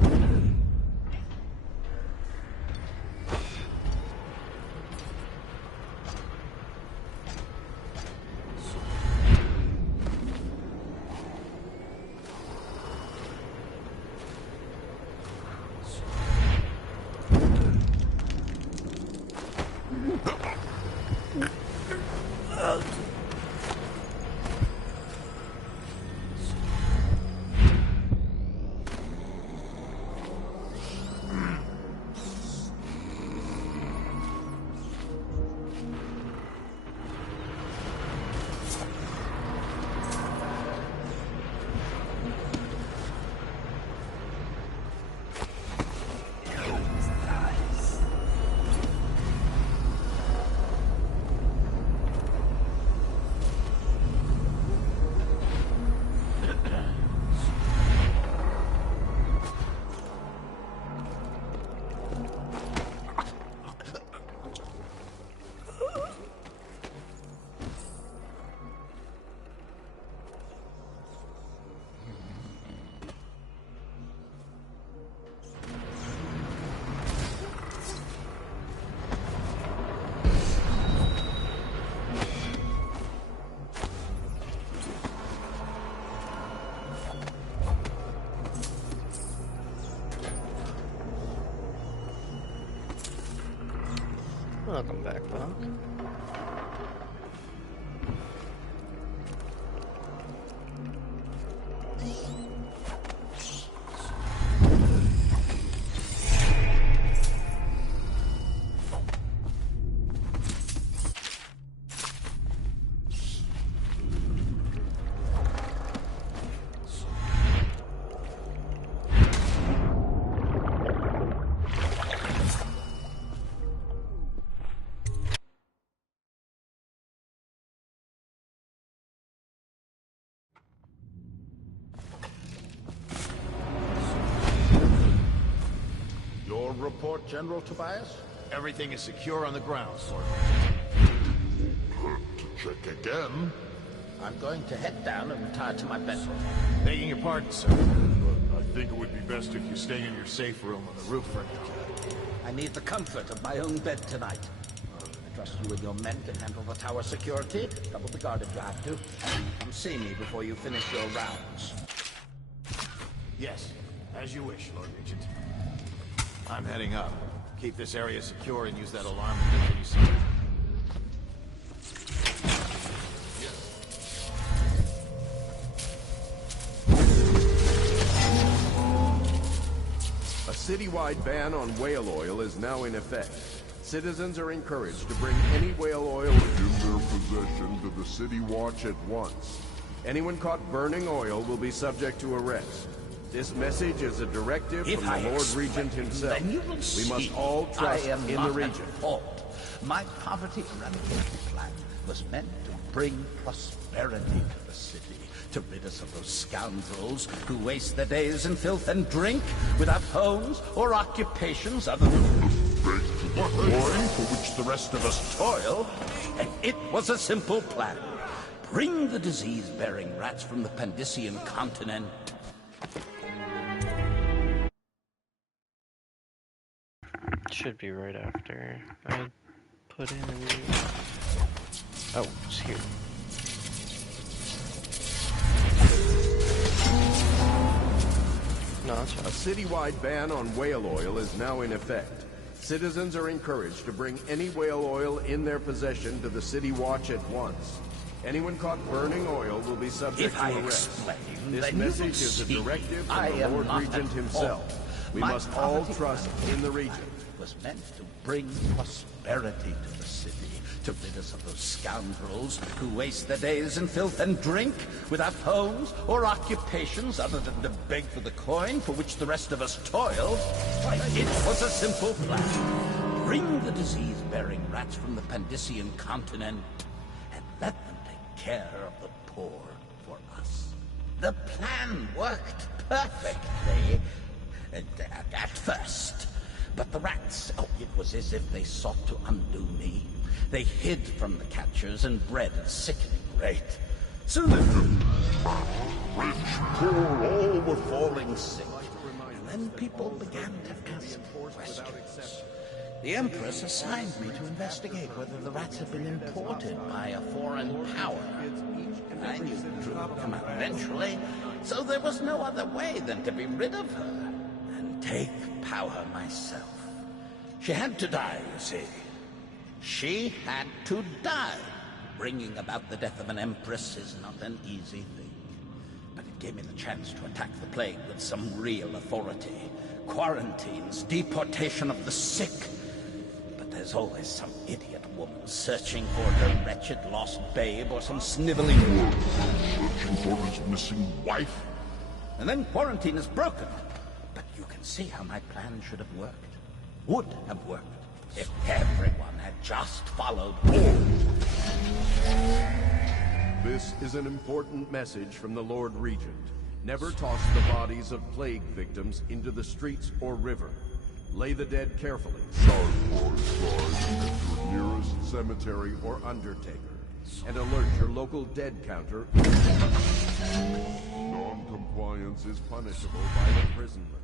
Welcome back, Buck. Your report, General Tobias? Everything is secure on the ground, Lord. To check again. I'm going to head down and retire to my bedroom. Begging your pardon, sir. I think it would be best if you stay in your safe room on the roof for now. I need the comfort of my own bed tonight. I trust you and your men can handle the tower security. Double the guard if you have to. Come see me before you finish your rounds. Yes, as you wish, Lord Regent. I'm heading up. Keep this area secure and use that alarm when you see it. A citywide ban on whale oil is now in effect. Citizens are encouraged to bring any whale oil in their possession to the City Watch at once. Anyone caught burning oil will be subject to arrest. This message is a directive from the Lord Regent himself. Then you will We must all trust in the region. My poverty eradication plan was meant to bring prosperity to the city, to rid us of those scoundrels who waste their days in filth and drink without homes or occupations other than beg the coin for which the rest of us toil. And it was a simple plan. Bring the disease-bearing rats from the Pandician continent. Should be right after I put in a new... Oh, it's here. No, that's fine. A citywide ban on whale oil is now in effect. Citizens are encouraged to bring any whale oil in their possession to the City Watch at once. Anyone caught burning oil will be subject to arrest. This message is a directive from the Lord Regent himself. We must all trust in the region. Was meant to bring prosperity to the city, to rid us of those scoundrels who waste their days in filth and drink without homes or occupations other than to beg for the coin for which the rest of us toil. It was a simple plan. Bring the disease-bearing rats from the Pandician continent and let them take care of the poor for us. The plan worked perfectly at first. But the rats, it was as if they sought to undo me. They hid from the catchers and bred at a sickening rate. Soon the rich, poor, all were falling sick. And then people began to ask questions. The Empress assigned me to investigate whether the rats had been imported by a foreign power. I knew the truth would come out eventually, so there was no other way than to be rid of her. Take power myself. She had to die, you see. She had to die. Bringing about the death of an empress is not an easy thing. But it gave me the chance to attack the plague with some real authority. Quarantines, deportation of the sick. But there's always some idiot woman searching for her wretched lost babe or some sniveling wolf searching for his missing wife. And then quarantine is broken. You can see how my plan should have worked. Would have worked if everyone had just followed orders. This is an important message from the Lord Regent. Never toss the bodies of plague victims into the streets or river. Lay the dead carefully. At your nearest cemetery or undertaker. And alert your local dead counter. Non-compliance is punishable by imprisonment.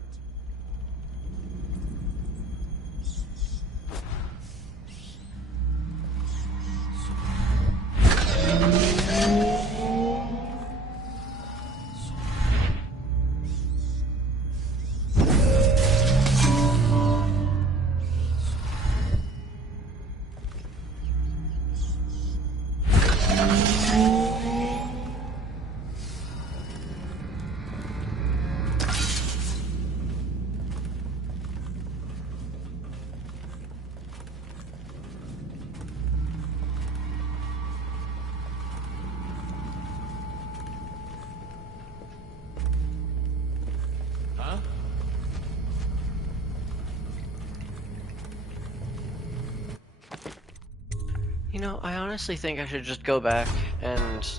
You know, I honestly think I should just go back and,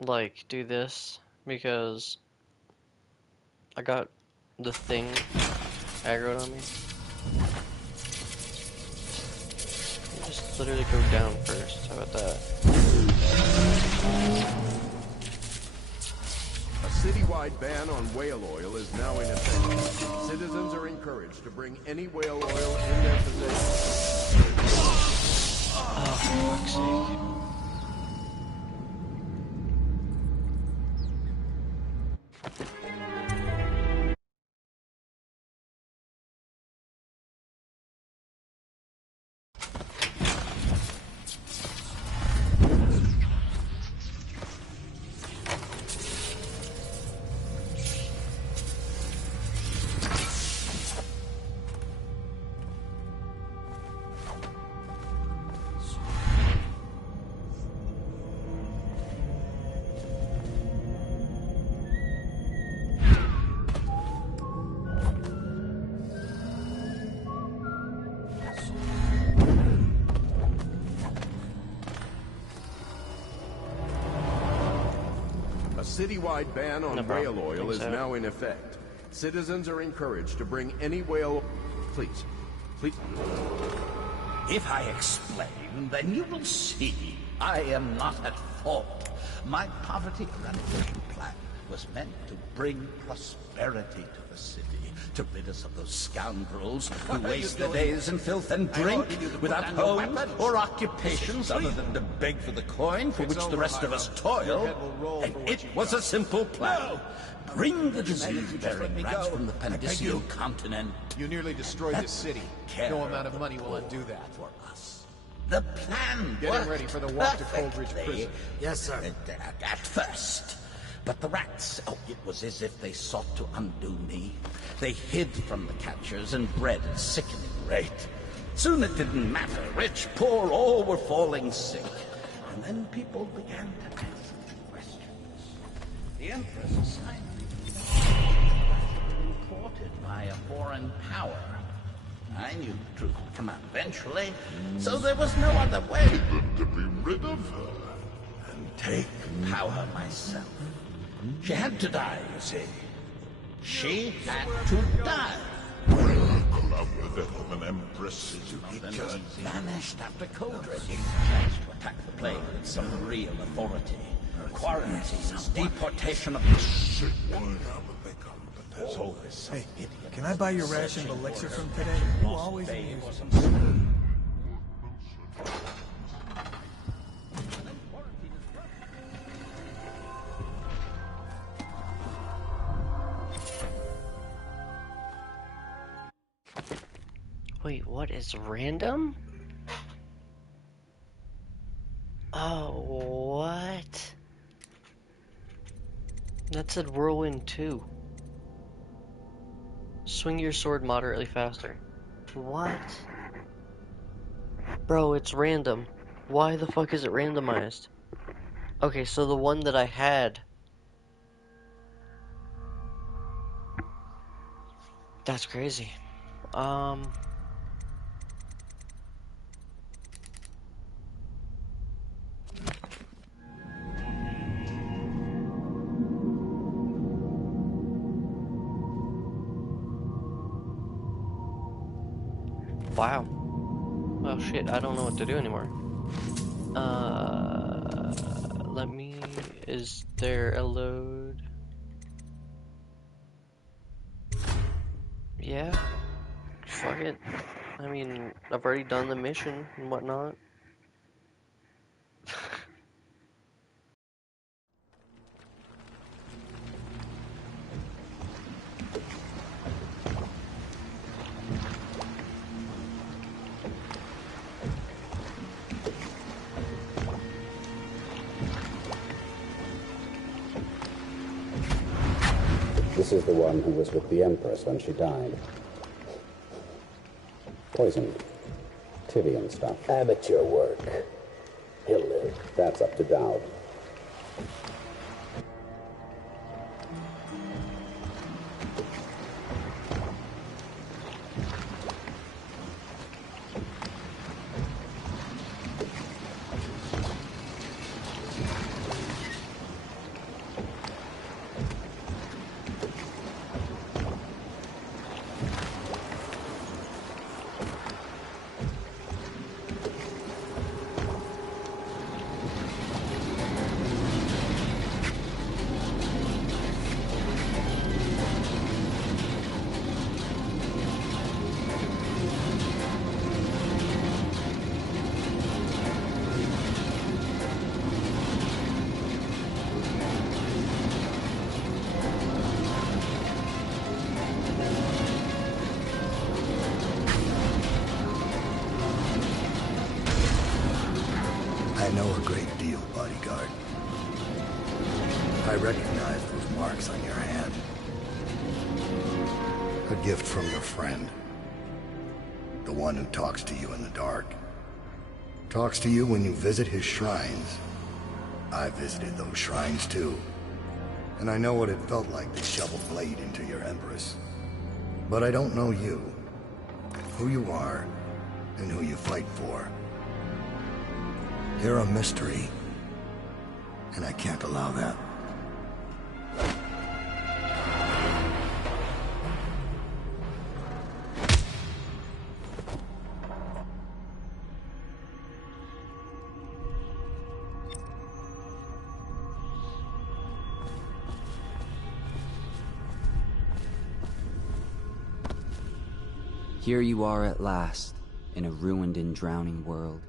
like, do this, because I got the thing aggroed on me. Just literally go down first, how about that? A citywide ban on whale oil is now in effect. Citizens are encouraged to bring any whale oil in their possession. Oh, for fuck's sake. A citywide ban on whale oil is now in effect. Citizens are encouraged to bring any whale... Please. If I explain, then you will see I am not at fault. My poverty eradication plan was meant to bring prosperity to the city, to rid us of those scoundrels who waste their days in filth and drink, without homes or occupations other than to beg for the coin for which the rest of us toil. And it was a simple plan. Bring the disease-bearing rats from the Pandicial continent. You nearly destroyed the city. No amount of money will undo that. For us. The plan Getting ready for the walk to Coldridge Prison. Yes, sir. At first. But the rats, it was as if they sought to undo me. They hid from the catchers and bred at sickening rate. Soon it didn't matter. Rich, poor, all were falling sick. And then people began to ask questions. The Empress assigned me imported by a foreign power. I knew the truth would come out eventually, so there was no other way than to be rid of her and take power myself. She had to die, you see. She had to die. The death of an empress is Then just vanished after Coldridge. Chance to attack the plague with some real authority. Quarantines, deportation of the sick. There's always some idiot. Can I buy your ration of elixir from today? You always amuse me. Wait, what is random? Oh, what? That said Whirlwind 2. Swing your sword moderately faster. What? Bro, it's random. Why the fuck is it randomized? Okay, so the one that I had... That's crazy. Wow. Oh shit, I don't know what to do anymore. Let me... Is there a load? Yeah. Fuck it. I mean, I've already done the mission and whatnot. This is the one who was with the Empress when she died. Poisoned. Tivian stuff. Amateur work. He'll live. That's up to Dowd. I recognize those marks on your hand. A gift from your friend. The one who talks to you in the dark. Talks to you when you visit his shrines. I visited those shrines too. And I know what it felt like to shovel blade into your Empress. But I don't know you. Who you are, and who you fight for. You're a mystery. And I can't allow that. Here you are at last, in a ruined and drowning world.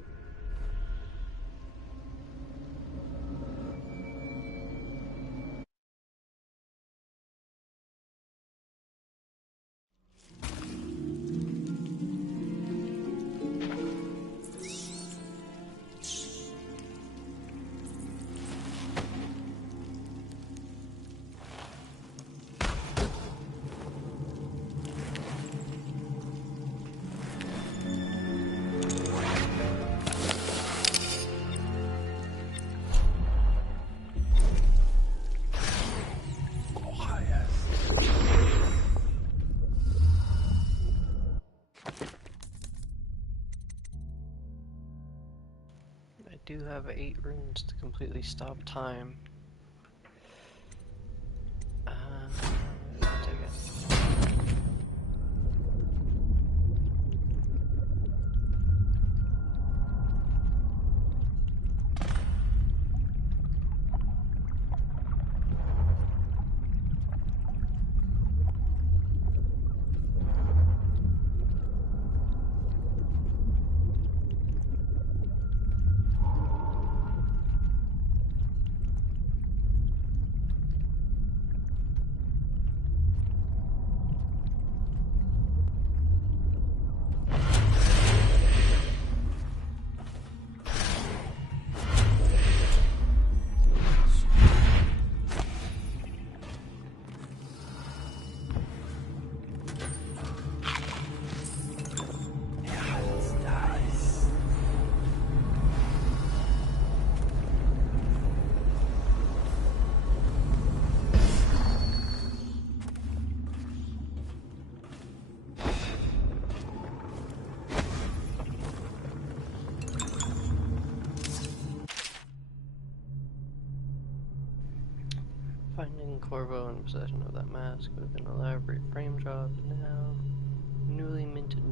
I do have 8 runes to completely stop time. I'll take it. Finding Corvo in possession of that mask with an elaborate frame job. Now, newly minted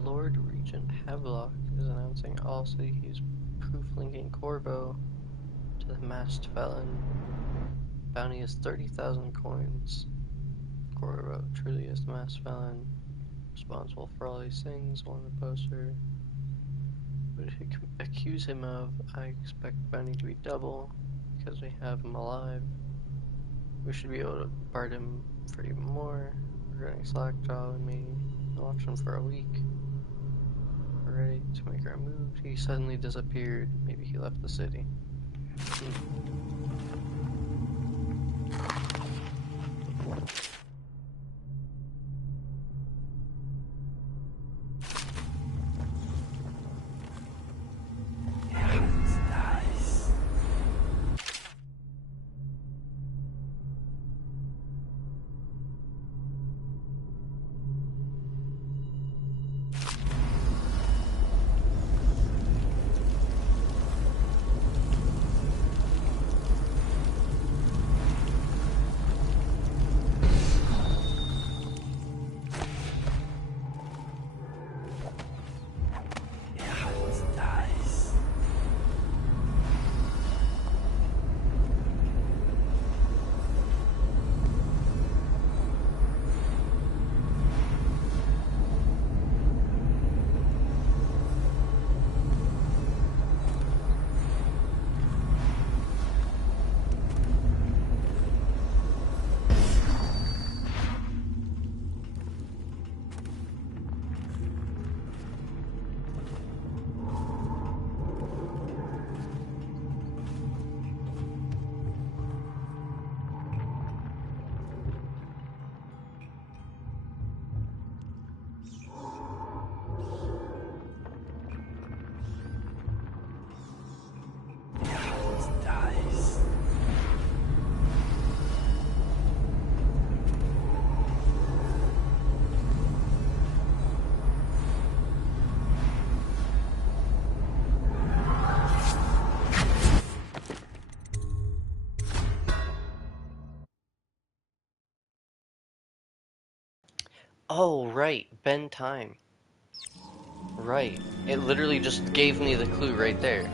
Lord Regent Havelock is announcing all cities proof linking Corvo to the masked felon. Bounty is 30,000 coins. Corvo truly is the masked felon, responsible for all these things. On the poster, what if you accuse him of? I expect bounty to be double because we have him alive. We should be able to part him for even more. We're getting Slackjaw and me. Watch him for a week. We're ready to make our move. He suddenly disappeared. Maybe he left the city. Oh, right. Bend time. Right. It literally just gave me the clue right there.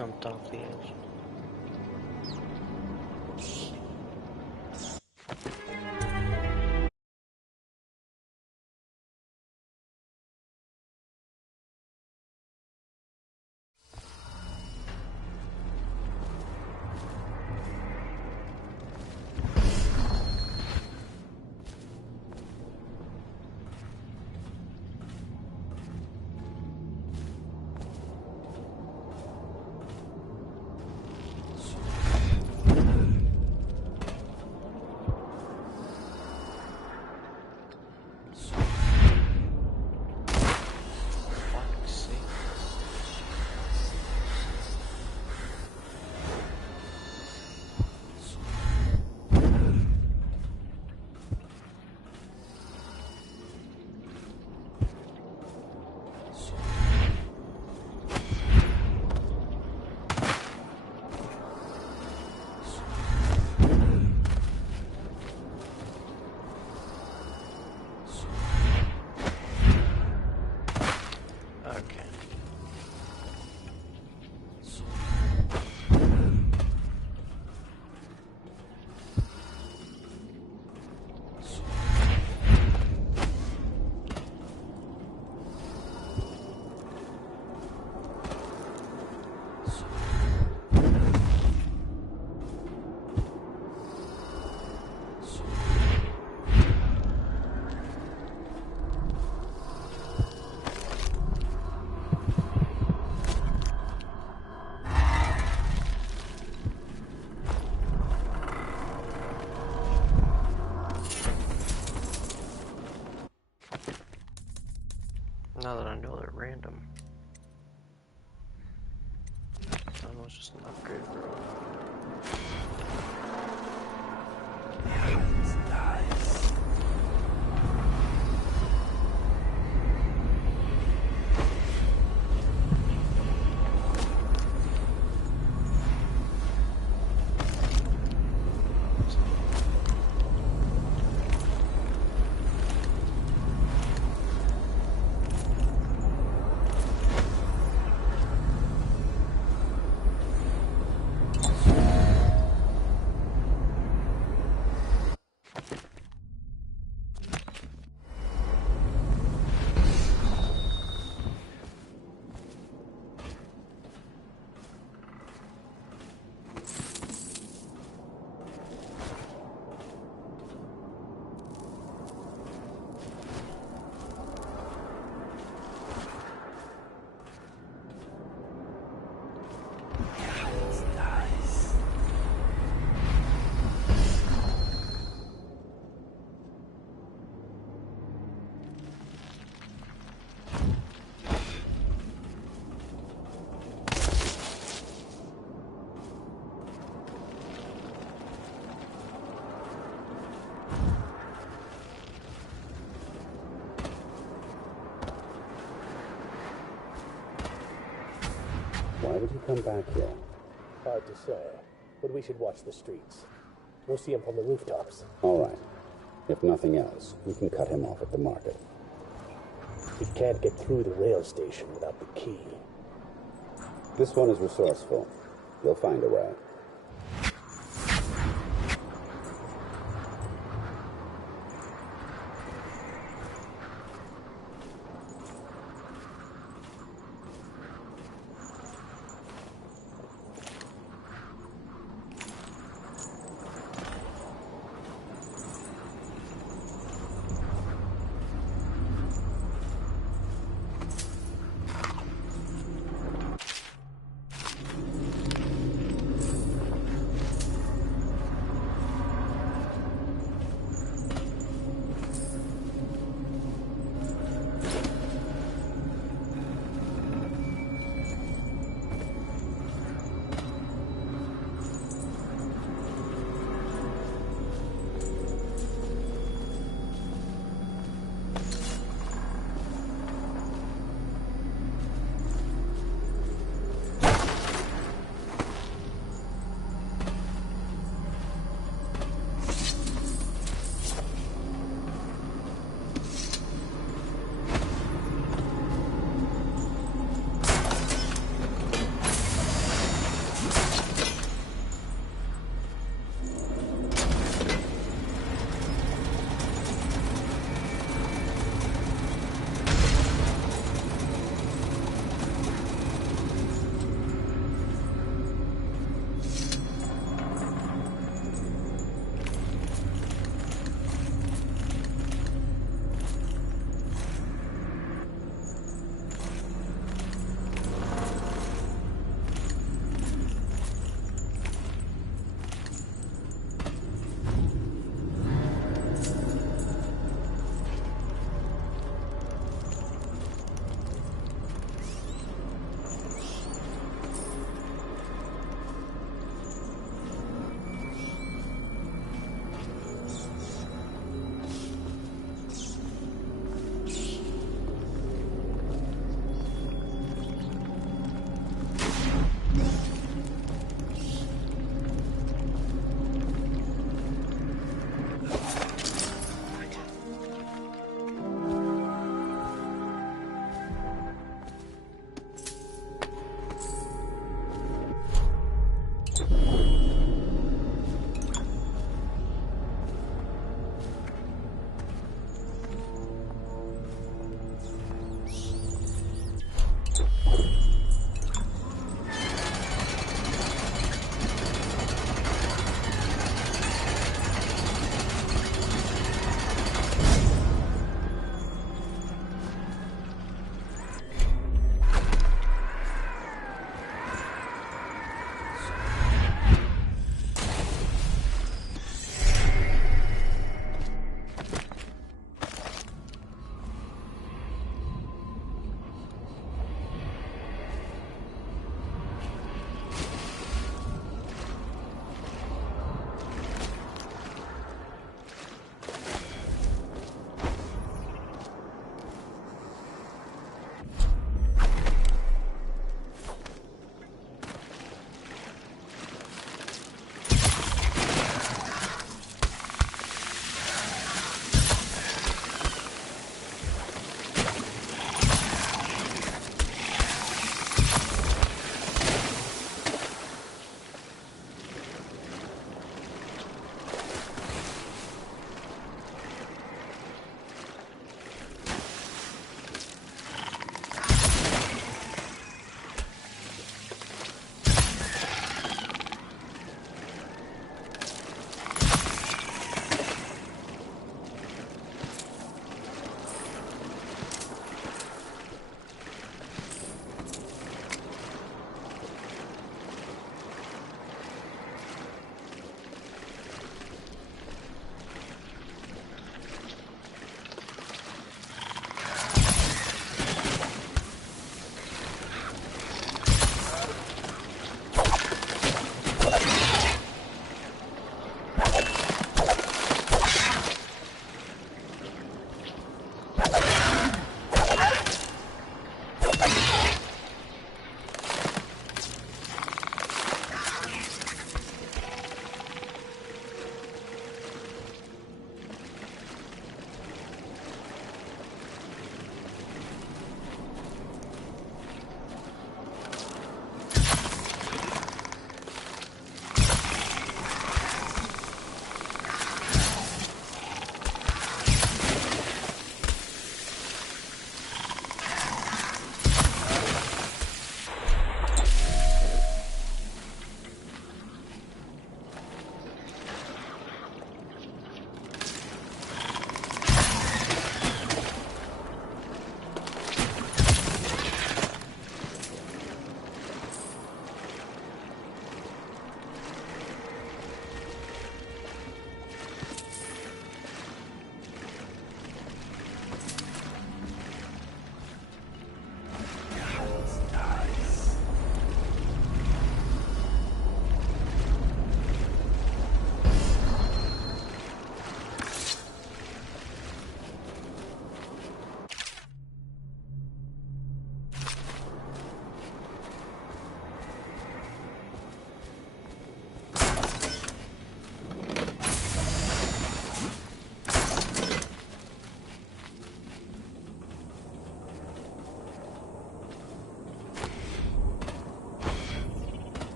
jumped off the edge. Now that I know they're random. That was just an upgrade, bro. Why would he come back here? Hard to say, but we should watch the streets. We'll see him from the rooftops. All right. If nothing else, we can cut him off at the market. We can't get through the rail station without the key. This one is resourceful. You'll find a way.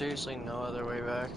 seriously no other way back?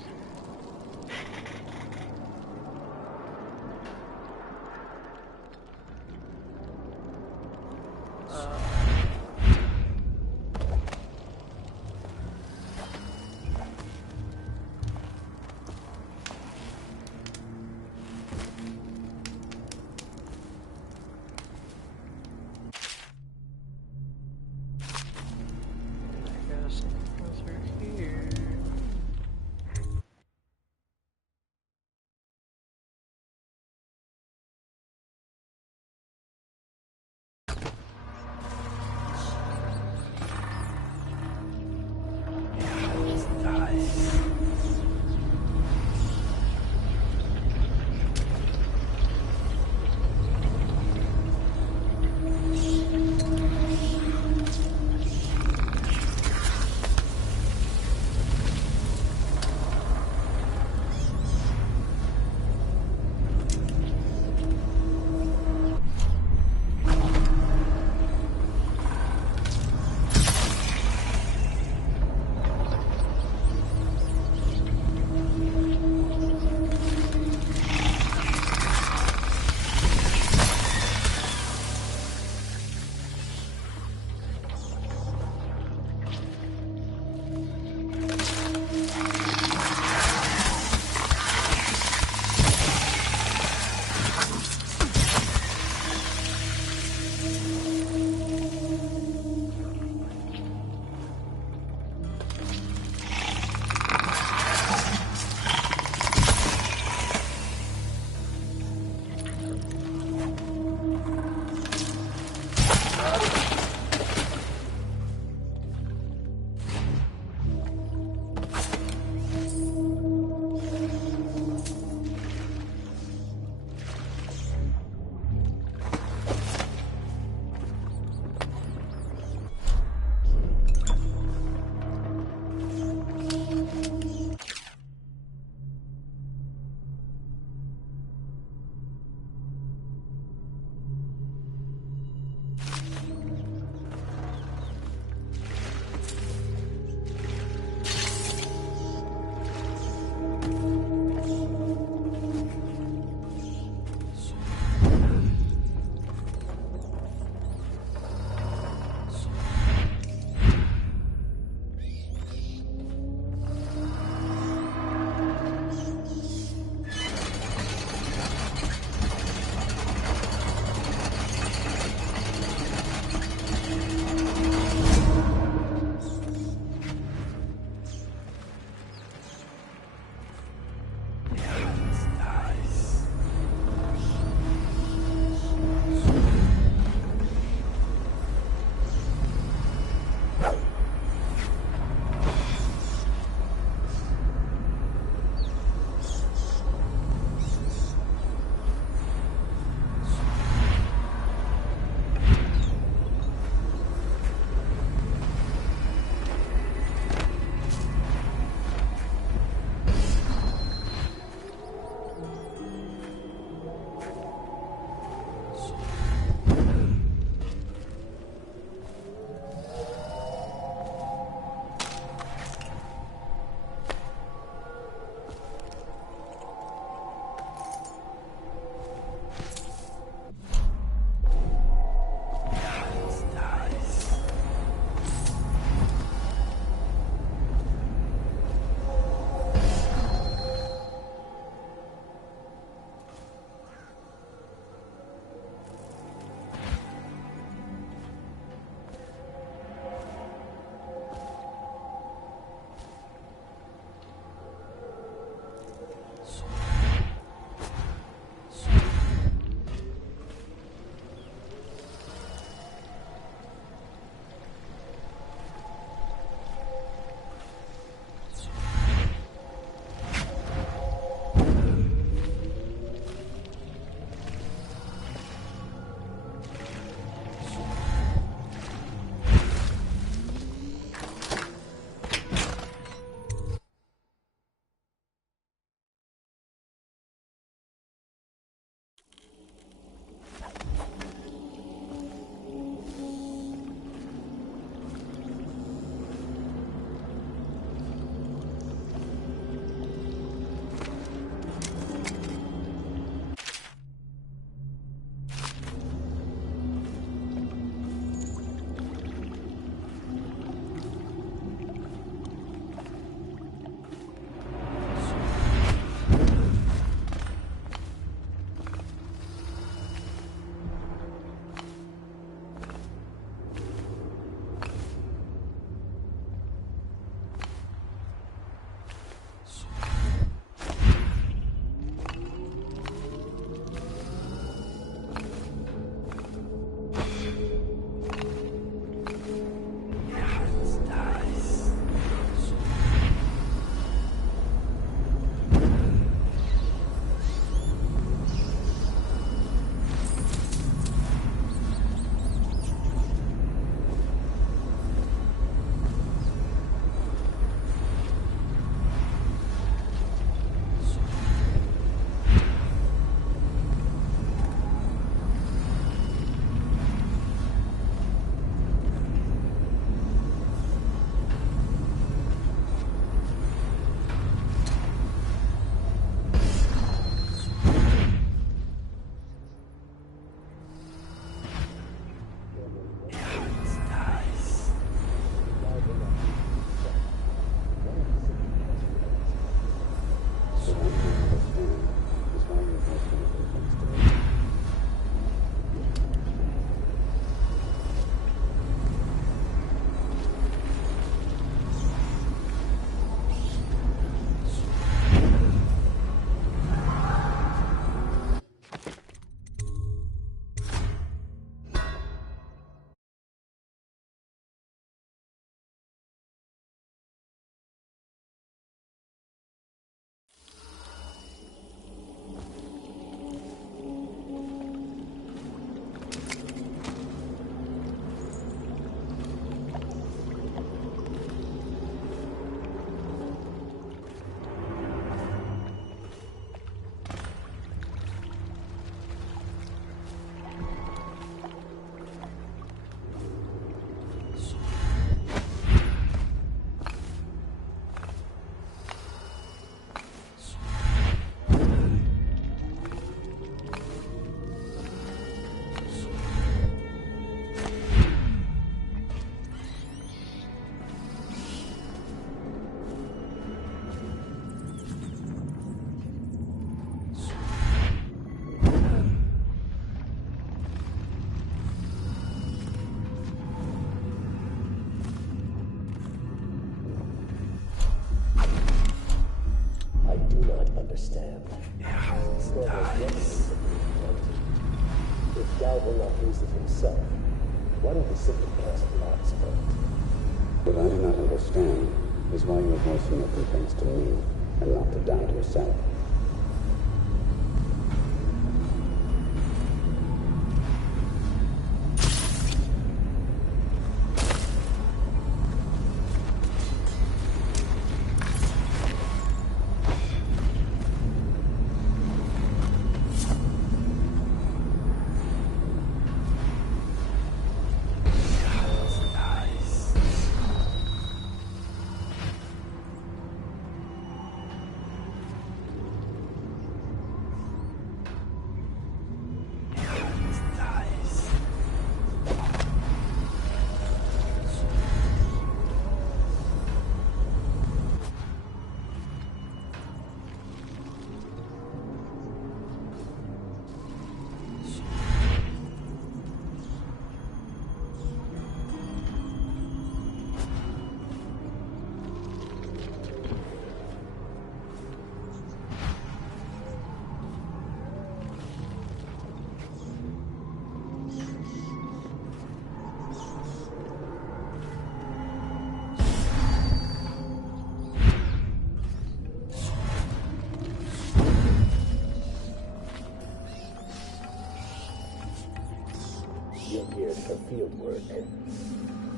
understand. If Gal will not use it himself, why don't we simply cast lots for it? What I do not understand is why you are voicing your complaints to me and not to Dowd yourself.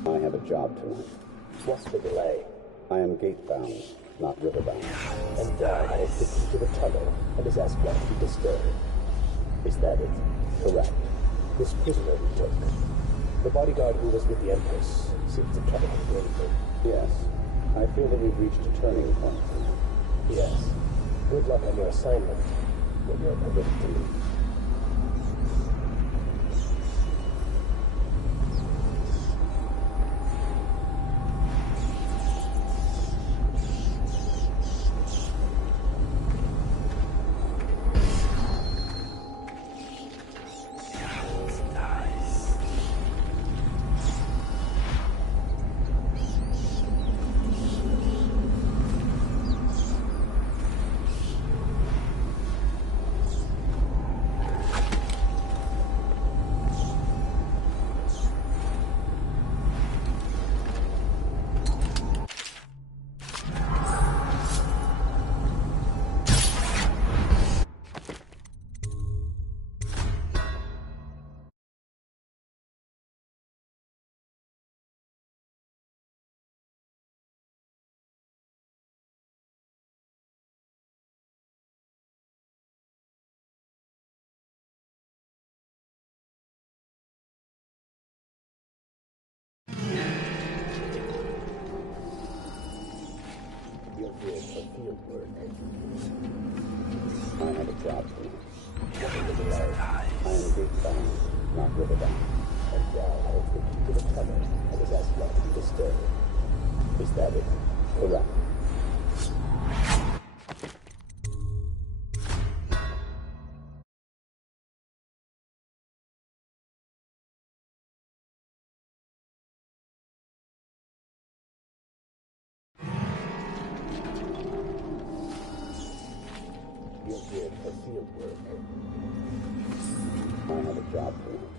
I have a job tonight. What's the delay? I am gate-bound, not river-bound. And Dowd has taken you to the tunnel and has asked not to be disturbed. Is that it? Correct. This prisoner we took, the bodyguard who was with the Empress, seems to trouble him greatly. Yes. I feel that we've reached a turning point. Yes. Good luck on your assignment when you're permitted to leave. I have a job tonight. I am gate-bound, not river-bound. And Dowd has the key to the tunnel and has asked not to be disturbed. Is that it? Correct. You're geared for field work. I have a job tonight.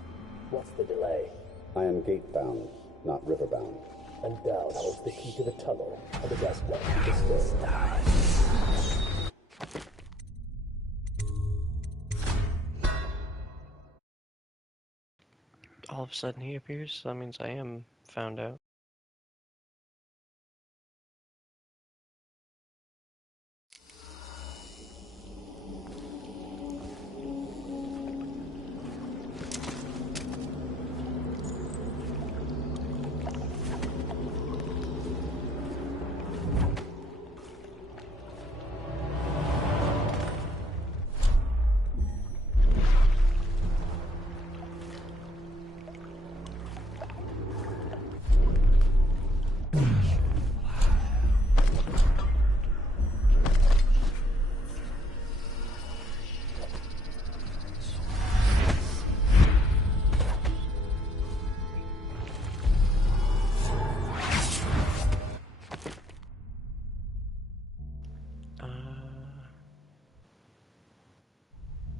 What's the delay? I am gate-bound, not river-bound. And Dowd holds the key to the tunnel, and it has not to be disturbed. All of a sudden he appears, so that means I am found out.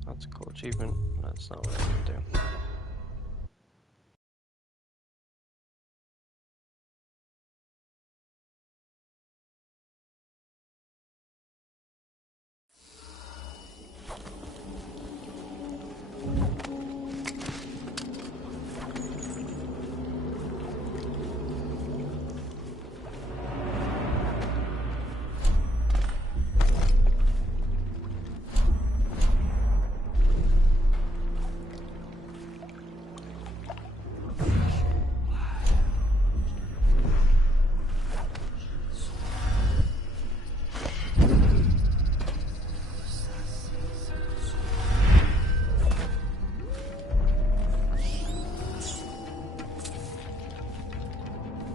That's a cool achievement. That's not what I want to do.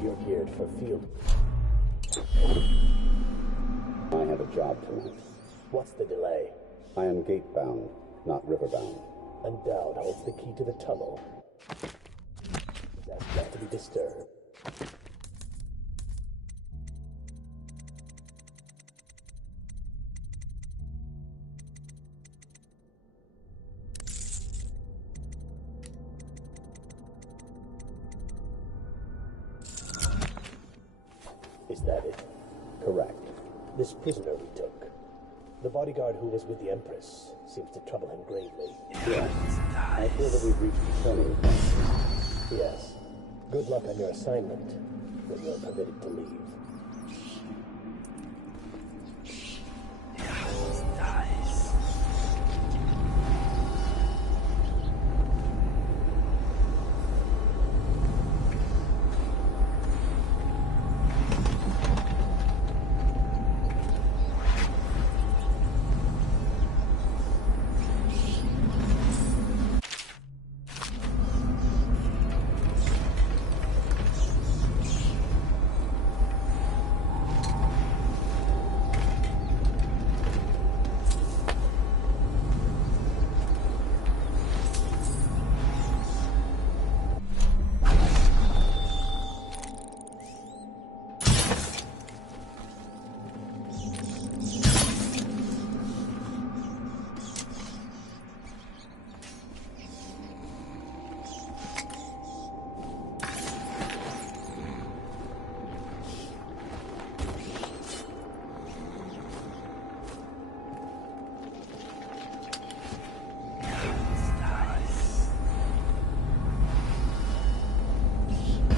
You're geared for field. I have a job tonight. What's the delay? I am gate-bound, not river-bound. And Dowd holds the key to the tunnel. That's not to be disturbed. Is that it? Correct. This prisoner we took. The bodyguard who was with the Empress seems to trouble him gravely. Yes. I feel that we've reached a turning point. Yes. Good luck on your assignment when you're permitted to leave.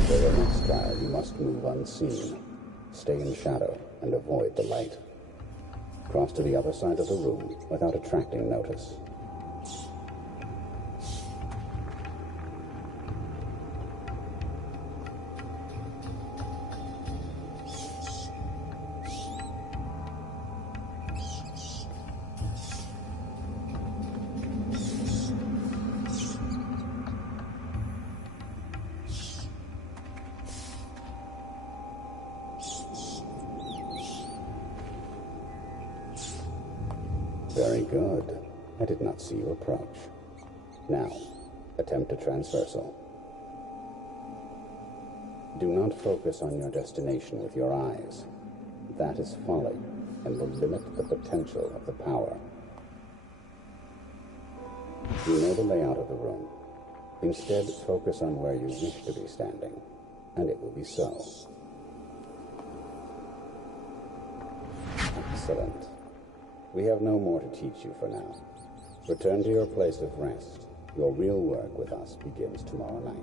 For your next trial, you must move unseen. Stay in shadow and avoid the light. Cross to the other side of the room without attracting notice. Very good. I did not see you approach. Now, attempt a transversal. Do not focus on your destination with your eyes. That is folly, and will limit the potential of the power. You know the layout of the room. Instead, focus on where you wish to be standing, and it will be so. Excellent. We have no more to teach you for now. Return to your place of rest. Your real work with us begins tomorrow night.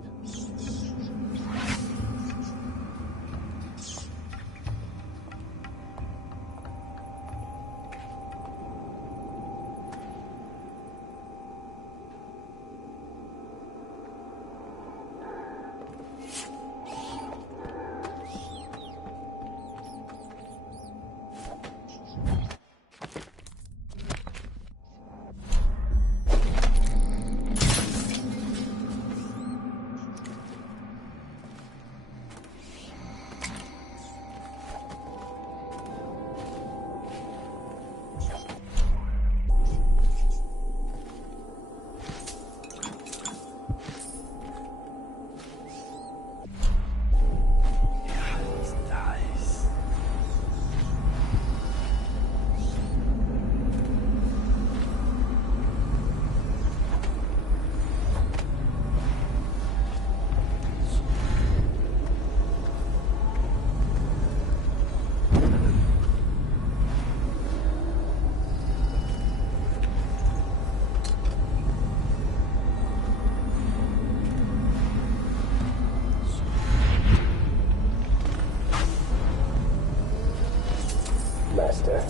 Master.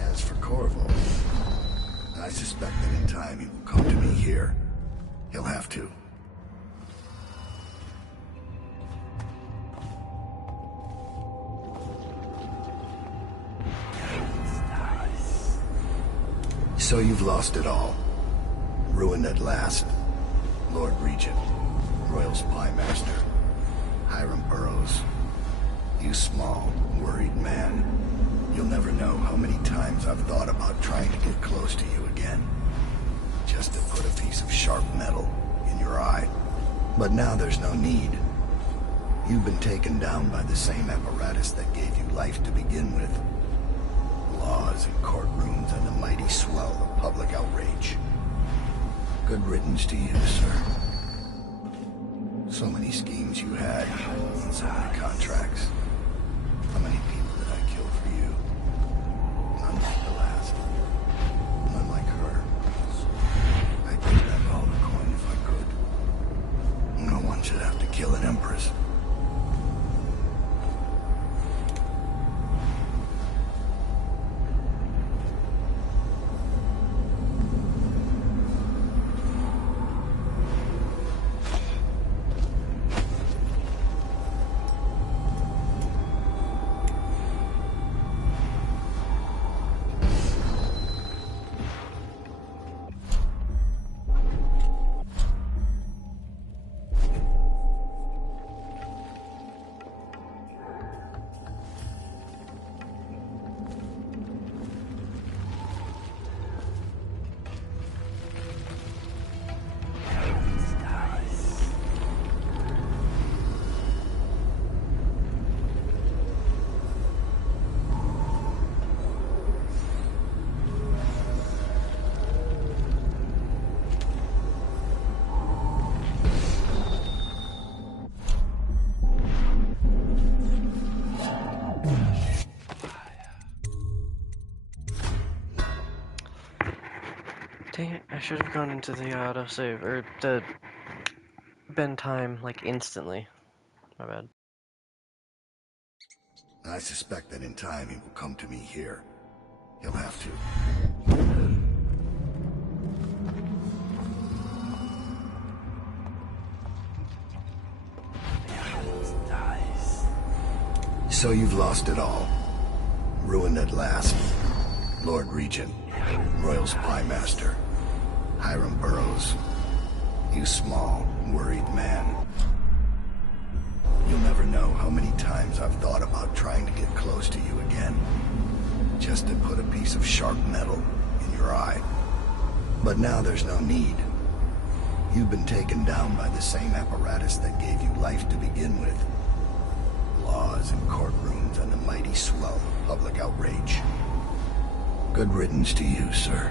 As for Corvo, I suspect that in time he will come to me here. He'll have to. So you've lost it all. Ruined at last. Lord Regent, Royal Spy Master, Hiram Burroughs. You small, worried man. You'll never know how many times I've thought about trying to get close to you again. Just to put a piece of sharp metal in your eye. But now there's no need. You've been taken down by the same apparatus that gave you life to begin with. Laws and courtrooms and the mighty swell of public outrage. Good riddance to you, sir. So many schemes you had, and so many contracts. How many people did I kill for you? None like the last. None like her. I'd give back all the coin if I could. No one should have to kill an empress. Dang it, I should have gone into the autosave, or the bend time, like, instantly. My bad. I suspect that in time he will come to me here. He'll have to. So you've lost it all. Ruined at last. Lord Regent, Royal Spy Master, Hiram Burrows. You small, worried man. You'll never know how many times I've thought about trying to get close to you again. Just to put a piece of sharp metal in your eye. But now there's no need. You've been taken down by the same apparatus that gave you life to begin with. Laws and courtrooms and a mighty swell of public outrage. Good riddance to you, sir.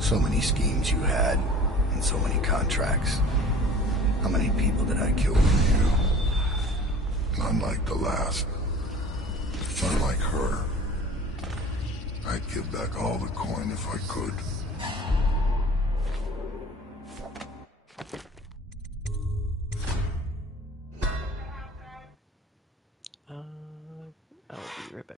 So many schemes you had, and so many contracts. How many people did I kill for you? None like the last. None like her. I'd give back all the coin if I could. I'll be right back.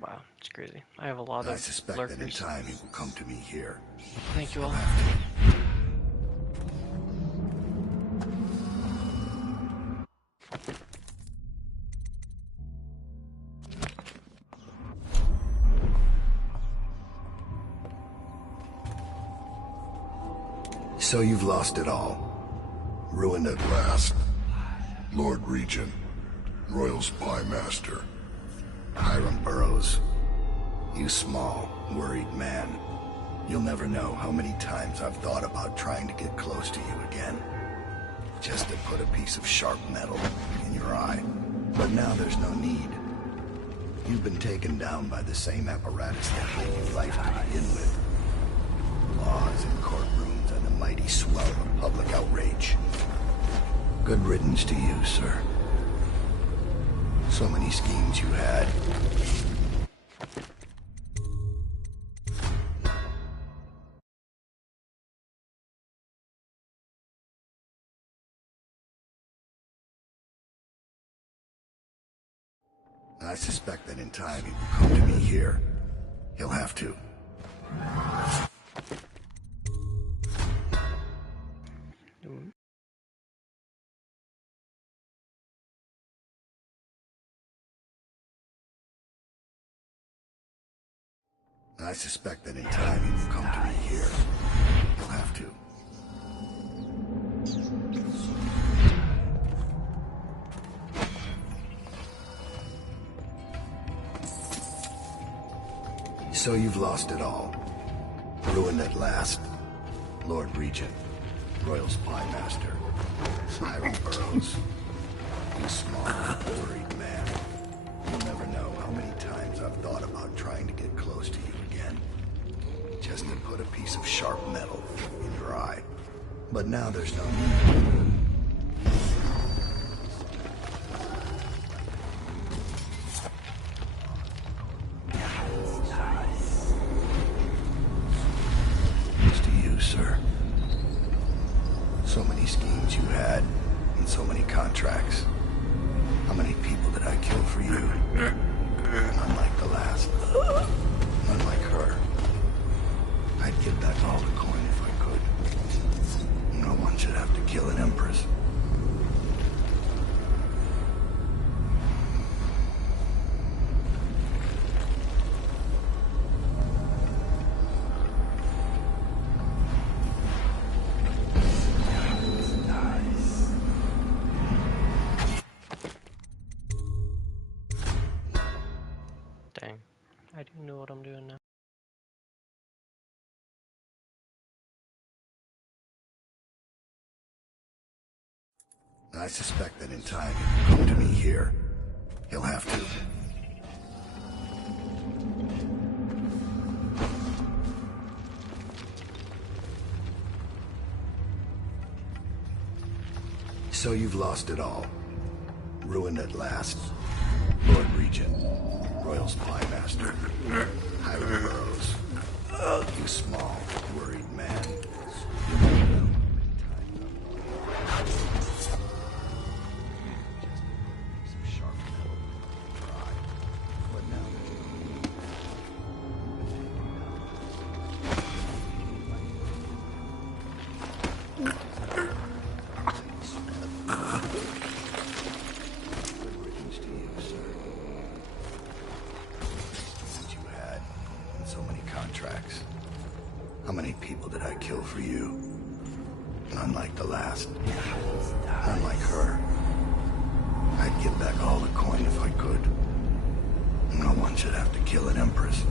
Wow, it's crazy. I have a lot of I suspect lurkers. that in time he will come to me here. Thank you all. So you've lost it all. Ruined at last. Lord Regent, Royal Spy Master. Hiram Burroughs. You small, worried man. You'll never know how many times I've thought about trying to get close to you again. Just to put a piece of sharp metal in your eye. But now there's no need. You've been taken down by the same apparatus that gave you life to begin with. Laws and courtrooms and a mighty swell of public outrage. Good riddance to you, sir. So many schemes you had. I suspect that in time he will come to me here. He'll have to. I suspect that in time he will come to me here. He'll have to. So you've lost it all. Ruined at last. Lord Regent, Royal Spy Master, Hiram Burroughs. You small, worried man. You'll never know how many times I've thought about trying to get close to you again. Just to put a piece of sharp metal in your eye. But now there's no need. Sir. So many schemes you had, and so many contracts. How many people did I kill for you? Unlike the last. Unlike her. I'd give back all the coin if I could. No one should have to kill an empress. Dang. I do know what I'm doing now. I suspect that in time he will come to me here. He'll have to. So you've lost it all. Ruined at last. Lord Regent, Royal Spy Master, Hiram Burroughs. You small, worried man. You never know how many times How many people did I kill for you? Unlike the last. Unlike her. I'd give back all the coin if I could. No one should have to kill an empress.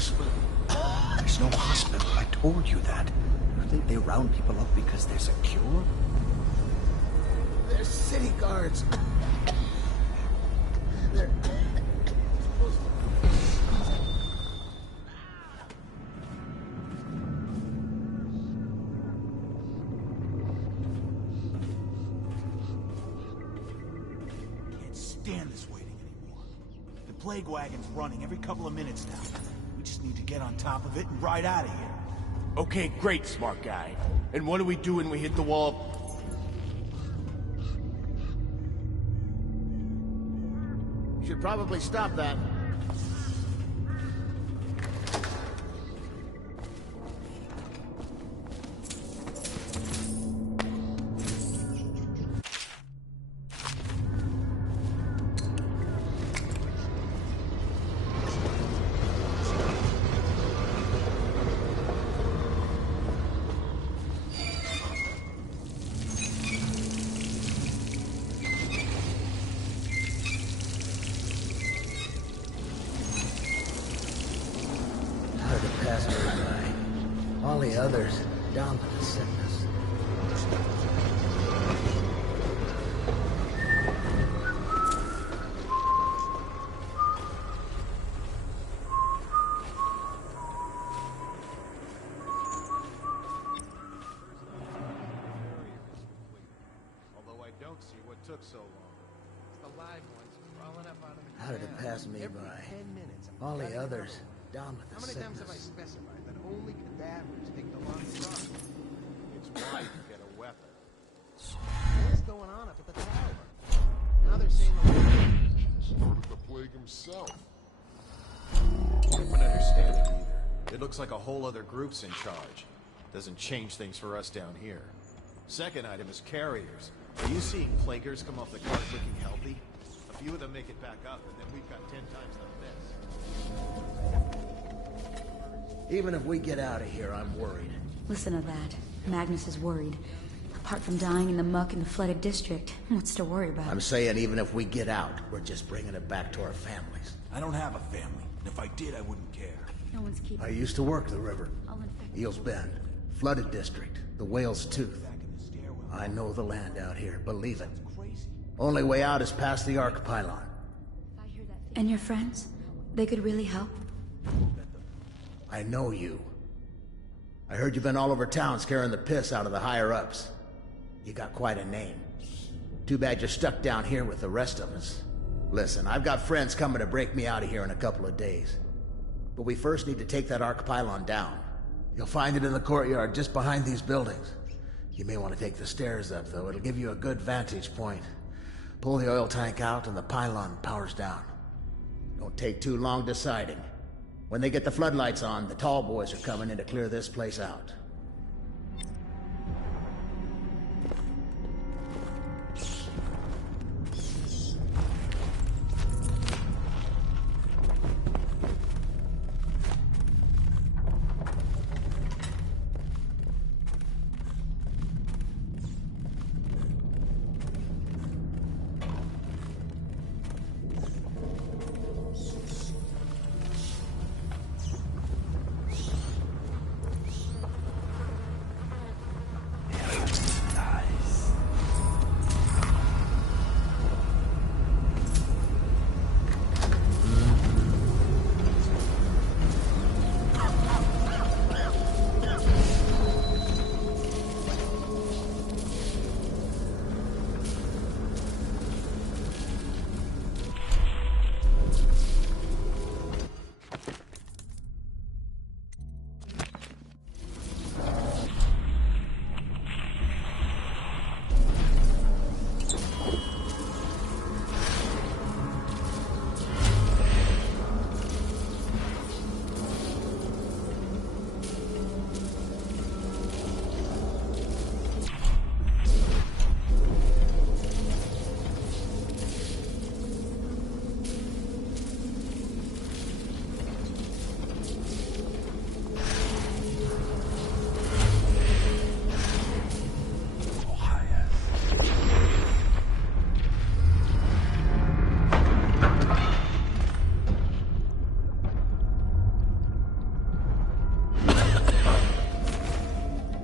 place. There's no hospital. I told you that. You think they round people up because they're secure? They're city guards. They're... Can't stand this waiting anymore. The plague wagon's running every couple of minutes now. We just need to get on top of it and ride out of here. Okay, great, smart guy. And what do we do when we hit the wall? You should probably stop that. All the others down with the sickness. Although I don't see what took so long. The live ones crawling up out of the How did it pass me every by? 10 minutes. I'm All the cutting others rubber. down with the How many times have I sickness. specified that only cadavers take the long run? It's why you get a weapon. What is going on up at the tower? Now they're saying the Started the plague himself. I don't understand it either. It looks like a whole other group's in charge. Doesn't change things for us down here. Second item is carriers. Are you seeing plaguers come off the cart looking healthy? A few of them make it back up, and then we've got 10 times the mess. Even if we get out of here, I'm worried. Listen to that. Magnus is worried. Apart from dying in the muck in the flooded district, what's to worry about? I'm saying even if we get out, we're just bringing it back to our families. I don't have a family. And if I did, I wouldn't care. No one's keeping... I used to work the river. I'll infect... Eels Bend, flooded district, the Whale's Tooth. I know the land out here, believe it. Only way out is past the Arc Pylon. And your friends? They could really help? I know you. I heard you've been all over town scaring the piss out of the higher-ups. You got quite a name. Too bad you're stuck down here with the rest of us. Listen, I've got friends coming to break me out of here in a couple of days. But we first need to take that Arc Pylon down. You'll find it in the courtyard just behind these buildings. You may want to take the stairs up, though. It'll give you a good vantage point. Pull the oil tank out and the pylon powers down. Don't take too long deciding. When they get the floodlights on, the tall boys are coming in to clear this place out.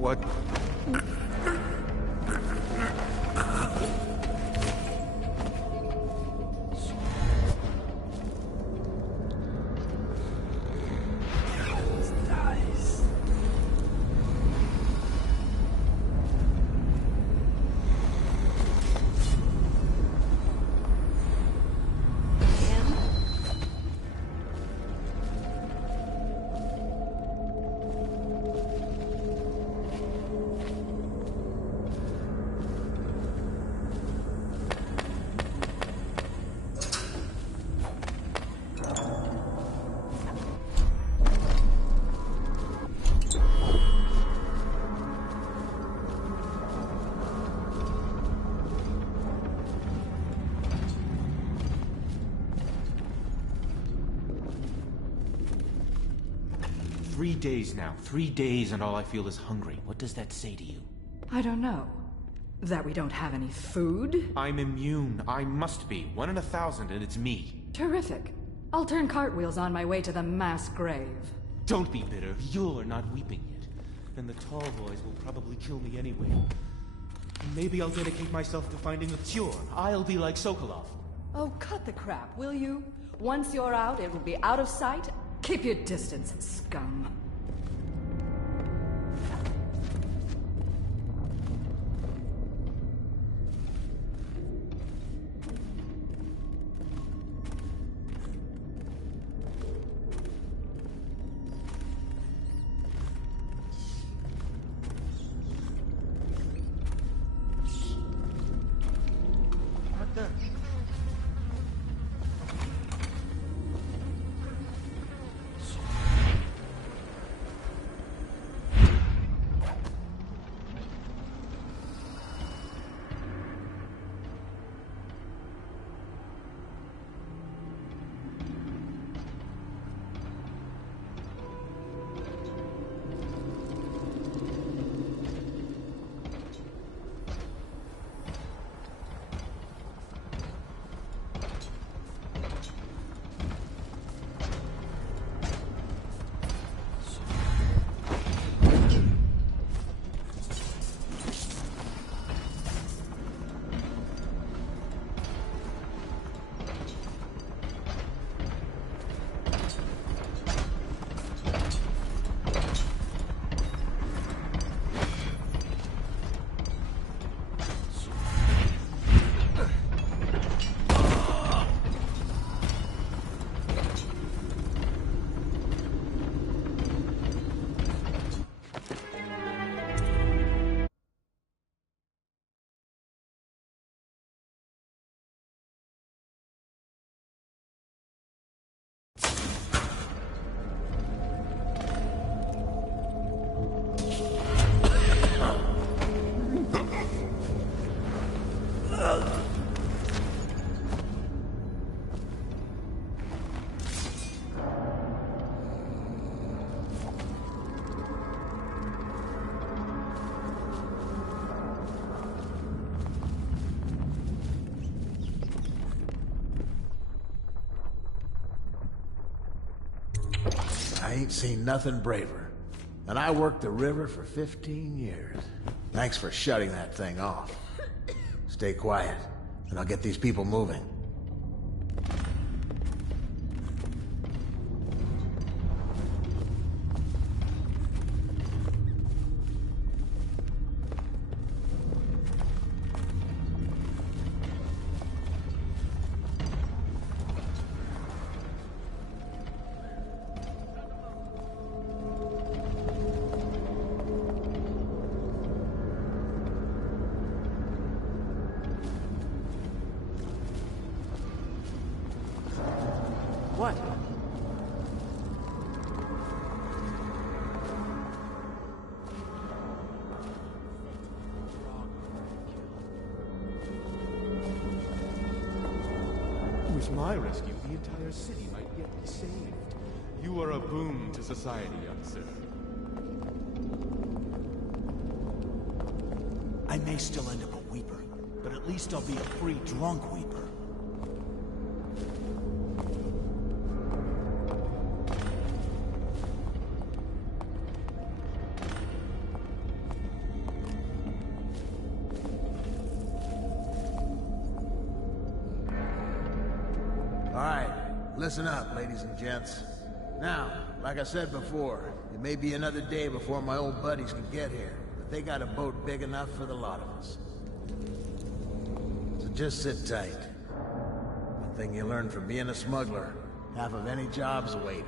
What? Three days now. 3 days and all I feel is hungry. What does that say to you? I don't know. That we don't have any food? I'm immune. I must be. 1 in 1,000 and it's me. Terrific. I'll turn cartwheels on my way to the mass grave. Don't be bitter. You're not weeping yet. Then the tall boys will probably kill me anyway. And maybe I'll dedicate myself to finding a cure. I'll be like Sokolov. Oh, cut the crap, will you? Once you're out, it will be out of sight. Keep your distance, scum. What the? I ain't seen nothing braver. And I worked the river for 15 years. Thanks for shutting that thing off. Stay quiet, and I'll get these people moving. What? With my rescue, the entire city might yet be saved. You are a boon to society, young sir. I may still end up a weeper, but at least I'll be a free drunk weeper. Listen up, ladies and gents. Now, like I said before, it may be another day before my old buddies can get here, but they got a boat big enough for the lot of us. So just sit tight. One thing you learn from being a smuggler, half of any job's waiting.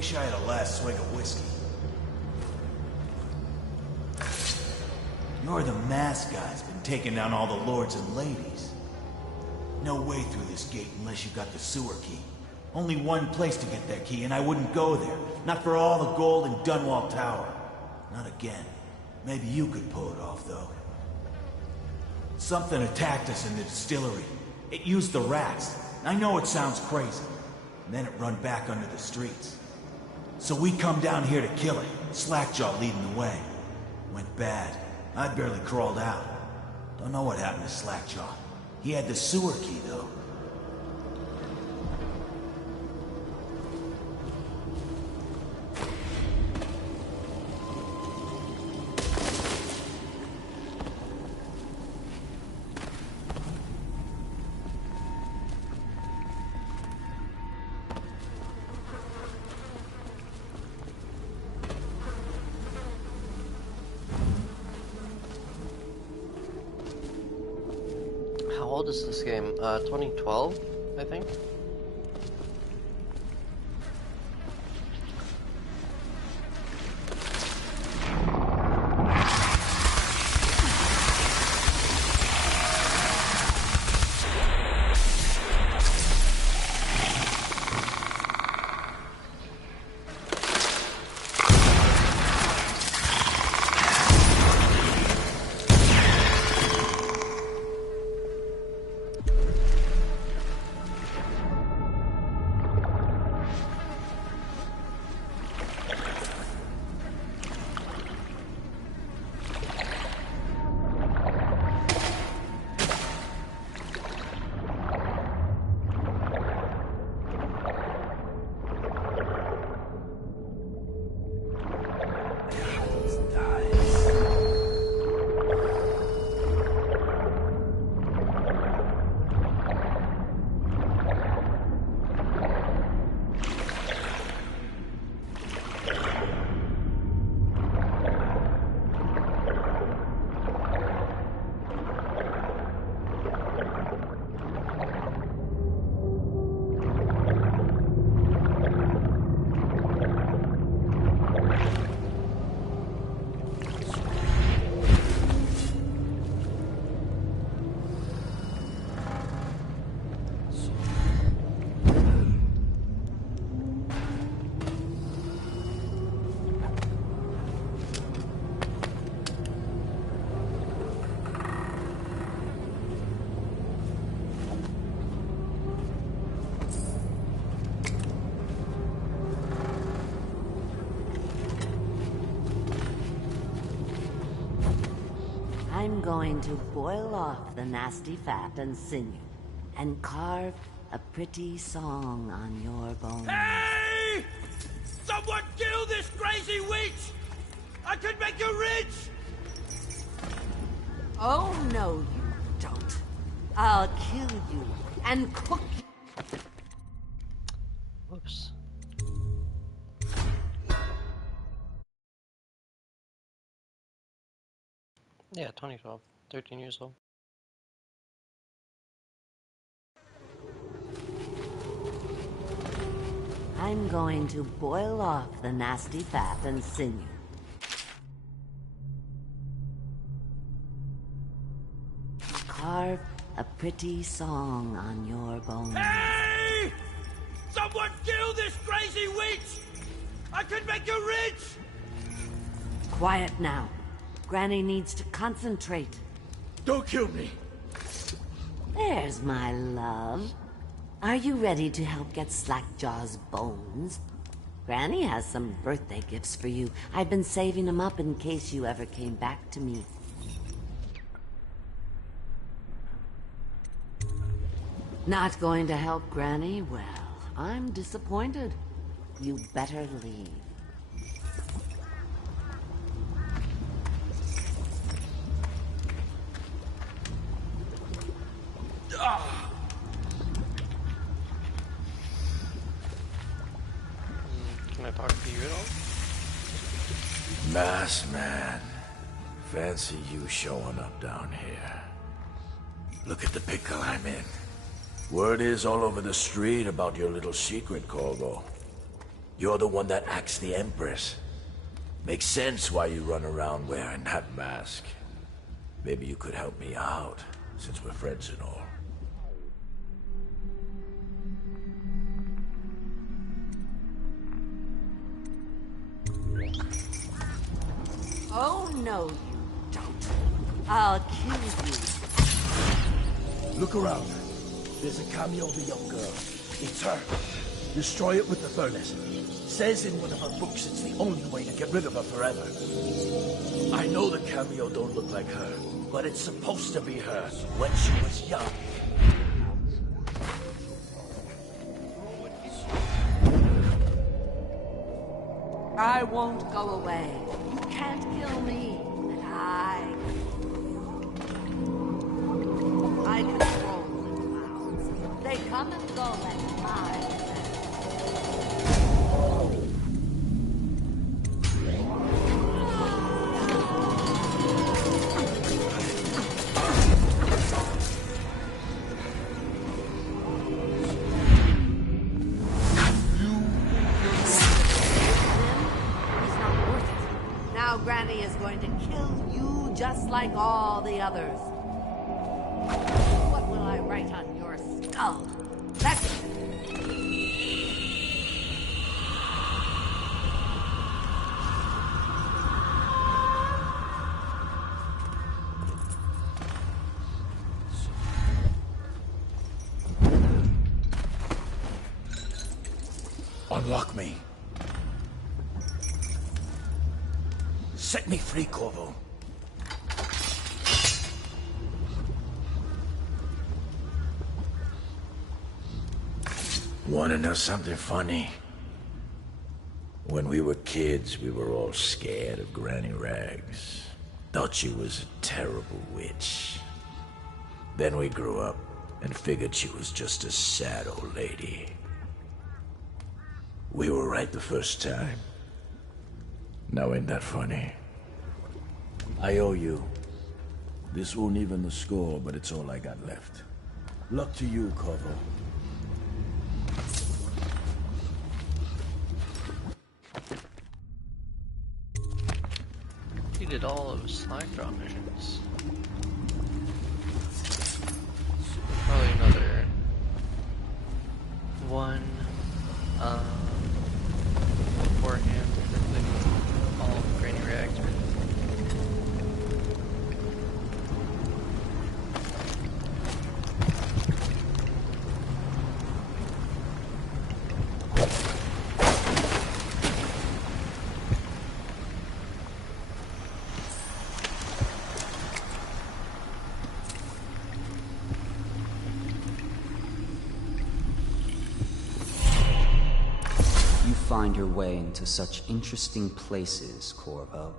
wish I had a last swig of whiskey. You're the masked guy's been taking down all the lords and ladies. No way through this gate unless you got the sewer key. Only one place to get that key, and I wouldn't go there. Not for all the gold in Dunwall Tower. Not again. Maybe you could pull it off, though. Something attacked us in the distillery. It used the rats. I know it sounds crazy. And then it run back under the streets. So we come down here to kill it. Slackjaw leading the way. Went bad. I barely crawled out. Don't know what happened to Slackjaw. He had the sewer key, though. How old is this game? 2012, I think? I'm going to boil off the nasty fat and sinew, and carve a pretty song on your bones. Hey! Someone kill this crazy witch! I could make you rich! Oh, no, you don't. I'll kill you and cook you. Whoops. Yeah, 2012. 13 years old. I'm going to boil off the nasty fat and sinew. Carve a pretty song on your bones. Hey! Someone kill this crazy witch! I could make you rich! Quiet now. Granny needs to concentrate. Don't kill me! There's my love. Are you ready to help get Slackjaw's bones? Granny has some birthday gifts for you. I've been saving them up in case you ever came back to me. Not going to help Granny? Well, I'm disappointed. You better leave. Can I talk to you at all? Masked man. Fancy you showing up down here. Look at the pickle I'm in. Word is all over the street about your little secret, Corvo. You're the one that acts the Empress. Makes sense why you run around wearing that mask. Maybe you could help me out, since we're friends and all. Oh, no, you don't. I'll kill you. Look around. There's a cameo of a young girl. It's her. Destroy it with the furnace. Says in one of her books it's the only way to get rid of her forever. I know the cameo don't look like her, but it's supposed to be her when she was young. I won't go away. You can't kill me, and I control the clouds. They come and go like flies. Granny is going to kill you just like all the others. What will I write on your skull? That's it. Unlock me. Set me free, Corvo. Wanna know something funny? When we were kids, we were all scared of Granny Rags. Thought she was a terrible witch. Then we grew up and figured she was just a sad old lady. We were right the first time. Now ain't that funny? I owe you. This won't even the score, but it's all I got left. Luck to you, Corvo. He did all of his Slackjaw missions. Probably another one beforehand, including all of Granny Rags. Find your way into such interesting places, Corvo.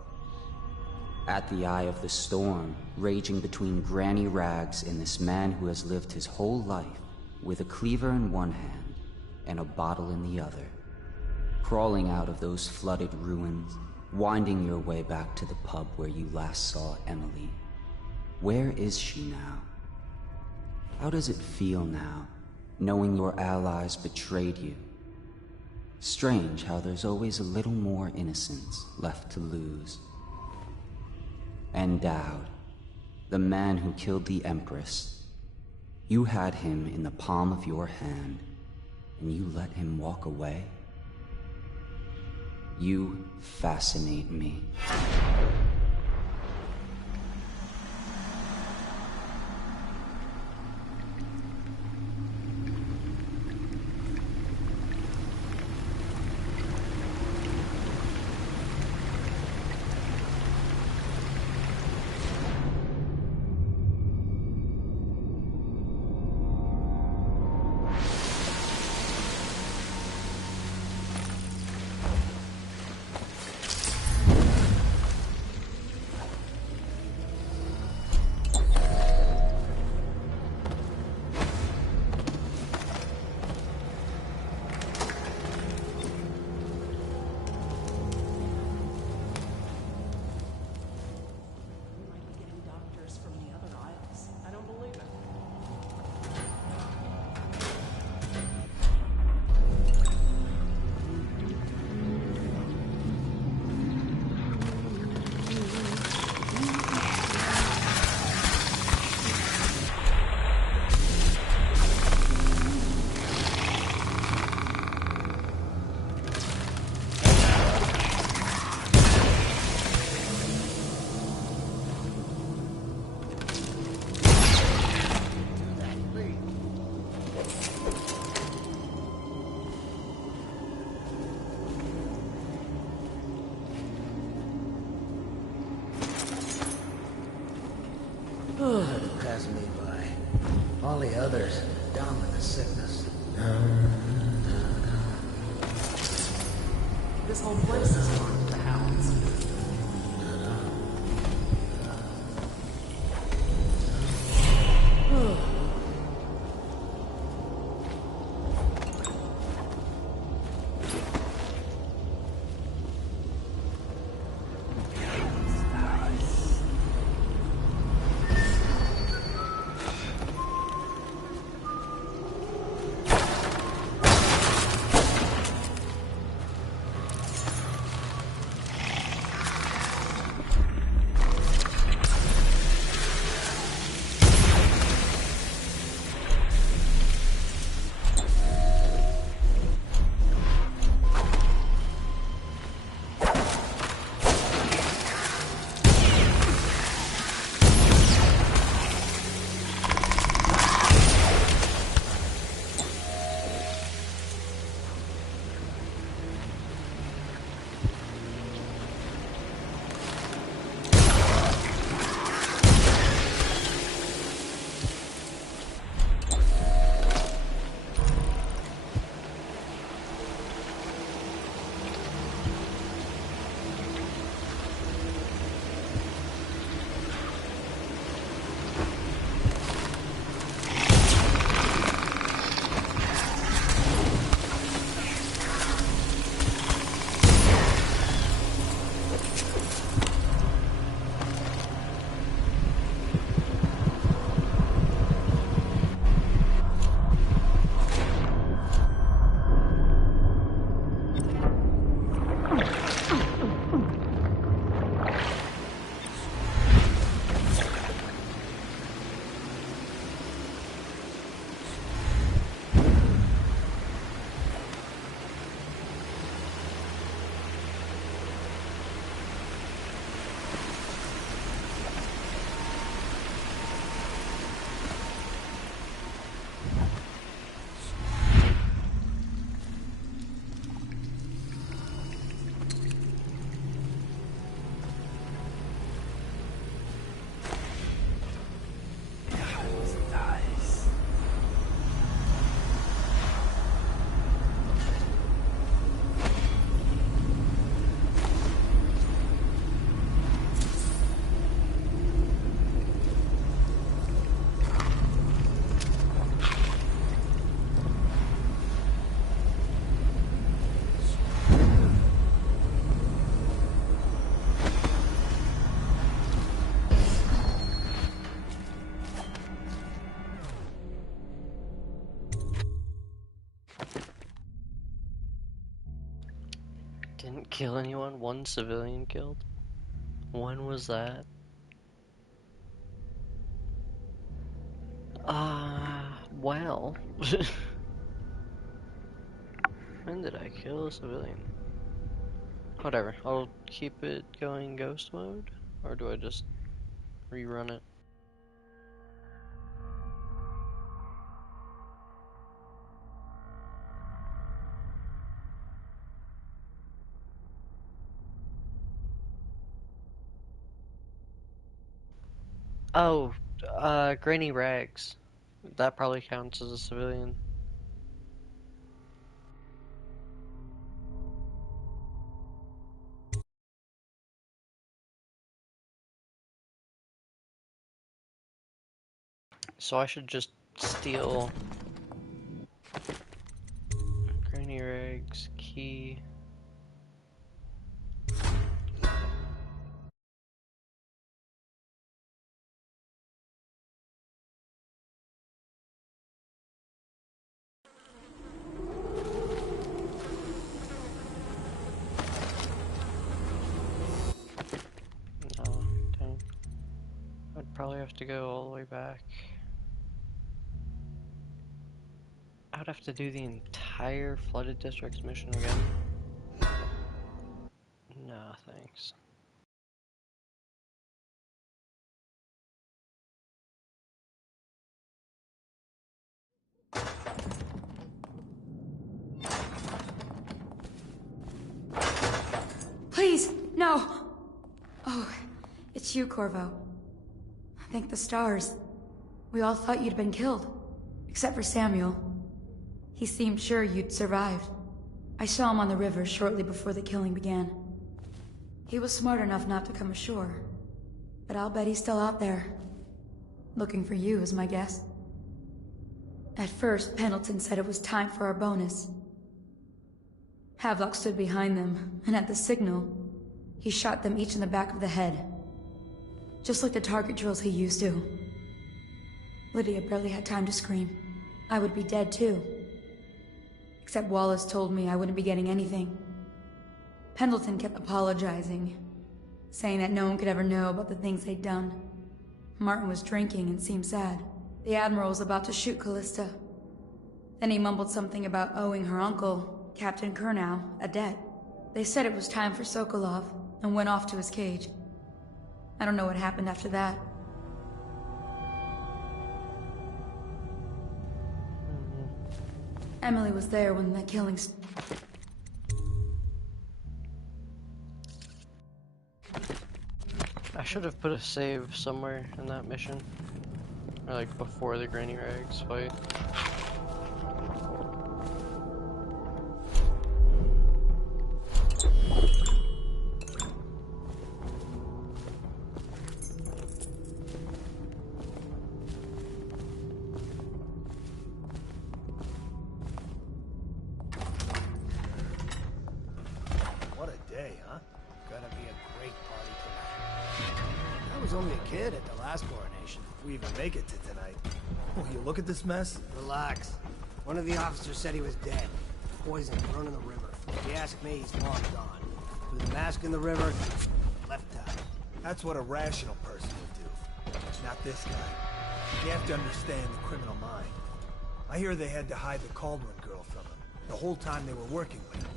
At the eye of the storm, raging between Granny Rags and this man who has lived his whole life with a cleaver in one hand and a bottle in the other. Crawling out of those flooded ruins, winding your way back to the pub where you last saw Emily. Where is she now? How does it feel now, knowing your allies betrayed you? Strange how there's always a little more innocence left to lose. And Dowd, the man who killed the Empress. You had him in the palm of your hand, and you let him walk away? You fascinate me. It passed me by. All the others, down with the sickness. This whole place is harmed to hounds. Didn't kill anyone? One civilian killed? When was that? Well. When did I kill a civilian? Whatever, I'll keep it going ghost mode? Or do I just rerun it? Oh, Granny Rags. That probably counts as a civilian. So I should just steal Granny Rags key. No, dang. I'd probably have to go all the way back. I would have to do the entire Flooded Districts mission again. No, thanks. Please, no! Oh, it's you, Corvo. Thank the stars. We all thought you'd been killed. Except for Samuel. He seemed sure you'd survived. I saw him on the river shortly before the killing began. He was smart enough not to come ashore. But I'll bet he's still out there. Looking for you, is my guess. At first, Pendleton said it was time for our bonus. Havelock stood behind them, and at the signal, he shot them each in the back of the head. Just like the target drills he used to. Lydia barely had time to scream. I would be dead too. Except Wallace told me I wouldn't be getting anything. Pendleton kept apologizing, saying that no one could ever know about the things they'd done. Martin was drinking and seemed sad. The Admiral was about to shoot Callista. Then he mumbled something about owing her uncle, Captain Kurnow, a debt. They said it was time for Sokolov, and went off to his cage. I don't know what happened after that. Emily was there when the killings... I should have put a save somewhere in that mission. Or like before the Granny Rags fight. What a day, huh? Gonna be a great party tonight. I was only a kid at the last coronation. If we even make it to tonight. Oh, you look at this mess? Relax. One of the officers said he was dead. Poison thrown in the river. If you ask me, he's long gone. With the mask in the river, left eye. That's what a rational person would do. Not this guy. You have to understand the criminal mind. I hear they had to hide the Caldwell girl from him, the whole time they were working with him.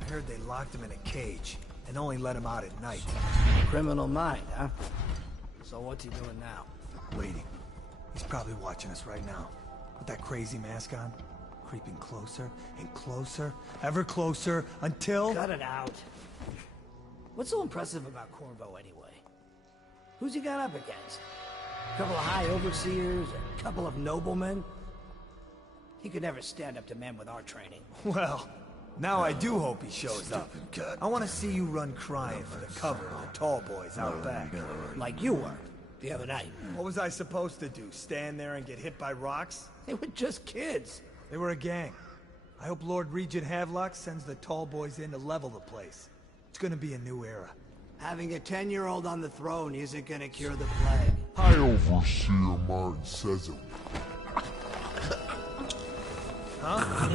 I heard they locked him in a cage, and only let him out at night. Criminal mind, huh? So what's he doing now? Waiting. He's probably watching us right now. With that crazy mask on. Creeping closer and closer, ever closer, until... Cut it out. What's so impressive about Corvo anyway? Who's he got up against? A couple of high overseers, a couple of noblemen? He could never stand up to men with our training. Well, now I do hope he shows up. I want to see you run crying for the cover of the tall boys out back. Like you were, the other night. What was I supposed to do, stand there and get hit by rocks? They were just kids. They were a gang. I hope Lord Regent Havelock sends the tall boys in to level the place. It's gonna be a new era. Having a 10-year-old on the throne isn't gonna cure the plague. High Overseer Martin says it. Huh?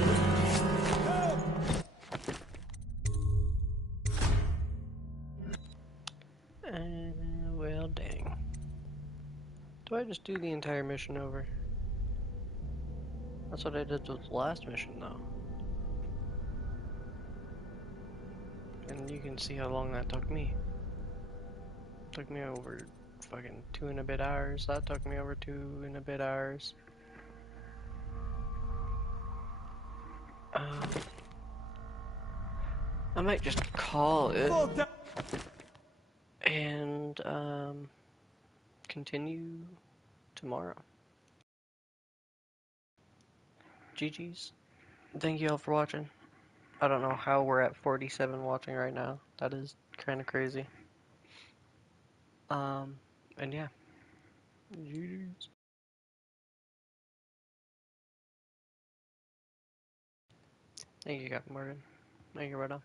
Well, dang. Do I just do the entire mission over? That's what I did with the last mission, though. And you can see how long that took me. Took me over fucking 2 and a bit hours. That took me over 2 and a bit hours. I might just call it and continue tomorrow. GG's. Thank you all for watching. I don't know how we're at 47 watching right now. That is kind of crazy. And yeah. GG's. Thank you, Captain Morgan. Thank you, Reda.